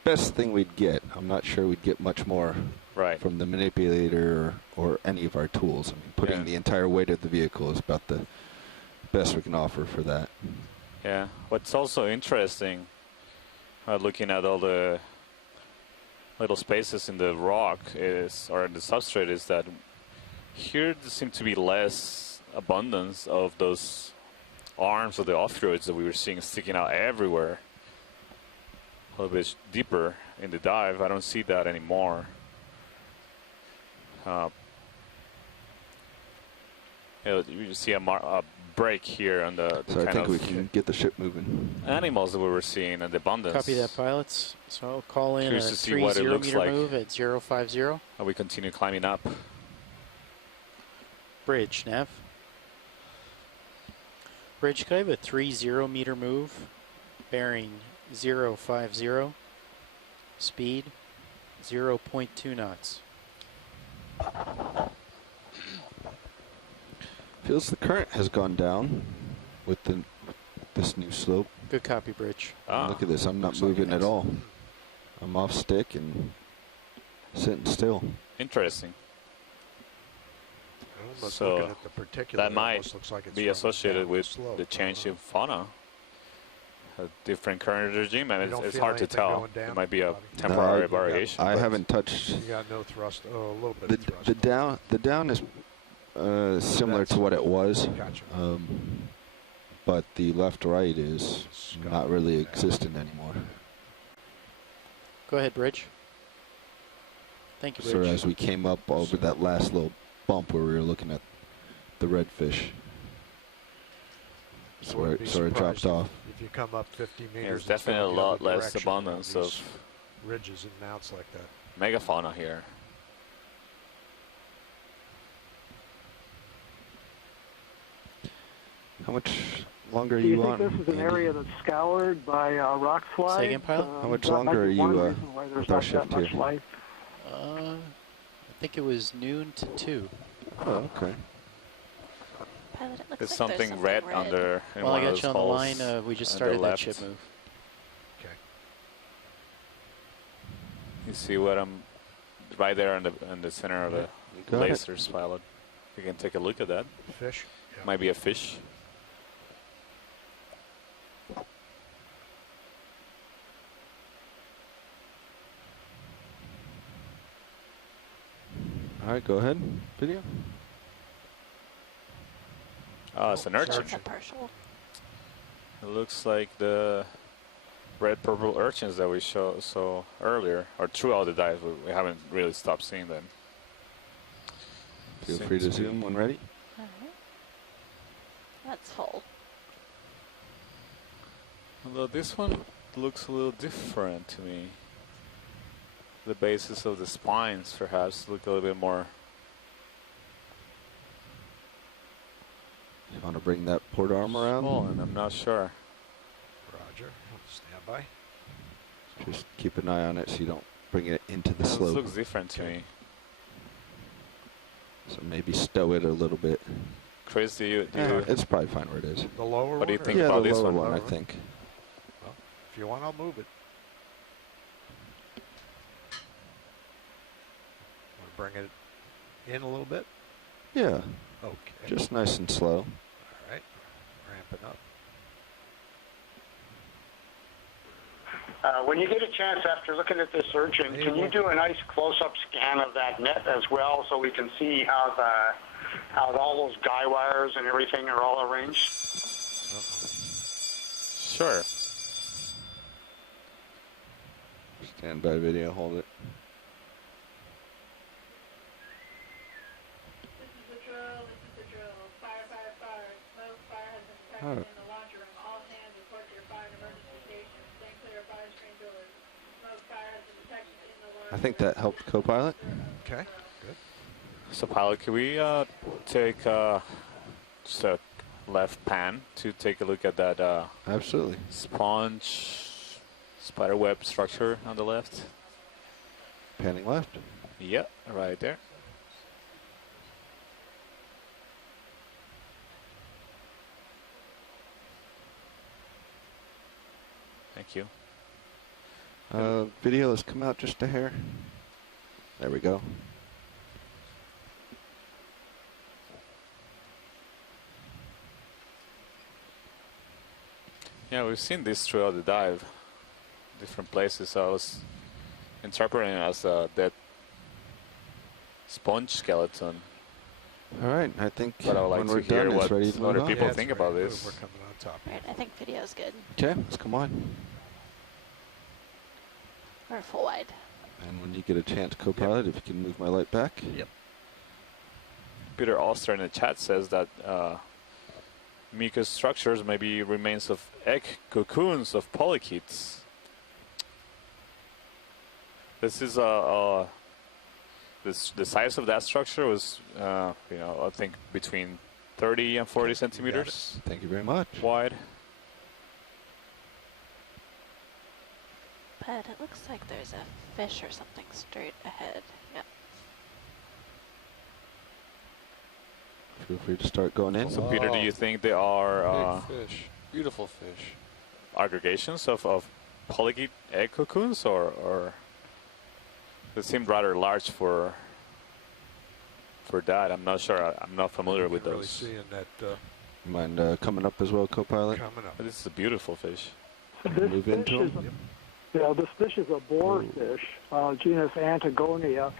best thing we'd get. I'm not sure we'd get much more from the manipulator or any of our tools. I mean, putting the entire weight of the vehicle is about the best we can offer for that. Yeah. What's also interesting, looking at all the little spaces in the rock or in the substrate, is that here there seems to be less abundance of those arms of the off-roads that we were seeing sticking out everywhere. A little bit deeper in the dive, I don't see that anymore. You see a break here on the So I kind think we of can get the ship moving. animals that we were seeing and the abundance. Copy that, pilots. So I'll call in Curious a to see what it 30 looks meter like. move at 050. And we continue climbing up. Bridge, Nav. Bridge, could I have a 30 meter move? Bearing 050. Speed 0.2 knots. Feels the current has gone down with this new slope. Good copy, Bridge. Look at this. I'm not moving at all. I'm off stick and sitting still. Interesting. Almost So looking at the particular, that might almost looks like it's be running associated down with slope. the change in fauna. A different current regime, and You don't it's feel hard to anything tell. going down, It might be a Bobby? temporary variation. I haven't touched. You got no thrust. Oh, a little bit of thrust. The down is similar to what it was. Gotcha. But the left-right is not really existent anymore. Go ahead, Bridge. Thank you, So Bridge. as we came up over that last little bump where we were looking at the redfish, so it dropped off. If you come up 50 meters, There's it's definitely a going the lot other less direction abundance on of these ridges and mounts like that. megafauna here. How much longer are Do you you think on? this is an Andy? area that's scoured by rock slides? Say again, pilot? How much that might longer be are one you reason why there's with our not shift that much here? life. I think it was noon to 2. Oh, okay. Pilot, it looks There's like something there's red under in Well, I one of got you those on the holes line. We just on the started that left. ship move. Okay. You see what I'm right there in the center of the Got it. lasers, pilot. You can take a look at that. Fish? Yeah. Might be a fish. All right, go ahead. Video. Oh, it's an urchin. It's a partial. It looks like the red-purple urchins that we saw earlier, or throughout the dive. We haven't really stopped seeing them. Feel Seems free to to be- zoom when ready. That's full. Although this one looks a little different to me. The basis of the spines perhaps look a little bit more. You want to bring that port arm around? Small, and I'm not sure. Roger. Stand by. Just keep an eye on it so you don't bring it into the This slope. looks different to me. So maybe stow it a little bit. Chris, do you It's probably fine where it is. The lower what do you one, think Yeah, about the this lower one? one, I think. Well, if you want, I'll move it. Want to bring it in a little bit? Yeah. Okay. Just nice and slow. All right. Ramping up. When you get a chance after looking at this urchin, can you do a nice close-up scan of that net as well so we can see how all those guy wires and everything are all arranged? Sure. Stand by video, hold it. All right. I think that helped, co-pilot. Okay, good. So, pilot, can we take just a left pan to take a look at that Absolutely. sponge spiderweb structure on the left? Panning left. Yep, right there. Thank you. Video has come out just a hair. There we go. Yeah, we've seen this throughout the dive, different places. So I was interpreting it as a dead sponge skeleton. All right, I think but I would like when to we're hear done, what it's ready to other move on. people Yeah, think it's about ready. this. We're coming on top. Right, I think video's good. Okay, let's come on. Or full wide. And when you get a chance, co-pilot, if you can move my light back. Yep. Peter Oster in the chat says that mucus structures may be remains of egg cocoons of polychaetes. This is the size of that structure was, you know, I think between 30 and 40 centimeters. Thank you very much. Wide. But it looks like there's a fish or something straight ahead. Yep. Feel free to start going in. So, Peter, do you think they are big fish, beautiful fish, aggregations of polychaete egg cocoons, or they seem rather large for that? I'm not sure. I'm not familiar with Really those. seeing that Mind coming up as well, co-pilot? coming up. But this is a beautiful fish. Move into them. Yeah, this fish is a boarfish, genus Antigonia.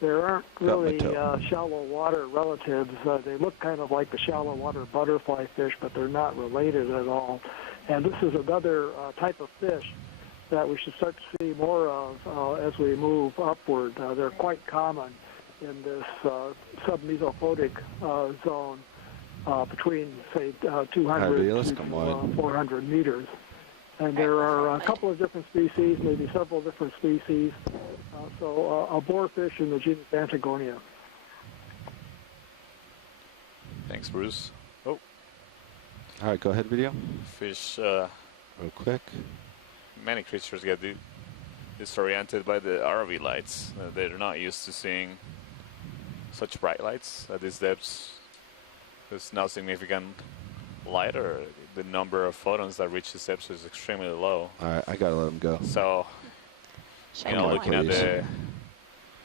There aren't really shallow water relatives. They look kind of like the shallow water butterfly fish, but they're not related at all. And this is another type of fish that we should start to see more of as we move upward. They're quite common in this submesophotic zone between, say, 200 to 400 meters. And there are a couple of different species, maybe several different species. So a boarfish in the genus Antigonia. Thanks, Bruce. Oh. All right, go ahead, video. Fish. Real quick. Many creatures get disoriented by the ROV lights. They're not used to seeing such bright lights at these depths. There's no significant light, or the number of photons that reach the depths is extremely low. All right, I gotta let him go. So, you know, looking at the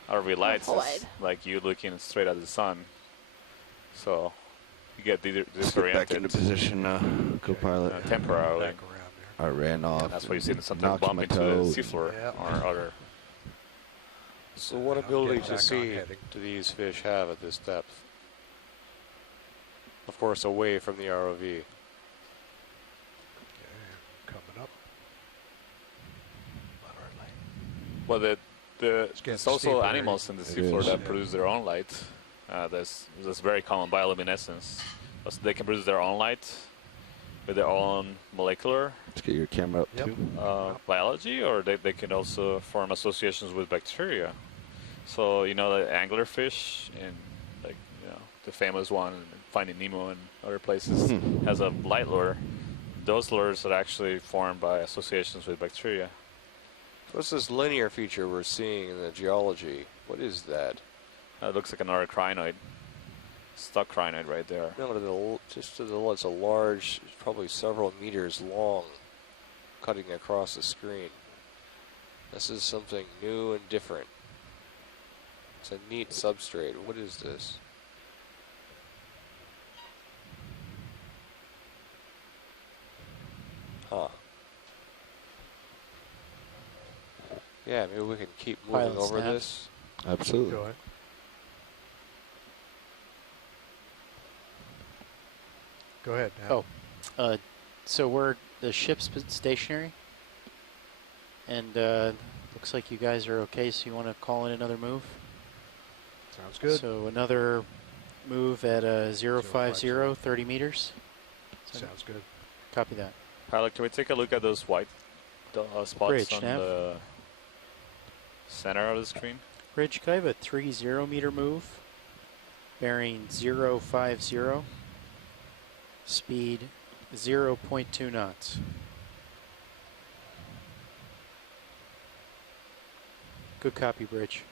ROV lights is like you looking straight at the sun. So you get disoriented. Back into position, co-pilot. Temporarily. I ran off. That's why you see sometimes bump into the seafloor or other. So what ability to see do these fish have at this depth? Of course, away from the ROV. Okay, coming up. Well, there's also animals in the seafloor that produce their own light. There's very common bioluminescence. So they can produce their own light with their own molecular Let's get your camera up too. biology, or they can also form associations with bacteria. So, you know, the anglerfish, and like, you know, the famous one, Finding Nemo and other places, has a light lure. Those lures are actually formed by associations with bacteria. What's this linear feature we're seeing in the geology? What is that? It looks like another crinoid. Stuck crinoid right there. No, just to the left, it's a large, probably several meters long, cutting across the screen. This is something new and different. It's a neat substrate. What is this? Yeah, maybe we can keep moving over this. Absolutely. Go ahead. Go ahead. Oh, so the ship's stationary, and looks like you guys are okay. So you want to call in another move? Sounds good. So another move at 050, 30 meters. Sounds good. Copy that. Pilot, can we take a look at those white spots Bridge, on nav. the center of the screen? Bridge, can I have a 30 meter move, bearing 050, speed 0.2 knots. Good copy, Bridge.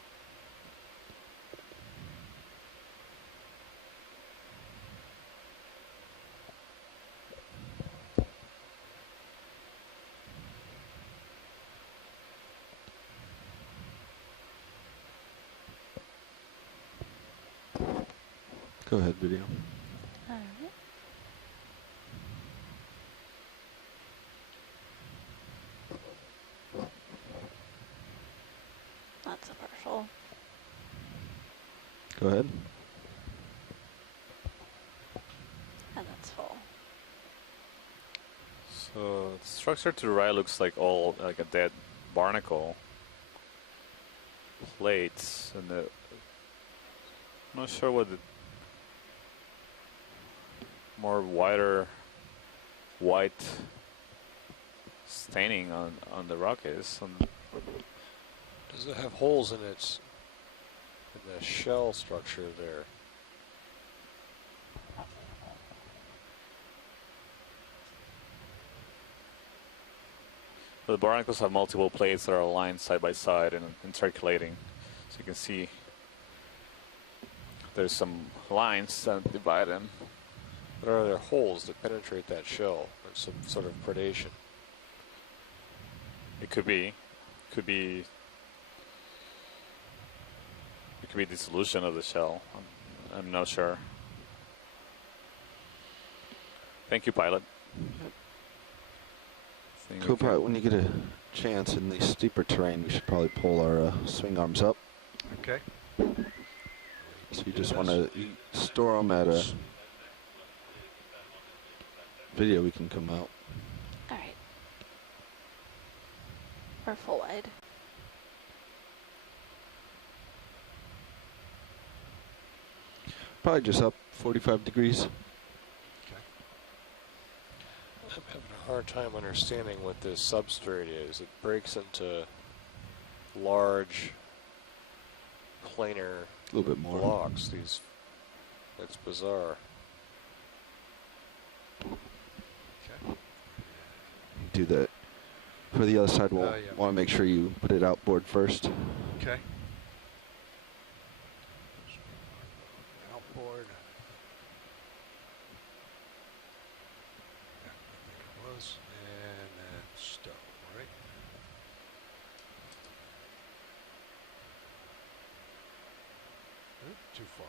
Go ahead, video. All right. That's a partial. Go ahead. And that's full. So the structure to the right looks like all like a dead barnacle. Plates and the. I'm not sure what the more wider white staining on the rock is. Does it have holes in its the shell structure there? The barnacles have multiple plates that are aligned side by side and intercalating. So you can see there's some lines that divide them. But are there holes that penetrate that shell or some sort of predation? It could be. Could be. It could be dissolution of the shell. I'm not sure. Thank you, pilot. Co-pilot, when you get a chance in the steeper terrain, we should probably pull our swing arms up. Okay. So you just want to store them at a video. We can come out. All right. Or full wide. Probably just up 45 degrees. I'm having a hard time understanding what this substrate is. It breaks into large planar a little bit more blocks. It's bizarre. Okay. Do that. For the other side, we'll want to make sure you put it outboard first. Okay. Outboard. Yeah, I think it was. And then stow, right? Oop, too far.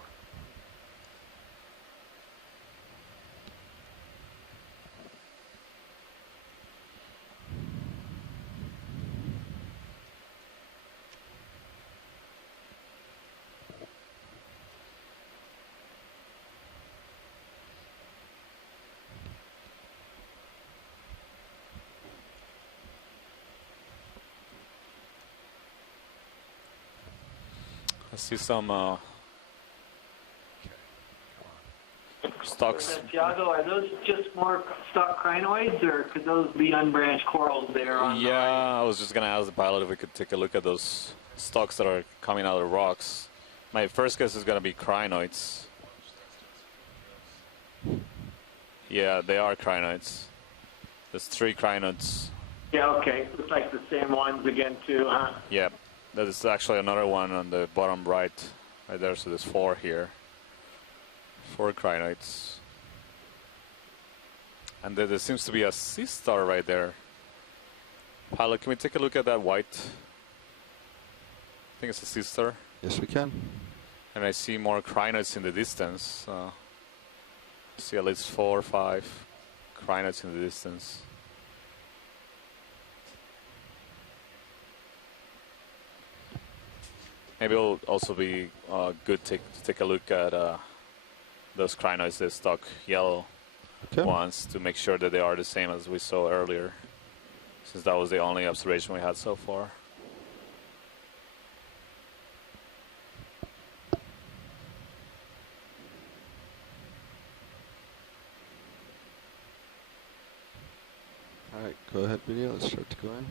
I see some stocks. Santiago, are those just more stock crinoids, or could those be unbranched corals there? On Yeah, I was just gonna ask the pilot if we could take a look at those stalks that are coming out of the rocks. My first guess is gonna be crinoids. Yeah, they are crinoids. There's 3 crinoids. Yeah, okay. Looks like the same ones again too, huh? Yeah, there's actually another one on the bottom right there, so there's 4 here. 4 crinoids. And there seems to be a sea star right there. Pilot, can we take a look at that white? I think it's a sea star. Yes, we can. And I see more crinoids in the distance. I see at least 4 or 5 crinoids in the distance. Maybe it'll also be good to take a look at those crinoids, the stock yellow ones, to make sure that they are the same as we saw earlier, since that was the only observation we had so far. All right, go ahead, video. Let's start to go in.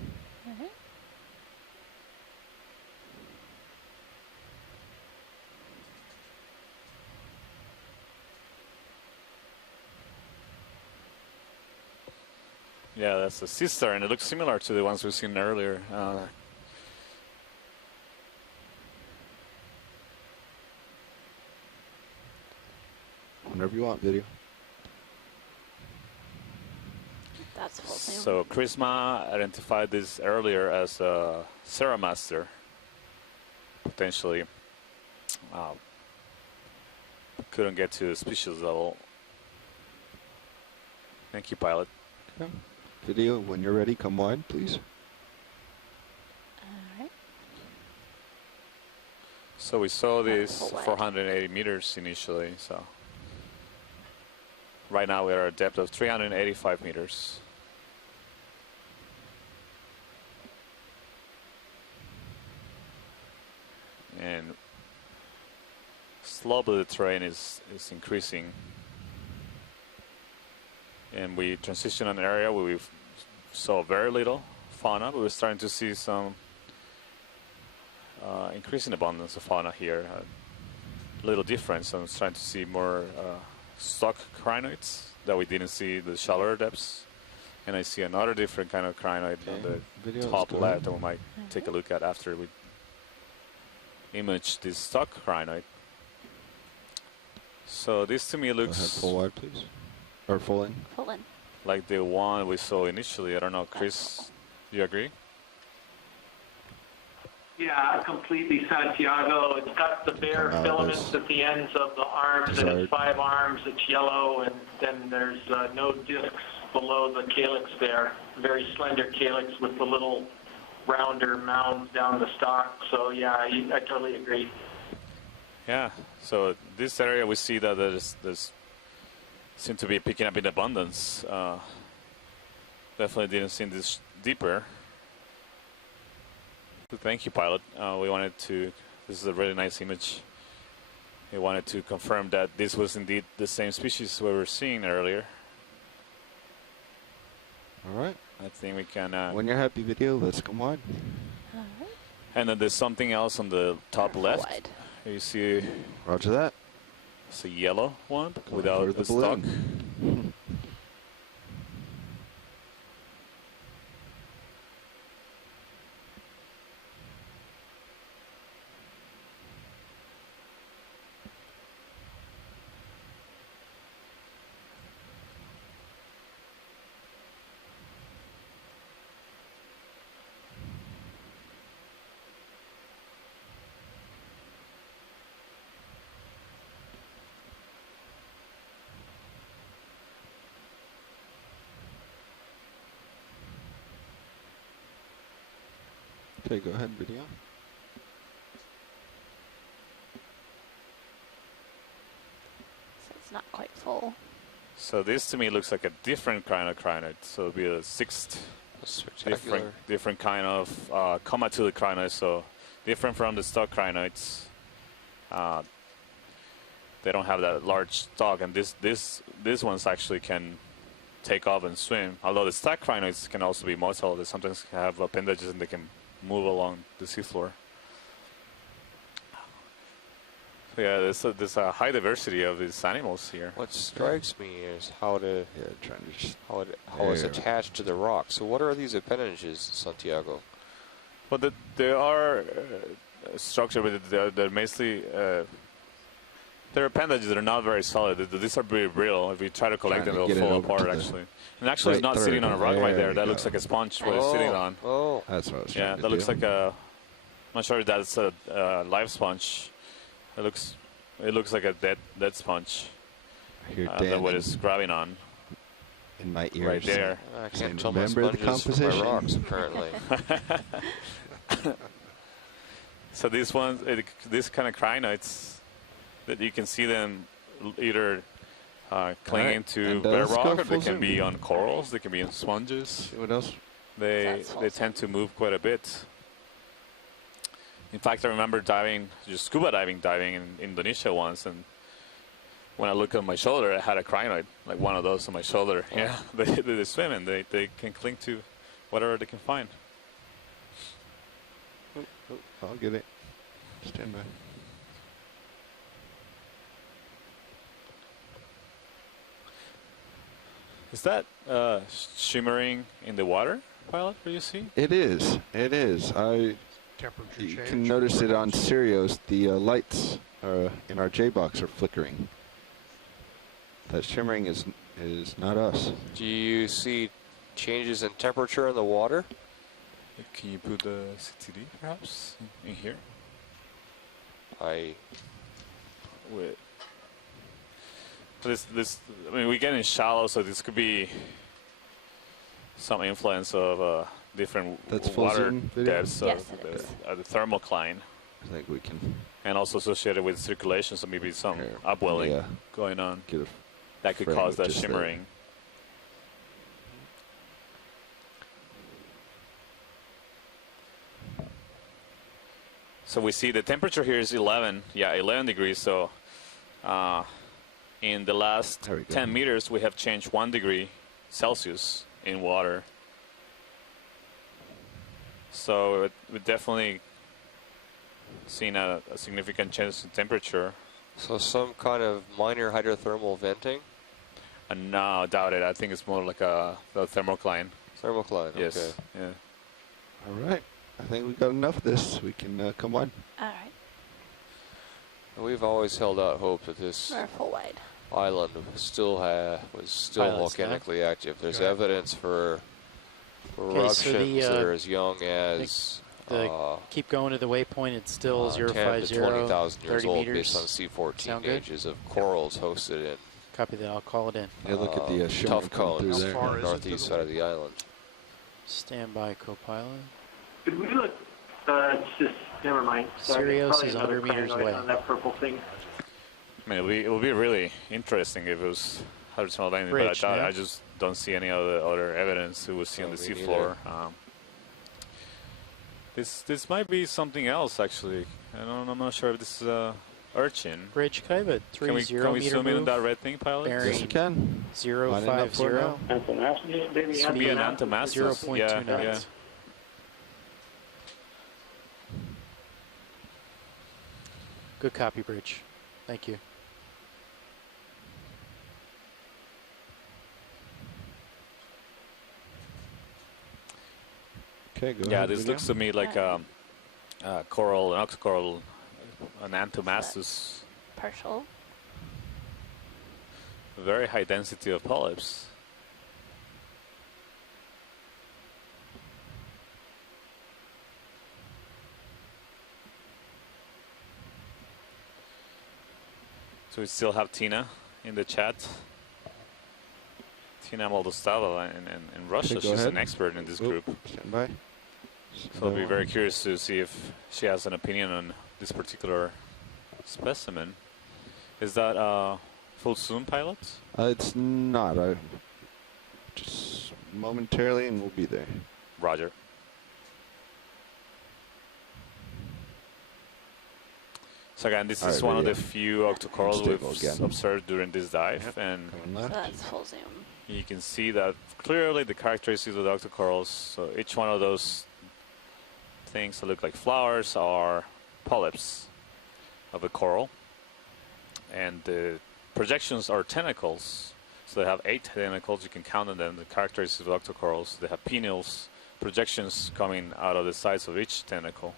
Yeah, that's a sister, and it looks similar to the ones we've seen earlier. Whenever you want, video. That's full zoom. So Chrisma identified this earlier as a Ceramaster, potentially. Couldn't get to the species level. Thank you, pilot. Okay. Video, when you're ready, come wide, please. Alright. So we saw this 480 meters initially, so right now we are at a depth of 385 meters. And slowly the terrain is increasing. And we transitioned an area where we saw very little fauna, but we're starting to see some increasing abundance of fauna here. A little difference. I'm starting to see more stock crinoids that we didn't see the shallower depths. And I see another different kind of crinoid on the top left that we might take a look at after we image this stock crinoid. So this to me looks... Go ahead, full wide, please. Or full in? Full in. Like the one we saw initially. I don't know, Chris, do you agree? Yeah, completely, Santiago. It's got the bare filaments at the ends of the arms, and it's 5 arms, it's yellow, and then there's no discs below the calyx there. Very slender calyx with the little rounder mounds down the stalk. So yeah, I totally agree. Yeah, so this area we see that there's seem to be picking up in abundance. Definitely didn't see this deeper. Thank you, pilot. We wanted to, this is a really nice image. We wanted to confirm that this was indeed the same species we were seeing earlier. All right. I think we can... when you're happy, video, let's come wide. All right. And then there's something else on the top left. Wide. You see... Roger that. It's a yellow one without the stock. Okay, go ahead, video. So it's not quite full. So this to me looks like a different kind of crinoid. So it'll be a sixth different kind of comatula crinoid. So different from the stock crinoids. They don't have that large stalk, and this ones actually can take off and swim. Although the stock crinoids can also be motile. They sometimes have appendages and they can move along the seafloor. So yeah, there's a high diversity of these animals here. What strikes me is how it's attached to the rock. So what are these appendages, Santiago? Well, they are structured, but they're mostly they're appendages that are not very solid. These are very brittle. If you try to collect them, they'll fall apart actually. And actually, it's not sitting on a rock right there. That looks like a sponge what it's sitting on. Oh, that's what I was yeah, that looks like a. I'm not sure if that's a live sponge. It looks like a dead sponge. That what it's grabbing on. In my ears. Right there. I can't tell my sponges from my rocks, apparently. So these ones, this kind of crinoids, that you can see them either clinging to bedrock, or they can be on corals, they can be on sponges. What else? They tend to move quite a bit. In fact, I remember just scuba diving in Indonesia once, and when I look at my shoulder, I had a crinoid, like one of those on my shoulder. Oh. Yeah, they swim and they can cling to whatever they can find. Oh, I'll get it. Stand by. Is that shimmering in the water, Pilot, do you see? It is. It is. You can notice it on Sirius. The lights in our J-box are flickering. That shimmering is not us. Do you see changes in temperature in the water? Can you put the CTD perhaps in here? I mean, we get in shallow, so this could be some influence of different water depths of the thermocline. I think we can. And also associated with circulation, so maybe some upwelling going on. That could cause that shimmering. So we see the temperature here is 11 degrees. So in the last 10 meters, we have changed 1 degree Celsius in water. So we've definitely seen a significant change in temperature. So some kind of minor hydrothermal venting? No, doubt it. I think it's more like the thermocline. Thermocline, yes. Okay. Yeah. All right. I think we got enough of this. We can come on. All right. We've always held out hope that this island was still volcanically active. There's evidence for eruptions that are as young as keep going to the waypoint. It's still 050, 10 to 20,000 years 30 old meters. based on C14 gauges of corals hosted in. Copy that. I'll call it in. Yeah, look at the tough cones on the northeast side of the island. Stand by, co-pilot. Could we look? It's just never mind. Sirius is 100 meters away. On that purple thing. I mean, it would be really interesting if it was hydrothermal venting, but I just don't see any other evidence we would see on the seafloor. This might be something else, actually. I'm not sure if this is a urchin. Bridge, can I have a 30 meter Can we zoom in on that red thing, Pilot? Yes, you can. 050. This would be an Antomastus. 0.2 knots. Yeah. Good copy, Bridge. Thank you. Okay, go ahead. Yeah, this looks to me like coral, an octocoral, an Antomastus. Partial. Very high density of polyps. So we still have Tina in the chat. Tina Moldostava in Russia. Okay, she's an expert in this group. Stand by. So I'll be very curious to see if she has an opinion on this particular specimen. Is that full zoom, Pilot? It's not. Just momentarily and we'll be there. Roger. So again, this is one of the few octocorals we've observed during this dive, and so that's full zoom. You can see that clearly the characteristics of the octocorals. So each one of those things that look like flowers are polyps of a coral, and the projections are tentacles. So they have 8 tentacles. You can count on them. The characteristics of octocorals. They have pinnacles, projections coming out of the sides of each tentacle.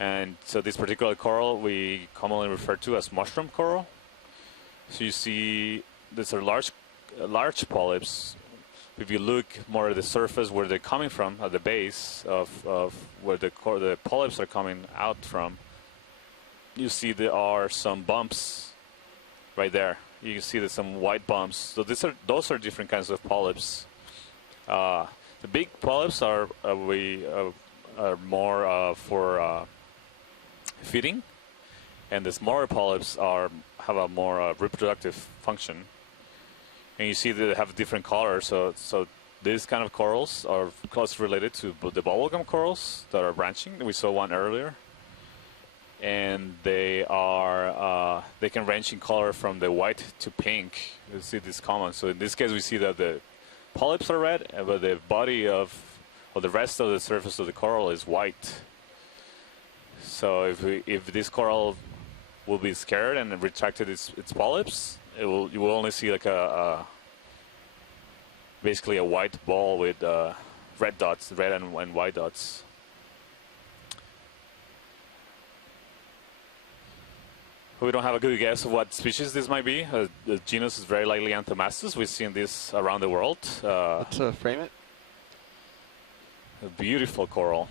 And so this particular coral we commonly refer to as mushroom coral. So you see these are large polyps. If you look more at the surface where they're coming from, at the base of where the polyps are coming out from, you see there are some bumps right there. You can see there's some white bumps. So those are different kinds of polyps. The big polyps are more for feeding, and the smaller polyps have a more reproductive function. And you see that they have different colors. So these kind of corals are closely related to the bubblegum corals that are branching. We saw one earlier. And they can range in color from the white to pink. You see this common. So in this case, we see that the polyps are red, but the body of the rest of the surface of the coral is white. So if this coral will be scared and retracted its polyps, you will only see like basically a white ball with red dots, red and white dots. We don't have a good guess of what species this might be. The genus is very likely Anthomastus. We've seen this around the world. Let's frame it. A beautiful coral.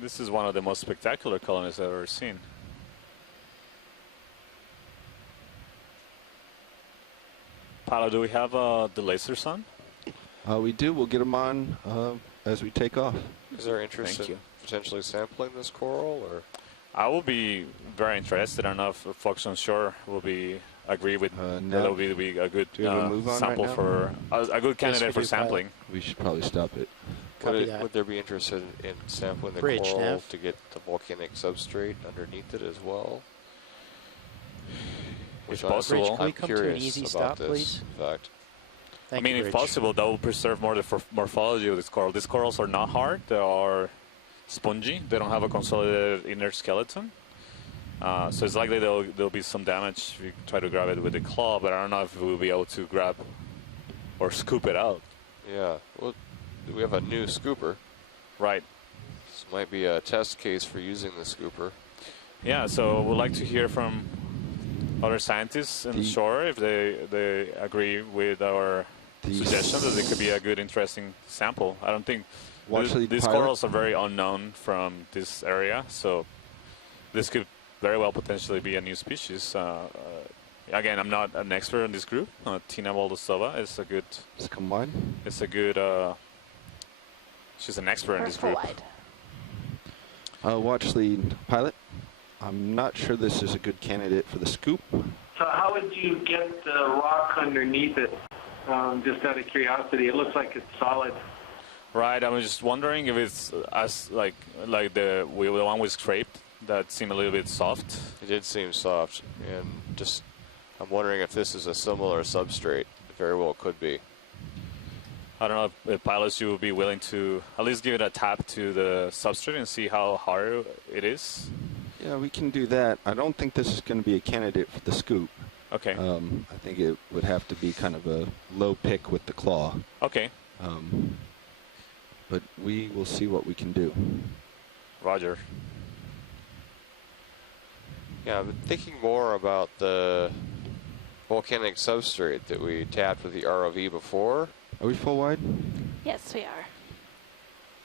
This is one of the most spectacular colonies I've ever seen. Paolo, do we have the lasers on? We do. We'll get them on as we take off. Is there interest in potentially sampling this coral, or? I will be very interested. I don't know if folks on shore will agree with that will be a good sample right for a good candidate for sampling. We should probably stop it. Would there be interest in sampling the coral to get the volcanic substrate underneath it as well? If possible. Can we come to an easy stop, please? In fact. I mean, if possible, that will preserve more the morphology of this coral. These corals are not hard. They are spongy. They don't have a consolidated inner skeleton. So it's likely there'll be some damage if you try to grab it with the claw, but I don't know if we'll be able to grab or scoop it out. Yeah. Well, we have a new scooper. Right. This might be a test case for using the scooper. Yeah, so we'd like to hear from other scientists in the shore if they agree with our suggestion that it could be a good, interesting sample. I don't think these corals are very unknown from this area, so this could very well potentially be a new species. Again, I'm not an expert in this group. Tina Moldosova is a good. It's a good. She's an expert in this group. Watch the pilot. I'm not sure this is a good candidate for the scoop. So how would you get the rock underneath it? Just out of curiosity, it looks like it's solid. Right. I was just wondering if it's like the one we scraped that seemed a little bit soft. It did seem soft, and just I'm wondering if this is a similar substrate. It very well could be. I don't know if pilots you would be willing to at least give it a tap to the substrate and see how hard it is. Yeah, we can do that. I don't think this is going to be a candidate for the scoop. Okay. I think it would have to be kind of a low pick with the claw. Okay. But we will see what we can do. Roger. Yeah, I've been thinking more about the volcanic substrate that we tapped with the ROV before. Are we full wide? Yes, we are.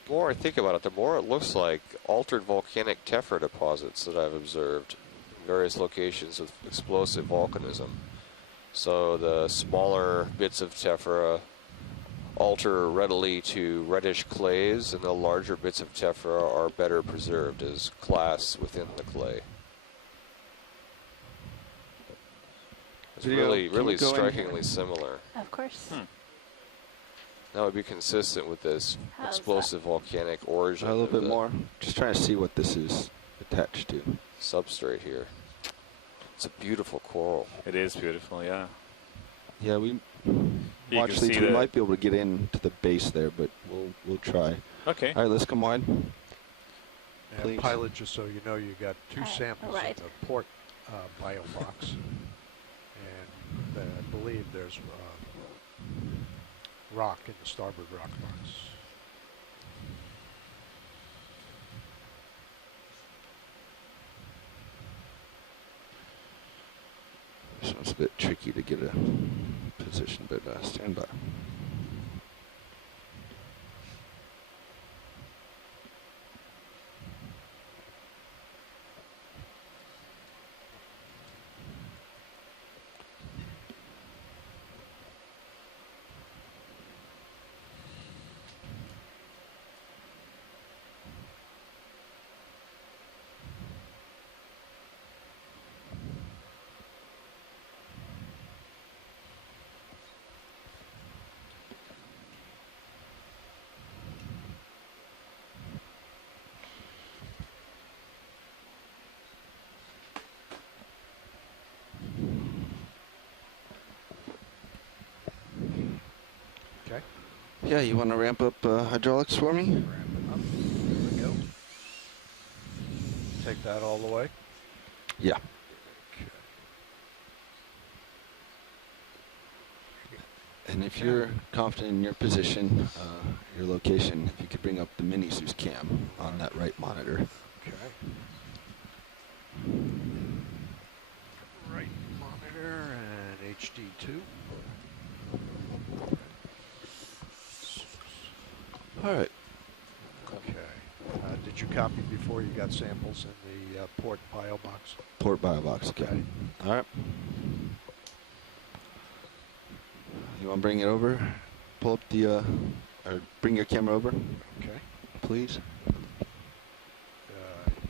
The more I think about it, the more it looks like altered volcanic tephra deposits that I've observed in various locations with explosive volcanism. So the smaller bits of tephra alter readily to reddish clays, and the larger bits of tephra are better preserved as clasts within the clay. It's really strikingly similar. Of course. That would be consistent with this explosive volcanic origin. A little bit more. Just trying to see what this is attached to. Substrate here. It's a beautiful coral. It is beautiful, yeah. Yeah, we watch these. We might be able to get into the base there, but we'll try. Okay. All right, let's come wide. And pilot, just so you know, you got two samples in the port bio box, and I believe there's rock in the starboard rock box. This one's a bit tricky to get a position, but stand by. Yeah, you want to ramp up hydraulics for me? Ramp it up. There we go. Take that all the way? Yeah. Okay. And if you're confident in your position, your location, if you could bring up the mini Zeus cam on that right monitor. Okay. Right monitor and HD2. All right. Okay. Did you copy before you got samples in the port bio box? Port bio box, okay. All right. You want to bring it over? Pull up the, or bring your camera over. Okay. Please.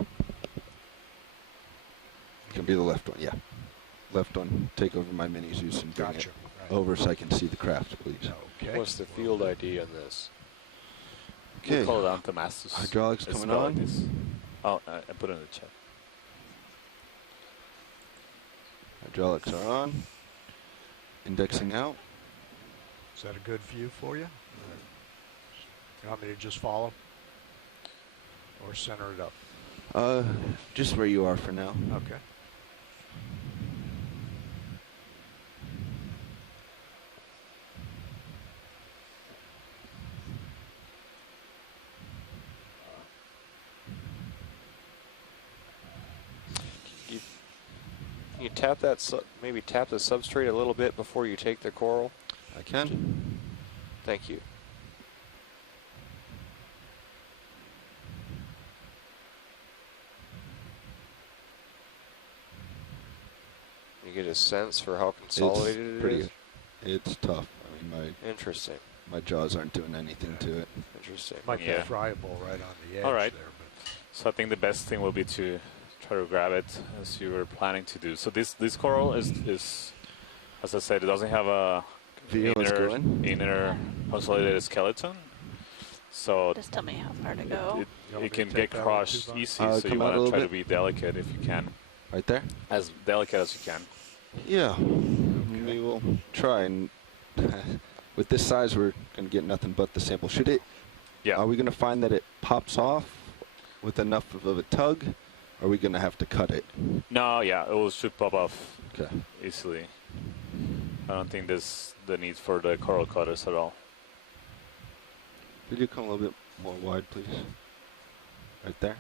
It can be the left one, yeah. Left one. Take over my mini Zeus and bring it over so I can see the craft, please. Okay. What's the field ID on this? Okay. We'll call it Anthemastus. Hydraulics coming on. Oh, I put it in the chat. Hydraulics are on. Indexing out. Is that a good view for you? You want me to just follow? Or center it up? Just where you are for now. Okay. You tap that, maybe tap the substrate a little bit before you take the coral? I can. Thank you. You get a sense for how consolidated it is? It's tough. I mean, Interesting. My jaws aren't doing anything to it. Interesting. Might be friable right on the edge All right. there. But So I think the best thing will be to try to grab it as you were planning to do. So this coral is as I said, it doesn't have a inner consolidated skeleton. So just tell me how far to go. It can get crushed easy, so you want to try to be delicate if you can. Right there? As delicate as you can. Yeah. We will try. And with this size, we're going to get nothing but the sample. Should it? Yeah. Are we going to find that it pops off with enough of a tug? Or are we going to have to cut it? No, yeah, it should pop off Okay. easily. I don't think there's the need for the coral cutters at all. Could you come a little bit more wide, please? Right there.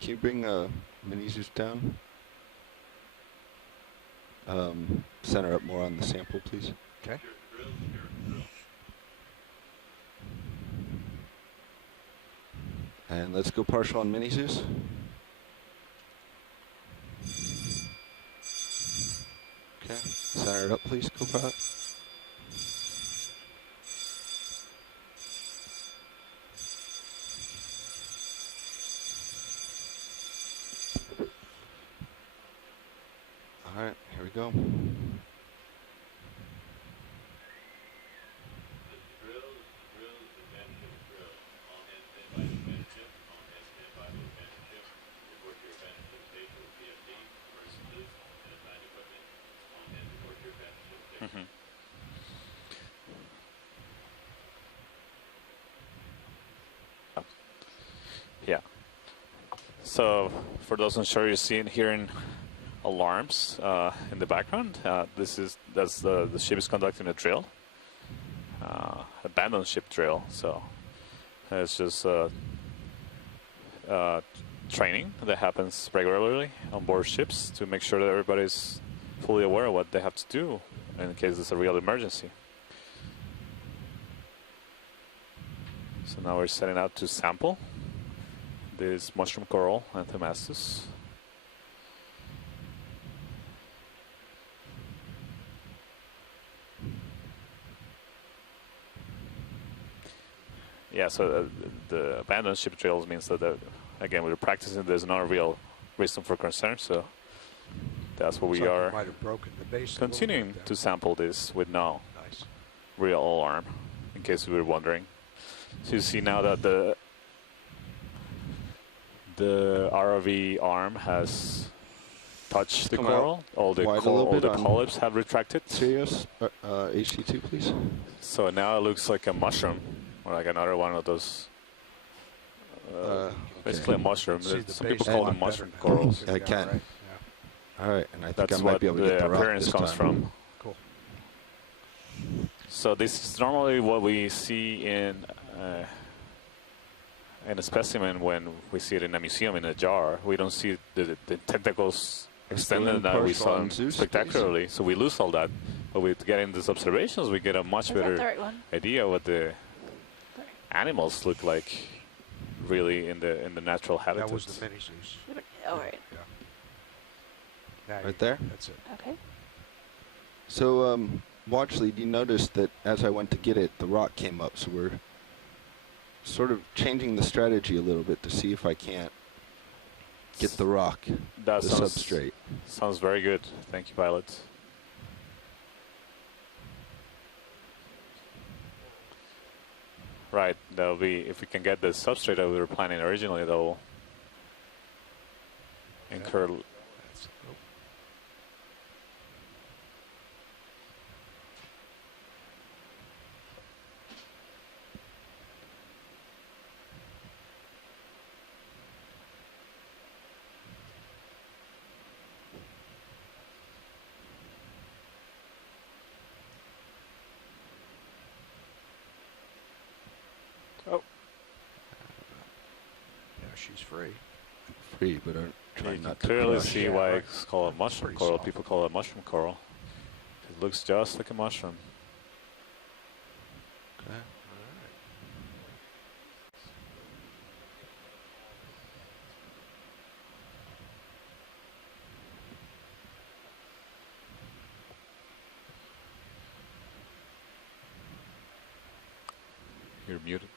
Can you bring mini Zeus down? Center up more on the sample, please. Okay. And let's go partial on mini Zeus. Okay. Center it up, please, co-pilot. All right, here we go. Yeah. So for those unsure, you're hearing alarms in the background. That's the ship is conducting a drill, abandoned ship drill. So it's just training that happens regularly on board ships to make sure that everybody's fully aware of what they have to do in case there's a real emergency. So now we're setting out to sample this mushroom coral, Anthemastus. Yeah, so the abandoned ship trails means that, again, we're practicing. There's no real reason for concern, so that's what we are might have broken the base continuing to sample this with no real alarm, in case we were wondering. So you see now that the ROV arm has touched the coral. All the polyps have retracted. Serious? HC2, please. So now it looks like a mushroom, or like another one of those. Basically a mushroom. Some people call them mushroom corals. I can. Right. All right, and I think That's I might be able to get the rock appearance this comes time. from. Cool. So this is normally what we see in a specimen when we see it in a museum in a jar. We don't see the tentacles extended that we saw them spectacularly. So we lose all that. But with getting these observations, we get a much better idea what the animals look like really in the natural habitat. That was the mini zoos. Oh, right. Yeah. Right there? That's it. Okay. So, Watchley, you noticed that as I went to get it, the rock came up. So we're sort of changing the strategy a little bit to see if I can't get the rock, the substrate. Sounds very good. Thank you, pilot. Right, that'll be, if we can get the substrate that we were planning originally, though, incur. She's free. Free, but I'm trying not to clearly crush. see why it's called a mushroom coral. People call it mushroom coral. It looks just like a mushroom. Okay. You're muted.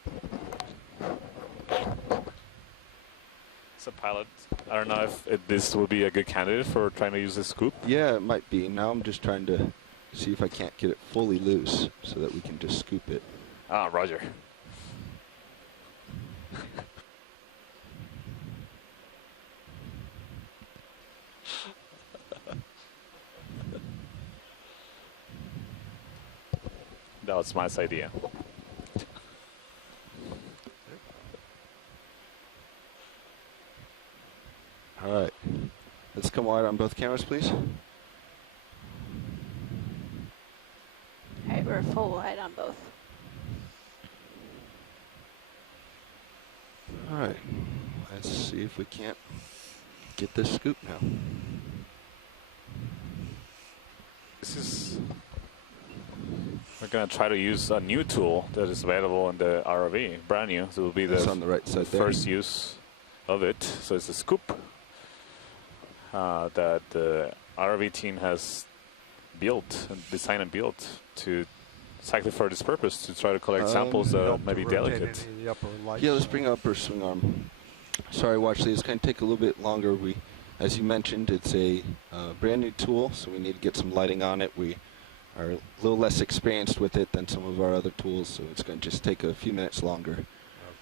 A pilot. I don't know if this would be a good candidate for trying to use the scoop. Yeah, it might be. Now I'm just trying to see if I can't get it fully loose so that we can just scoop it. Ah, roger. That was my idea. All right. Let's come wide on both cameras, please. All right, we're full wide on both. All right. Let's see if we can't get this scoop now. We're going to try to use a new tool that is available in the ROV, brand new. So it will be the, on the right side first use of it. So it's a scoop that the ROV team has built and designed and built to exactly for this purpose, to try to collect samples that may be delicate. Yeah, let's bring up our swing arm. Sorry, Watchley, it's going to take a little bit longer. As you mentioned, it's a brand new tool, so we need to get some lighting on it. We are a little less experienced with it than some of our other tools, so it's going to just take a few minutes longer.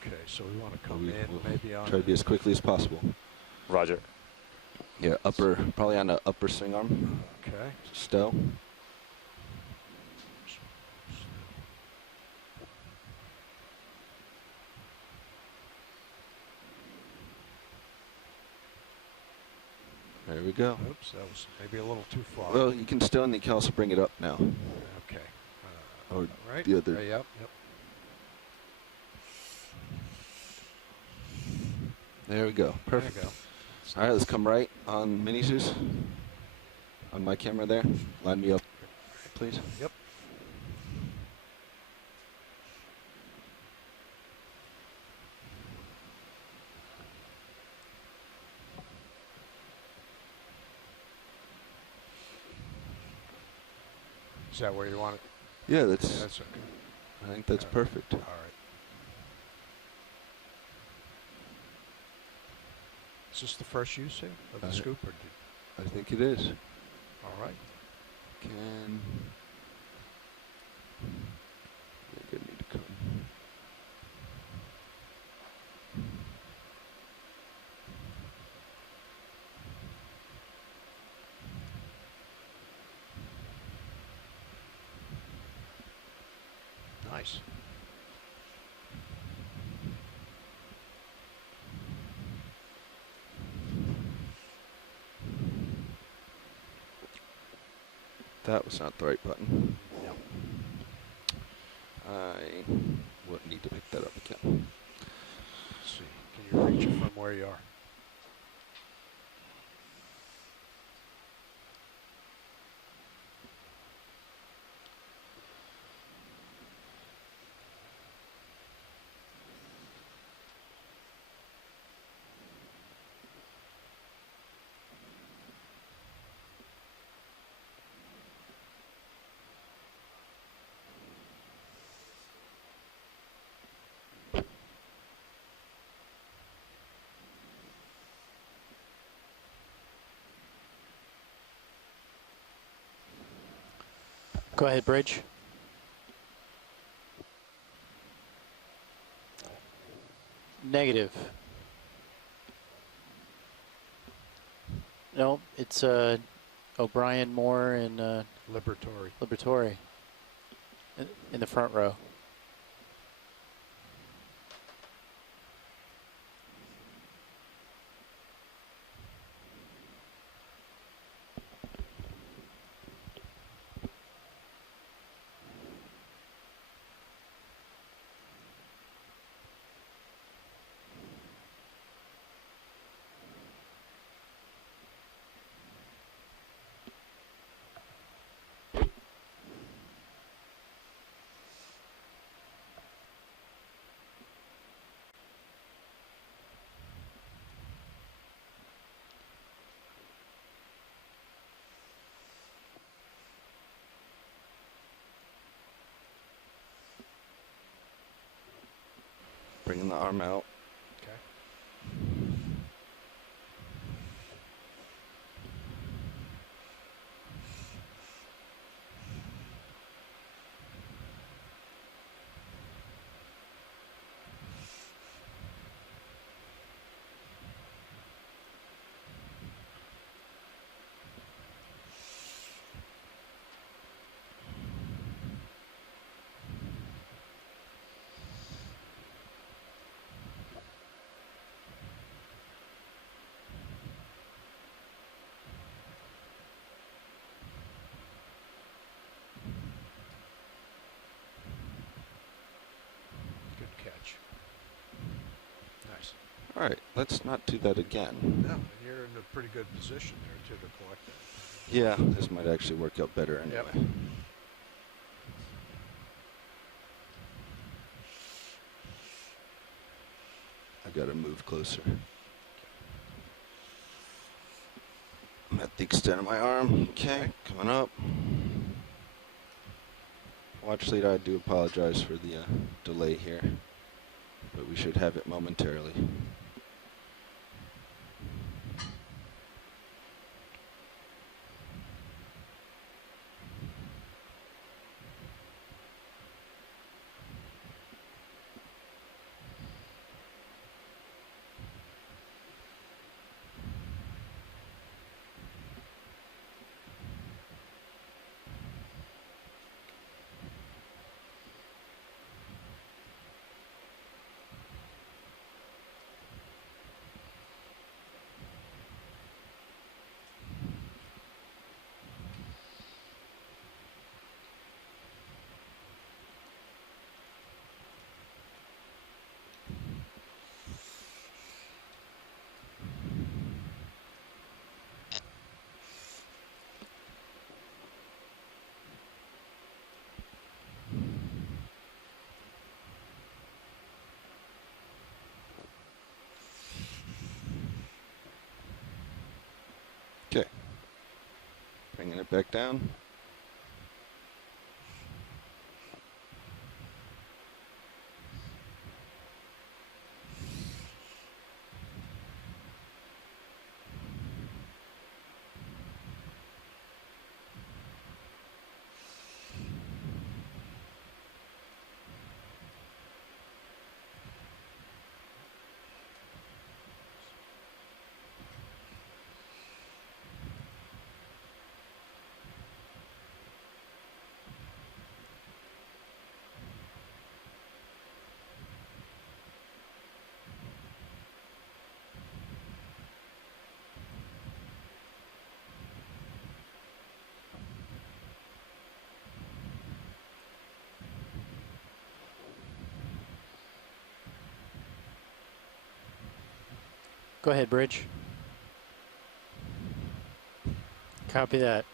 Okay, so we want to come in maybe on... Try to be as quickly as possible. Roger. Yeah, probably on the upper swing arm. Okay. Stow. There we go. Oops, that was maybe a little too far. Well, you can stow and you can also bring it up now. Okay. Or right. the other. Yep. There we go. Perfect. There you go. All right, let's come right on Mini Zeus. On my camera there. Line me up, please. Yep. Is that where you want it? Yeah, that's okay. I think that's perfect. All right. Is this the first use here of the scoop, or I think it is. All right. Can I need to come. Nice. That was not the right button. No. I would need to pick that up again. Let's see. Can you reach it from where you are? Go ahead, Bridge. Negative. No, it's O'Brien, Moore, and Liberatore in the front row. Bringing the arm out. Okay. Catch. Nice. All right, let's not do that again. No, and you're in a pretty good position there too to collect that. Yeah, this might actually work out better anyway. Yep. I gotta move closer. I'm at the extent of my arm. Okay, coming up. Watch lead, I do apologize for the delay here, but we should have it momentarily. Okay, bringing it back down. Go ahead, Bridge. Copy that.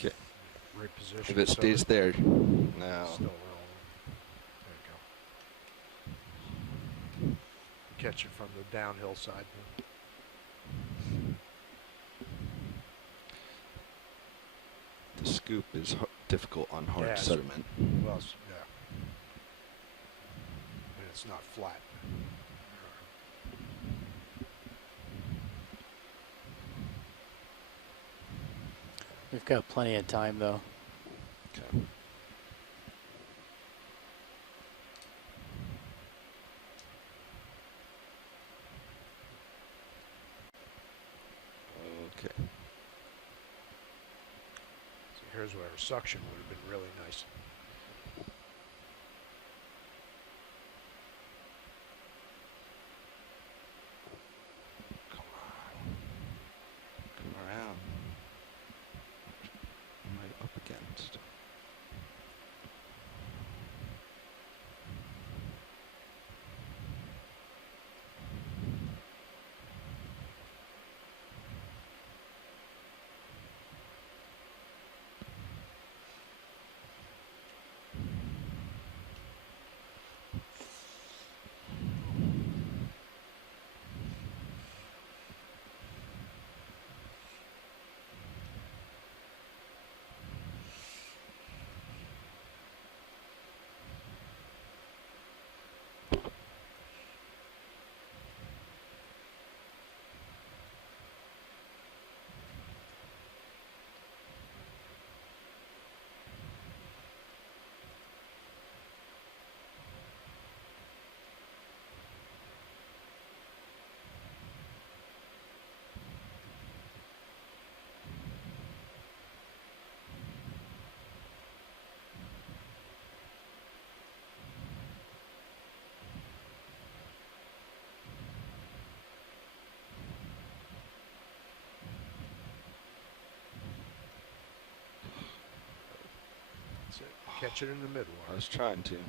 Okay. Reposition. If it stays there, now. Still rolling. There you go. Catch it from the downhill side. The scoop is difficult on hard sediment. Well, yeah. And it's not flat. We've got plenty of time, though. Okay. Okay. So here's where suction would have been really nice. Come around. What am I up against? That's it. Catch it in the middle. I was trying to. It's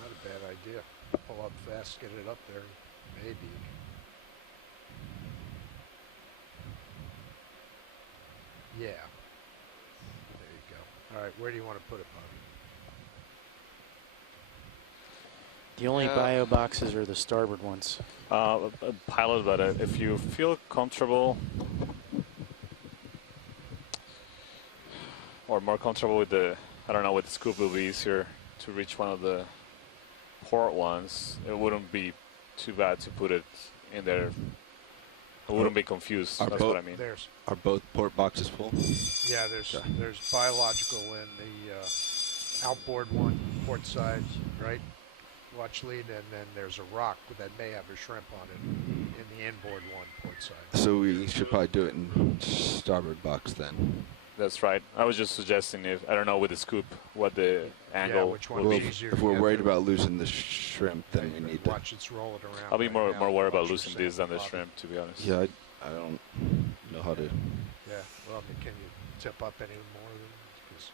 not a bad idea. Pull up fast, get it up there, maybe. Yeah. There you go. All right, where do you want to put it, Bobby? The only bio boxes are the starboard ones. Pilot, but if you feel comfortable or more comfortable with the, I don't know, with the scoop, it will be easier to reach one of the port ones. It wouldn't be too bad to put it in there. I wouldn't be confused. That's what I mean. Are both port boxes full? Yeah, there's biological in the outboard one, port side, right? Watch lead, and then there's a rock that may have a shrimp on it in the inboard one, port side. So we should probably do it in starboard box then. That's right. I was just suggesting, if I don't know with the scoop what the angle which one will is be. easier If we're worried about losing the shrimp, then we need to watch it roll it around. I'll be more worried about Watch losing this than the shrimp, to be honest. Yeah, I don't know how to. Yeah, well, I mean, can you tip up any more? Because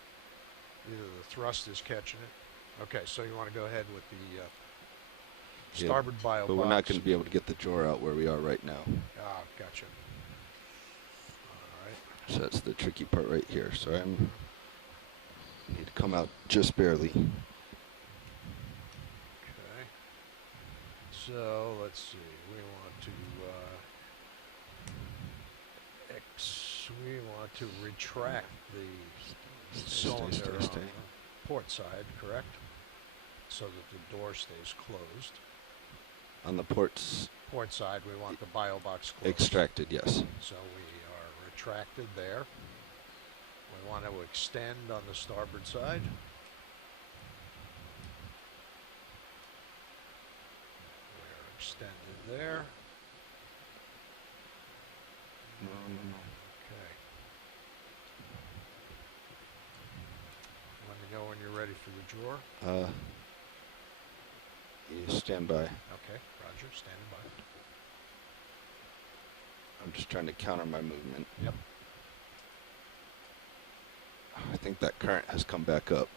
either the thrust is catching it. Okay, so you want to go ahead with the starboard bio But box. we're not going to be able to get the drawer out where we are right now. Ah, gotcha. All right. So that's the tricky part right here. So I need to come out just barely. Okay. So let's see. We want to retract the cylinder on the port side, correct? so that the door stays closed. On the ports. Port side, we want the bio box closed. Extracted, yes. So we are retracted there. We want to extend on the starboard side. We're extended there. Okay. Let me know when you're ready for the drawer. You stand by. Okay, Roger, standing by. I'm just trying to counter my movement. Yep. I think that current has come back up.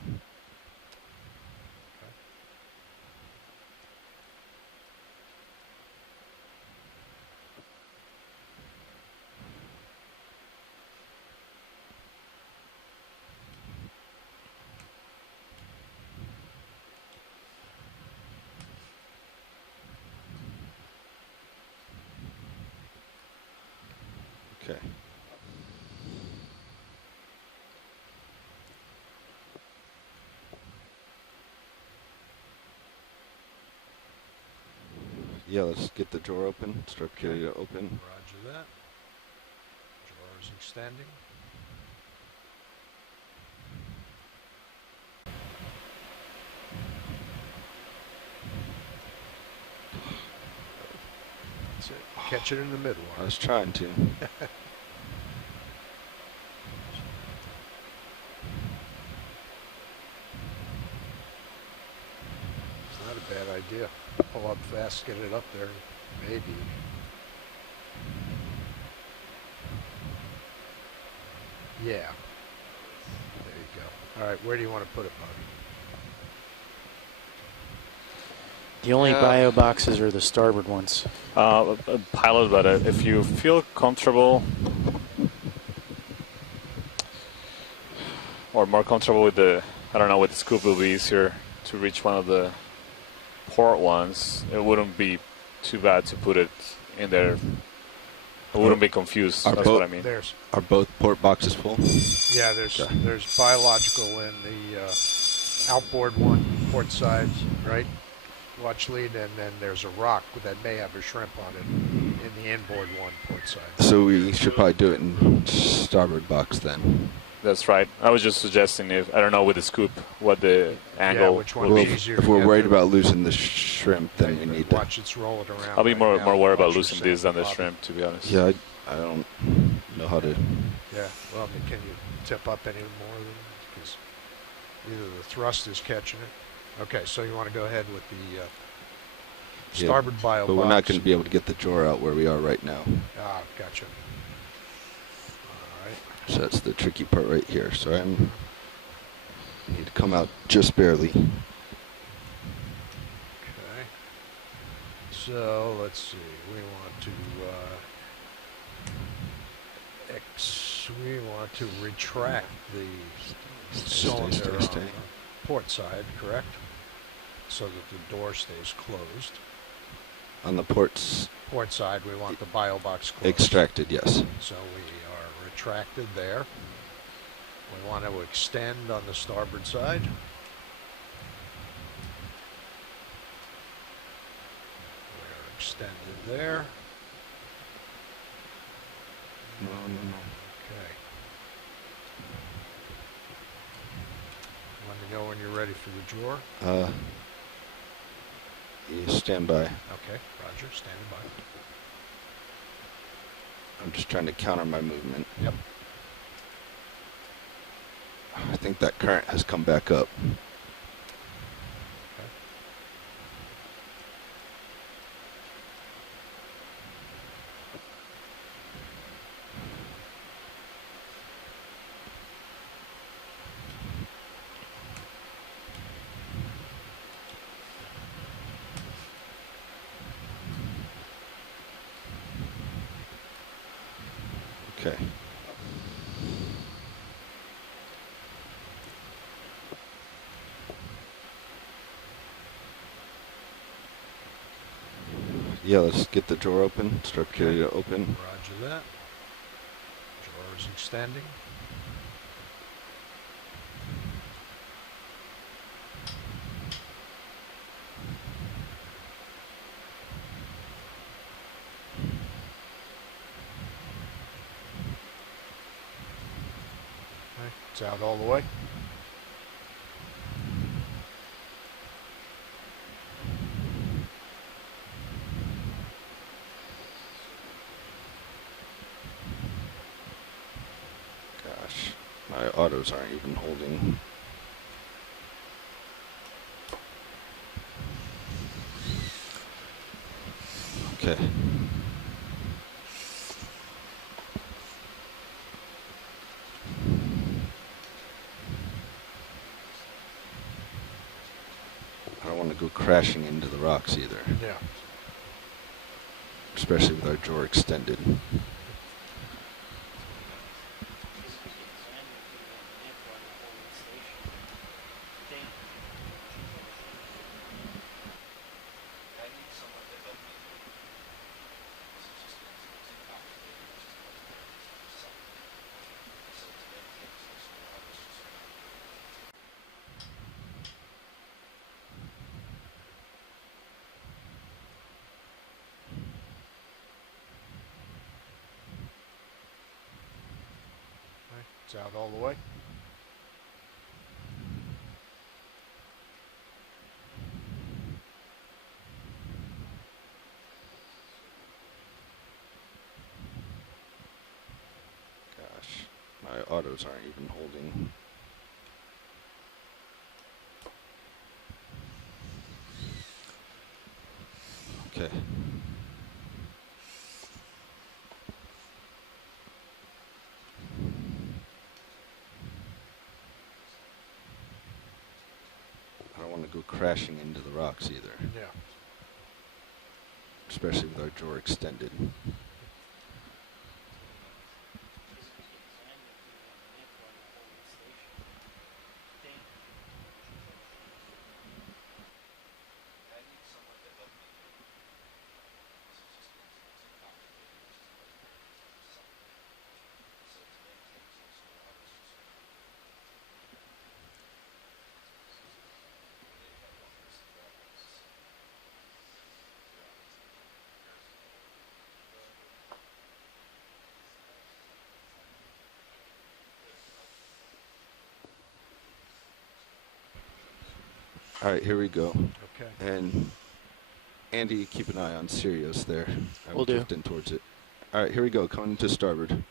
Okay. Yeah, let's get the drawer open. Start getting it open. Roger that. Drawer is extending. That's it. Catch it in the middle. I was trying to. Not a bad idea. Pull up fast, get it up there, maybe. Yeah. There you go. All right, where do you want to put it, Bobby? The only bio boxes are the starboard ones. Pilot, but if you feel comfortable or more comfortable with the, I don't know, with the scoop, will be easier to reach one of the port ones. It wouldn't be too bad to put it in there. I wouldn't be confused. That's what I mean. Are both port boxes full? Yeah, there's biological in the outboard one, port side, right? Watch lead, and then there's a rock that may have a shrimp on it in the inboard one, port side. So we should probably do it in starboard box then. That's right. I was just suggesting, if I don't know with the scoop what the angle which one will is be. easier If to we're get worried to. about losing the shrimp, then we need to Watch it roll it around. I'll be more now. worried about Watch your losing this than the sample, shrimp, to be honest. Yeah, I don't know how to. Yeah, well, can you tip up any more? Because either the thrust is catching it. Okay, so you want to go ahead with the starboard bio but box. we're not going to be able to get the drawer out where we are right now. Ah, gotcha. All right. So that's the tricky part right here. So I need to come out just barely. Okay. So let's see. We want to retract the cylinder on the port side, correct? So that the door stays closed. On the ports. Port side, we want the bio box closed. Extracted, yes. So we are retracted there. We want to extend on the starboard side. We're extended there. Okay. Let me know when you're ready for the drawer. You stand by. Okay, Roger, standing by. I'm just trying to counter my movement. Yep. I think that current has come back up. Okay. Yeah, let's get the drawer open. Start getting it open. Roger that. Drawer is extending. It's out all the way. Gosh, my autos aren't even holding. Okay. I don't want to go crashing into the rocks either. Yeah. Especially with our jaw extended. It's out all the way. Gosh, my autos aren't even holding. Okay. I don't want to go crashing into the rocks either. Yeah. Especially with our jaw extended. All right, here we go. Okay. And Andy, keep an eye on Sirius there. I Will do. drift in towards it. All right, here we go. Coming to starboard.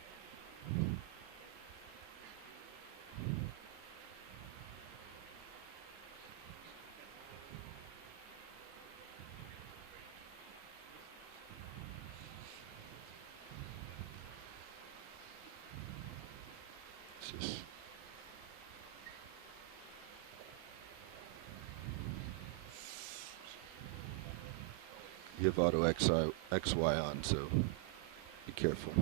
You have auto XY on, so be careful.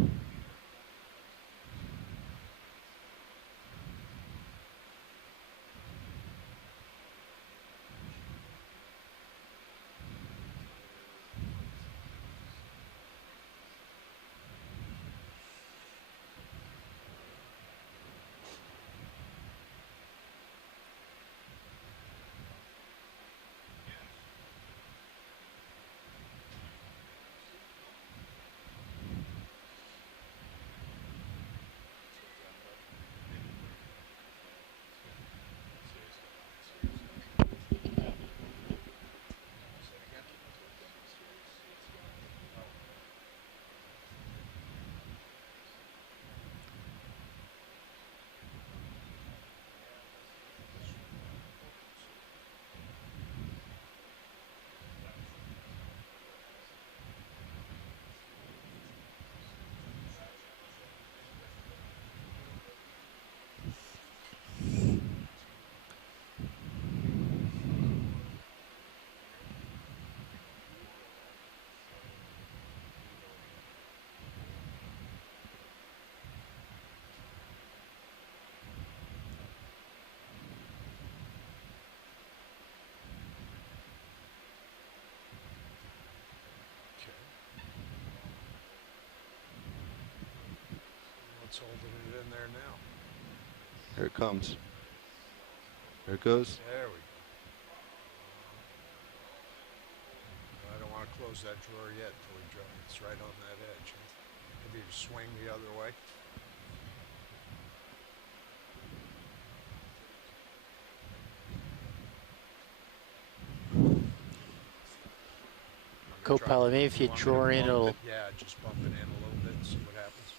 What's holding it in there now? Here it comes. There it goes. There we go. I don't want to close that drawer yet until we draw. It's right on that edge. Maybe you swing the other way. Co-pilot, maybe if you draw in, it'll... Yeah, just bump it in a little bit and see what happens.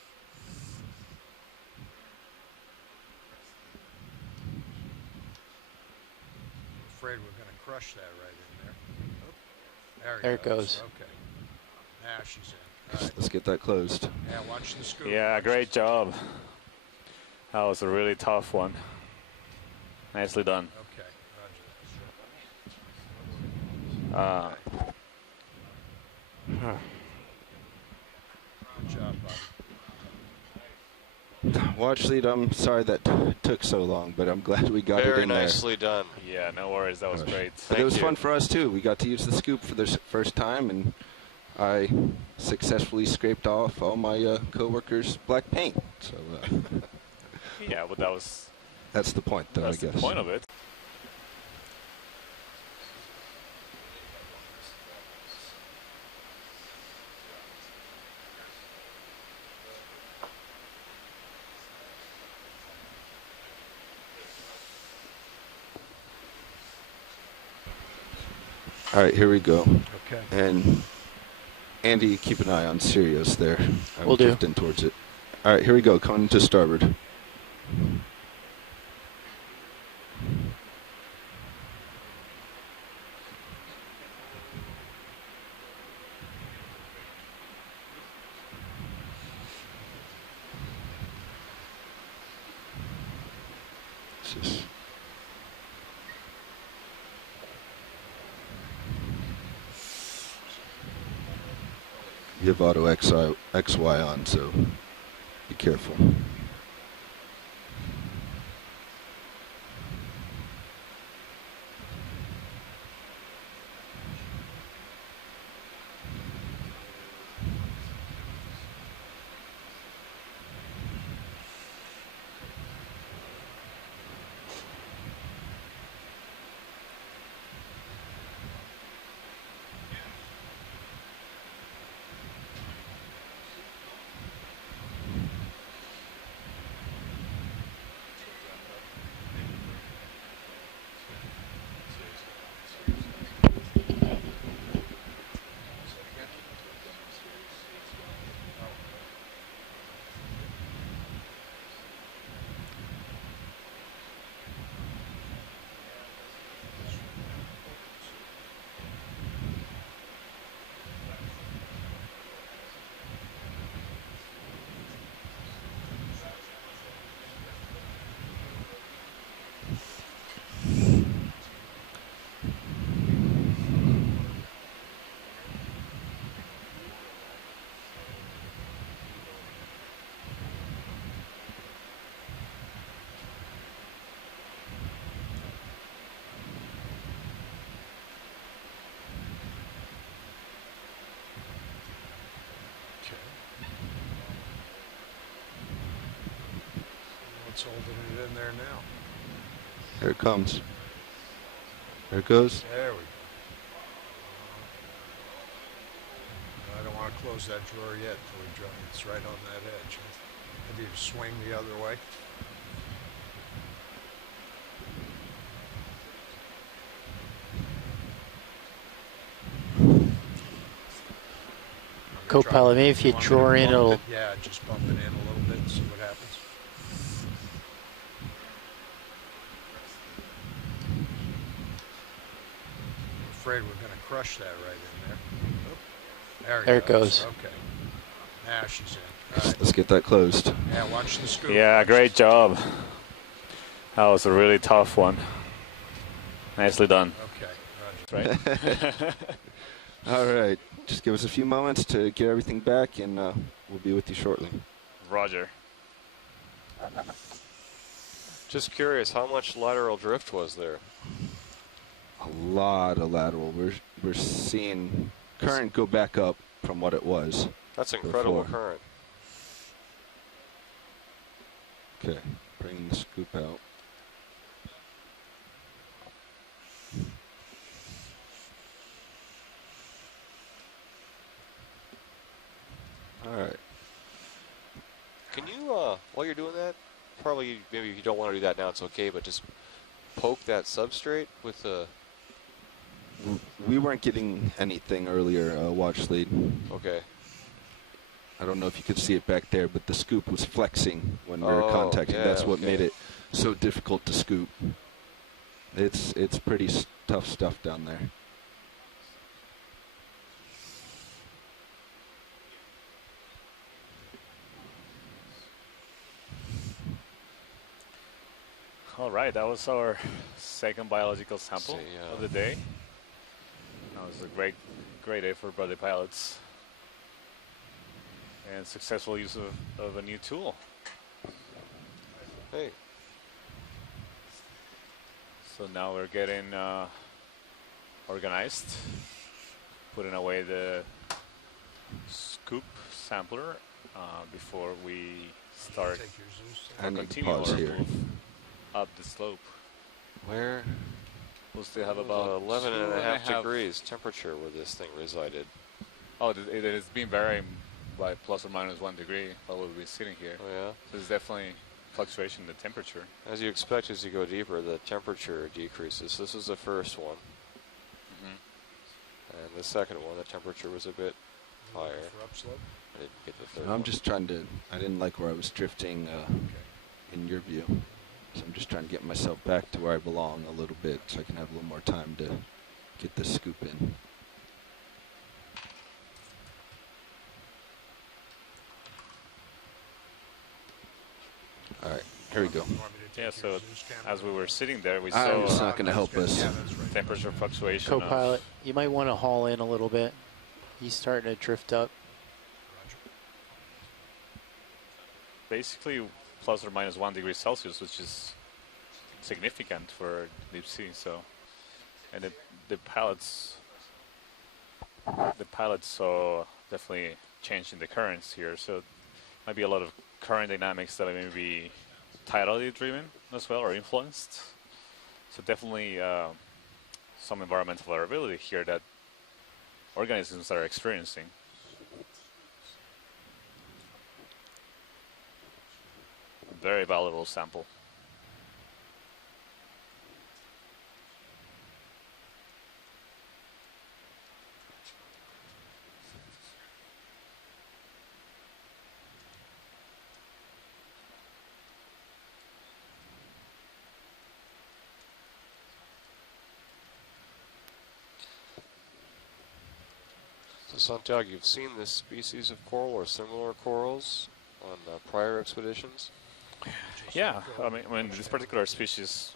I'm afraid we're going to crush that right in there. Oh, there it goes. Okay. Now she's in. All right. Let's get that closed. Yeah, watch the scoop. Yeah, great job. That was a really tough one. Nicely done. Okay, roger. Good job, Bob. Watch lead, I'm sorry that took so long, but I'm glad we got it in there. Very nicely done. Yeah, no worries. That was great. But it was fun for us too. We got to use the scoop for the first time, and I successfully scraped off all my co-workers' black paint. So yeah, but that was... That's the point, though, I guess. That's the point of it. All right, here we go. Okay. And Andy, keep an eye on Sirius there. Will do. Drifting towards it. All right, here we go. Coming to starboard. You have auto XY on, so be careful. What's holding it in there now? Here it comes. There it goes. There we go. I don't want to close that drawer yet until we draw. It's right on that edge. Maybe you swing the other way. Co-pilot, maybe if you draw in, it'll... Yeah, just bump it in a little bit and see what happens. I'm afraid we're going to crush that right in there. Oh, there it goes. Okay. Now she's in. All right. Let's get that closed. Yeah, watch the scoop. Yeah, great job. That was a really tough one. Nicely done. Okay, right. All right. Just give us a few moments to get everything back, and we'll be with you shortly. Roger. Just curious, how much lateral drift was there? A lot of lateral. We're seeing current go back up from what it was. That's incredible before. current. Okay, bring the scoop out. All right. Can you, while you're doing that, probably maybe if you don't want to do that now, it's okay, but just poke that substrate with a We weren't getting anything earlier, watch lead. Okay. I don't know if you could see it back there, but the scoop was flexing when we were contacting. Yeah, That's what made it so difficult to scoop. It's pretty tough stuff down there. All right, that was our second biological sample of the day. That was a great day for Brother Pilots. And successful use of a new tool. Hey. So now we're getting organized, putting away the scoop sampler before we start or continue our move up the slope. Where? We'll still have about 11.5 degrees temperature where this thing resided. Oh, it has been varying by plus or minus 1 degree while we've been sitting here. Oh, yeah? So there's definitely fluctuation in the temperature. As you expect, as you go deeper, the temperature decreases. This was the first one. And the second one, the temperature was a bit higher. I didn't get the third one. I'm just trying to, I didn't like where I was drifting in your view. So I'm just trying to get myself back to where I belong a little bit so I can have a little more time to get this scoop in. All right, here we go. Yeah, so as we were sitting there, we saw it's not going to help us. Temperature fluctuation. Co-pilot, you might want to haul in a little bit. He's starting to drift up. Basically, plus or minus 1 degree Celsius, which is significant for deep sea. So, and the pilots saw definitely change in the currents here. So, might be a lot of current dynamics that may be tidally driven as well or influenced. So definitely some environmental variability here that organisms are experiencing. Very valuable sample. So Santiago, you've seen this species of coral or similar corals on prior expeditions? Yeah, I mean this particular species,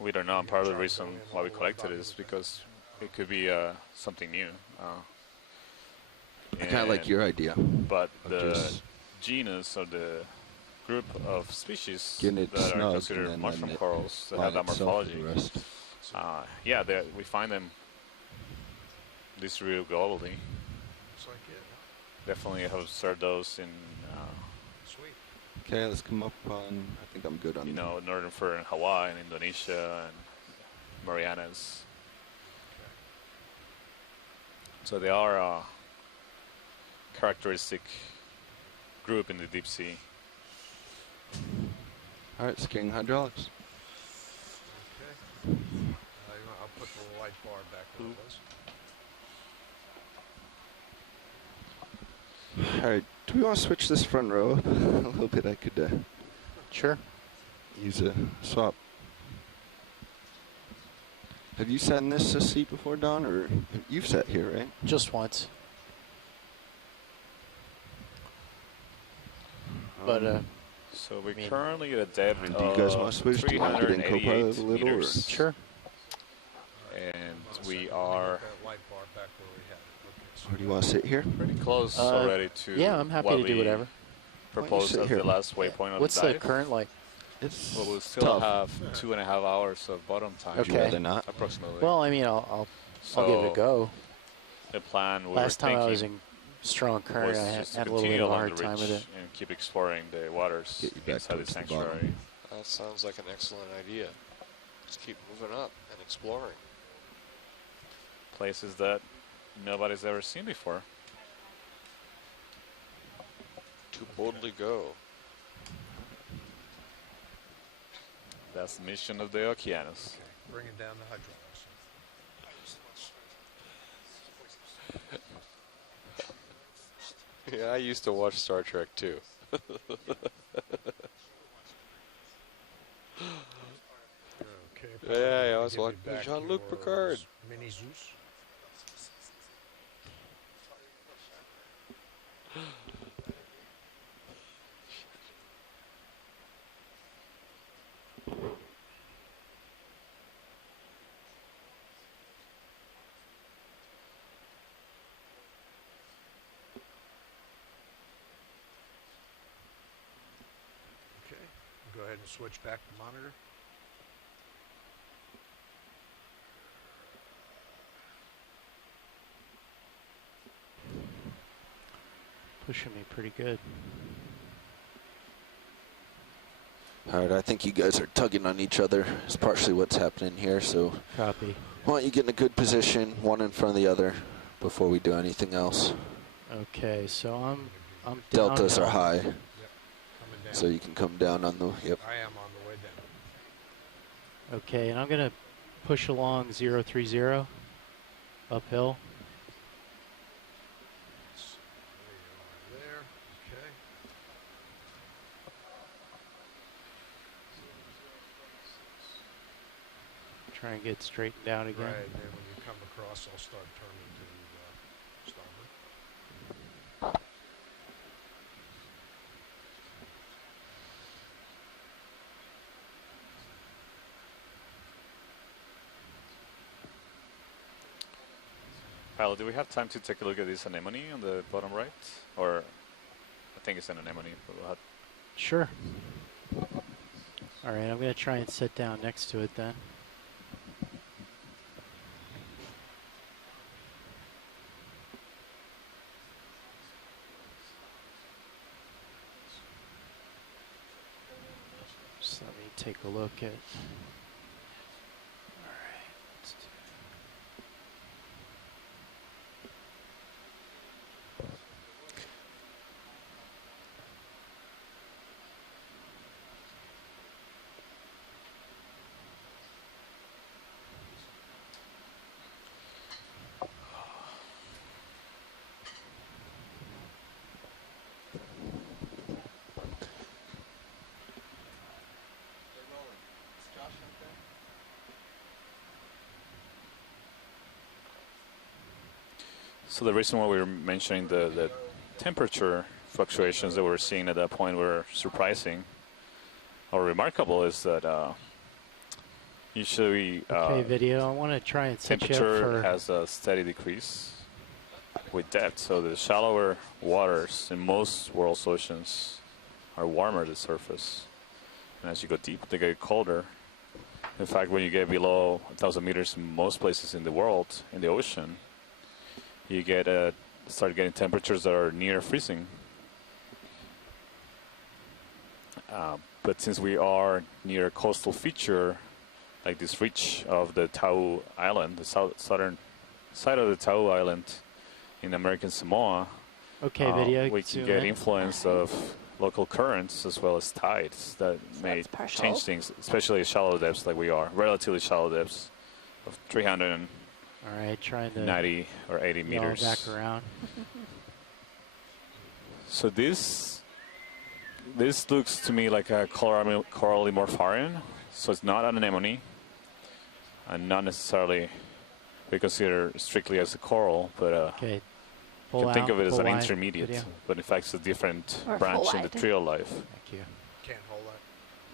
we don't know. And part of the reason why we collected it is because it could be something new. I kind of like your idea. But the genus or the group of species that are considered mushroom corals that have that morphology, yeah, we find them distributed globally. Definitely have observed those in. Okay, let's come up on. I think I'm good on. Northern Fur in Hawaii and Indonesia and Marianas. So they are a characteristic group in the deep sea. All right, scaling hydraulics. Okay. I'll put the light bar back where it was. All right, do we want to switch this front row up a little bit? I could sure use a swap. Have you sat in this seat before, Don, or you've sat here, right? Just once. But so we're currently at a depth of do you guys want to switch? Do you want to get in co-pilot a little? Or? Sure. And we are. Or do you want to sit here? Pretty close already to. Yeah, I'm happy to do whatever. Proposed as the last waypoint of What's the dive. the current like? It's well, we'll still have 2.5 hours of bottom time. Okay. Would you rather not? Approximately. Well, I mean, I'll give it a go. The plan. Last time I was in strong current, I had a little bit of a hard time with it. And keep exploring the waters inside the sanctuary. That sounds like an excellent idea. Just keep moving up and exploring. Places that nobody's ever seen before. To boldly go. That's the mission of the Okeanos. Okay. Bringing down the hydraulics. Yeah, I used to watch Star Trek too. Okay. Yeah, I was watching Jean-Luc Picard. Mini Zeus. Okay, go ahead and switch back to monitor. Pushing me pretty good. All right, I think you guys are tugging on each other. It's partially what's happening here, so copy. Why don't you get in a good position, one in front of the other, before we do anything else. Okay, so I'm Deltas are high, Yep. so you can come down on the, yep. I am on the way down. Okay, and I'm gonna push along 030 uphill. There, okay. Try and get straightened down again. Right, and then when you come across, I'll start turning to starboard. Pilot, do we have time to take a look at this anemone on the bottom right? Or, I think it's an anemone, but we'll have... Sure. All right, I'm going to try and sit down next to it then. So let me take a look at... So the reason why we were mentioning the temperature fluctuations that we're seeing at that point were surprising or remarkable is that usually okay, video. I want to try and set you up temperature for has a steady decrease with depth. So the shallower waters in most world's oceans are warmer at the surface. And as you go deep, they get colder. In fact, when you get below 1,000 meters in most places in the world, in the ocean, you get start getting temperatures that are near freezing. But since we are near a coastal feature, like this reach of the Tau Island, the southern side of the Tau Island in American Samoa, okay, video. we can get influence of local currents as well as tides that may change things, especially at shallow depths like we are, relatively shallow depths of 300. All right, trying to 90 or 80 meters. back around. So this looks to me like a corallimorpharian. So it's not an anemone, and not necessarily we consider strictly as a coral, but okay. You can think of it as an line intermediate, video. but in fact it's a different Or branch full in the wide. trio life. Thank you. Can't hold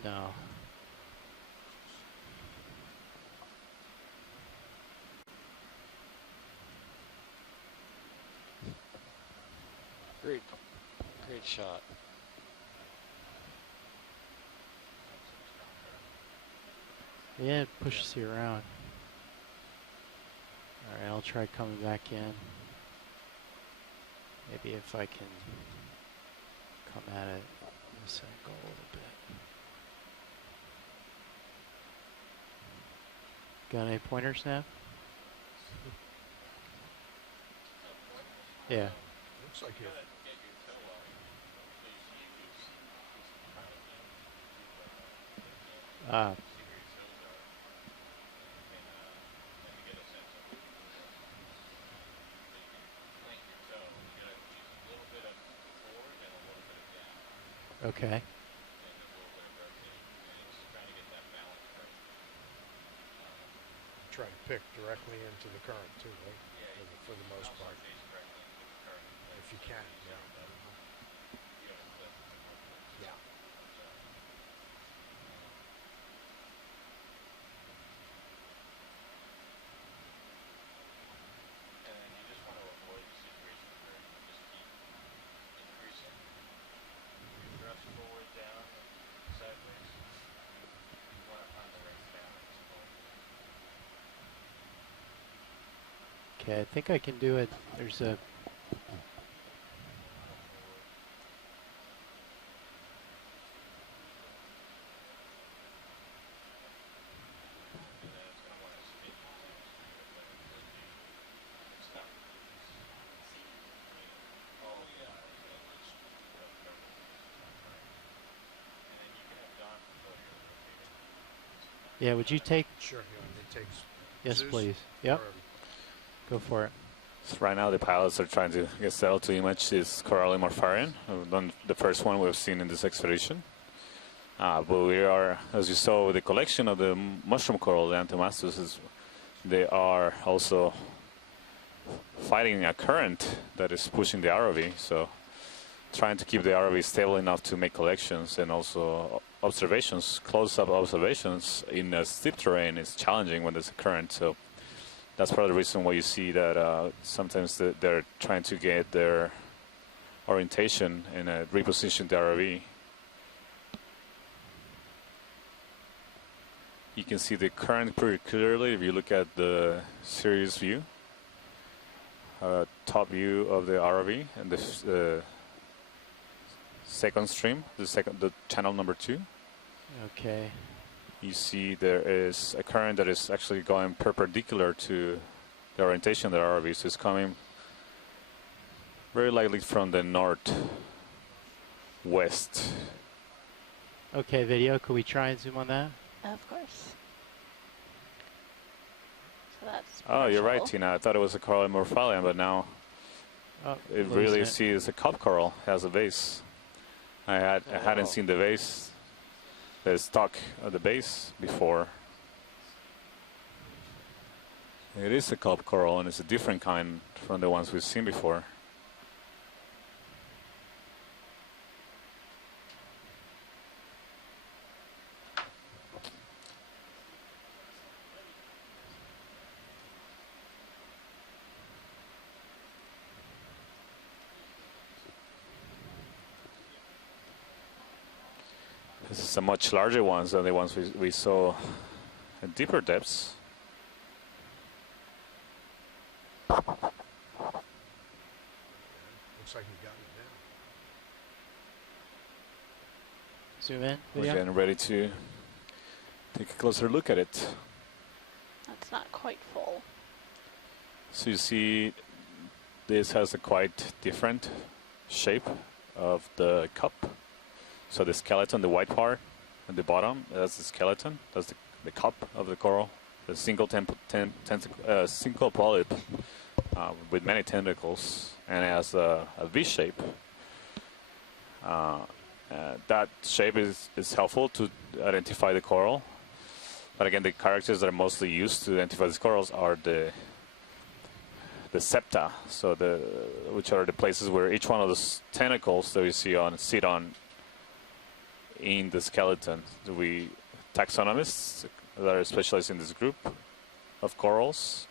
that. No. Great shot. Yeah, it pushes you around. All right, I'll try coming back in. Maybe if I can come at it this angle a little bit. Got any pointers now? Yeah. Looks like it. Ah. Okay. Try to pick directly into the current too, right? For the most part. If you can, yeah. Yeah. And then you just want to avoid the situation where you just keep increasing. You thrust forward, down, sideways. You want to find the right balance. Okay, I think I can do it. There's a... Yeah, would you take... Sure, it takes... Yes, Zeus please. Yep. Go for it. So right now the pilots are trying to get settled to image this Corallium morpharian, the first one we've seen in this expedition. But we are, as you saw with the collection of the mushroom coral, the Anthomastus, they are also fighting a current that is pushing the ROV, so trying to keep the ROV stable enough to make collections and also observations, close-up observations in a steep terrain is challenging when there's a current. So that's part of the reason why you see that sometimes they're trying to get their orientation and reposition the ROV. You can see the current pretty clearly if you look at the series view, top view of the ROV and the second stream, the channel number 2. Okay. You see there is a current that is actually going perpendicular to the orientation of the ROV, so it's coming very likely from the northwest. Okay, video, could we try and zoom on that? Of course. So that's Oh, you're right, Tina. I thought it was a Corallium morpharian, but now it really sees a cup coral has a vase. I hadn't seen the vase, the stalk of the base before. It is a cup coral, and it's a different kind from the ones we've seen before. This is a much larger ones than the ones we saw at deeper depths. Looks like you got it now. Zoom in. We're getting ready to take a closer look at it. That's not quite full. So you see this has a quite different shape of the cup. So the skeleton, the white part at the bottom, that's the skeleton. That's the cup of the coral. The single single polyp with many tentacles, and it has a V shape. That shape is helpful to identify the coral. But again, the characters that are mostly used to identify these corals are the septa. So which are the places where each one of those tentacles that we see sit on in the skeleton. We taxonomists that are specialized in this group of corals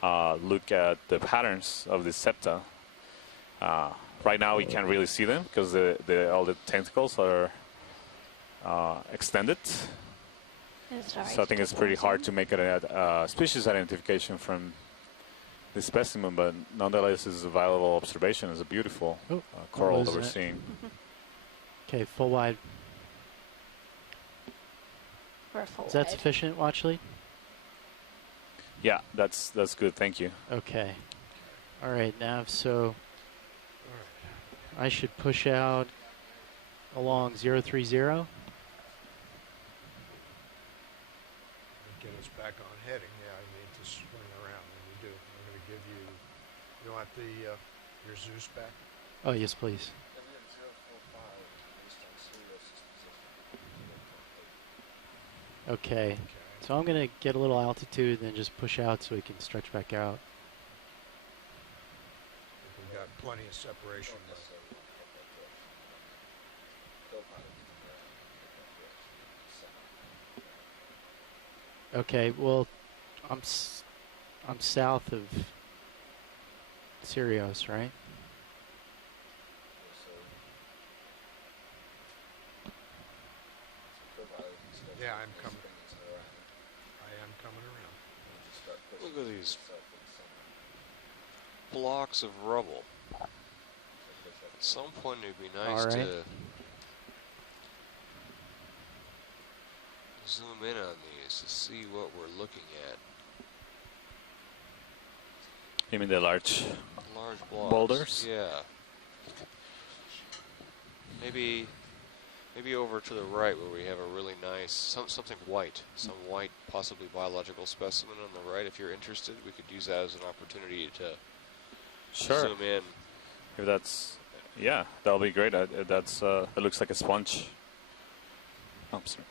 look at the patterns of the septa. Right now we can't really see them because all the tentacles are extended. So I think it's pretty hard to make a species identification from the specimen, but nonetheless it's a valuable observation. It's a beautiful coral that we're seeing. Okay, full wide. Is that sufficient, watch lead? Yeah, that's good. Thank you. Okay. All right, Nav. So I should push out along 030. Get us back on heading. Yeah, I need to swing around when you do. I'm going to give you. You want your Zeus back? Oh yes, please. Okay. So I'm going to get a little altitude and then just push out so we can stretch back out. We've got plenty of separation though. Okay, well, I'm south of Sirius, right? Yeah, I'm coming. I am coming around. Look at these blocks of rubble. At some point, it'd be nice to zoom in on these to see what we're looking at. You mean the large blocks. boulders? Yeah. Maybe over to the right where we have a really nice, something white, some white, possibly biological specimen on the right. If you're interested, we could use that as an opportunity to zoom in. If that's, yeah, that'll be great. It looks like a sponge. Oh, I'm sorry.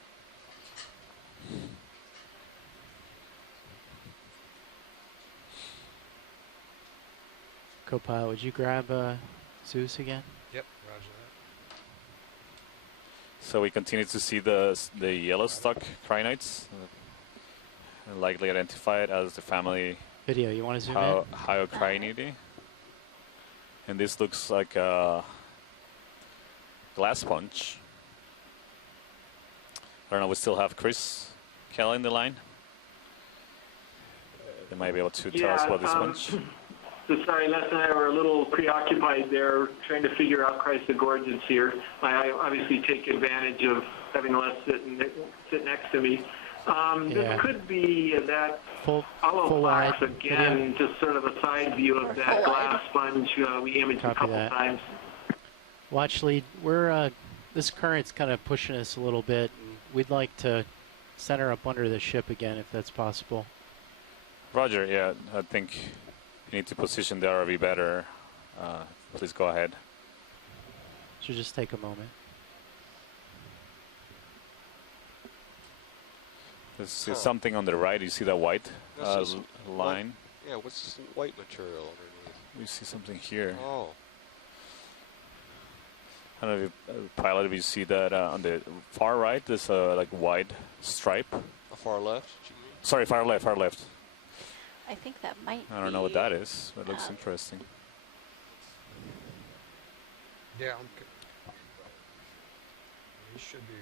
Copilot, would you grab Zeus again? Yep, roger that. So we continue to see the yellow stock crinoids, likely identified as the family Video, you want to zoom in? Hyocrinidae. And this looks like a glass sponge. I don't know, we still have Chris Kelly in the line. They might be able to tell us about this sponge. Sorry, Les and I were a little preoccupied there trying to figure out Chrysogorgids here. I obviously take advantage of having Les sit next to me. There could be that holoplex again, just sort of a side view of that glass sponge we imaged a couple times. Watch lead. We're this current's kind of pushing us a little bit, and we'd like to center up under the ship again if that's possible. Roger, yeah, I think you need to position the ROV better. Please go ahead. Should just take a moment. There's something on the right. You see that white line? Yeah, what's this white material underneath? We see something here. Oh. I don't know if pilot, if you see that on the far right, there's a like wide stripe. Far left? Sorry, far left, far left. I think that might I don't know what that is. It looks interesting. Yeah, he should be.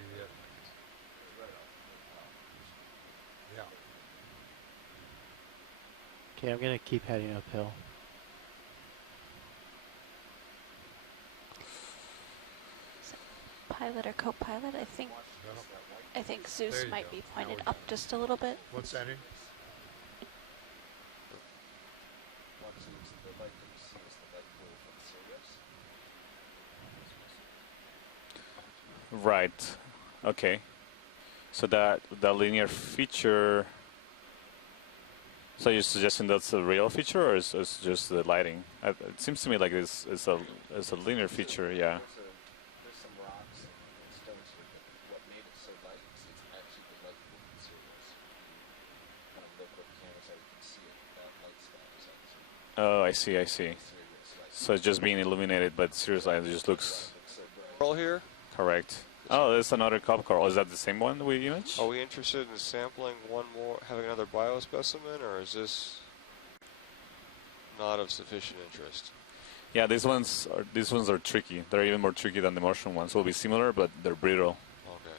Yeah. Okay, I'm gonna keep heading uphill. Pilot or co-pilot, I think Zeus might be pointed up just a little bit. What's that in? Right. Okay. So that linear feature. So you're suggesting that's a real feature, or is just the lighting? It seems to me like it's a linear feature. Yeah. There's some rocks and stones here, but what made it so light is it's actually the light from Sirius. Kind of look with cameras out, you can see it. That light spot is actually. Oh, I see. I see. So it's just being illuminated, but seriously, it just looks. Coral here? Correct. Oh, there's another cup coral. Is that the same one we imaged? Are we interested in sampling one more, having another biospecimen, or is this not of sufficient interest? Yeah, these ones are tricky. They're even more tricky than the Martian ones. Will be similar, but they're brittle. Okay.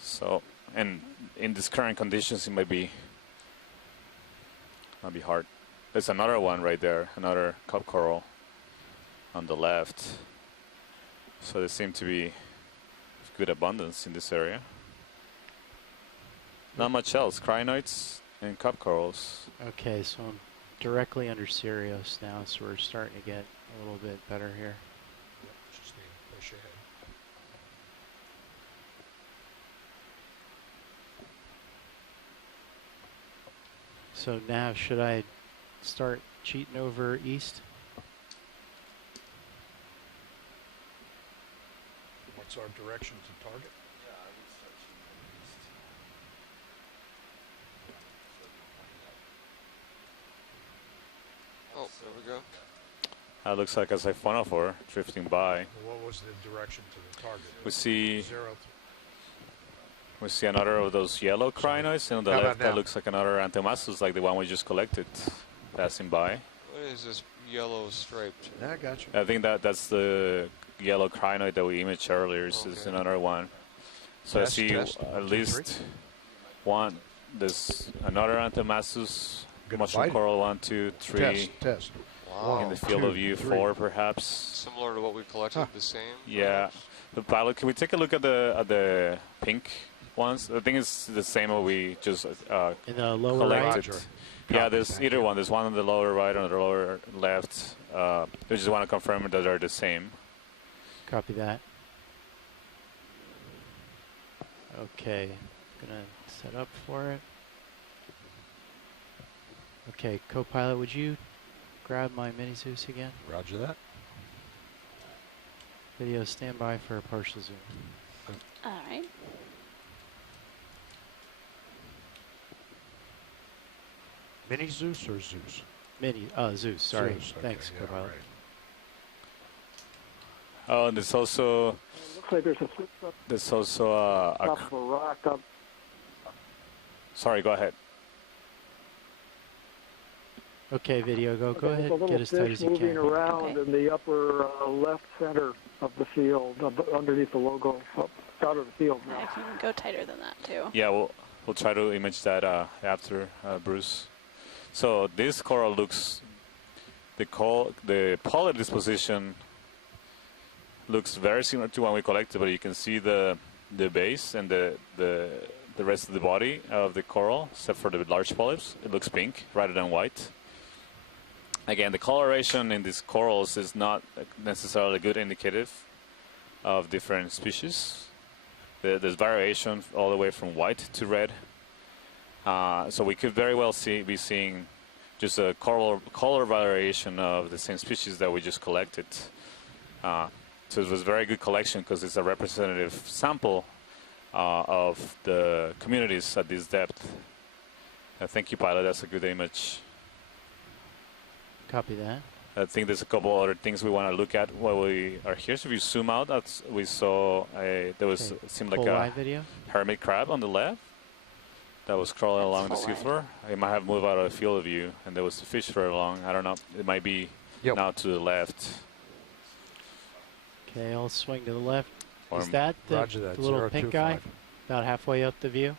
So, and in these current conditions, it might be hard. There's another one right there, another cup coral on the left. So there seem to be good abundance in this area. Not much else. Crinoids and cup corals. Okay, so I'm directly under Sirius now, so we're starting to get a little bit better here. Yep, just need to push ahead. So now, should I start cheating over east? What's our direction to target? There we go. That looks like a siphonophore drifting by. What was the direction to the target? We see 0. we see another of those yellow crinoids, and on the How about left that now? looks like another Antemassus, like the one we just collected, passing by. What is this yellow striped? I got you. I think that's the yellow crinoid that we imaged earlier. This is another one. So Test, I see test. at 1, 2, least 3. one. There's another Antemassus, Gonna mushroom bite it. coral 1, 2, 3. Test. Wow. In the field of view, 4 perhaps. Similar to what we collected, the same? Yeah. The pilot, can we take a look at the pink ones? I think it's the same what we just In the lower collected. right. Yeah, there's either one. There's one on the lower right and on the lower left. We just want to confirm that they're the same. Copy that. Okay, gonna set up for it. Okay, co-pilot, would you grab my mini Zeus again? Roger that. Video, stand by for a partial zoom. All right. Mini Zeus or Zeus? Mini, Zeus, sorry. Zeus, okay, Thanks, yeah, co-pilot. right. Oh, and there's also Looks like there's a slip up a top of a rock up. sorry, go ahead. Okay, video, go There's ahead, a little get as tight fish as you moving can. around in the upper left center of the field, underneath the logo, out of the field now. I can go tighter than that too. Yeah, we'll try to image that after, Bruce. So this coral looks, the polyp disposition looks very similar to one we collected, but you can see the base and the rest of the body of the coral, except for the large polyps. It looks pink rather than white. Again, the coloration in these corals is not necessarily a good indicative of different species. There's variation all the way from white to red. So we could very well be seeing just a color variation of the same species that we just collected. So it was a very good collection because it's a representative sample of the communities at this depth. Thank you, pilot. That's a good image. Copy that. I think there's a couple other things we want to look at while we are here. So if you zoom out, we saw there was seemed like a video. hermit crab on the left that was crawling along the seafloor. It might have moved out of the field of view, and there was a fish further along. I don't know. It might be now to the left. Okay, I'll swing to the left. Or Is that the little pink guy? 025. About halfway up the view?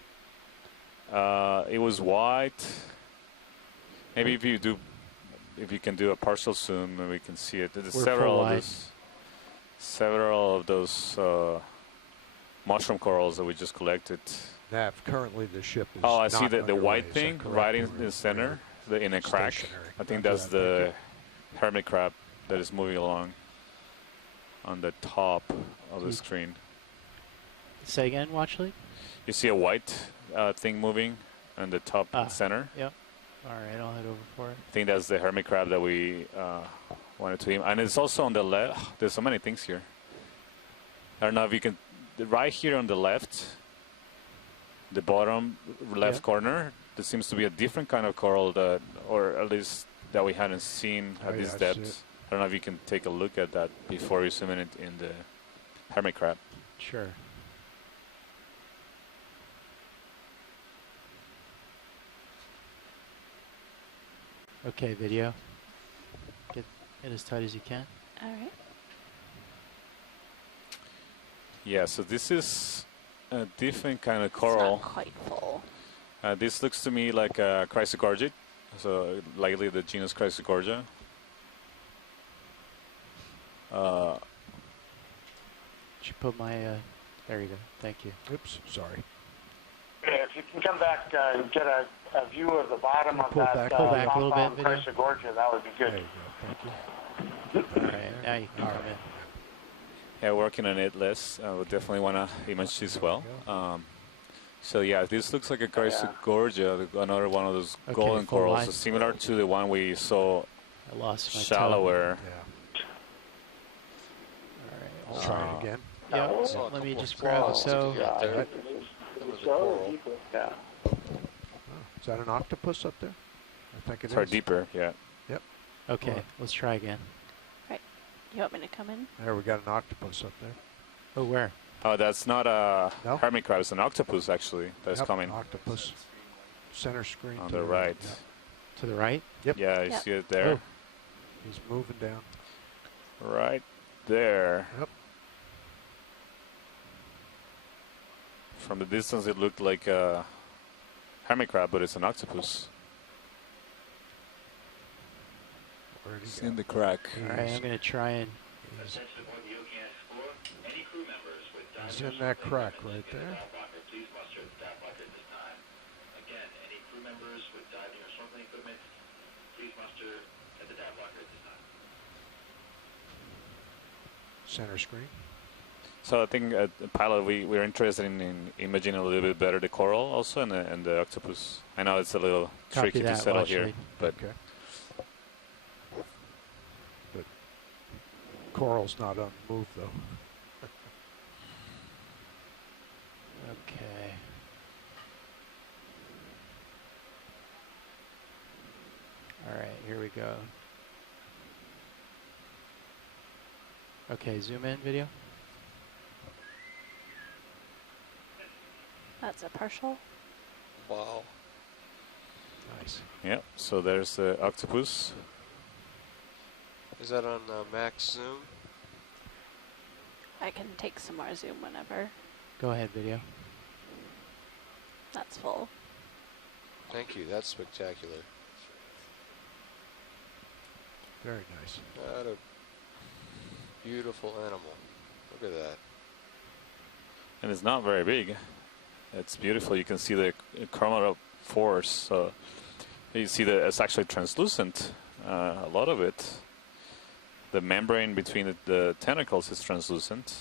It was white. Maybe if you can do a partial zoom, maybe we can see it. There's several of those mushroom corals that we just collected. Nav, currently the ship is I see not the underway, white is that thing correct? right in the center, in a crack. Stationary. I think Roger that's that, the thank hermit crab that is moving along on the top of the screen. Say again, watch lead? You see a white thing moving in the top center? Yep. All right, I'll head over for it. I think that's the hermit crab that we wanted to aim. And it's also on the left. There's so many things here. I don't know if you can, right here on the left, the bottom left corner, there seems to be a different kind of coral that, or at least that we hadn't seen at this depth. I don't know if you can take a look at that before you zoom in the hermit crab. Sure. Okay, video. Get as tight as you can. All right. Yeah, so this is a different kind of coral. It's not quite full. This looks to me like a chrysogorgid, so likely the genus Chrysogorgia. Should put my, there you go. Thank you. Oops, sorry. Yeah, if you can come back and get a view of the bottom of that pull back a little bit, video. Chrysogorgia, that would be good. There you go. Thank you. All right, now you can come in. Yeah, working on it, Les. I would definitely want to image this well. So yeah, this looks like a Chrysogorgia, another one of those golden corals, so similar to the one we saw shallower. All right, I'll try it again. Yep, let me just grab so. Is that an octopus up there? I think it is. Sorry, deeper, yeah. Yep. Okay, let's try again. Right. You want me to come in? There, we got an octopus up there. Oh, where? Oh, that's not a hermit crab. It's an octopus, actually, that's coming. Octopus. Center screen. On the right. Yep. To the right? Yep. Yeah, you see it there? Oh. He's moving down. Right there. Yep. From the distance, it looked like a hermit crab, but it's an octopus. It's in the crack. All right, I'm going to try and... He's in that crack right there. Center screen. So I think, Pilot, we're interested in imaging a little bit better the coral also and the octopus. I know it's a little tricky to settle here, but okay. But coral's not on the move though. Okay. All right, here we go. Okay, zoom in video. That's a partial. Wow. Nice. Yep, so there's the octopus. Is that on max zoom? I can take some more zoom whenever. Go ahead, video. That's full. Thank you, that's spectacular. Very nice. What a beautiful animal. Look at that. And it's not very big. It's beautiful. You can see the chromatophores. So you see that it's actually translucent, a lot of it. The membrane between the tentacles is translucent.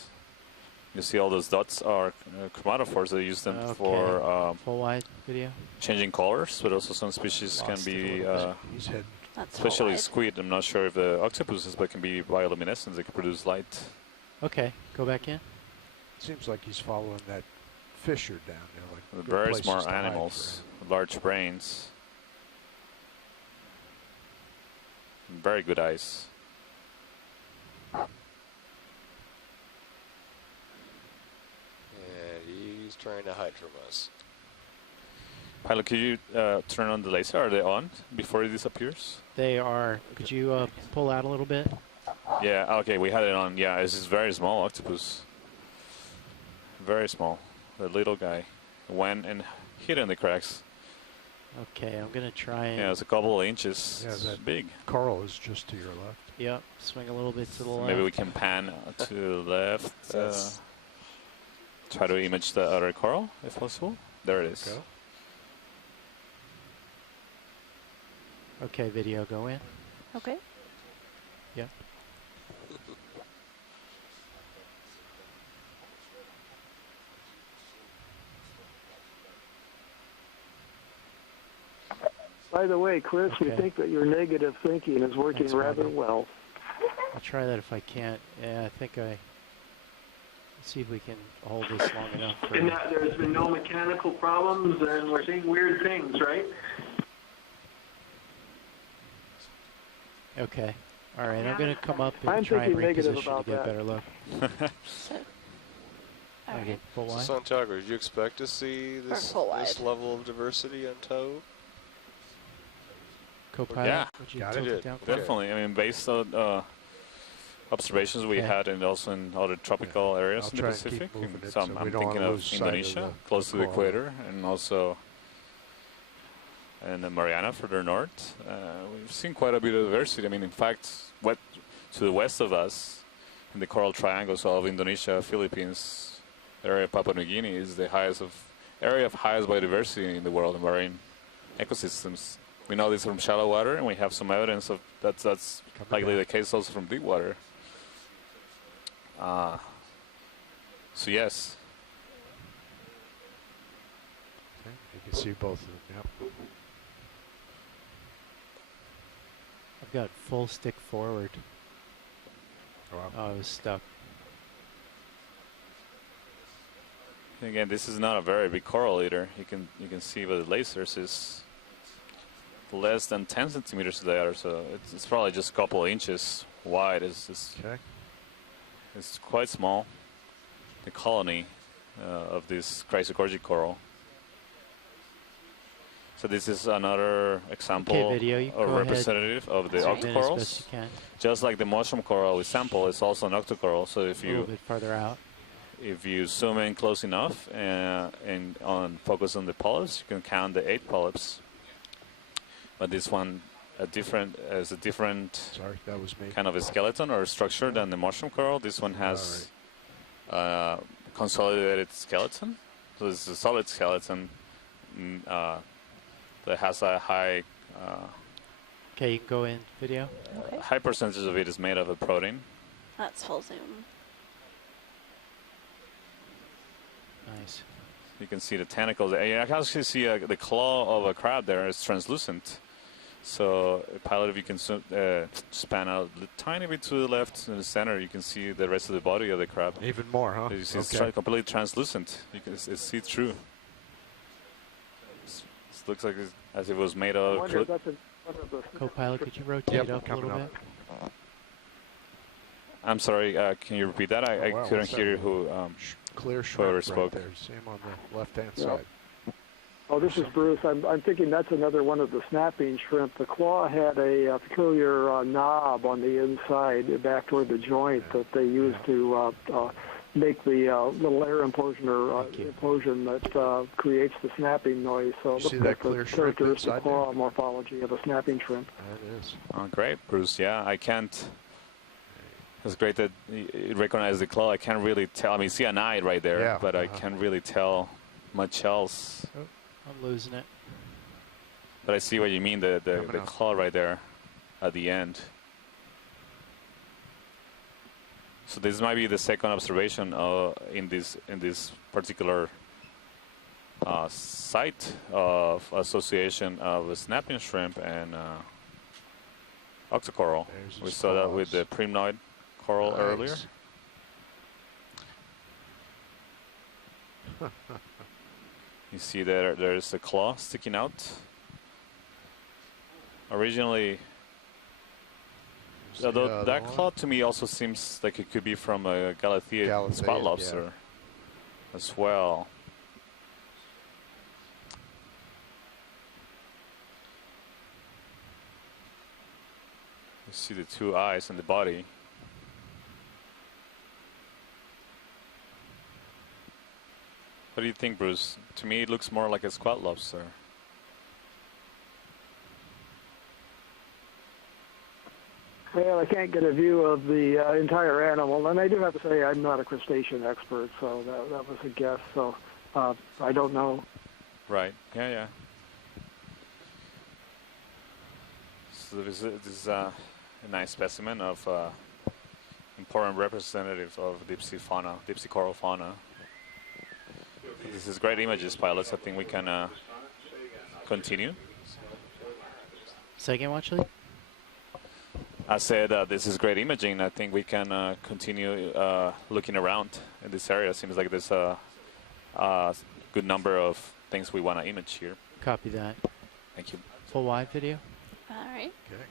You see all those dots are chromatophores. They use them for full wide video. Changing colors, but also some species can be, That's especially full-wide. squid. I'm not sure if the octopuses, but can be bioluminescent. They can produce light. Okay, go back in. Seems like he's following that fissure down there. Like The good very places smart to hide for animals, him. large brains, very good eyes. And he's trying to hide from us. Pilot, could you turn on the laser? Are they on before it disappears? They are. Could you pull out a little bit? Yeah, okay, we had it on. Yeah, this is very small octopus. Very small. The little guy went and hid in the cracks. Okay, I'm going to try and... Yeah, it's a couple of inches. Yeah, It's that big. coral is just to your left. Yep, swing a little bit to the left. Maybe we can pan to the left. Try to image the other coral, if possible. There it is. Go. Okay, video, go in. Okay. Yep. By the way, Chris, we Okay. think that your negative thinking is working That's rather fine. well. I'll try that if I can't. Yeah, I think let's see if we can hold this long enough. For And there's been no mechanical problems, and we're seeing weird things, right? Okay. All right, I'm going to come up and I'm try and thinking negative reposition to about get a that. better look. Okay, full So wide. Santiago, did you expect to see this, full wide. this level of diversity on Tau? Co-pilot, Yeah, would you Got tilt it. it down? for me? definitely. I mean, based on observations we Okay. had and also in other tropical areas I'll in the try and keep Pacific. moving And it some, so we I'm don't thinking wanna of lose sight of Indonesia, the close to the coral. equator, and also in the Mariana further north. We've seen quite a bit of diversity. I mean, in fact, to the west of us, in the coral triangles of Indonesia, Philippines, the area of Papua New Guinea is the area of highest biodiversity in the world in marine ecosystems. We know this from shallow water, and we have some evidence of that's likely the case also from deep water. So yes. Okay, you can see both of them, yep. I've got full stick forward. Wow. Oh, I was stuck. Again, this is not a very big coral either. You can see with the lasers is less than 10 centimeters there, so it's probably just a couple of inches wide. It's quite small, the colony of this chrysogorgic coral. So this is another example or representative of the octocorals. Just like the mushroom coral we sample, it's also an octocoral. So if you a little bit farther out, if you zoom in close enough and focus on the polyps, you can count the 8 polyps. But this one has a different kind of a skeleton or skeleton than the mushroom coral. This one has consolidated skeleton. So it's a solid skeleton that has a high okay, you can go in video. High percentage of it is made of a protein. That's full zoom. Nice. You can see the tentacles. You can actually see the claw of a crab there is translucent. So, pilot, if you can span out a tiny bit to the left in the center, you can see the rest of the body of the crab. Even more, huh? You see it's completely translucent. You can see through. It looks like as if it was made of. Co-pilot, could you rotate up a little bit? I'm sorry. Can you repeat that? I couldn't hear who. Clear whoever spoke. Right there. See him on the left-hand side. Oh, this is Bruce. I'm thinking that's another one of the snapping shrimp. The claw had a peculiar knob on the inside back toward the joint that they use to make the little air implosion or implosion that creates the snapping noise. So it looks like the characteristic claw morphology of a snapping shrimp. That is. Oh, great, Bruce. Yeah, I can't. It's great that you recognize the claw. I can't really tell. I mean, see an eye right there, but I can't really tell much else. Oh, I'm losing it. But I see what you mean, the claw right there at the end. So this might be the second observation in this particular site of association of a snapping shrimp and octocoral. We saw that with the Crinoid coral earlier. You see there's a claw sticking out. Originally, although that claw to me also seems like it could be from a Galathea spot lobster as well. You see the 2 eyes in the body. What do you think, Bruce? To me, it looks more like a squat lobster. Well, I can't get a view of the entire animal, and I do have to say I'm not a crustacean expert, so that was a guess. So I don't know. Right. Yeah. So this is a nice specimen of important representative of deep sea fauna, deep sea coral fauna. This is great images, pilots. I think we can continue. Say again, actually? I said this is great imaging. I think we can continue looking around in this area. Seems like there's a good number of things we want to image here. Copy that. Thank you. Full wide video? All right. Okay.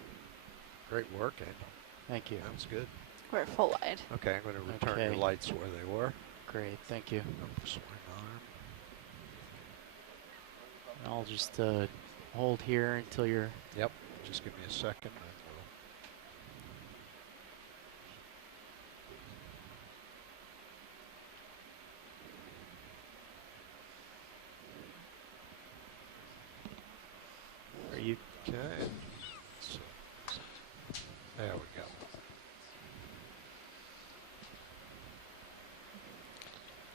Great work, Andy. Thank you. That was good. We're full wide. Okay, I'm going to return your lights where they were. Great, thank you. Swing arm. I'll just hold here until you're... Yep, just give me a second. Are you... Okay. So, there we go.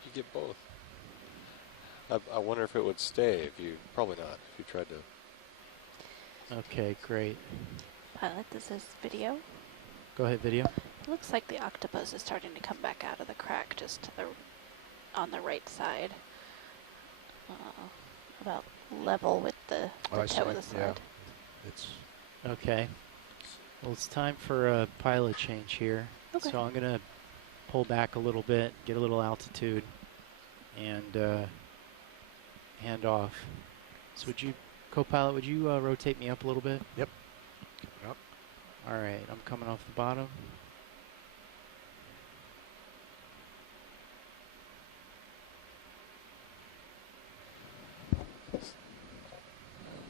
You get both. I wonder if it would stay if you, probably not, if you tried to. Okay, great. Pilot, this is video. Go ahead, video. It looks like the octopus is starting to come back out of the crack just to on the right side. About level with the toe of the sled. It's okay. Well, it's time for a pilot change here. Okay. So I'm going to pull back a little bit, get a little altitude, and hand off. So would you Co-pilot, would you rotate me up a little bit? Yep. Coming up. All right, I'm coming off the bottom.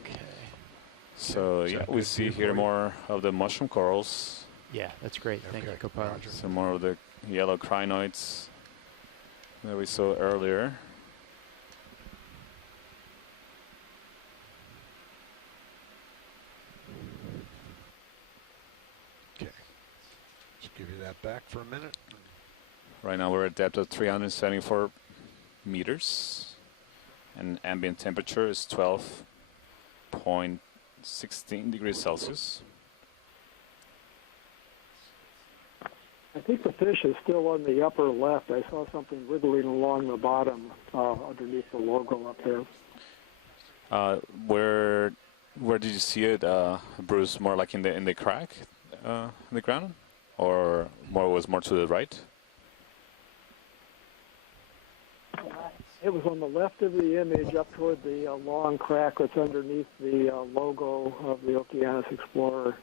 Okay. So yeah, we see here more of the mushroom corals. Yeah, that's great. Thank you, co-pilot. Some more of the yellow crinoids that we saw earlier. Okay. Just give you that back for a minute. Right now we're at depth of 374 meters, and ambient temperature is 12.16 degrees Celsius. I think the fish is still on the upper left. I saw something wriggling along the bottom underneath the logo up there. Where did you see it, Bruce? More like in the crack in the ground, or was more to the right? It was on the left of the image, up toward the long crack that's underneath the logo of the Okeanos Explorer.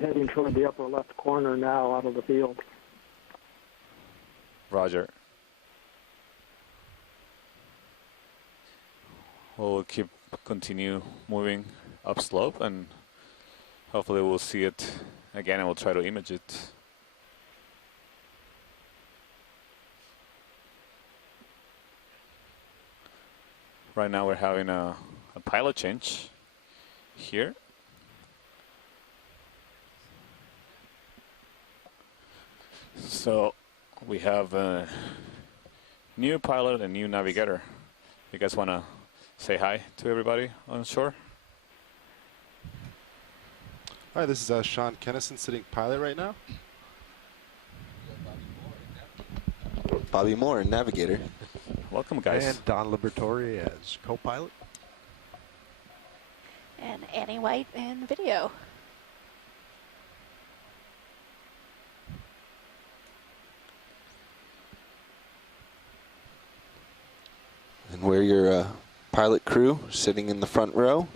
Heading toward the upper left corner now out of the field. Roger. We'll continue moving upslope, and hopefully we'll see it again, and we'll try to image it. Right now we're having a pilot change here. So we have a new pilot and new navigator. You guys want to say hi to everybody on shore? Hi, this is Sean Kennison sitting pilot right now. Bobby Moore, navigator. Welcome, guys. And Don Liberatore as co-pilot. And Annie White in video. And we're your pilot crew sitting in the front row.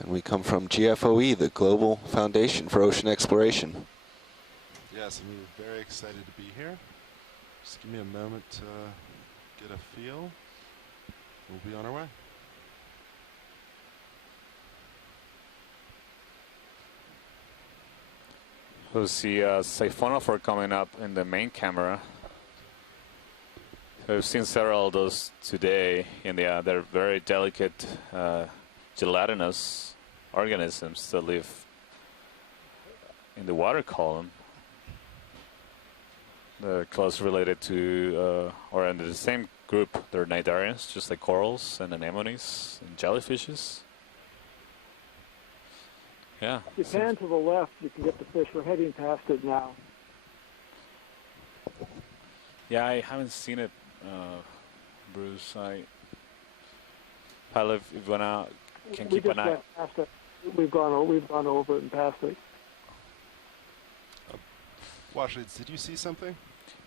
And we come from GFOE, the Global Foundation for Ocean Exploration. Yes, and we're very excited to be here. Just give me a moment to get a feel. We'll be on our way. We'll see siphonophore coming up in the main camera. We've seen several of those today, and they're very delicate gelatinous organisms that live in the water column. They're close related to, or in the same group, they're cnidarians, just like corals and anemones and jellyfishes. Yeah. If you pan to the left, you can get the fish. We're heading past it now. Yeah, I haven't seen it, Bruce. Pilot, if you wanna, can keep an eye. Past it. We've gone over it and past it. Washley, did you see something?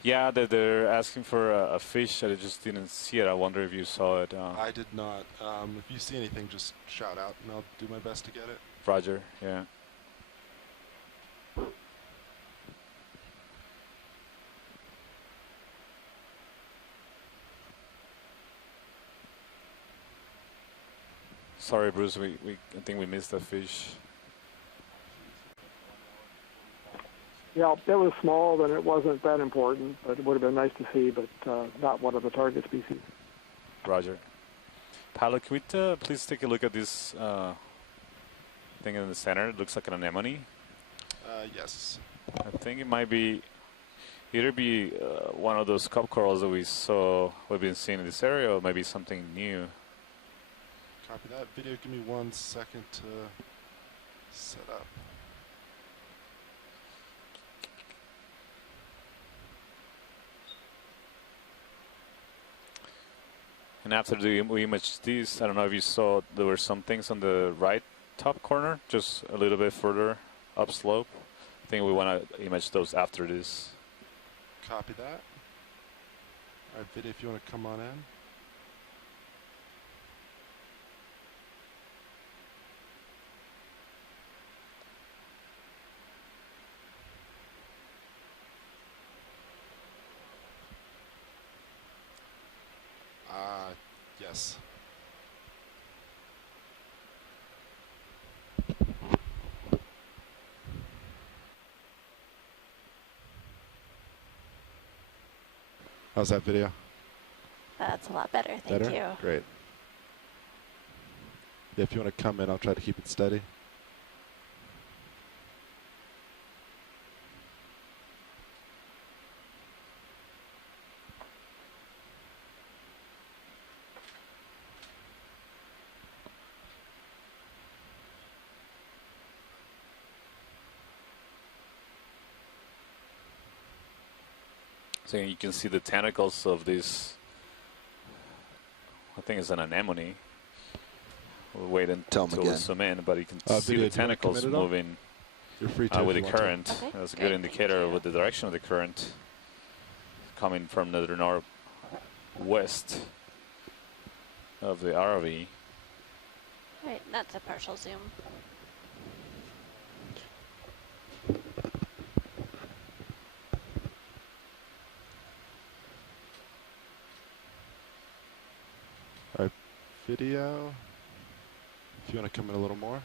Yeah, they're asking for a fish. I just didn't see it. I wonder if you saw it. I did not. If you see anything, just shout out, and I'll do my best to get it. Roger, yeah. Sorry, Bruce, I think we missed a fish. Yeah, it was small, and it wasn't that important, but it would have been nice to see, but not one of the target species. Roger. Pilot, can we please take a look at this thing in the center? It looks like an anemone. Yes. I think it might be either one of those cup corals that we've been seeing in this area, or maybe something new. Copy that. Video, give me 1 second to set up. And after we imaged these, I don't know if you saw, there were some things on the right top corner, just a little bit further upslope. I think we want to image those after this. Copy that. All right, video, if you want to come on in. Yes. How's that video? That's a lot better, thank you. Great. Yeah, if you want to come in, I'll try to keep it steady. So you can see the tentacles of this, I think it's an anemone. We'll wait until we zoom in, but you can see the tentacles moving with the current. Okay, that's a good indicator with the direction of the current coming from the northwest of the ROV. Right, that's a partial zoom. All right, video. If you want to come in a little more.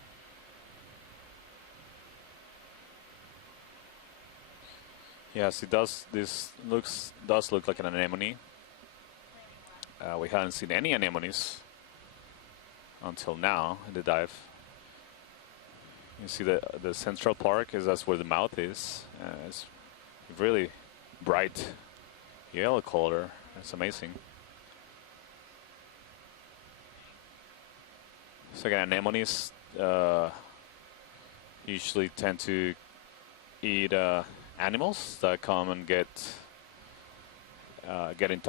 Yes, it does. This does look like an anemone. We haven't seen any anemones until now in the dive. You see the central part that's where the mouth is. It's really bright yellow color. It's amazing. So again, anemones usually tend to eat animals that come and get in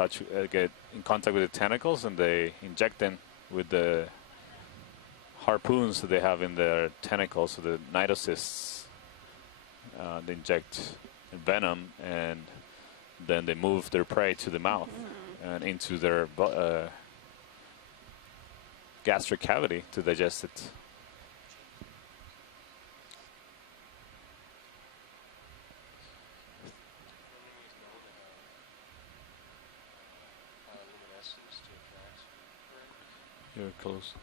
contact with the tentacles, and they inject them with the harpoons that they have in their tentacles, so the cnidocysts. They inject venom, and then they move their prey to the mouth and into their gastric cavity to digest it. You're close.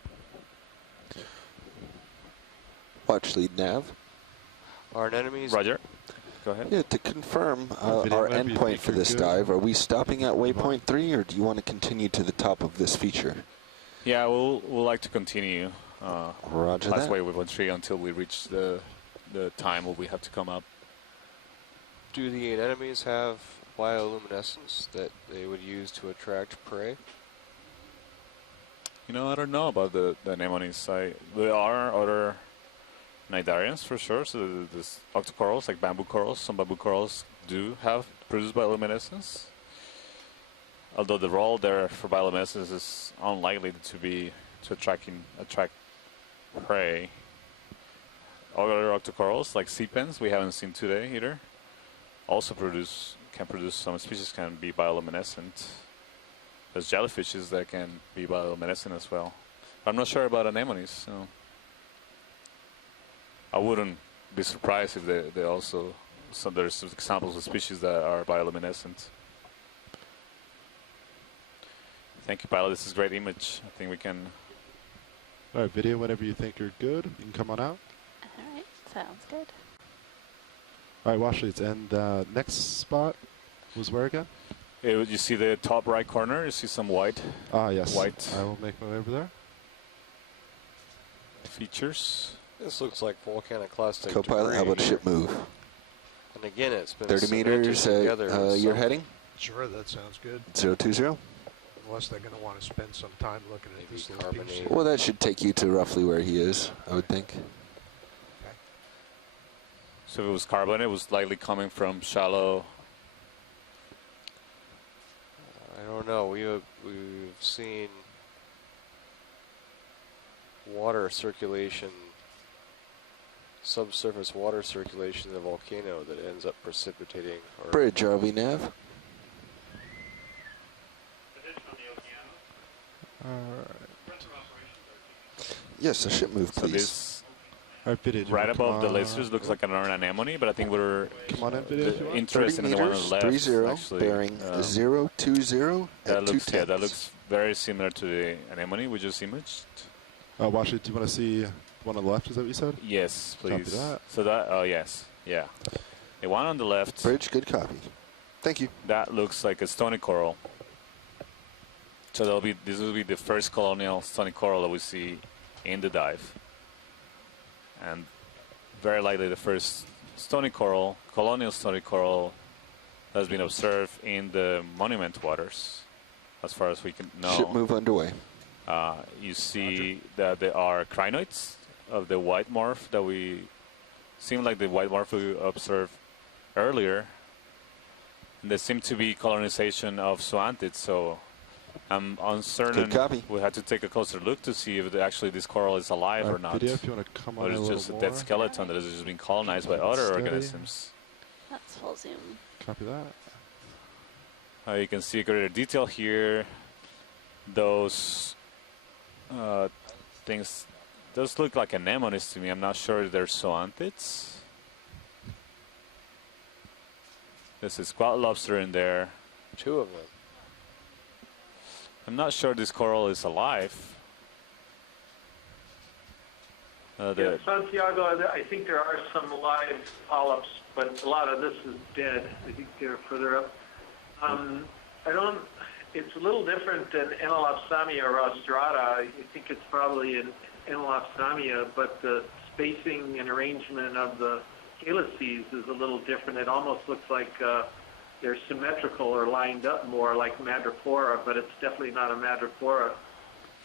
Watch lead nav. Our enemies. Roger. Go ahead. Yeah, to confirm our endpoint for this dive, are we stopping at waypoint 3, or do you want to continue to the top of this feature? Yeah, we'll like to continue. Roger that's that. why we went 3 until we reach the time where we have to come up. Do the enemies have bioluminescence that they would use to attract prey? You know, I don't know about the anemones. There are other cnidarians for sure. So there's octocorals, like bamboo corals. Some bamboo corals do produce bioluminescence. Although the role there for bioluminescence is unlikely to attract prey. Other octocorals, like sea pens, we haven't seen today either, also can produce some species can be bioluminescent. There's jellyfishes that can be bioluminescent as well. I'm not sure about anemones. So I wouldn't be surprised if they also. So there's examples of species that are bioluminescent. Thank you, pilot. This is a great image. I think we can. All right, video whenever you think you're good. You can come on out. All right, sounds good. All right, watch leads. And next spot was where again? You see the top right corner. You see some white. Ah, yes. White. I will make my way over there. Features. This looks like volcanic clastic Co-pilot, how about a ship move? And again, it's been 30 meters. You're heading. Sure, that sounds good. 020. Unless they're going to want to spend some time looking at this little piece. Well, that should take you to roughly where he is, I would think. Okay. So if it was carbon, it was likely coming from shallow. I don't know. We've seen water circulation, subsurface water circulation in the volcano that ends up precipitating. Bridge, ROV nav. All right. Yes, a ship move, please. So right above the lasers looks like another anemone, but I think we're interested in the one on the left. 30, actually, bearing 020 that at looks 210. that looks very similar to the anemone we just imaged. Washley, do you want to see one on the left? Is that what you said? Yes, please. Copy that. So that yes, yeah, the one on the left. Bridge, good copy. Thank you. That looks like a stony coral. So this will be the first colonial stony coral that we see in the dive. And very likely the first stony coral, colonial stony coral, has been observed in the monument waters, as far as we can know. Ship move underway. You see that there are crinoids of the white morph that we seem like the white morph we observed earlier. And there seem to be colonization of zoanthids, so I'm uncertain. Good copy. We had to take a closer look to see if actually this coral is alive or not. Video, if you want to come on or it's just a dead skeleton that has just been colonized by other organisms. That's full zoom. Copy that. You can see greater detail here. Those things, those look like anemones to me. I'm not sure if they're zoanthids. There's a squat lobster in there. 2 of them. I'm not sure this coral is alive. Yeah, Santiago, I think there are some live polyps, but a lot of this is dead. I think they're further up. It's a little different than Enelopsamia rostrata. I think it's probably an Enelopsamia, but the spacing and arrangement of the helices is a little different. It almost looks like they're symmetrical or lined up more like Madrepora, but it's definitely not a Madrepora.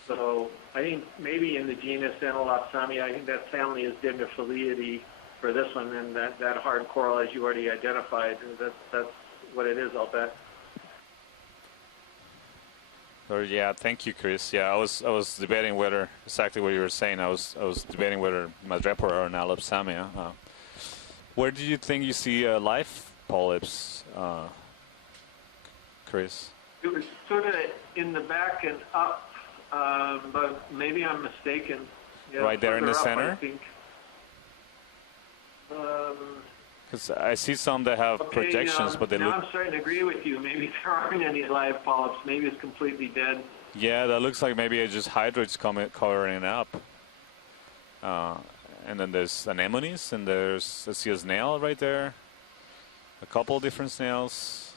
So I think maybe in the genus Enelopsamia, I think that family is Dendrophiliidae for this one, and that hard coral, as you already identified, that's what it is, I'll bet. Yeah, thank you, Chris. Yeah, I was debating whether exactly what you were saying. I was debating whether Madrepora or Enelopsamia. Where do you think you see live polyps, Chris? It was sort of in the back and up, but maybe I'm mistaken. Yeah, right there in the up, center? I think. Because I see some that have projections, but they now look... I'm starting to agree with you. Maybe there aren't any live polyps. Maybe it's completely dead. Yeah, that looks like maybe it's just hydroids covering it up. And then there's anemones, and I see a snail right there. A couple different snails.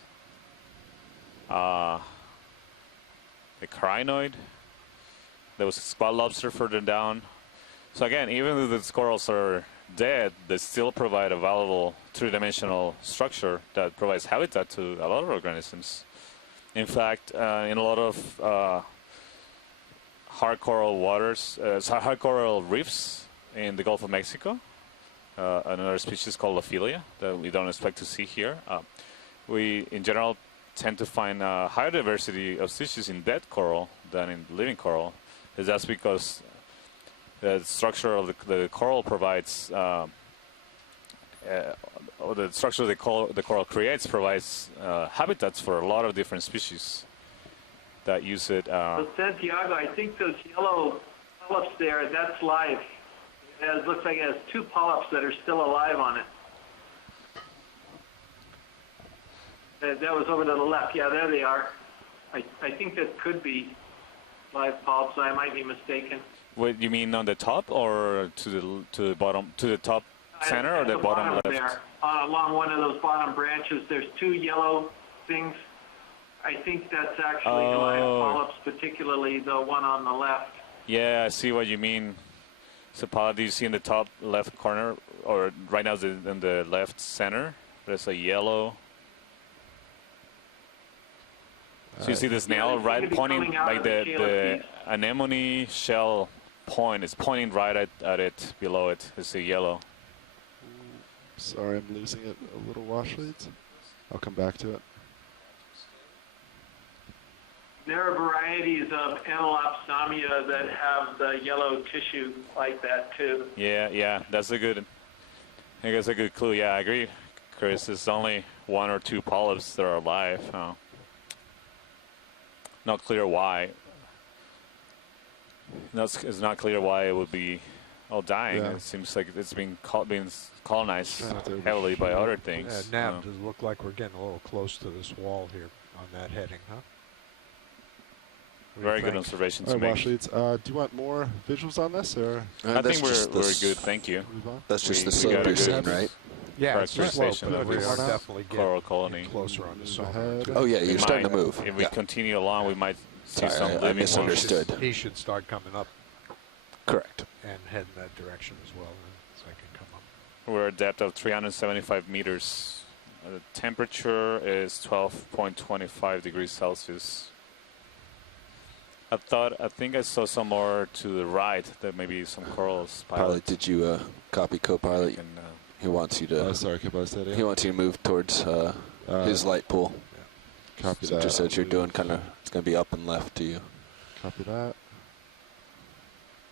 A crinoid. There was a squat lobster further down. So again, even though the corals are dead, they still provide a valuable three-dimensional structure that provides habitat to a lot of organisms. In fact, in a lot of hard coral waters, hard coral reefs in the Gulf of Mexico, another species called Ophelia that we don't expect to see here. We, in general, tend to find a higher diversity of species in dead coral than in living coral. That's because the structure of the coral provides, or the structure the coral creates provides habitats for a lot of different species that use it. So Santiago, I think those yellow polyps there, that's live. It looks like it has 2 polyps that are still alive on it. That was over to the left. Yeah, there they are. I think that could be live polyps. I might be mistaken. What you mean on the top or to the bottom, to the top center or the bottom left? There, along one of those bottom branches, there's 2 yellow things. I think that's actually live polyps, particularly the one on the left. Yeah, I see what you mean. So, Paula, do you see in the top left corner, or right now in the left center, there's a yellow. So you see the snail right pointing, like the anemone shell point is pointing right at it, below it. It's a yellow. Sorry, I'm losing it a little, Washleads. I'll come back to it. There are varieties of Enelopsamia that have the yellow tissue like that too. Yeah, that's a good. I think that's a good clue. Yeah, I agree, Chris. It's only 1 or 2 polyps that are alive. Not clear why. It's not clear why it would be all dying. Yeah. It seems like it's being colonized heavily by other things. Yeah, Nav, does it look like we're getting a little close to this wall here on that heading, huh? Very good observation to make. Do you want more visuals on this, or? I think we're good, thank you. That's just the slope you're seeing, right? Yeah, it's the slope, but we are definitely coral colony. closer on the sonar. Oh yeah, you're starting to move. If we continue along, we might see some I living misunderstood. He should start coming up. Correct. And head in that direction as well, so I can come up. We're at a depth of 375 meters. The temperature is 12.25 degrees Celsius. I think I saw some more to the right. There may be some corals. Pilot, did you copy co-pilot? He wants you to. Sorry, co-pilot. He wants you to move towards his light pool. Yeah. Copy so that. Just as you're doing, kind of, it's going to be up and left to you. Copy that.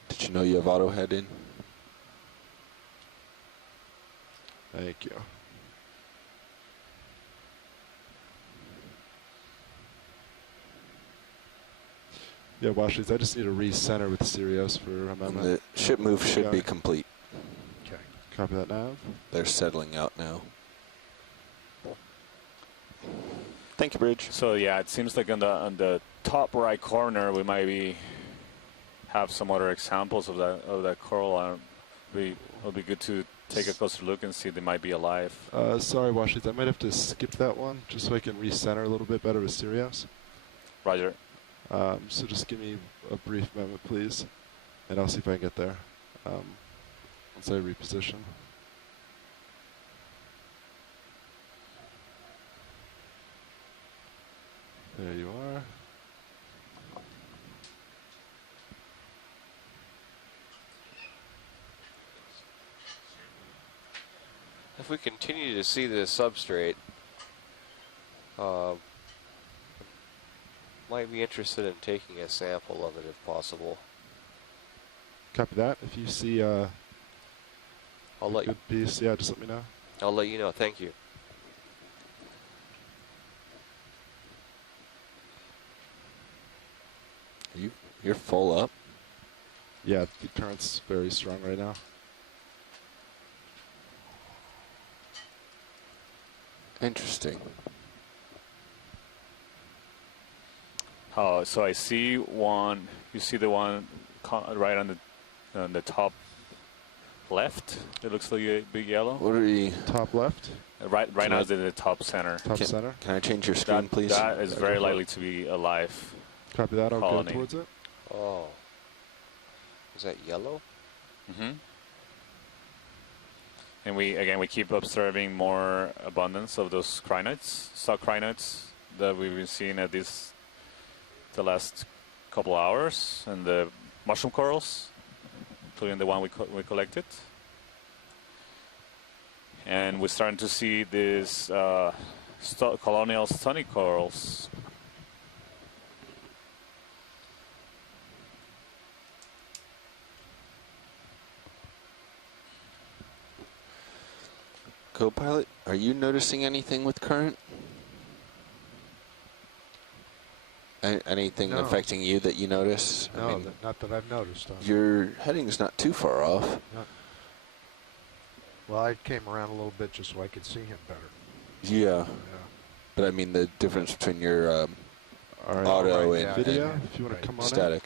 Did you know you have auto head in? Thank you. Yeah, Washley's, I just need to recenter with Sirius for a moment. The ship move should be complete. Okay. Copy that now. They're settling out now. Thank you, Bridge. So yeah, it seems like on the top right corner we might have some other examples of that coral. It'll be good to take a closer look and see if they might be alive. Sorry, Washley's, I might have to skip that one just so I can recenter a little bit better with Sirius. Roger. So just give me a brief moment, please, and I'll see if I can get there once I reposition. There you are. If we continue to see this substrate, might be interested in taking a sample of it if possible. Copy that. If you see I'll let good piece, yeah, just let me know. I'll let you know. Thank you. You're full up? Yeah, the current's very strong right now. Interesting. Oh, so I see one. You see the one right on the top left? It looks like a big yellow. What are you? Top left? Right now it's in the top center. Center? Can I change your screen, please? That is very likely to be a live Copy that. I'll colony. go towards it. Oh. Is that yellow? Mm-hmm. And we keep observing more abundance of those crinoids, stock crinoids that we've been seeing at the last couple hours, and the mushroom corals, including the one we collected. And we're starting to see these colonial stony corals. Co-pilot, are you noticing anything with current? Anything affecting you that you notice? No, I mean, not that I've noticed. Your heading's not too far off. No. Well, I came around a little bit just so I could see him better. Yeah. But I mean the difference between your auto and video, if you want to come on static.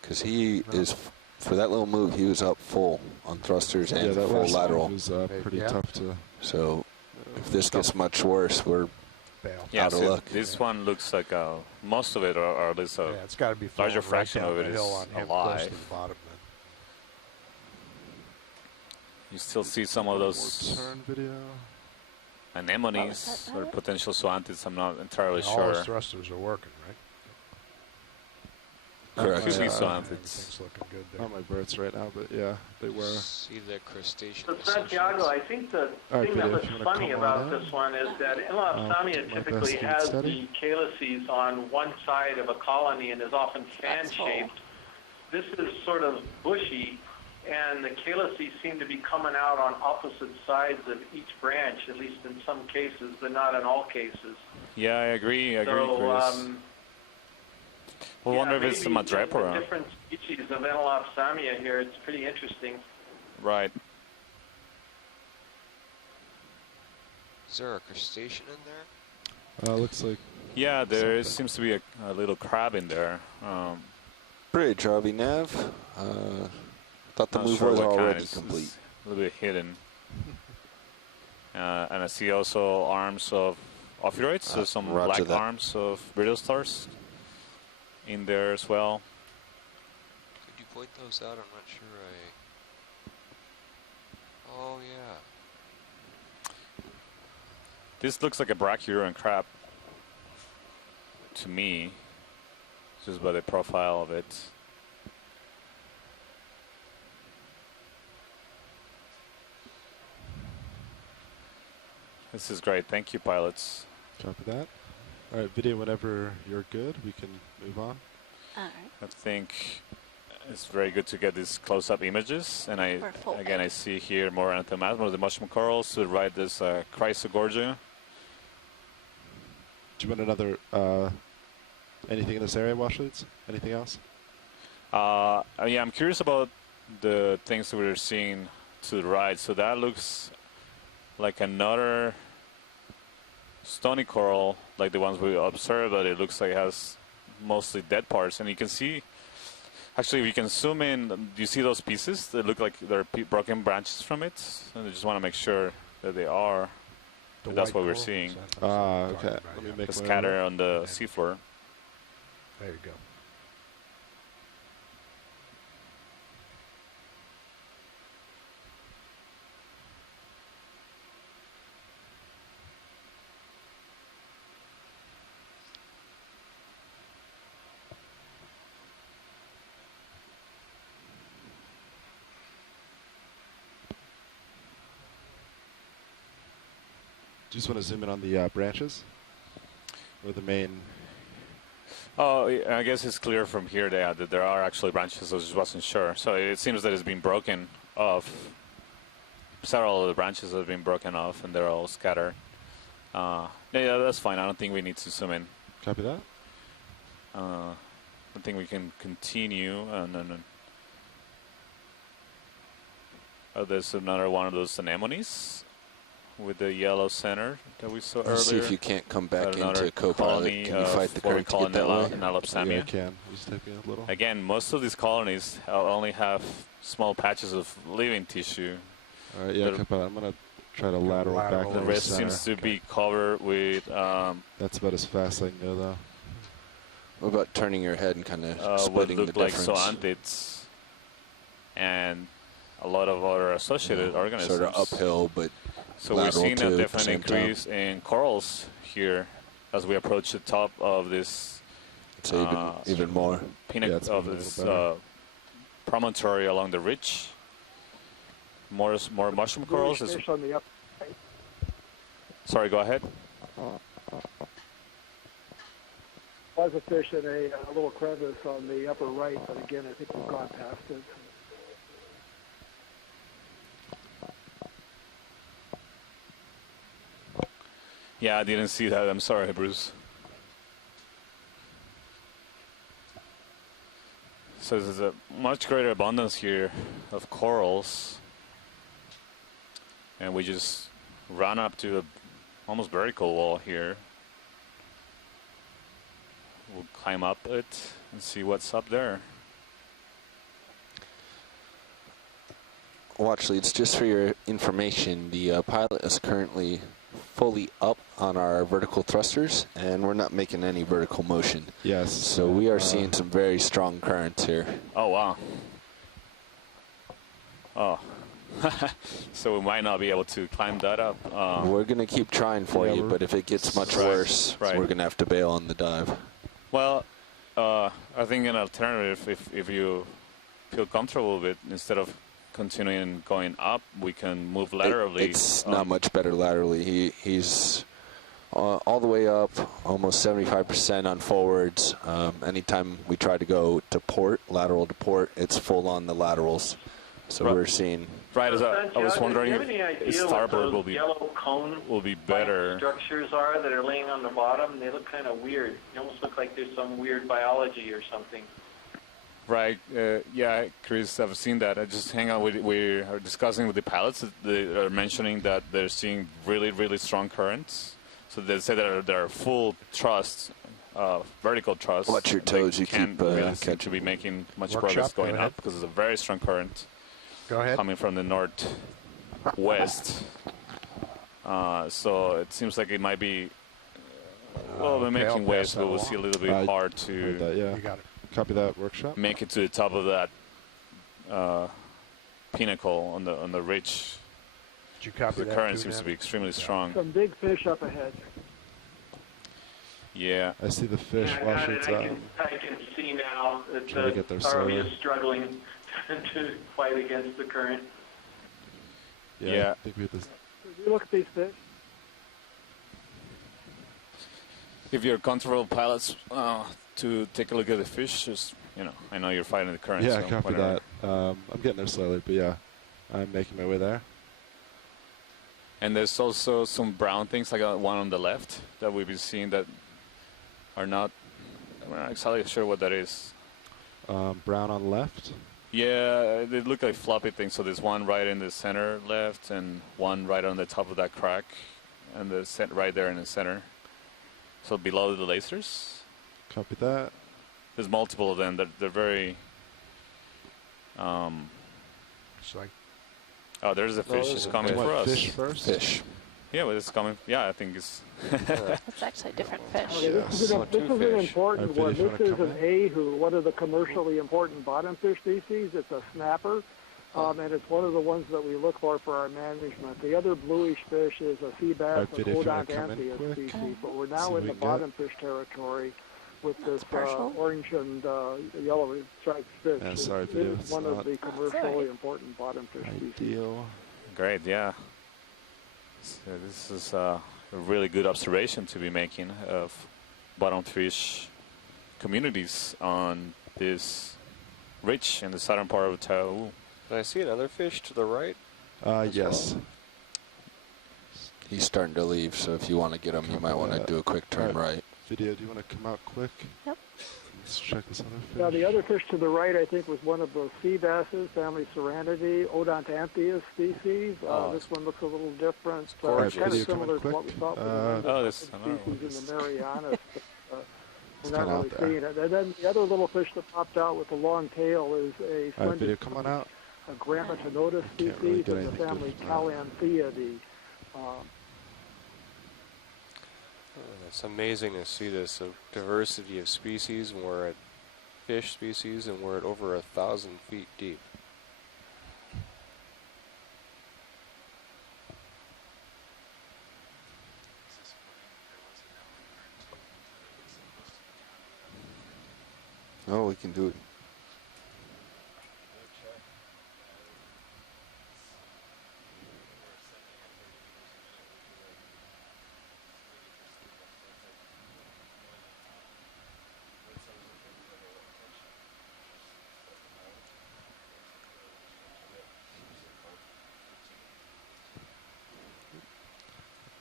Because he is, for that little move, he was up full on thrusters and that full lateral. Was pretty tough to. So if this gets much worse, we're yeah, out of so luck. this one looks like most of it, or at least a it's got to be larger right fraction down of it the is hill on him, close alive. to the bottom, You still see some of those Turn video. anemones or potential zoanthids. I'm not entirely all sure. his thrusters are working, right? Correct. Could be zoanthids. Everything's looking good there. Not my birds right now, but yeah, they were. See the crustacean. So Santiago, I think the thing that was funny about this one is that Elapsamia typically has the calyces on one side of a colony and is often fan-shaped. This is sort of bushy, and the calyces seem to be coming out on opposite sides of each branch, at least in some cases, but not in all cases. Yeah, I agree. I agree, so, Chris. I wonder if it's the Madrepora. Different species of Enelopsamia here. It's pretty interesting. Right. Is there a crustacean in there? Looks like. Yeah, there seems to be a little crab in there. Bridge, RV Nav. Thought the move was already complete. It's a little bit hidden. And I see also arms of ophiroids, so some black arms of brittle stars in there as well. Could you point those out? I'm not sure Oh, yeah. This looks like a brachyuran crab to me, just by the profile of it. This is great. Thank you, pilots. Copy that. All right, video, whenever you're good, we can move on. All right. I think it's very good to get these close-up images. And I see here more anathomasm of the mushroom corals. To the right, there's Chrysogorgia. Do you want another, anything in this area, Washleads? Anything else? Yeah, I'm curious about the things that we're seeing to the right. So that looks like another stony coral, like the ones we observed, but it looks like it has mostly dead parts. And you can see, actually, if you can zoom in, do you see those pieces? They look like they're broken branches from it. And I just want to make sure that they are. That's what we're seeing. Okay. Let me make the scatter on the seafloor. There you go. Just want to zoom in on the branches, or the main. Oh, I guess it's clear from here that there are actually branches. I just wasn't sure. So it seems that it's been broken off. Several of the branches have been broken off, and they're all scattered. Yeah, that's fine. I don't think we need to zoom in. Copy that. I think we can continue. Oh, there's another one of those anemones with the yellow center that we saw earlier. See if you can't come back into Copilot. Can you fight the current to get that way? Yeah, I can. Just taking a little. Again, most of these colonies only have small patches of living tissue. All right, yeah, Copilot. I'm going to try to lateral back. The rest seems to be covered with... That's about as fast as I can go, though. What about turning your head and kind of splitting the difference? What look like zoanthids and a lot of other associated organisms. Sort of uphill, but so we're seeing a definite increase in corals here as we approach the top of this. So even more. Pinnacle of this promontory along the ridge. More mushroom corals. Sorry, go ahead. Was a fish in a little crevice on the upper right, but again, I think we've gone past it. Yeah, I didn't see that. I'm sorry, Bruce. So there's a much greater abundance here of corals. And we just run up to a almost vertical wall here. We'll climb up it and see what's up there. Watch leads, just for your information, the pilot is currently fully up on our vertical thrusters, and we're not making any vertical motion. Yes. So we are seeing some very strong currents here. Oh, wow. Oh. So we might not be able to climb that up. We're going to keep trying for you, but if it gets much worse, we're going to have to bail on the dive. Well, I think an alternative, if you feel comfortable with it, instead of continuing going up, we can move laterally. It's not much better laterally. He's all the way up, almost 75% on forwards. Anytime we try to go to port, lateral to port, it's full on the laterals. So we're seeing. Right, as I was wondering do you have any if idea starboard what those yellow cone will be better. structures are that are laying on the bottom? They look kind of weird. They almost look like there's some weird biology or something. Right, yeah, Chris, I've seen that. I just hang out with, we are discussing with the pilots. They are mentioning that they're seeing really, really strong currents. So they say that there are full thrust, vertical thrust. Watch your toes, you can't keep really seem to be making much progress going up because it's a very strong current. Go ahead. Coming from the northwest. So it seems like it might be, well, we're making waves, but we'll see a little bit hard to. You got it. Copy that, workshop. Make it to the top of that pinnacle on the ridge. Did you copy the that current too, seems Dan? to be extremely strong. Some big fish up ahead. Yeah. I see the fish wash its I can see now that Try to get there the ROV slowly. is struggling to fight against the current. Yeah. I think we have this. You look at these fish. If you're comfortable, pilots, to take a look at the fish, just, I know you're fighting the current. Yeah, so copy whatever. that. I'm getting there slowly, but yeah, I'm making my way there. And there's also some brown things, like one on the left, that we've been seeing that are not, we're not exactly sure what that is. Brown on the left? Yeah, they look like floppy things. So there's one right in the center left and one right on the top of that crack, and right there in the center. So below the lasers. Copy that. There's multiple of them. They're very. It's like. Oh, there's a fish. It's coming for us. Fish first. Fish. Yeah, well, it's coming. Yeah, I think it's. It's actually a different fish. Okay, this is an important one. This is an ahu, one of the commercially important bottom fish species. It's a snapper, and it's one of the ones that we look for our management. The other bluish fish is a sea bass, an Odontantheus species, but we're now in the bottom fish territory with this orange and yellow striped fish. Yeah, sorry, it is one of the commercially important bottom fish species. Great, yeah. So this is a really good observation to be making of bottom fish communities on this ridge in the southern part of Tau. Did I see another fish to the right? Yes. He's starting to leave, so if you want to get him, you might want to do a quick turn right. Video, do you want to come out quick? Yep. Let's check this other fish. Now, the other fish to the right, I think, was one of those sea basses, family Serenidae, Odontantheus species. This one looks a little different. It's kind of similar to what we thought this species in the Marianas. We're not kinda really out there. seeing it. And then the other little fish that popped out with the long tail is a Video, come on out. a Grammatinoda species really get of the anything family good from Calanthiidae. It's amazing to see this diversity of species, and we're at fish species, and we're at over 1,000 feet deep. Oh, we can do it.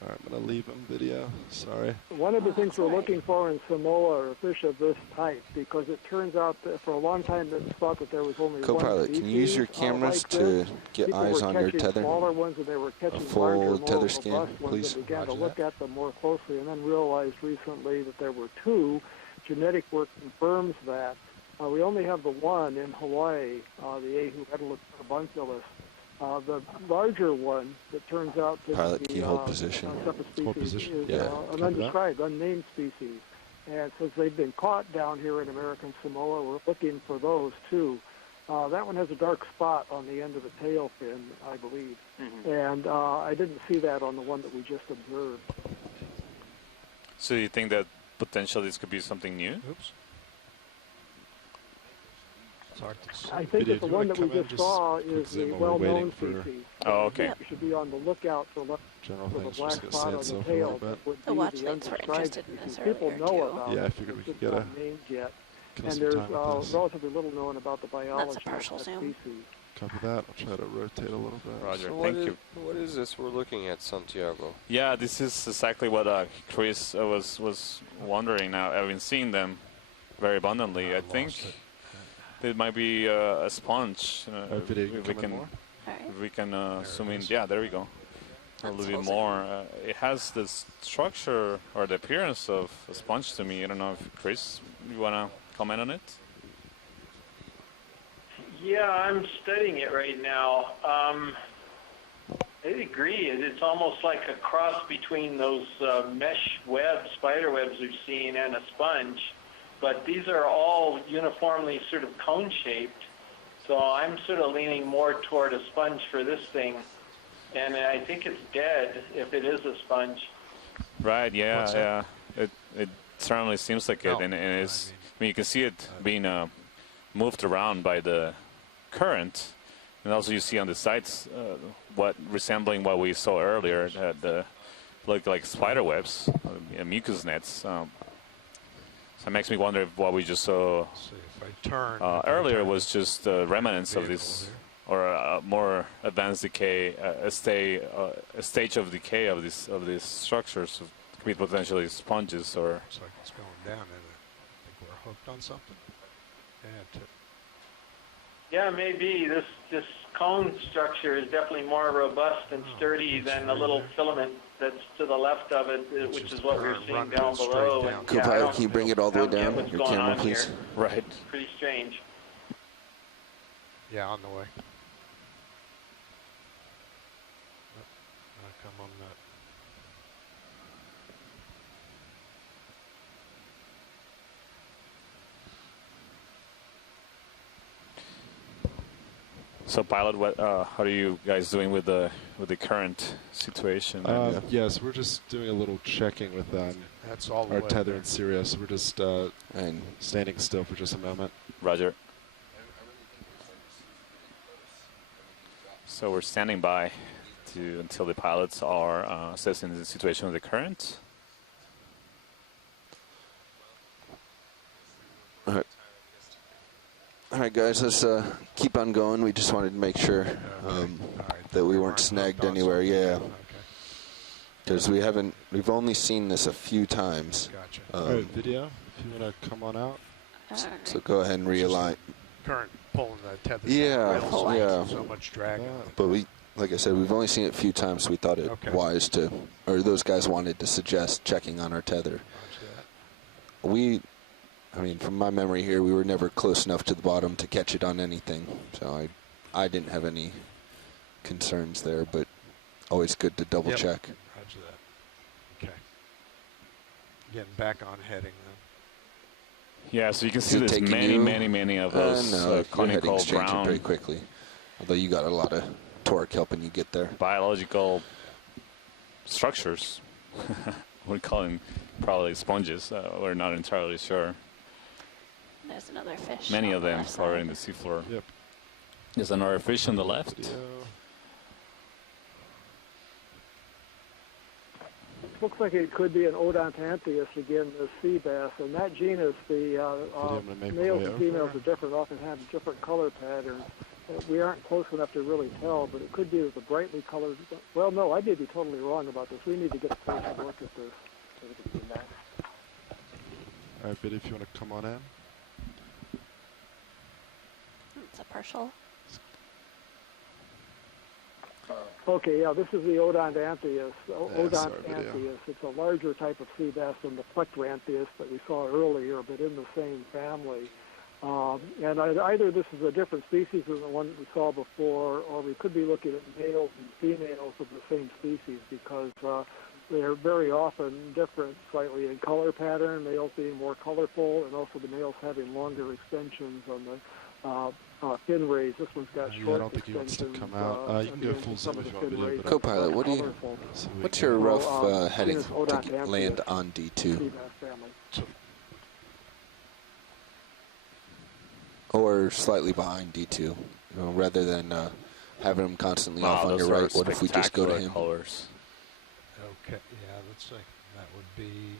All right, I'm going to leave him video. Sorry. One of the things we're looking for in Samoa are fish of this type, because it turns out that for a long time it's thought that there was only one Co-pilot, species. can you use your cameras like to this. get People eyes were on your catching tether? smaller ones, and they were catching full larger, more tether robust scan, ones, please. and began to Roger look at them more closely, and then realized recently that there were two. Genetic work confirms that. We only have the one in Hawaii, the Ahu Hetelocarbunculus. The larger one that turns out to Pilot, be key hold position. a separate species Hold position. is Yeah. an undescribed, unnamed species. And since they've been caught down here in American Samoa, we're looking for those too. That one has a dark spot on the end of the tail fin, I believe. And I didn't see that on the one that we just observed. So you think that potentially this could be something new? Oops. I think that the one that we just saw is the well-known species. Oh, okay. You should be on the lookout for the black spot on the tail. That would The be watchmates were undescribed interested in this species. People earlier, know too. about Yeah, I it. figured we It's could just get not named yet. kill And some there's time with this. relatively little known about the biology partial of that zoom. species. Copy that. I'll try to rotate a little bit. Roger, So thank you. What is this we're looking at, Santiago? Yeah, this is exactly what Chris was wondering. Now, I've been seeing them very abundantly. I think it might be a sponge. If we can zoom in. Yeah, there we go. A little bit more. It has the structure or the appearance of a sponge to me. I don't know if Chris, you want to comment on it? Yeah, I'm studying it right now. I agree. It's almost like a cross between those mesh webs, spider webs we've seen, and a sponge. But these are all uniformly sort of cone-shaped. So I'm sort of leaning more toward a sponge for this thing. And I think it's dead if it is a sponge. Right, yeah, yeah. It certainly seems like it. And it's, I mean, you can see it being moved around by the current. And also you see on the sides resembling what we saw earlier, the look like spider webs, mucus nets. So it makes me wonder if what we just saw earlier was just remnants of this, or a more advanced decay, a stage of decay of these structures, could be potentially sponges or. Looks like it's going down. I think we're hooked on something. Yeah, maybe this cone structure is definitely more robust and sturdy than the little filament that's to the left of it, which is what we're seeing down below. Can you bring it all the way down? Your camera, please. Right. It's pretty strange. Yeah, on the way. Come on that. So, pilot, what? How are you guys doing with the current situation? Yes, we're just doing a little checking with That's all our tether in Syria. So we're just standing still for just a moment. Roger. So we're standing by until the pilots are assessing the situation of the current. All right, guys, let's keep on going. We just wanted to make sure that we weren't snagged anywhere. Yeah. Because we've only seen this a few times. Gotcha. Video, if you want to come on out. So go ahead and realign. Current pulling the tether. Yeah. So much drag. But like I said, we've only seen it a few times. So we thought it wise or those guys wanted to suggest checking on our tether. I mean, from my memory here, we were never close enough to the bottom to catch it on anything. So I didn't have any concerns there, but always good to double check. Roger that. Okay. Getting back on heading then. Yeah, so you can see there's many of those conical brown. Very quickly. Although you got a lot of torque helping you get there. Biological structures. We're calling probably sponges. We're not entirely sure. There's another fish. Many of them are in the seafloor. Yep. There's another fish on the left. Looks like it could be an Odontantheus again, the sea bass. And that genus, the males and females are different, often have different color patterns. We aren't close enough to really tell, but it could be the brightly colored. Well, no, I may be totally wrong about this. We need to get a closer look at this. All right, Biddy, if you want to come on in. It's a partial. Okay, yeah, this is the Odontantheus. Odontantheus. It's a larger type of sea bass than the Plectrantheus that we saw earlier, but in the same family. And either this is a different species than the one that we saw before, or we could be looking at males and females of the same species, because they're very often different slightly in color pattern, males being more colorful, and also the males having longer extensions on the fin rays. This one's got short I don't think he wants to come out. You can go full zoom if you want video. Co-pilot, what's your rough heading to land on D2? Or slightly behind D2, rather than having him constantly off on your right. What if we just go to him? Colors. Okay, yeah, let's see. That would be...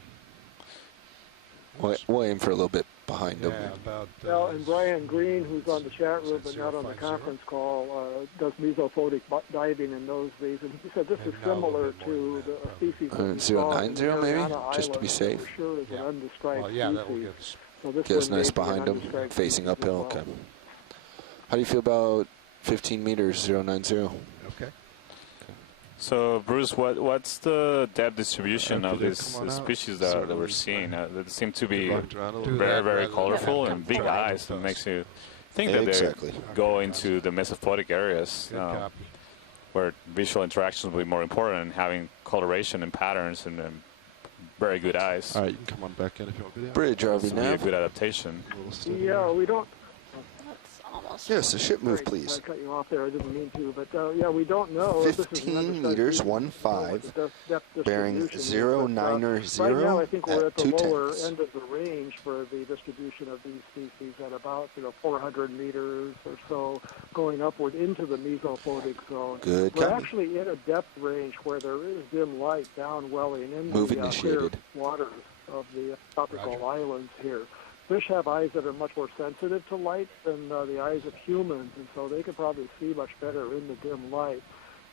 We'll aim for a little bit behind them. About, well, and Brian Green, who's on the chat room but not on the conference call, does mesophotic diving and knows these, and he said this is similar to the species. 090 maybe, just to be safe. For sure is an undescribed well, yeah, that will species. give us. So this Get us one nice may be an behind them, undescribed facing species as uphill. well. Okay. How do you feel about 15 meters, 090? Okay. So, Bruce, what's the depth distribution of these species that we're seeing? They seem to be very colorful and big eyes. It makes you think that they go into the mesophotic areas where visual interactions will be more important, and having coloration and patterns and very good eyes. All right, you can come on back in if you want video. Bridge, RV This will be a good adaptation. Yeah, we don't. Almost. Yes, the ship move, Sorry, please. I cut you off there. I didn't mean to, but yeah, we don't know. 15 meters, 1.5, bearing 090 right now, I think we're at at the 2 lower tenths. end of the range for the distribution of these species at about 400 meters or so, going upward into the mesophotic zone. Good We're copy. actually in a depth range where there is dim light down welling in Move the clear initiated. waters of the tropical islands here. Fish have eyes that are much more sensitive to light than the eyes of humans, and so they can probably see much better in the dim light.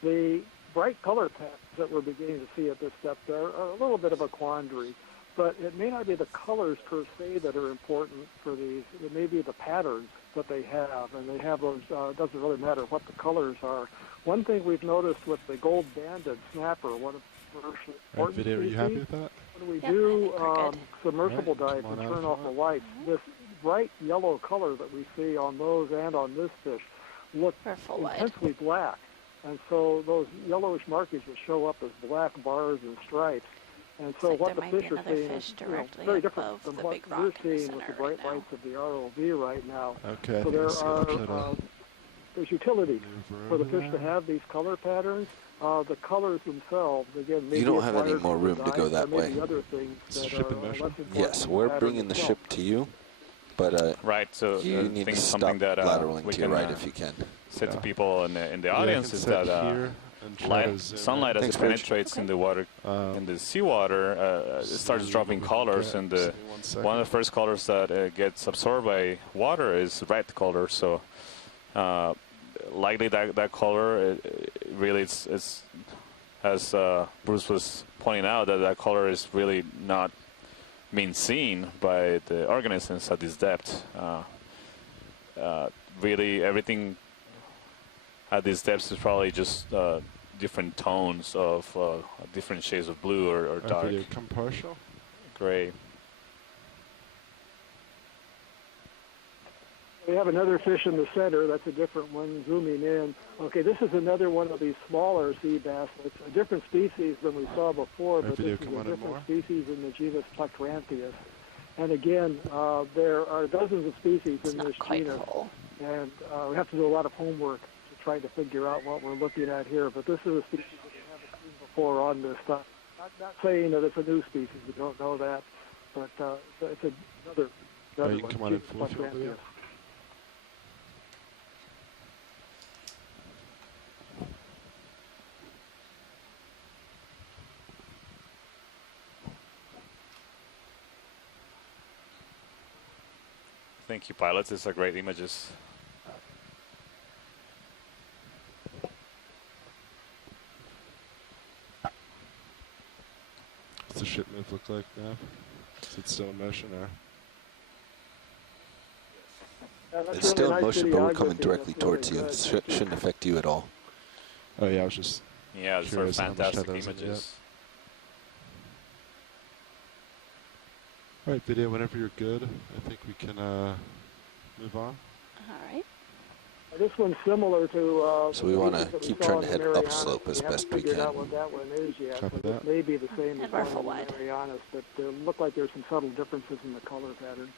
The bright color patterns that we're beginning to see at this depth are a little bit of a quandary, but it may not be the colors per se that are important for these. It may be the patterns that they have, and they have those. It doesn't really matter what the colors are. One thing we've noticed with the gold-banded snapper, one of the most important Video, are you happy with that? when we do submersible dives and turn off the lights, this bright yellow color that we see on those and on this fish look intensely black. And so those yellowish markings will show up as black bars and stripes. And so what the fish are seeing is very different from what we're seeing with the bright lights of the ROV right now. Okay. So there are there's utility for the fish to have these color patterns. The colors themselves, again, maybe You don't have any more room to go that way. Other things that are Yes, we're bringing the ship to you, but right. So you need to stop something that lateraling we to your can right if you can. say to people in the audience is that sunlight as it penetrates in the water, in the seawater, it starts dropping colors, and one of the first colors that gets absorbed by water is red color. So likely that color really it's as Bruce was pointing out, that color is really not being seen by the organisms at this depth. Really everything at these depths is probably just different tones of different shades of blue or dark. Video come partial? Gray. We have another fish in the center. That's a different one zooming in. Okay, this is another one of these smaller sea bass. It's a different species than we saw before, but this is a different species in the genus Plectrantheus. And again, there are dozens of species in this genus, and we have to do a lot of homework to try to figure out what we're looking at here. But this is a species that we haven't seen before on this stuff. Not saying that it's a new species. We don't know that, but it's another you can come on in full if you want video. Thank you, pilots. These are great images. What's the ship move look like now? Is it still in motion or? It's still in motion, but we're coming directly towards you. It shouldn't affect you at all. Oh yeah, I was just these are fantastic images. All right, video, whenever you're good, I think we can move on. All right. This one's similar to. So we want to keep trying to head upslope as best we can. Out what that one is yet. Copy So that. this may be the same as And we're full one in wide. Marianas, but look like there's some subtle differences in the color pattern.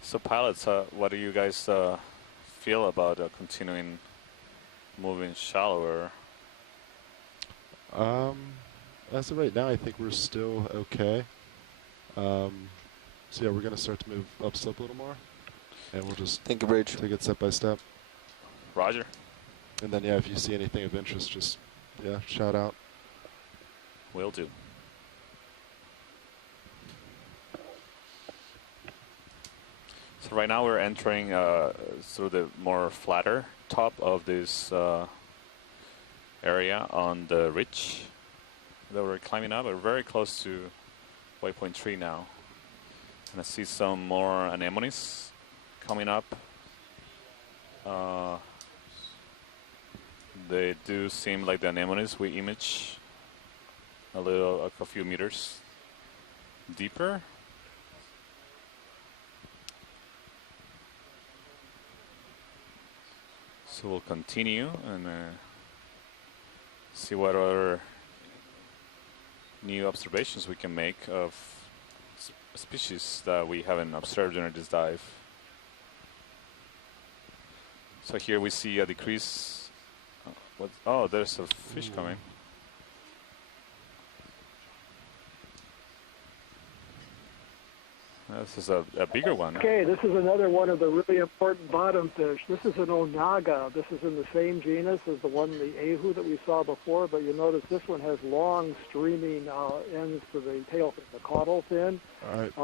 So pilots, what do you guys feel about continuing moving shallower? As of right now, I think we're still okay. So yeah, we're going to start to move upslope a little more, and we'll just take it step by step. Roger. And then yeah, if you see anything of interest, just shout out. Will do. So right now we're entering through the more flatter top of this area on the ridge that we're climbing up. We're very close to waypoint 3 now. And I see some more anemones coming up. They do seem like the anemones we image a few meters deeper. So we'll continue and see what other new observations we can make of species that we haven't observed during this dive. So here we see a decrease. Oh, there's a fish coming. This is a bigger one. Okay, this is another one of the really important bottom fish. This is an onaga. This is in the same genus as the one, the ahu, that we saw before, but you'll notice this one has long streaming ends to the tail fin, the caudal fin.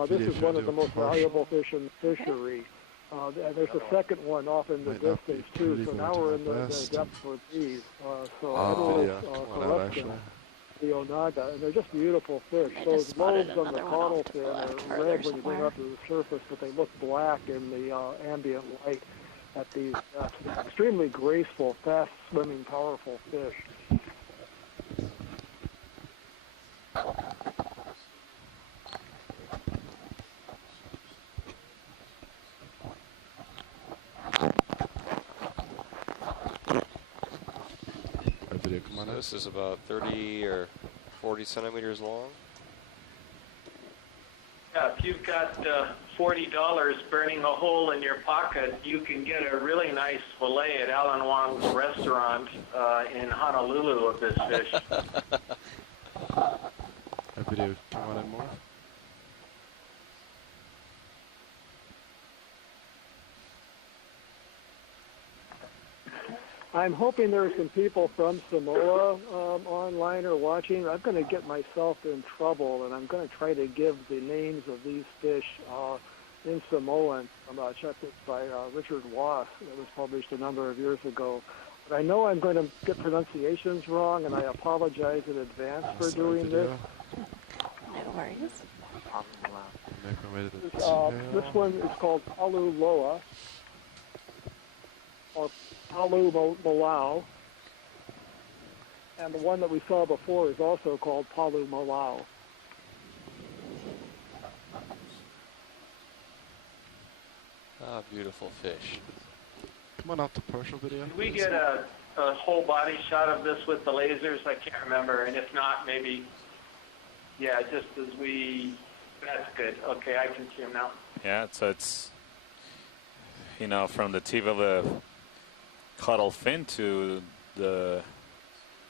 This is one of the most valuable fish in the fishery. And there's a second one off in the distance too, so now we're in the depth for these. The onaga, and they're just beautiful fish. Those lobes on the caudal fin are red when you bring up to the surface, but they look black in the ambient light at these depths. Extremely graceful, fast-swimming, powerful fish. So this is about 30 or 40 centimeters long. Yeah, if you've got $40 burning a hole in your pocket, you can get a really nice fillet at Alan Wong's restaurant in Honolulu of this fish. Happy to come on in more. I'm hoping there are some people from Samoa online or watching. I'm going to get myself in trouble, and I'm going to try to give the names of these fish in Samoan. Checked it by Richard Wass. It was published a number of years ago. But I know I'm going to get pronunciations wrong, and I apologize in advance for doing this. No worries. This one is called Palu Loa, or Palu Malau, and the one that we saw before is also called Palu Malau. Ah, beautiful fish. Come on out to partial video. Can we get a whole body shot of this with the lasers? I can't remember, and if not, maybe, yeah, just as we, that's good. Okay, I can see him now. Yeah, so it's, you know, from the tip of the caudal fin to the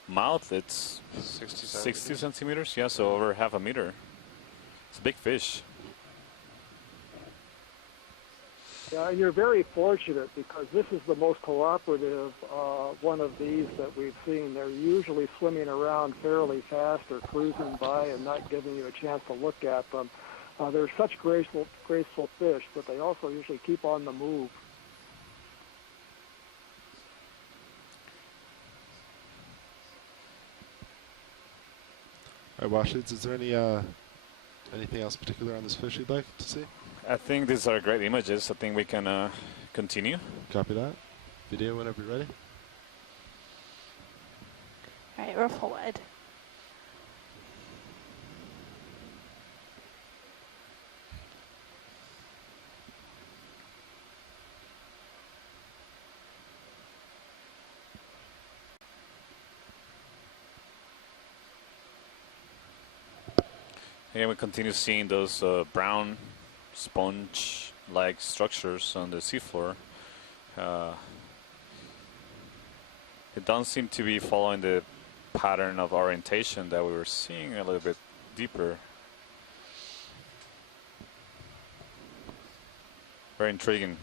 mouth, it's 60 centimeters. Yeah, so over half a meter. It's a big fish. Yeah, and you're very fortunate because this is the most cooperative one of these that we've seen. They're usually swimming around fairly fast or cruising by and not giving you a chance to look at them. They're such graceful fish, but they also usually keep on the move. All right, Washids, is there any anything else particular on this fish you'd like to see? I think these are great images. I think we can continue. Copy that. Video whenever you're ready. All right, we're forward. Again, we continue seeing those brown sponge-like structures on the seafloor. It doesn't seem to be following the pattern of orientation that we were seeing a little bit deeper. Very intriguing.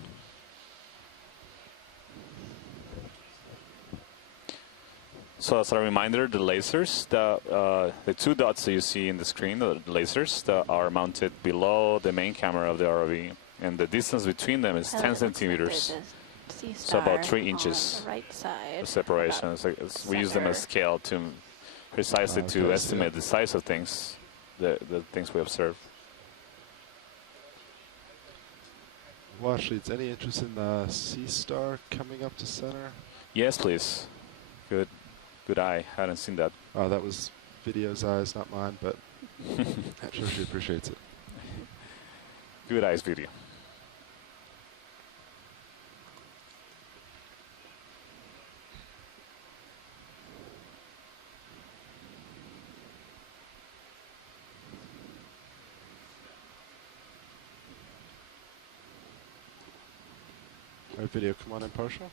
So as a reminder, the lasers, the two dots that you see in the screen, the lasers that are mounted below the main camera of the ROV, and the distance between them is 10 centimeters. So about 3 inches of separation. So we use them as scale to precisely to estimate the size of things, the things we observe. Watch leads. Any interest in the sea star coming up to center? Yes, please. Good eye. Hadn't seen that. Oh, that was video's eyes, not mine, but I'm sure she appreciates it. Good eyes video. All right, video, come on in partial.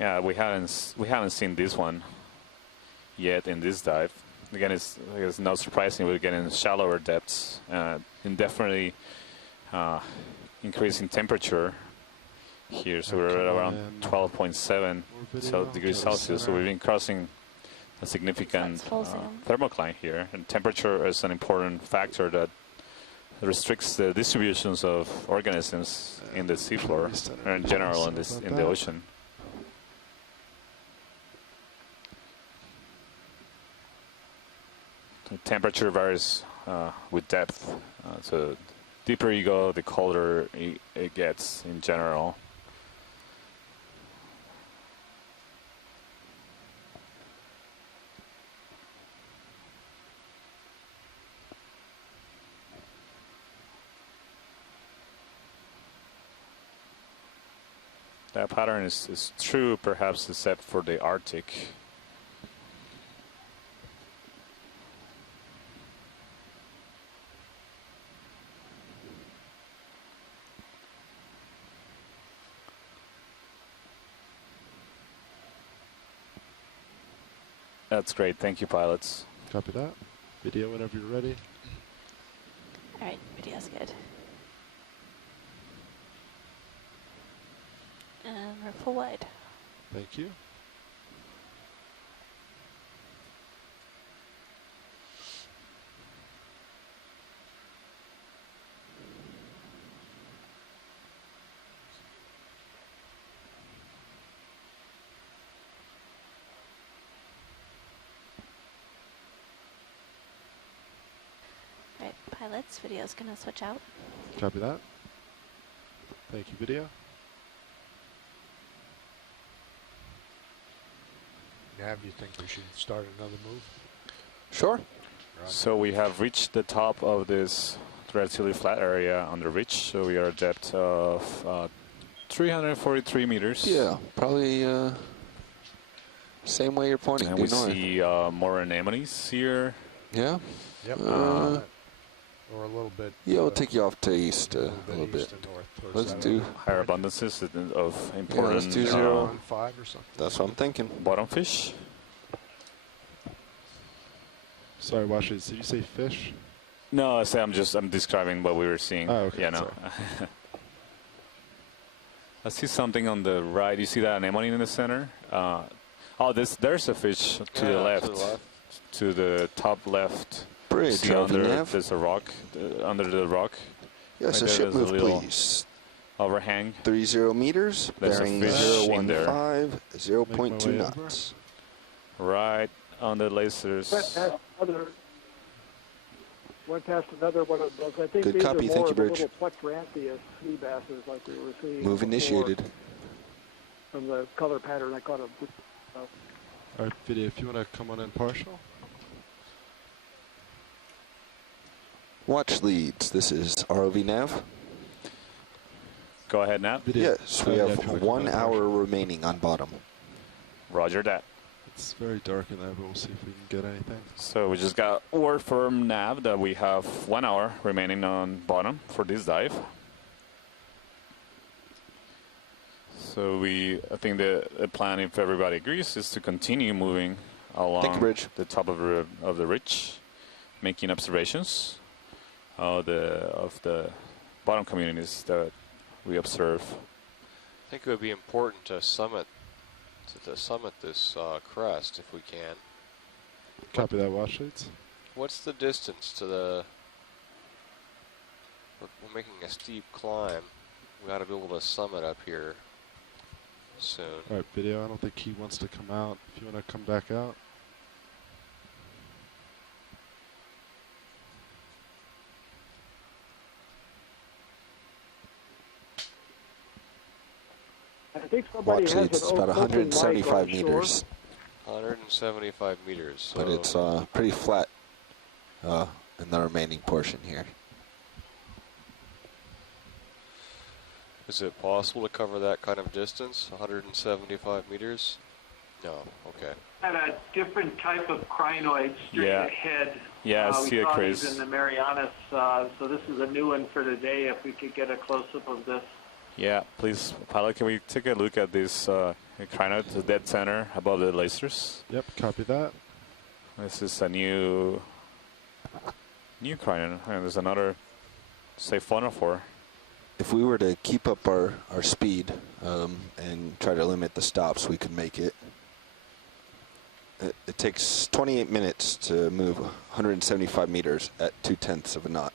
Yeah, we haven't seen this one yet in this dive. Again, it's not surprising we're getting shallower depths, and definitely increasing temperature here. So we're at around 12.7 degrees Celsius. So we've been crossing a significant thermocline here, and temperature is an important factor that restricts the distributions of organisms in the seafloor or in general in the ocean. The temperature varies with depth, so deeper you go, the colder it gets in general. That pattern is true, perhaps, except for the Arctic. That's great. Thank you, pilots. Copy that. Video whenever you're ready. All right, video's good. And we're full wide. Thank you. All right, pilots, video's gonna switch out. Copy that. Thank you, video. Nav, you think we should start another move? Sure. Roger. So we have reached the top of this relatively flat area on the ridge. So we are at a depth of 343 meters. Yeah, probably same way you're pointing. And we see more anemones here. Yeah. Yep. Or a little bit. Yeah, we'll take you off to east a little bit. Let's do higher abundances of important. Yeah, let's do 0.5 or something. That's what I'm thinking. Bottom fish. Sorry, Washes, did you say fish? No, I'm describing what we were seeing. Oh, okay. Yeah, no. I see something on the right. You see that anemone in the center? There's a fish to the left. To the top left. Bridge, there's a rock under the rock. Yes, right a ship move, please. Overhang. 30 meters, there's bearing 015, 0.2 knots. Right on the lasers. Went past another one of those. I think Good these copy. are more Thank you, of the Bridge. little Plectranthia sea basses like we were seeing. Move initiated. From the color pattern, I caught a. All right, video, if you want to come on in partial. Watch leads. This is ROV Nav. Go ahead, Nav. Yes, we have 1 hour remaining on bottom. Roger that. It's very dark in there, but we'll see if we can get anything. So we just got word from Nav that we have 1 hour remaining on bottom for this dive. So I think the plan, if everybody agrees, is to continue moving along the top of the ridge, making observations of the bottom communities that we observe. I think it would be important to summit to summit this crest if we can. Copy that, watch leads. What's the distance to the... We're making a steep climb. We ought to be able to summit up here soon. Alright, video, I don't think he wants to come out. If you want to come back out. I think somebody Watch has leads, an it's about open 175 mic on meters. 175 meters. So But it's pretty flat in the remaining portion here. Is it possible to cover that kind of distance, 175 meters? No, okay. Had a different type of crinoid straight ahead. Yeah, I see we it, saw Chris. these in the Marianas, so this is a new one for today. If we could get a close-up of this. Yeah, please, pilot, can we take a look at this crinoid, the dead center above the lasers? Yep, copy that. This is a new crinoid, and there's another, say, fauna 4. If we were to keep up our speed and try to limit the stops, we could make it. It takes 28 minutes to move 175 meters at 2/10 of a knot.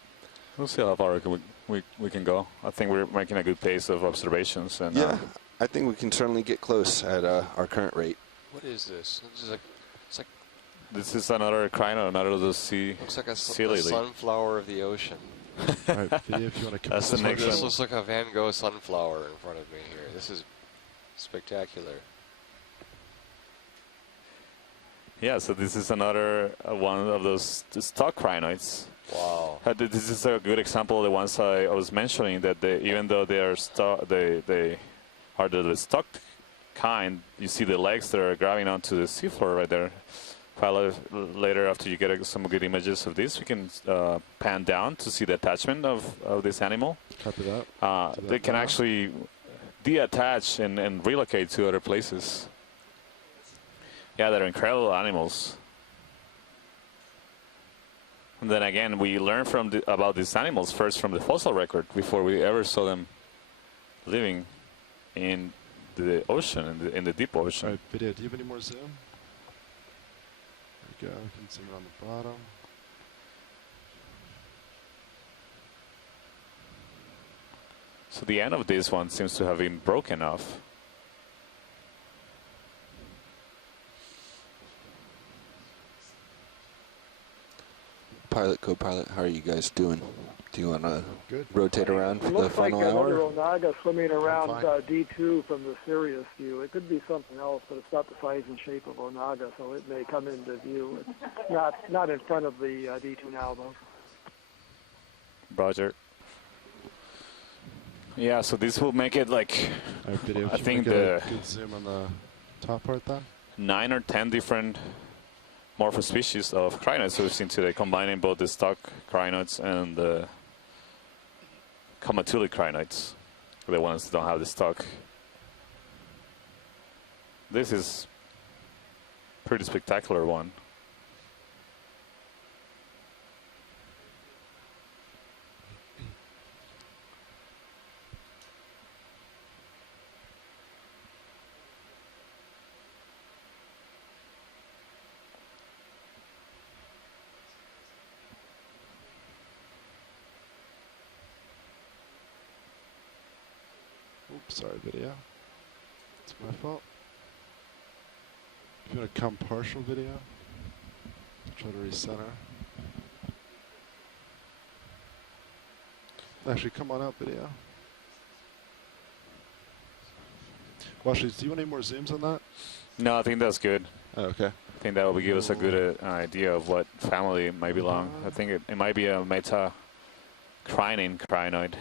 We'll see how far we can go. I think we're making a good pace of observations. And yeah, I think we can certainly get close at our current rate. What is this? This is another crinoid, another of those sea. Looks like a lily. sunflower of the ocean. Alright, video, if you want to come That's the next one. This looks like a Van Gogh sunflower in front of me here. This is spectacular. Yeah, so this is another one of those stock crinoids. Wow. This is a good example of the ones I was mentioning, that even though they are they are the stock kind, you see the legs that are grabbing onto the seafloor right there. Later, after you get some good images of this, we can pan down to see the attachment of this animal. Copy that. They can actually detach and relocate to other places. Yeah, they're incredible animals. And then again, we learn about these animals first from the fossil record before we ever saw them living in the ocean, in the deep ocean. Alright, video, do you have any more zoom? There we go, we can zoom on the bottom. So the end of this one seems to have been broken off. Pilot, co-pilot, how are you guys doing? Do you want to rotate around for It the looks like final another hour? onaga swimming around D2 from the Sirius view. It could be something else, but it's not the size and shape of onaga, so it may come into view. It's not in front of the D2 now, though. Roger. Yeah, so this will make it like, Video, I think the good zoom on the top part then. 9 or 10 different morphospecies of crinoids we've seen today, combining both the stock crinoids and the comatuli crinoids, the ones that don't have the stock. This is a pretty spectacular one. Oops, sorry, video. It's my fault. If you want to come partial video, try to recenter. Actually, come on out, video. Washley, do you want any more zooms on that? No, I think that's good. Oh, okay. I think that will give us a good idea of what family it might belong. I think it might be a meta-crinin crinoid.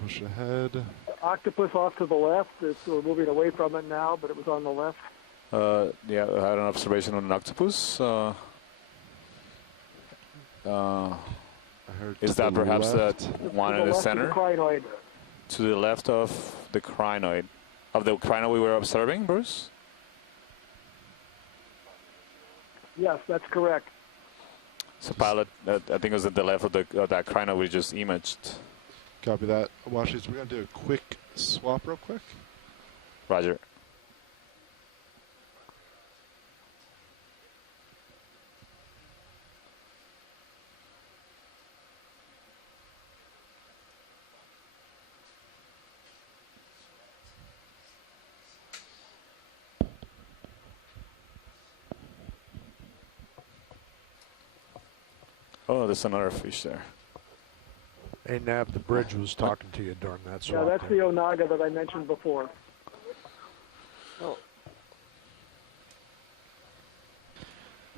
Push ahead. Octopus off to the left. We're moving away from it now, but it was on the left. Yeah, I had an observation on an octopus. Is that perhaps that one in the center? To the left of the crinoid. Of the crinoid we were observing, Bruce? Yes, that's correct. So pilot, I think it was at the left of that crinoid we just imaged. Copy that. Washies, we're going to do a quick swap real quick. Roger. Oh, there's another fish there. Hey, Nav, the bridge was talking to you during that Yeah, swap. that's the Onaga that I mentioned before. Oh.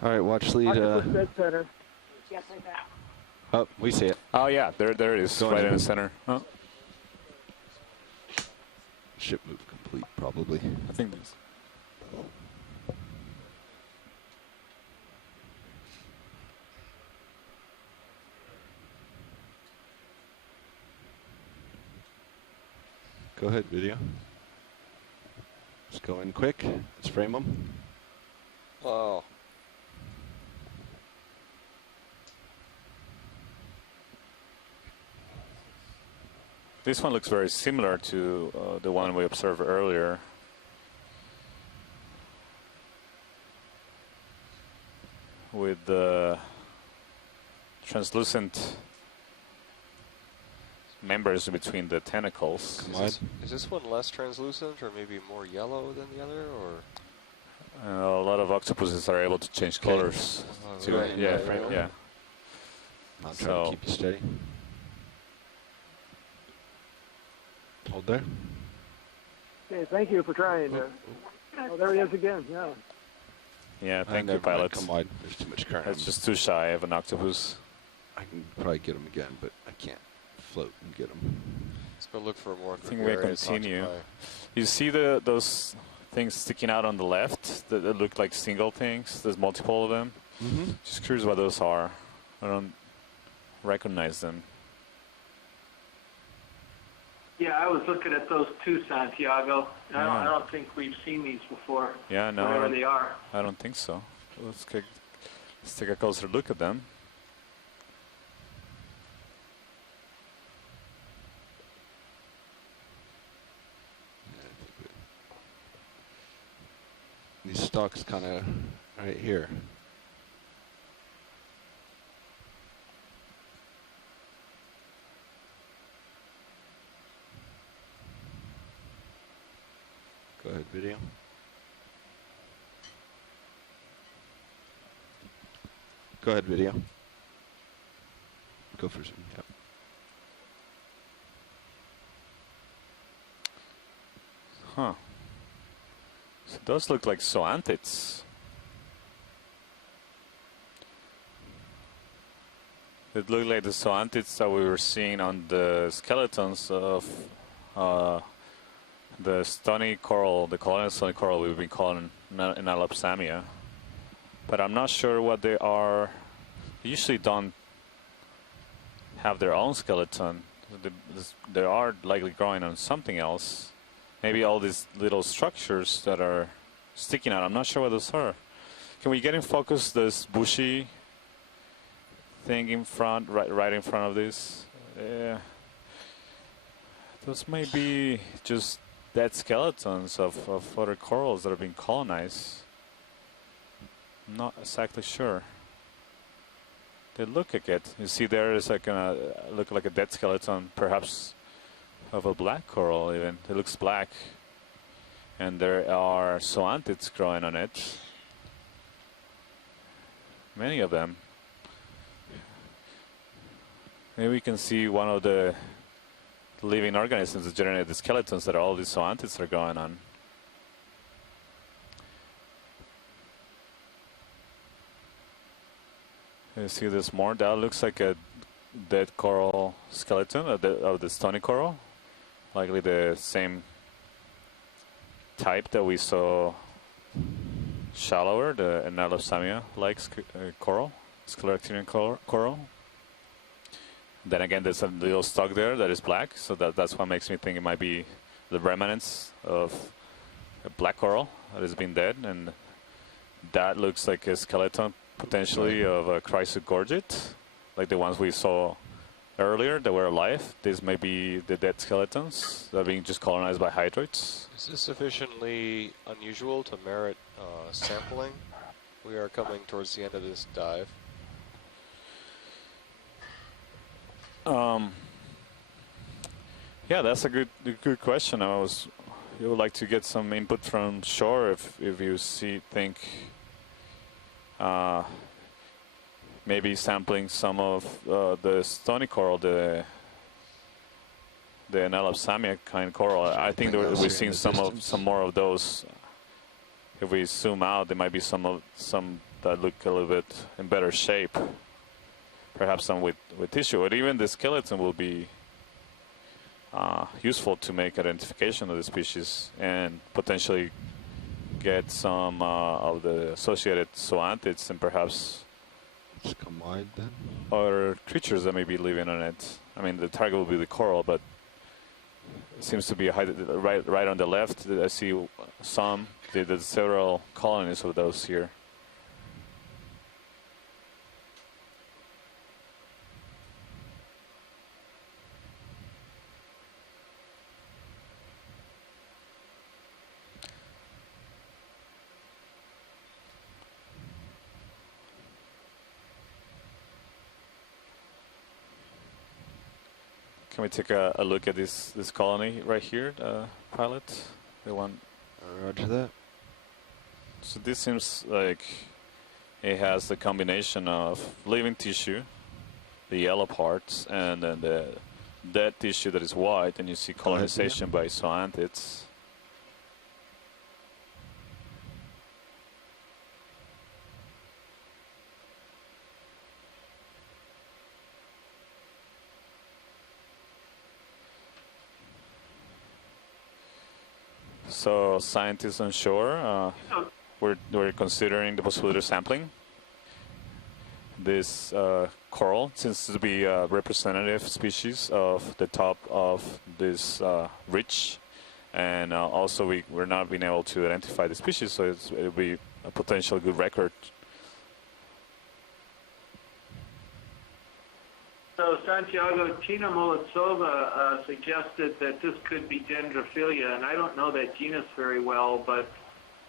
All right, watch lead. Octopus Dead Center. Yes, like that. Oh, we see it. Oh yeah, there it is, Going right in. in the center. Oh. Ship move complete, probably. I think this. Go ahead, video. Let's go in quick. Let's frame them. Wow. This one looks very similar to the one we observed earlier. With the translucent members between the tentacles. Is this one less translucent or maybe more yellow than the other, or? A lot of octopuses are able to change colors. To, right, yeah, right, right. yeah. I'm trying to keep you steady. Hold there. Okay, thank you for trying. Oh, there he is again. Yeah. Yeah, thank you, pilot. Come wide. There's too much current. That's just too shy of an octopus. I can probably get him again, but I can't float and get him. Let's go look for more. I think we continue. You see those things sticking out on the left that look like single things? There's multiple of them. Mm-hmm. Just curious what those are. I don't recognize them. Yeah, I was looking at those too, Santiago. I don't think we've seen these before. Yeah, no. Whatever they are. I don't think so. Let's take a closer look at them. These stalks kind of right here. Go ahead, video. Go ahead, video. Go for zoom, yep. Huh. So those look like zoanthids. It looked like the zoanthids that we were seeing on the skeletons of the stony coral, the colonial stony coral we've been calling in Alapsamia. But I'm not sure what they are. They usually don't have their own skeleton. They are likely growing on something else. Maybe all these little structures that are sticking out. I'm not sure what those are. Can we get in focus this bushy thing in front, right in front of this? Yeah. Those may be just dead skeletons of other corals that have been colonized. I'm not exactly sure. They look like it. You see there is like look like a dead skeleton, perhaps of a black coral even. It looks black. And there are zoanthids growing on it. Many of them. Maybe we can see one of the living organisms that generate the skeletons that all these zoanthids are going on. You see this more? That looks like a dead coral skeleton of the stony coral. Likely the same type that we saw shallower, the Analosamia-like coral, sclerotian coral. Then again, there's a little stalk there that is black, so that's what makes me think it might be the remnants of a black coral that has been dead, and that looks like a skeleton potentially of a chrysogorgid, like the ones we saw earlier that were alive. These may be the dead skeletons that are being just colonized by hydroids. Is this sufficiently unusual to merit sampling? We are coming towards the end of this dive. Yeah, that's a good question. You would like to get some input from shore if you think maybe sampling some of the stony coral, the Nalapsamia kind coral. I think we've seen some more of those. If we zoom out, there might be some that look a little bit in better shape. Perhaps some with tissue, or even the skeleton will be useful to make identification of the species and potentially get some of the associated zoanthids and perhaps other creatures that may be living on it. I mean, the target will be the coral, but it seems to be right on the left. I see there's several colonies of those here. Can we take a look at this colony right here, pilot? The one. Roger that. So this seems like it has the combination of living tissue, the yellow parts, and then the dead tissue that is white, and you see colonization by zoanthids. So scientists on shore, we're considering the possibility of sampling this coral, since to be a representative species of the top of this ridge, and also we're not being able to identify the species, so it'll be a potential good record. So Santiago, Tina Molitsova suggested that this could be Dendrophilia, and I don't know that genus very well, but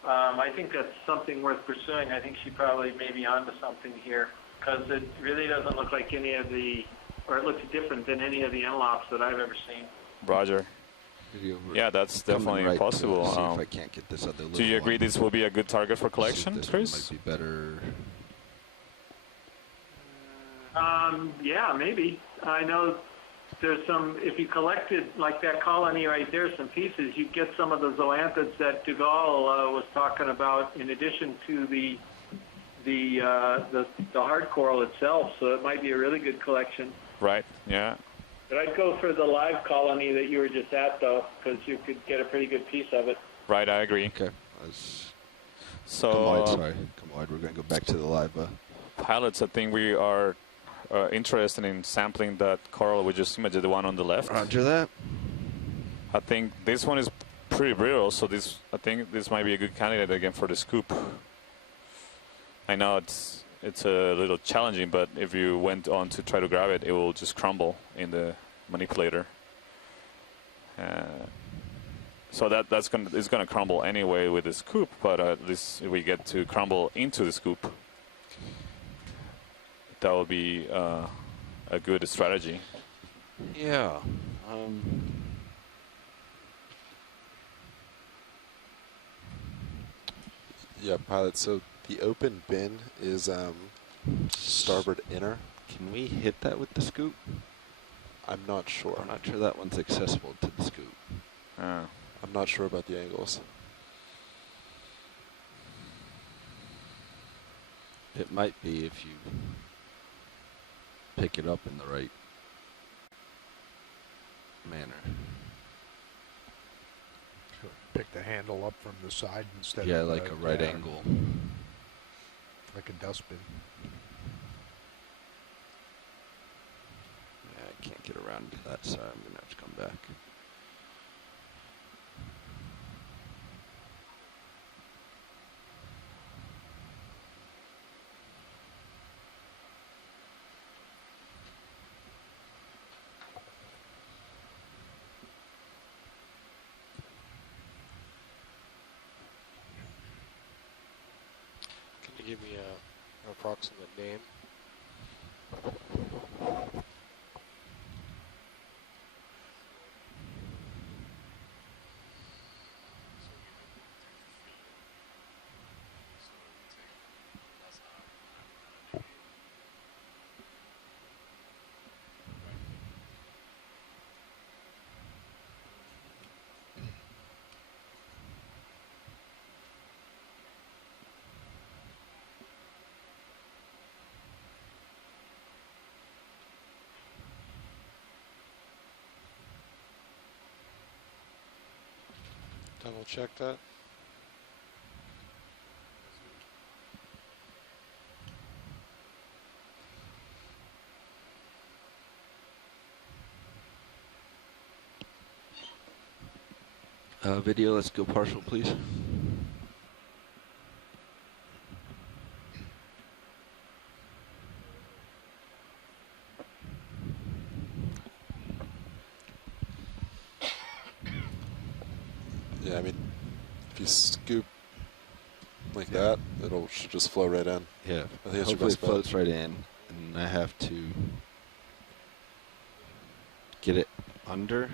I think that's something worth pursuing. I think she probably may be onto something here, because it really doesn't look like any of the, or it looks different than any of the enlops that I've ever seen. Roger. Yeah, that's definitely possible. See if I can't get this other. Do you agree this will be a good target for collection, Chris? Might be better. Yeah, maybe. I know there's some, if you collected like that colony right there, some pieces, you'd get some of the zoanthids that Dugal was talking about in addition to the hard coral itself, so it might be a really good collection. Right, yeah. But I'd go for the live colony that you were just at, though, because you could get a pretty good piece of it. Right, I agree. Okay. So, come on, we're going to go back to the live. Pilots, I think we are interested in sampling that coral we just imaged, the one on the left. Roger that. I think this one is pretty brittle, so I think this might be a good candidate again for the scoop. I know it's a little challenging, but if you went on to try to grab it, it will just crumble in the manipulator. So it's gonna crumble anyway with the scoop, but at least we get to crumble into the scoop. That would be a good strategy. Yeah. Yeah, pilot. So the open bin is starboard inner. Can we hit that with the scoop? I'm not sure. I'm not sure that one's accessible to the scoop. I'm not sure about the angles. It might be if you pick it up in the right manner. Pick the handle up from the side instead of like a right angle. Like a dustbin. Yeah, I can't get around to that side. I'm going to have to come back. Give me an approximate name. We'll check that. Video, let's go partial, please. Yeah, I mean, if you scoop like that, should just flow right in. Yeah, I think that's your hopefully best it floats right in, and I have to get it under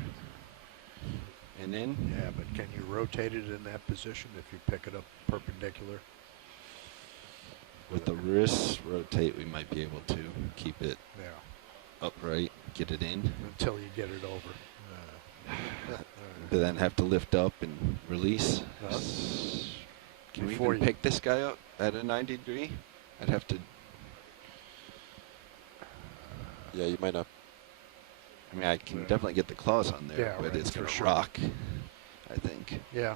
and in. Yeah, but can you rotate it in that position if you pick it up perpendicular? With the wrist rotate, we might be able to keep it upright, get it in. Until you get it over. But then have to lift up and release. Can we even pick this guy up at a 90 degree? I'd have to. Yeah, you might not. I mean, I can definitely get the claws on there, but it's going to rock, I think. Yeah.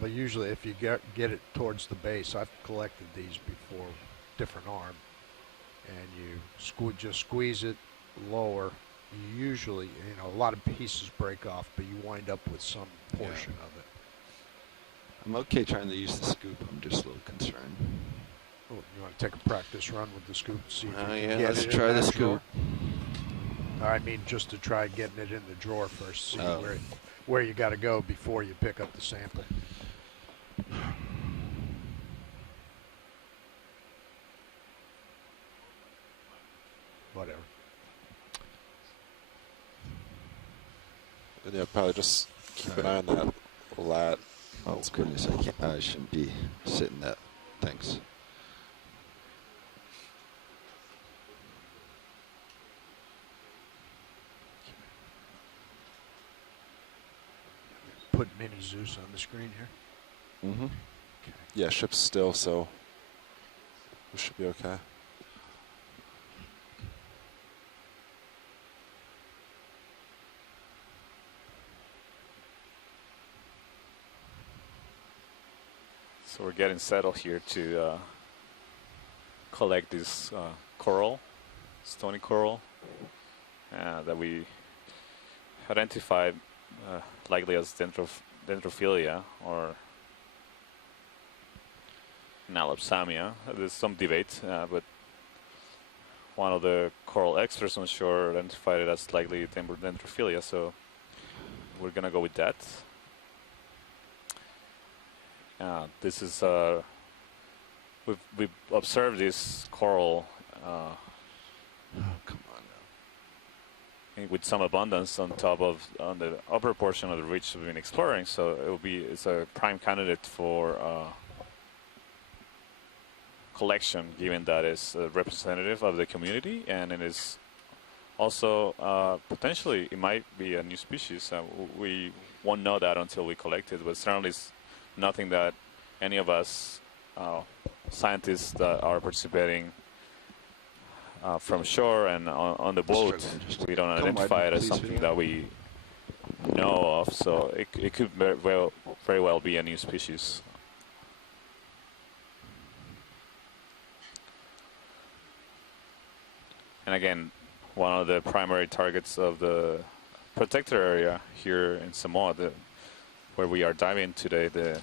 But usually if you get it towards the base, I've collected these before, different arm, and you just squeeze it lower. You usually, a lot of pieces break off, but you wind up with some portion of it. I'm okay trying to use the scoop. I'm just a little concerned. Oh, you want to take a practice run with the scoop? See if you can yeah, get let's it try in the that scoop. drawer. I mean, just to try getting it in the drawer first, see where you got to go before you pick up the sample. Whatever. And yeah, probably just keep an eye on that lat. Oh goodness, I shouldn't be sitting that. Thanks. Put Mini Zeus on the screen here. Mm-hmm. Okay. Yeah, ship's still, so we should be okay. So we're getting settled here to collect this coral, stony coral, that we identified likely as dendrophilia or Nalopsamia. There's some debate, but one of the coral experts on shore identified it as likely dendrophilia, so we're gonna go with that. This is we've observed this coral with some abundance on the upper portion of the ridge we've been exploring, so it's a prime candidate for collection, given that it's representative of the community, and it is also potentially it might be a new species. We won't know that until we collect it, but certainly it's nothing that any of us scientists that are participating from shore and on the boat, we don't identify it as something that we know of, so it could very well be a new species. And again, one of the primary targets of the protector area here in Samoa, where we are diving today, the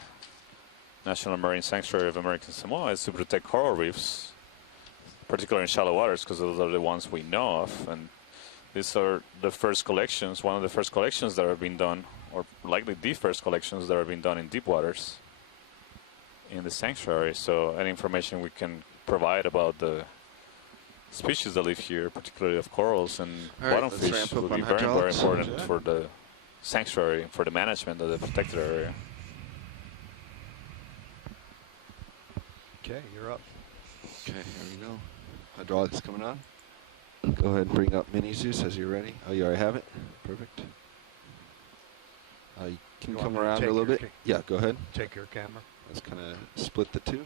National Marine Sanctuary of American Samoa, is to protect coral reefs, particularly in shallow waters, because those are the ones we know of. And these are the first collections, one of the first collections that have been done, or likely the first collections that have been done in deep waters in the sanctuary. So any information we can provide about the species that live here, particularly of corals and bottom fish, will be very, very important for the sanctuary, for the management of the protected area. Okay, you're up. Okay, here we go. Hydraulics coming on. Go ahead and bring up Mini Zeus as you're ready. Oh, you already have it? Perfect. You can come around a little bit. Yeah, go ahead. Take your camera. Let's kind of split the two.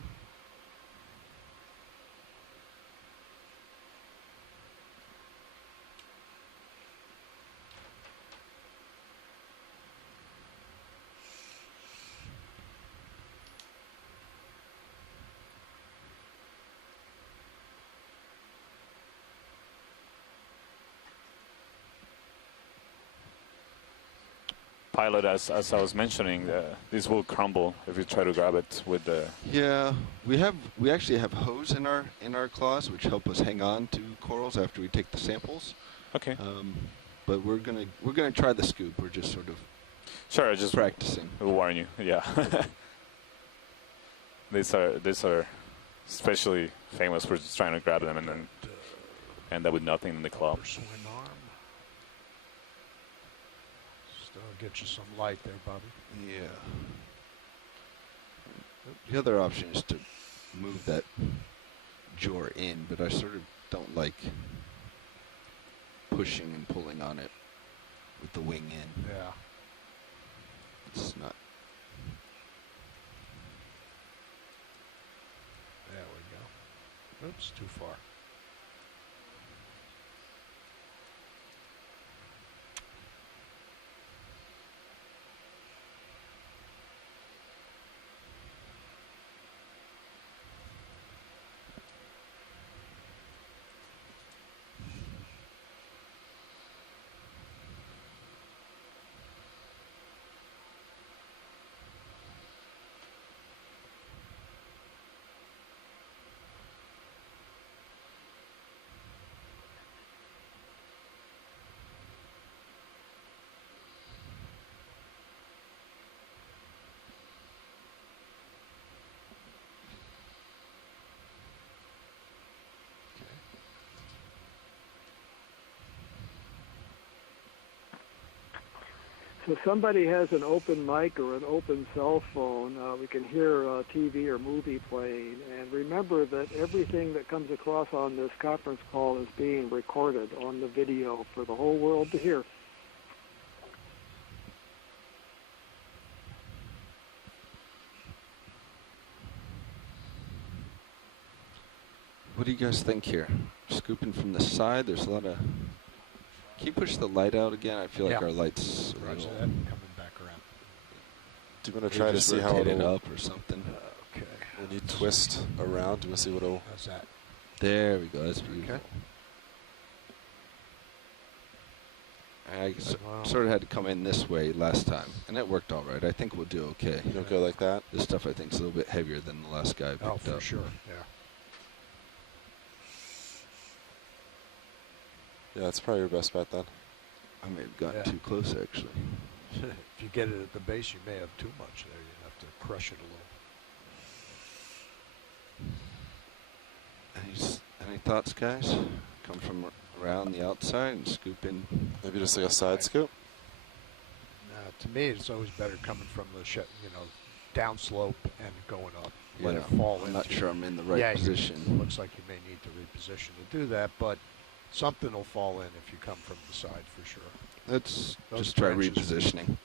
pilot, as I was mentioning, this will crumble if you try to grab it with the. Yeah, we actually have hose in our claws, which help us hang on to corals after we take the samples. Okay. But we're gonna try the scoop. We're just sort of. Sure, just practicing. We'll warn you. Yeah. These are especially famous for just trying to grab them and then end up with nothing in the club. Swing arm. Still get you some light there, Bobby. Yeah. The other option is to move that jaw in, but I sort of don't like pushing and pulling on it with the wing in. Yeah. It's not. There we go. Oops, too far. So if somebody has an open mic or an open cell phone, we can hear TV or movie playing. And remember that everything that comes across on this conference call is being recorded on the video for the whole world to hear. What do you guys think here? Scooping from the side, there's a lot of. Can you push the light out again? I feel like our light's a little. Coming back around. Do you want to try to see how it'll up or something? Okay. When you twist around, do you want to see what it'll. How's that? There we go. That's beautiful. Okay. I sort of had to come in this way last time, and it worked all right. I think we'll do okay. You don't go like that? This stuff I think is a little bit heavier than the last guy picked up. Oh, for sure. Yeah. Yeah, that's probably your best bet then. I may have gotten too close, actually. If you get it at the base, you may have too much there. You have to crush it a little. Any thoughts, guys? Come from around the outside and scoop in. Maybe just like a side scoop? To me, it's always better coming from the downslope and going up. Let Yeah, it fall I'm into not sure I'm in the right position. Looks like you may need to reposition to do that, but something will fall in if you come from the side for sure. Let's Those just try branches. repositioning.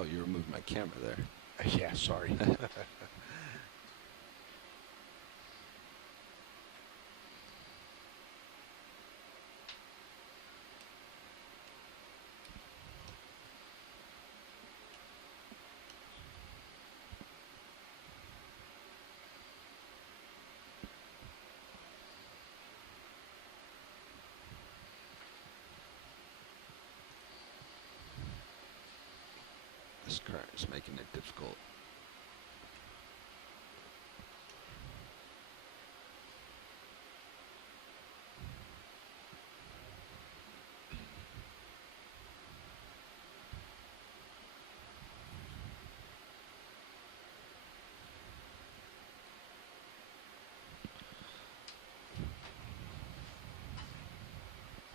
Oh, you removed my camera there. Yeah, sorry. This current is making it difficult.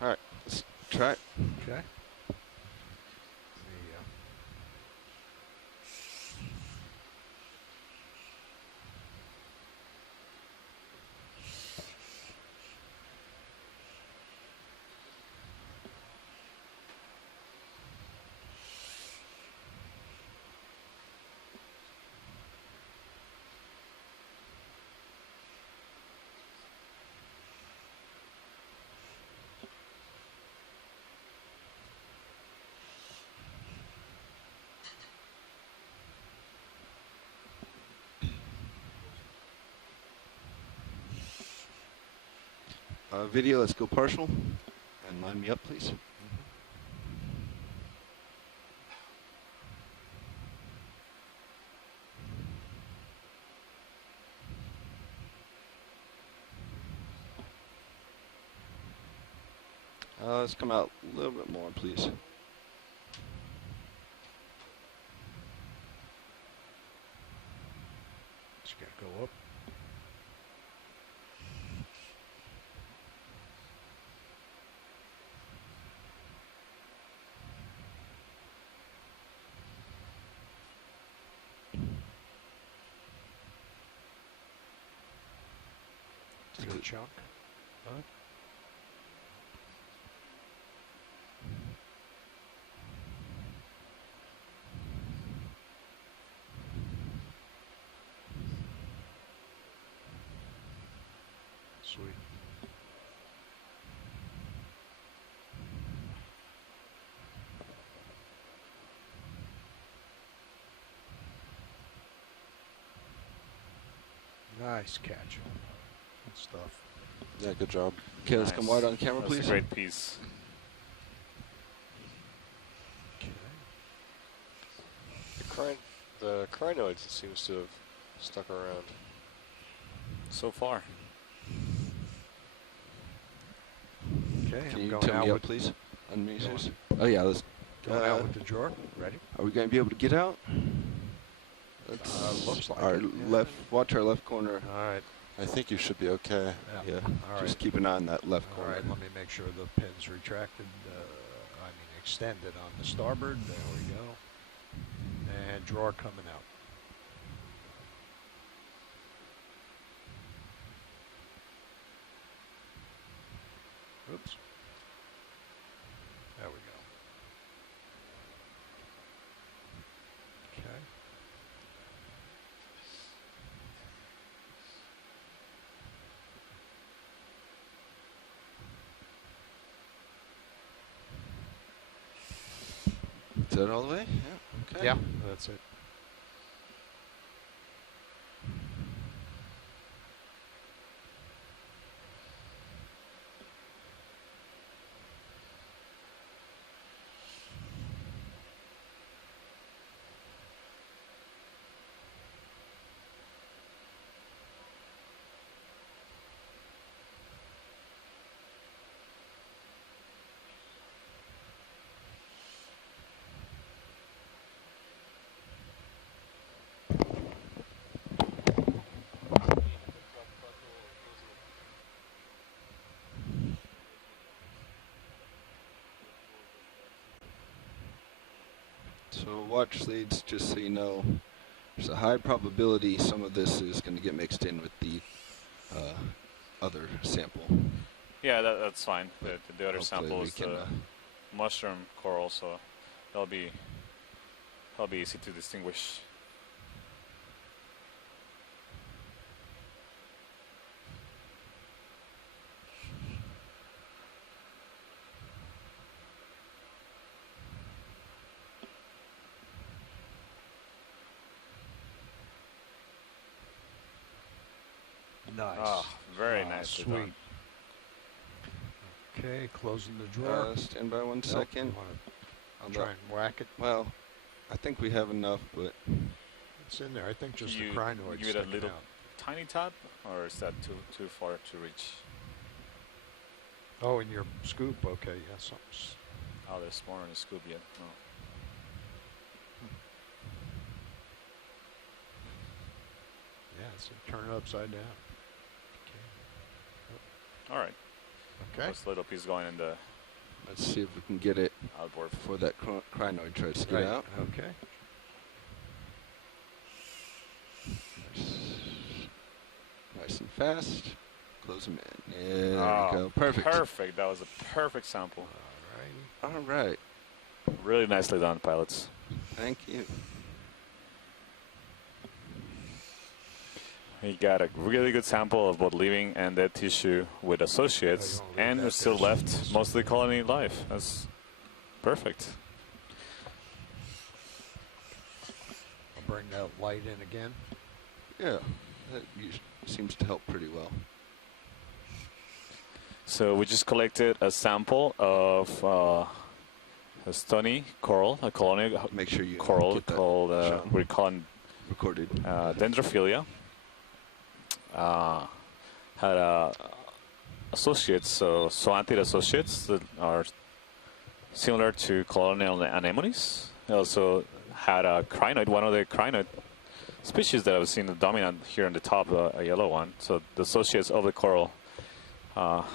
All right, let's try it. Okay. Video, let's go partial. And line me up, please. Let's come out a little bit more, please. Just gotta go up. Good chunk. Huh? Sweet. Nice catch. Good stuff. Yeah, good job. Okay, let's come wide on camera, That's please. a great piece. The Crinoid seems to have stuck around. So far. Okay, Can I'm you going tell out me with up, please? On meters. Oh yeah, let's. Going out with the drawer. Ready? Are we going to be able to get out? Let's looks like our it, left. Watch our left corner. All right. I think you should be okay. Yeah. All Just right. keep an eye on that left All corner. right, let me make sure the pin's retracted, extended on the starboard. There we go. And drawer coming out. Oops. There we go. Okay. Is that all the way? Yeah. Okay. Yeah, that's it. So watch leads, just so you know, there's a high probability some of this is going to get mixed in with the other sample. Yeah, that's fine. The other Hopefully sample we is can, the mushroom coral, so that'll be easy to distinguish. Nice. Oh, very nice. Sweet. Okay, closing the drawer. Stand by 1 second. I'll try and whack it. Well, I think we have enough, but It's in there. I think just the You crinoid give it a sticking little out. tiny tap, or is that too far to reach? Oh, in your scoop. Okay, yeah, something's. Oh, there's more in the scoop yet. No. Yeah, so turn it upside down. All right. Okay. This little piece going in the let's see if we can get it outboard before that crinoid tries to get Right. out. Okay. Nice and fast. Close them in. Yeah, there Oh, we go. Perfect. Perfect. That was a perfect sample. All right. Really nicely done, pilots. Thank you. We got a really good sample of both living and dead tissue with associates, and we're still left most of the colony alive. That's perfect. I'll bring that light in again. Yeah, that seems to help pretty well. So we just collected a sample of a stony coral, a colony Make sure you coral get that called we're calling recorded. Dendrophilia. Had associates, so zoanthid associates that are similar to colonial anemones. It also had a crinoid, one of the crinoid species that I've seen the dominant here on the top, a yellow one. So the associates of the coral. So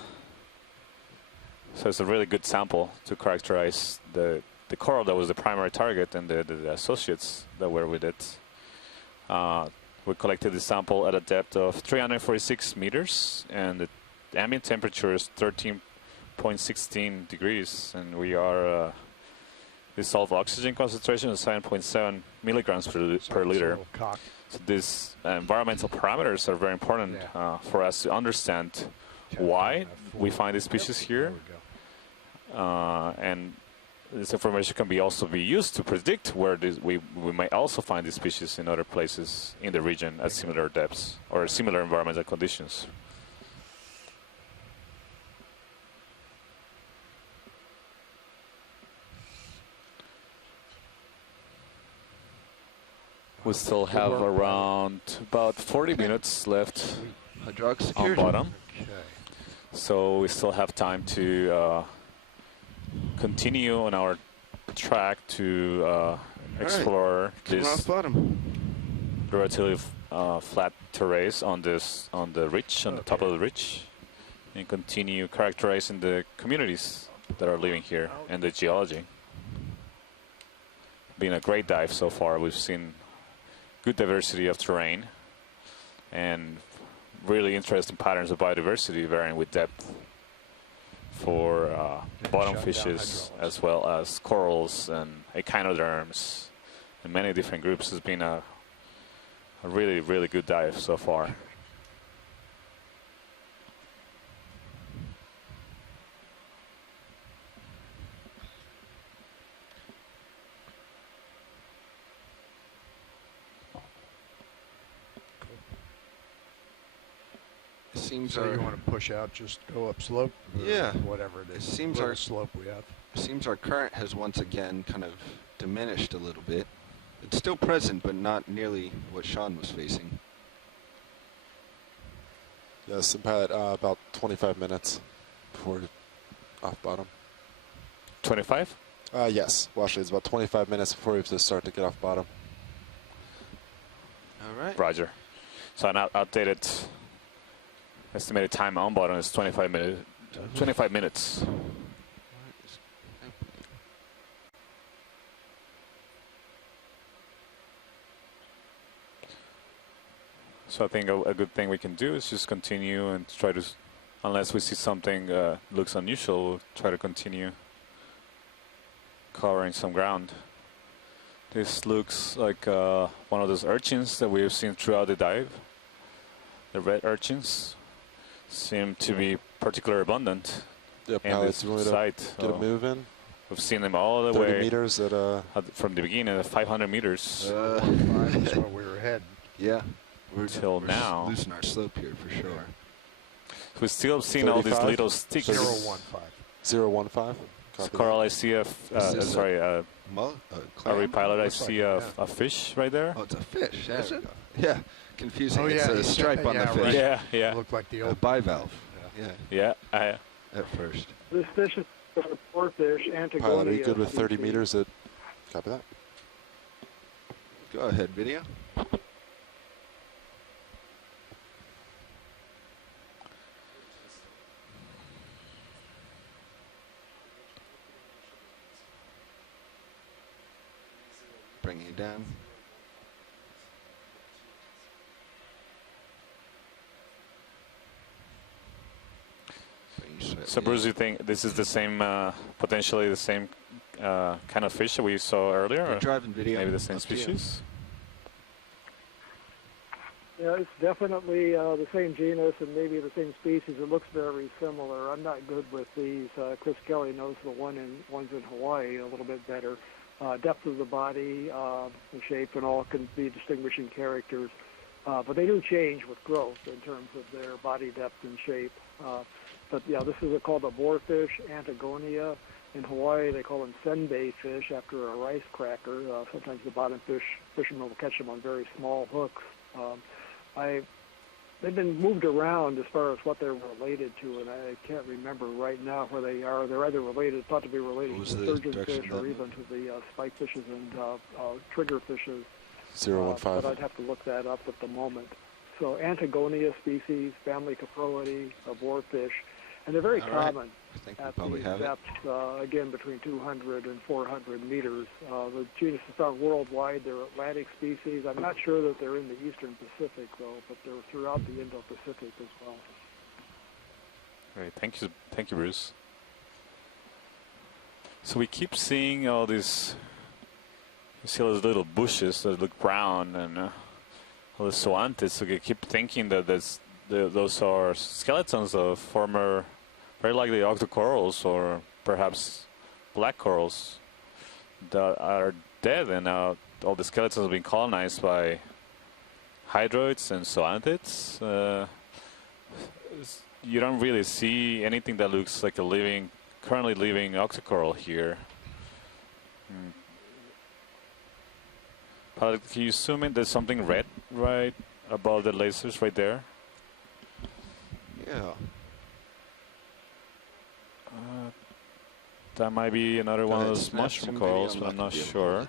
it's a really good sample to characterize the coral that was the primary target and the associates that were with it. We collected the sample at a depth of 346 meters, and the ambient temperature is 13.16 degrees, and we are dissolved oxygen concentration is 7.7 milligrams per liter. So these environmental parameters are very important for us to understand why we find these species here, and this information can also be used to predict where we might also find these species in other places in the region at similar depths or similar environmental conditions. We still have around about 40 minutes left on bottom. So we still have time to continue on our track to explore this relatively flat terrace on the ridge, on the top of the ridge, and continue characterizing the communities that are living here and the geology. Been a great dive so far. We've seen good diversity of terrain and really interesting patterns of biodiversity varying with depth for bottom fishes as well as corals and echinoderms and many different groups. It's been a really, really good dive so far. Seems so you want to push out, just go up slope? Yeah. Whatever it is. It seems our slope we have. Seems our current has once again kind of diminished a little bit. It's still present, but not nearly what Sean was facing. Yes, pilot, about 25 minutes before off bottom. 25? Yes. Well, actually, it's about 25 minutes before we have to start to get off bottom. All right. Roger. So an outdated estimated time on bottom is 25 minutes. So I think a good thing we can do is just continue and try to, unless we see something looks unusual, we'll try to continue covering some ground. This looks like one of those urchins that we've seen throughout the dive. The red urchins seem to be particularly abundant in this site. Get a move in. We've seen them all the 30 way meters at from the beginning at 500 meters. That's where we were heading. Yeah. Till now. Losing our slope here for sure. We've still seen all these little sticks. 015. 015. So Carl, I see a pilot, I see a fish right there. Oh, it's a fish. There we go. Yeah. Confusing. Oh, it's yeah, a stripe on the fish. Right. Yeah, yeah. Looked like the A old bivalve. Yeah. At first. This fish is a poor fish, Antigonia. Pilot, are you good with 30 meters at... Copy that. Go ahead, video. Bring it down. So Bruce, you think this is the same, potentially the same kind of fish that we saw earlier? Or driving video. Maybe the same species? Yeah, it's definitely the same genus and maybe the same species. It looks very similar. I'm not good with these. Chris Kelly knows the ones in Hawaii a little bit better. Depth of the body, the shape, and all can be distinguishing characters. But they do change with growth in terms of their body depth and shape. But yeah, this is called a boarfish, Antigonia. In Hawaii, they call them senbei fish after a rice cracker. Sometimes the bottom fishermen will catch them on very small hooks. They've been moved around as far as what they're related to, and I can't remember right now where they are. They're either thought to be related to sturgeon fish or even to the spike fishes and trigger fishes. 015. But I'd have to look that up at the moment. So Antigonia species, family Caproidae, a boarfish, and they're very common at these depths, again, between 200 and 400 meters. The genus is found worldwide. They're Atlantic species. I'm not sure that they're in the eastern Pacific, though, but they're throughout the Indo-Pacific as well. Great, thank you, Bruce. So we keep seeing all these, you see all those little bushes that look brown and all the zoanthids, so we keep thinking that those are skeletons of former, very likely octocorals or perhaps black corals that are dead, and now all the skeletons have been colonized by hydroids and zoanthids. You don't really see anything that looks like a currently living octocoral here. Can you zoom in? There's something red right above the lasers right there. Yeah. That might be another one of those mushroom corals, but I'm not sure.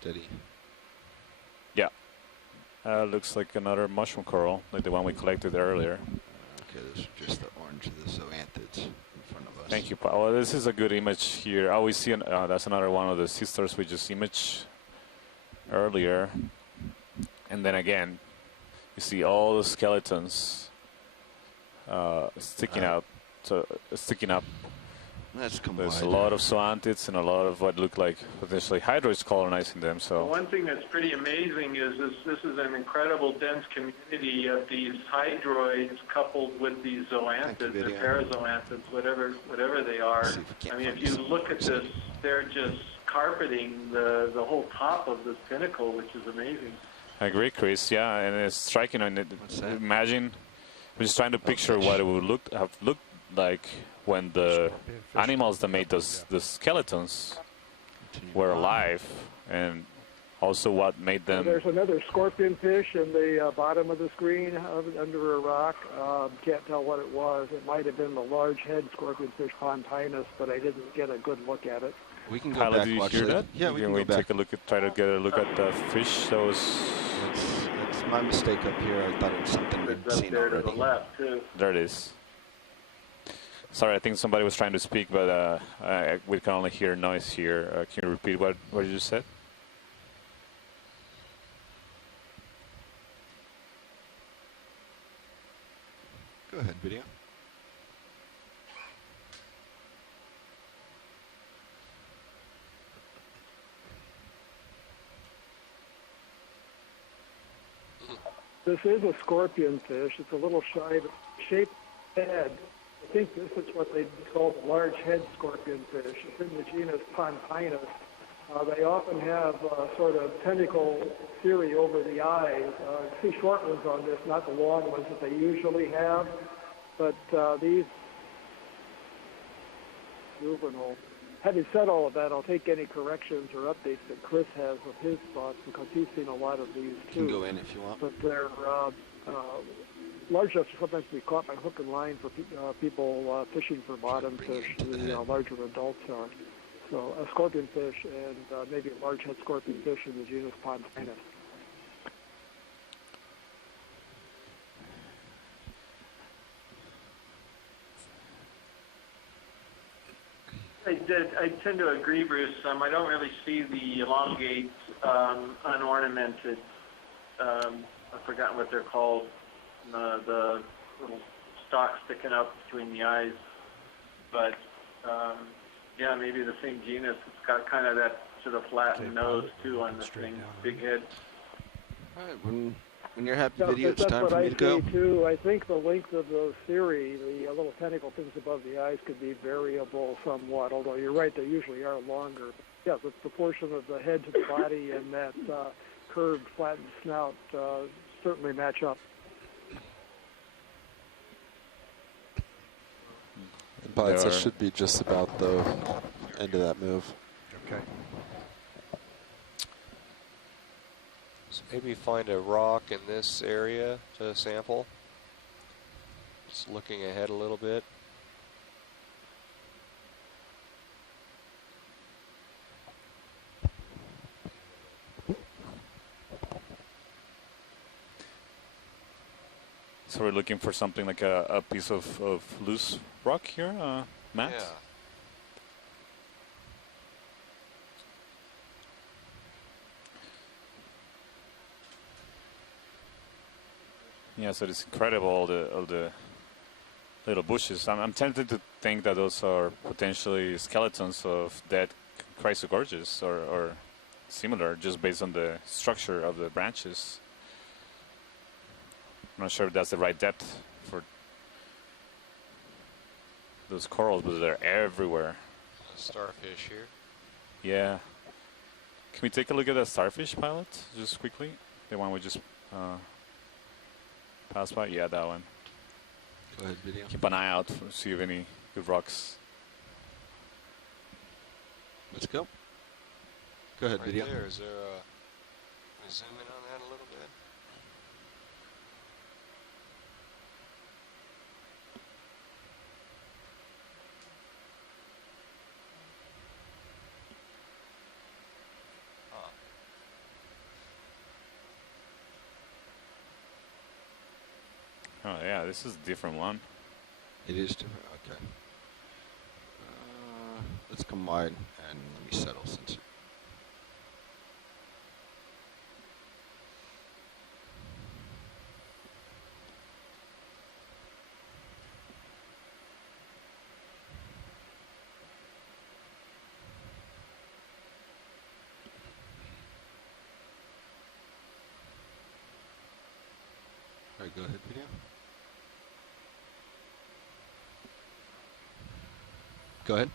Steady. Yeah. Looks like another mushroom coral, like the one we collected earlier. Okay, this is just the orange of the zoanthids in front of us. Thank you, Paul. Well, this is a good image here. Oh, we see that's another one of the sisters we just imaged earlier. And then again, you see all the skeletons sticking out. Sticking up. There's a lot of zoanthids and a lot of what look like potentially hydroids colonizing them. So one thing that's pretty amazing is this is an incredible dense community of these hydroids coupled with these zoanthids or parazoanthids, whatever they are. I mean, if you look at this, they're just carpeting the whole top of this pinnacle, which is amazing. I agree, Chris. Yeah, and it's striking. Imagine, we're just trying to picture what it would have looked like when the animals that made the skeletons were alive, and also what made them. There's another scorpion fish in the bottom of the screen under a rock. Can't tell what it was. It might have been the large head scorpion fish Pontinus, but I didn't get a good look at it. We can go back. Did you hear that? Yeah, we can go back. Take a look at, try to get a look at the fish. That was. That's my mistake up here. I thought it was something we'd seen already. To the left too. There it is. Sorry, I think somebody was trying to speak, but we can only hear noise here. Can you repeat what you just said? Go ahead, video. This is a scorpion fish. It's a little shaped head. I think this is what they call the large head scorpion fish. It's in the genus Pontinus. They often have sort of tentacle cirri over the eyes. You see short ones on this, not the long ones that they usually have. But these juvenile. Having said all of that, I'll take any corrections or updates that Chris has of his thoughts because he's seen a lot of these too. You can go in if you want. But they're large enough to sometimes be caught by hook and line for people fishing for bottom fish. The larger adults are. So a scorpion fish and maybe a large head scorpion fish in the genus Pontinus. I tend to agree, Bruce. I don't really see the elongate, unornamented. I've forgotten what they're called. The little stalks sticking up between the eyes, but yeah, maybe the same genus. It's got kind of that sort of flattened nose too on this thing, big head. All right, when you're happy, video, it's time for me to go. That's what I see too. I think the length of those cirri, the little tentacle things above the eyes, could be variable somewhat. Although you're right, they usually are longer. Yeah, the proportion of the head to the body and that curved, flattened snout certainly match up. But it should be just about the end of that move. Okay. So maybe find a rock in this area to sample. Just looking ahead a little bit. So we're looking for something like a piece of loose rock here, Matt? Yeah. Yeah, so it's incredible, all the little bushes. I'm tempted to think that those are potentially skeletons of dead chrysogorges or similar, just based on the structure of the branches. I'm not sure if that's the right depth for those corals, but they're everywhere. A starfish here. Yeah. Can we take a look at that starfish pilot, just quickly? The one we just passed by? Yeah, that one. Go ahead, video. Keep an eye out for see if any good rocks. Let's go. Go ahead, Right video. there, is there a... Can we zoom in on that a little bit? Oh yeah, this is a different one. It is different. Okay. Let's combine and let me settle since. All right, go ahead, video. Go ahead.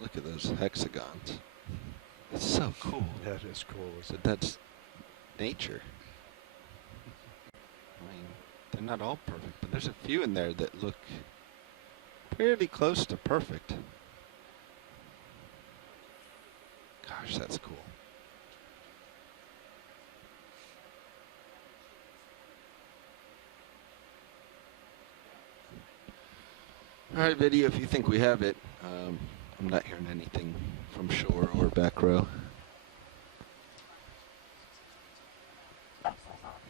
Look at those hexagons. It's so cool. That is cool, isn't it? That's nature. I mean, they're not all perfect, but there's a few in there that look fairly close to perfect. Gosh, that's cool. All right, video, if you think we have it. I'm not hearing anything from shore or back row.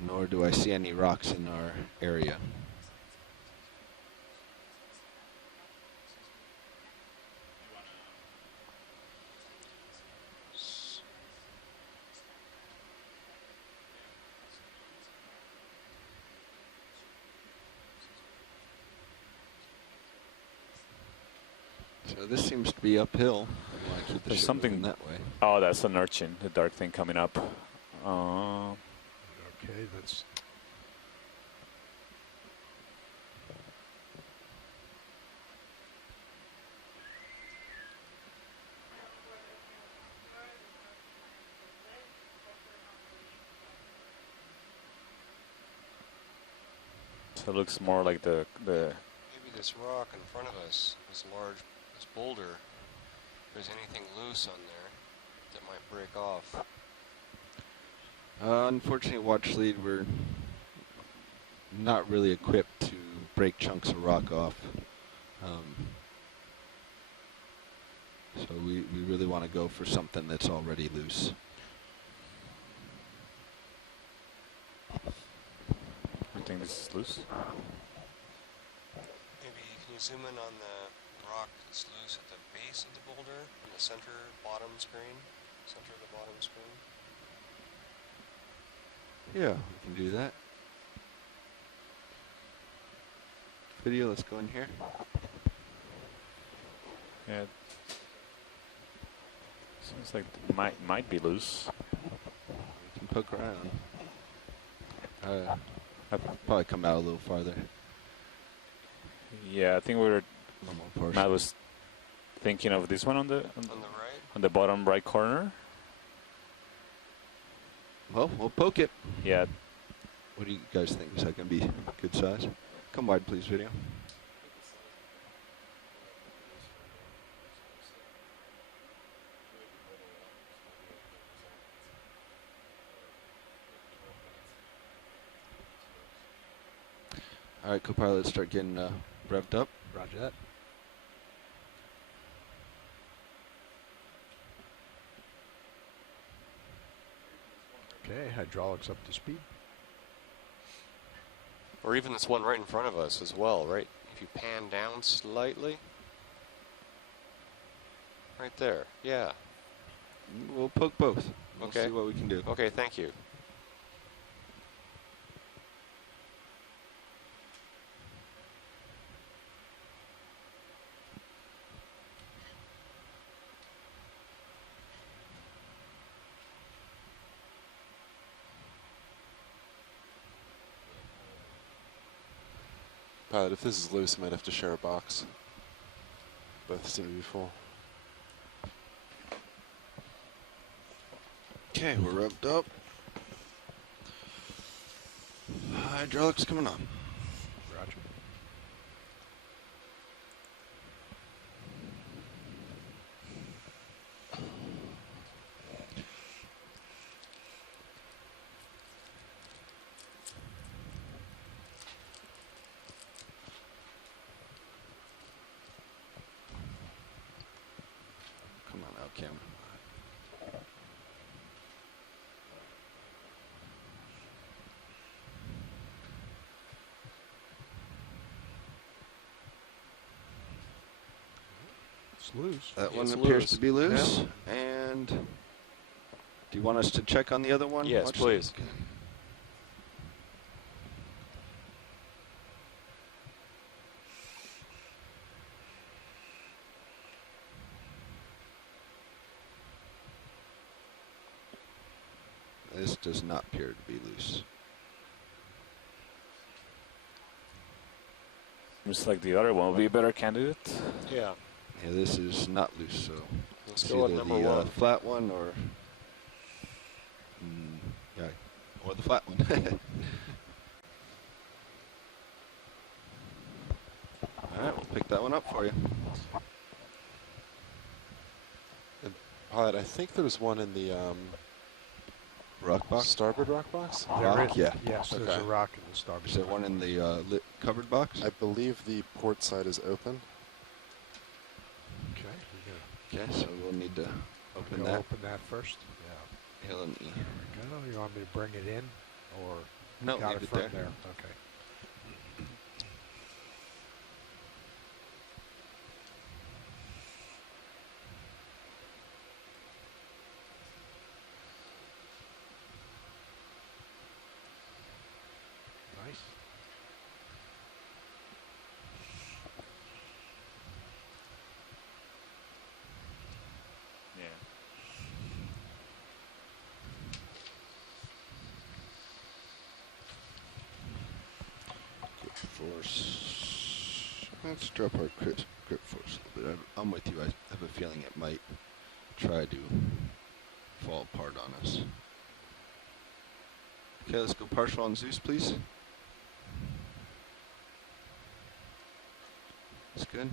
Nor do I see any rocks in our area. So this seems to be uphill. Keep There's something that way. Oh, that's an urchin, the dark thing coming up. Okay, that's. So it looks more like the. Maybe this rock in front of us, this boulder. If there's anything loose on there that might break off. Unfortunately, watch lead, we're not really equipped to break chunks of rock off. So we really want to go for something that's already loose. I think this is loose. Maybe can you zoom in on the rock that's loose at the base of the boulder in the center bottom screen? Center of the bottom screen. Yeah, we can do that. Video, let's go in here. Yeah. Seems like it might be loose. We can poke around. I'd probably come out a little farther. Yeah, I think Matt was thinking of this one on the bottom right corner. Well, we'll poke it. Yeah. What do you guys think? Is that going to be good size? Come wide, please, video. All right, co-pilot, let's start getting revved up. Roger that. Okay, hydraulics up to speed. Or even this one right in front of us as well, right? If you pan down slightly. Right there, yeah. We'll poke both. We'll Okay. see what we can do. Okay, thank you. Pilot, if this is loose, I might have to share a box. Both seem to be full. Okay, we're revved up. Hydraulics coming on. Roger. Come on out, camera. It's loose. That Yeah, one it's appears loose. to be loose. Yeah. And do you want us to check on the other one? Yes, Watch please. this. This does not appear to be loose. Looks like the other one will be a better candidate. Yeah. Yeah, this is not loose, so Let's it's go with either number the one. flat one or yeah, or the flat one. All right, we'll pick that one up for you. And Pilot, I think there was one in the rock box. Starboard rock box. Rock, yeah. Yes, there's a rock in the starboard. Is there one in the lit covered box? I believe the port side is open. Okay. Okay, so we'll need to open Go that. open that first. Yeah. Here, let me. There we go. You want me to bring it in, or No, got leave it it from there. there? Okay. Nice. Yeah. Grip force. Let's drop our grip force a little bit. I'm with you. I have a feeling it might try to fall apart on us. Okay, let's go partial on Zeus, please. That's good.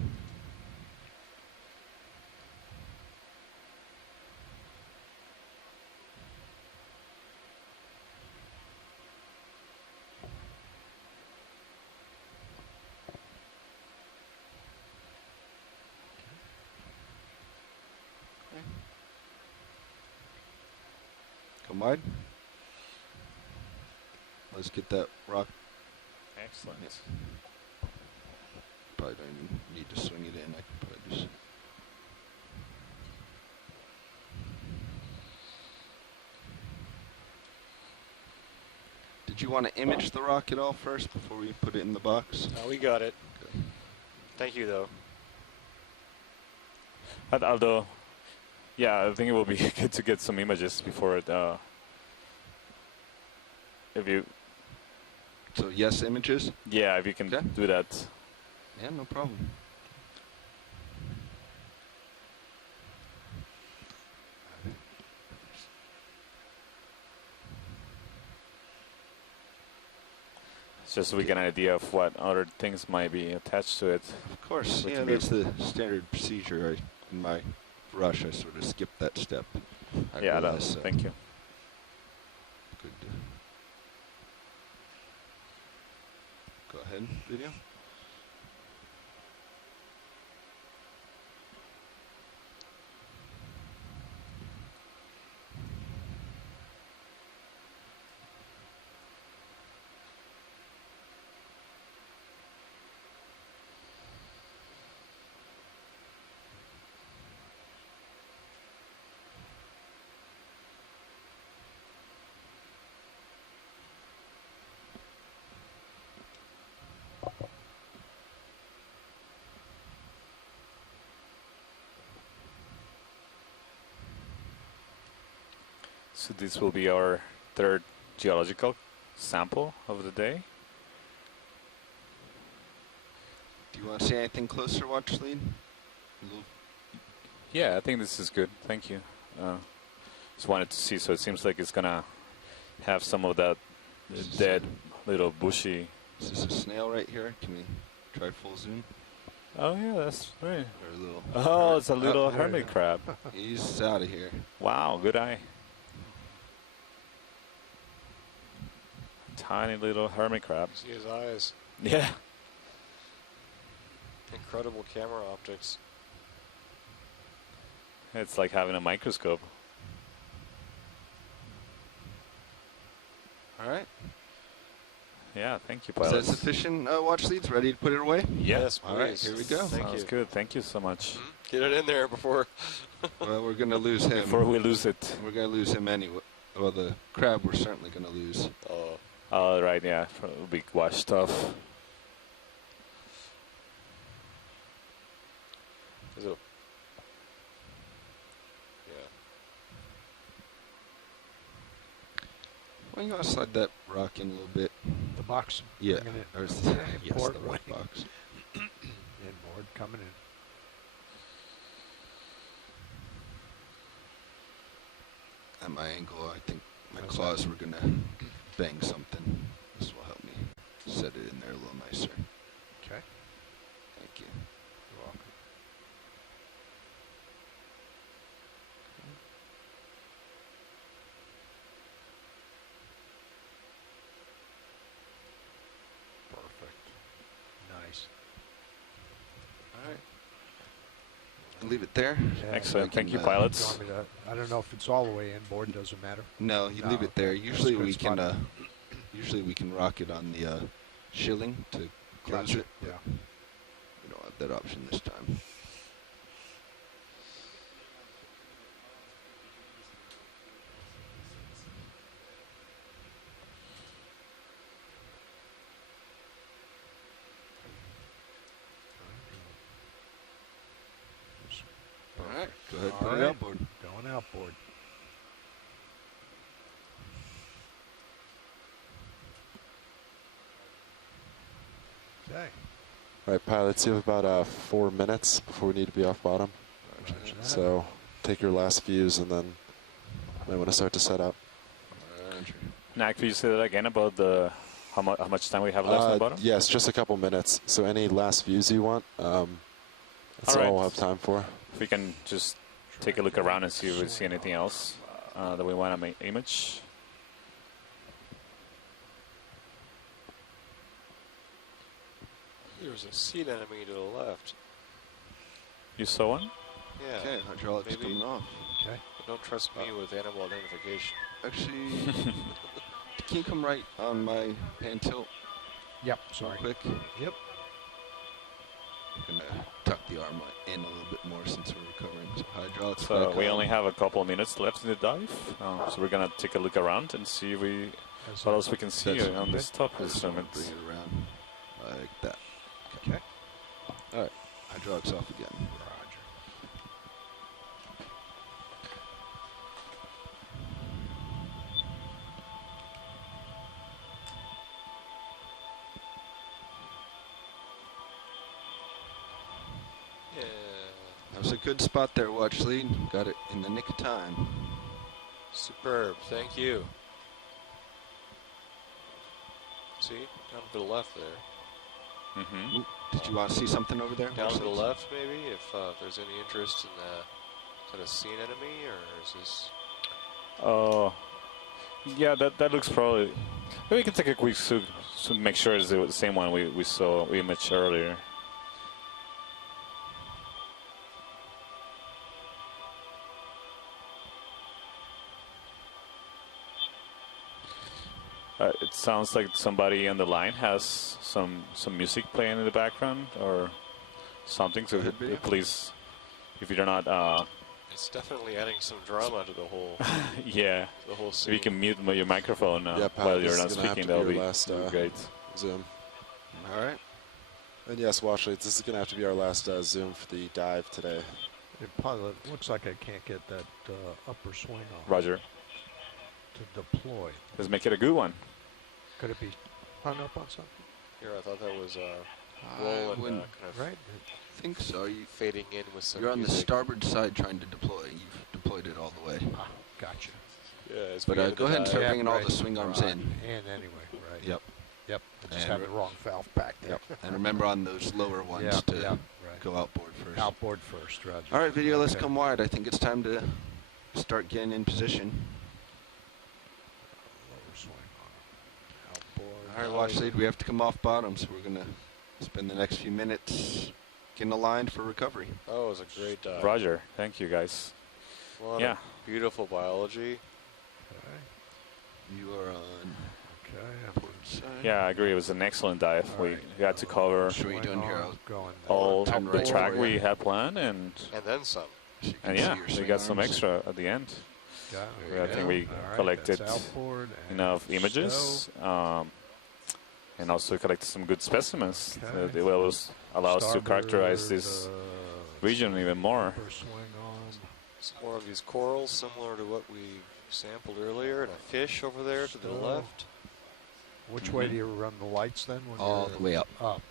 Come wide. Let's get that rock. Excellent. Yes. Probably don't even need to swing it in. I can probably just. Did you want to image the rock at all first before we put it in the box? We got it. Okay. Thank you, though. Although, yeah, I think it will be good to get some images before it. If you. So yes, images. Yeah, if you can do that. Yeah, no problem. Just so we get an idea of what other things might be attached to it. Of course, yeah, that's the standard procedure. In my rush, I sort of skipped that step. Yeah, thank you. Good. Go ahead, video. So this will be our third geological sample of the day. Do you want to see anything closer, watch lead? Yeah, I think this is good. Thank you. Just wanted to see. So it seems like it's gonna have some of that dead little bushy. Is this a snail right here? Can we try full zoom? Oh yeah, that's right. Oh, it's a little hermit crab. He's out of here. Wow, good eye. Tiny little hermit crab. See his eyes. Yeah. Incredible camera optics. It's like having a microscope. All right. Yeah, thank you, Is pilots. that sufficient, watch leads? Ready to put it away? Yes, All right, here we go. Sounds good. Thank you so much. Get it in there before. Well, we're going to lose him. Before we lose it. We're going to lose him anyway. Well, the crab we're certainly going to lose. Oh, right, yeah. It'll be washed off. Is it? Yeah. Well, you want to slide that rock in a little bit. The box? Yeah. Or yes, board the rock box. Inboard coming in. At my angle, I think my claws were going to bang something. This will help me set it in there a little nicer. Okay. Thank you. You're welcome. Perfect. Nice. All right. I'll leave it there. Yeah, excellent. Thank you, pilots. Do you want me to, I don't know if it's all the way inboard. Doesn't matter. No, you leave it there. Usually we can. Usually we can rock it on the shilling to close it. Yeah. We don't have that option this time. All right, go ahead, put it outboard. Going outboard. Okay. All right, pilots, you have about 4 minutes before we need to be off bottom. So take your last views and then might want to start to set up. Now, could you say that again about the how much time we have left on the bottom? Yes, just a couple minutes. So any last views you want, that's all we'll have time for. If we can just take a look around and see if we see anything else that we want to image. There's a sea anemone to the left. You saw one? Yeah. Okay, hydraulics coming off. Okay. But don't trust me with animal identification. Actually, can you come right on my pan tilt? Yep, sorry. Real quick. Yep. I'm going to tuck the arm in a little bit more since we're recovering some hydraulics. So we only have a couple of minutes left in the dive. So we're going to take a look around and see if we What else we can see on this top instrument? Bring it around like that. Okay. All right. Hydraulics off again. Roger. Yeah. That was a good spot there, watch lead. Got it in the nick of time. Superb. Thank you. See, down to the left there. Mm-hmm. Did you want to see something over there? Down to the left, maybe, if there's any interest in the. Is that a seen enemy, or is this? Yeah, that looks probably. Maybe we can take a quick zoom to make sure it's the same one we imaged earlier. It sounds like somebody on the line has some music playing in the background or something. So please, if you're not, It's definitely adding some drama to the whole. yeah, the whole scene. If you can mute your microphone while you're not speaking, that'll be great. Zoom. All right. And yes, Washley, this is going to have to be our last Zoom for the dive today. It probably looks like I can't get that upper swing off. Roger. To deploy. Let's make it a good one. Could it be hung up on something? Here, I thought that was roll and kind of right. I think so. You fading in with some. You're on the music. starboard side trying to deploy. You've deployed it all the way. Ah, gotcha. Yeah, it's but go ahead and start bringing all the swing arms in. And anyway, right. Yep. Yep. I just have the wrong valve back there. Yep. And remember on those lower ones to go outboard first. Outboard first, Roger. All right, video, let's come wide. I think it's time to start getting in position. All right, watch lead. We have to come off bottom, so we're going to spend the next few minutes getting aligned for recovery. Oh, it was a great dive. Roger. Thank you, guys. Yeah. Beautiful biology. You are on. Yeah, I agree. It was an excellent dive. We had to cover all the track we had planned, and then some. And yeah, we got some extra at the end. I think we collected enough images. And also collected some good specimens that will allow us to characterize this region even more. Some more of these corals, similar to what we sampled earlier, and a fish over there to the left. Which way do you run the lights then? When all the way up. Up.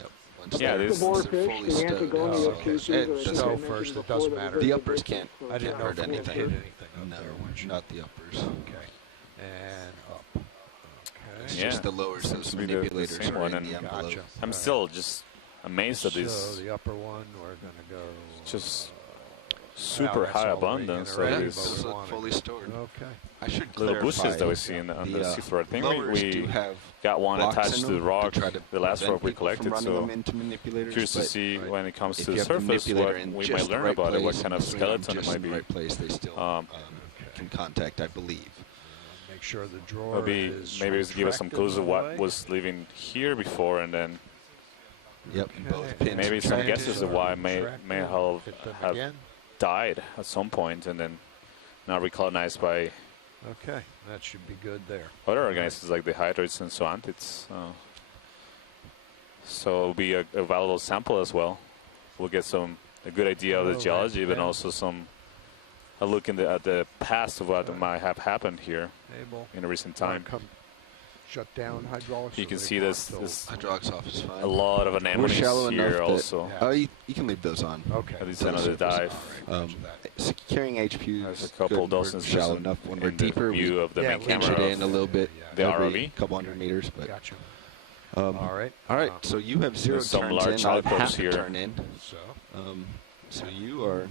Yep. Yeah, this is fully stowed. So first, it doesn't matter. The uppers can't I didn't know hurt if we anything. hit anything. No, not the uppers. Okay. And up. It's just the lowers, those manipulators the same are one, in the envelope. Gotcha. I'm still just amazed at this. So the upper one, we're going to go. Just super high abundance of these fully stored. Okay. I should little bushes that we see on the seafloor. I think we got one attached to the rock, the last rock we collected. So curious to see when it comes to the surface what we might learn about it, what kind of skeleton it might be. They still can contact, I believe. Make sure the drawer is maybe give us some clues of what was living here before, and then both pins maybe some guesses of why may have died at some point and then now recolonized by Okay, that should be good there. other organisms like the hydroids and zoanthids. So it'll be a valuable sample as well. We'll get a good idea of the geology, but also a look at the past of what might have happened here in a recent time. Shut down hydraulics. You can see this hydraulics off is fine. A lot of anemones here also. You can leave those on. Okay. At least another dive. Carrying HPU. There's a couple dozen shallow enough. When we're deeper, view of the main inch camera it in a little bit. The ROV. A couple hundred meters, but. Gotcha. All right. So you have 0 There's some turns large in. I have outposts to here. turn in. So you are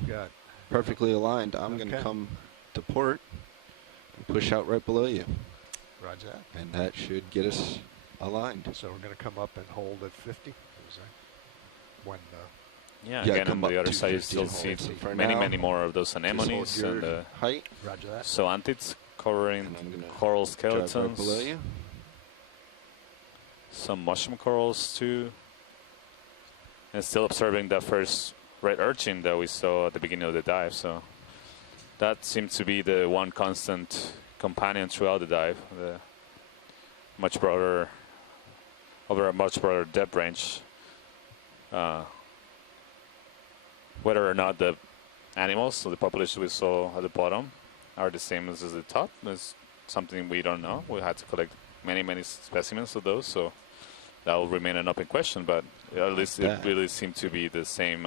perfectly aligned. I'm going to come to port and push out right below you. Roger that. And that should get us aligned. So we're going to come up and hold at 50. Is that when? Again, on the other side, you still see many more of those anemones and height. Roger that. zoanthids covering coral skeletons. Right below you. Some mushroom corals too. And still observing that first red urchin that we saw at the beginning of the dive. So that seems to be the one constant companion throughout the dive. much broader, over a much broader depth range. Whether or not the animals, so the population we saw at the bottom, are the same as the top is something we don't know. We had to collect many specimens of those, so that will remain an open question. But at least it really seemed to be the same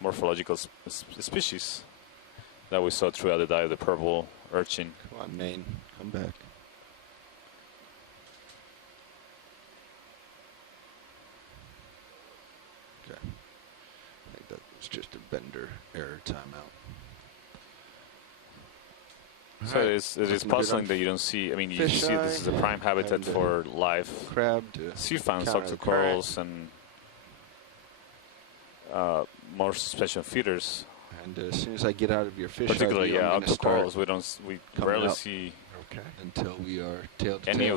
morphological species that we saw throughout the dive, the purple urchin. Come on, Maine, come back. Okay. I think that was just a vendor error timeout. So it is puzzling that you don't see. I mean, you see this is a prime habitat for live crab, sea fans, octocorals, and more special feeders. And as soon as I get out of your fish, particularly octocorals, we rarely see until we are tail to any tail.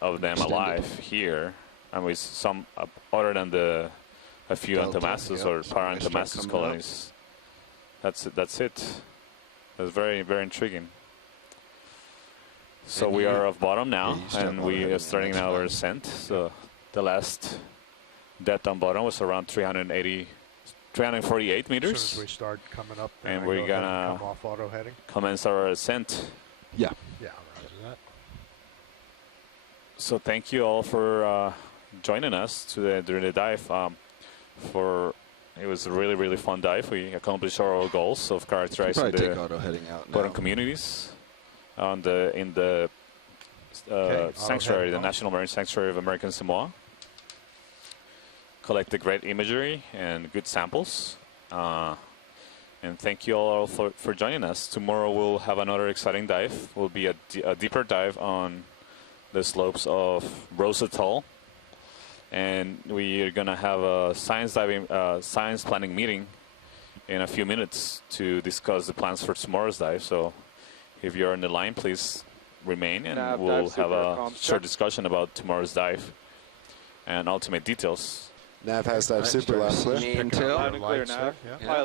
of them alive here, and with some other than a few Antomassus or Parantomassus colonies. That's it. That's very intriguing. So we are off bottom now, and we are starting now our ascent. So the last depth on bottom was around 348 meters. As soon as we start coming up, and we're gonna come off auto heading. Commence our ascent. Yeah. Yeah, roger that. So thank you all for joining us during the dive. It was a really fun dive. We accomplished our goals of characterizing the bottom communities in the sanctuary, the National Marine Sanctuary of American Samoa. Collected great imagery and good samples. And thank you all for joining us. Tomorrow we'll have another exciting dive. Will be a deeper dive on the slopes of Rose Atoll. And we are going to have a science planning meeting in a few minutes to discuss the plans for tomorrow's dive. So if you're on the line, please remain, and we'll have a short discussion about tomorrow's dive and ultimate details. Nav has dive super loud and clear. Loud and clear, Nav. Pilot.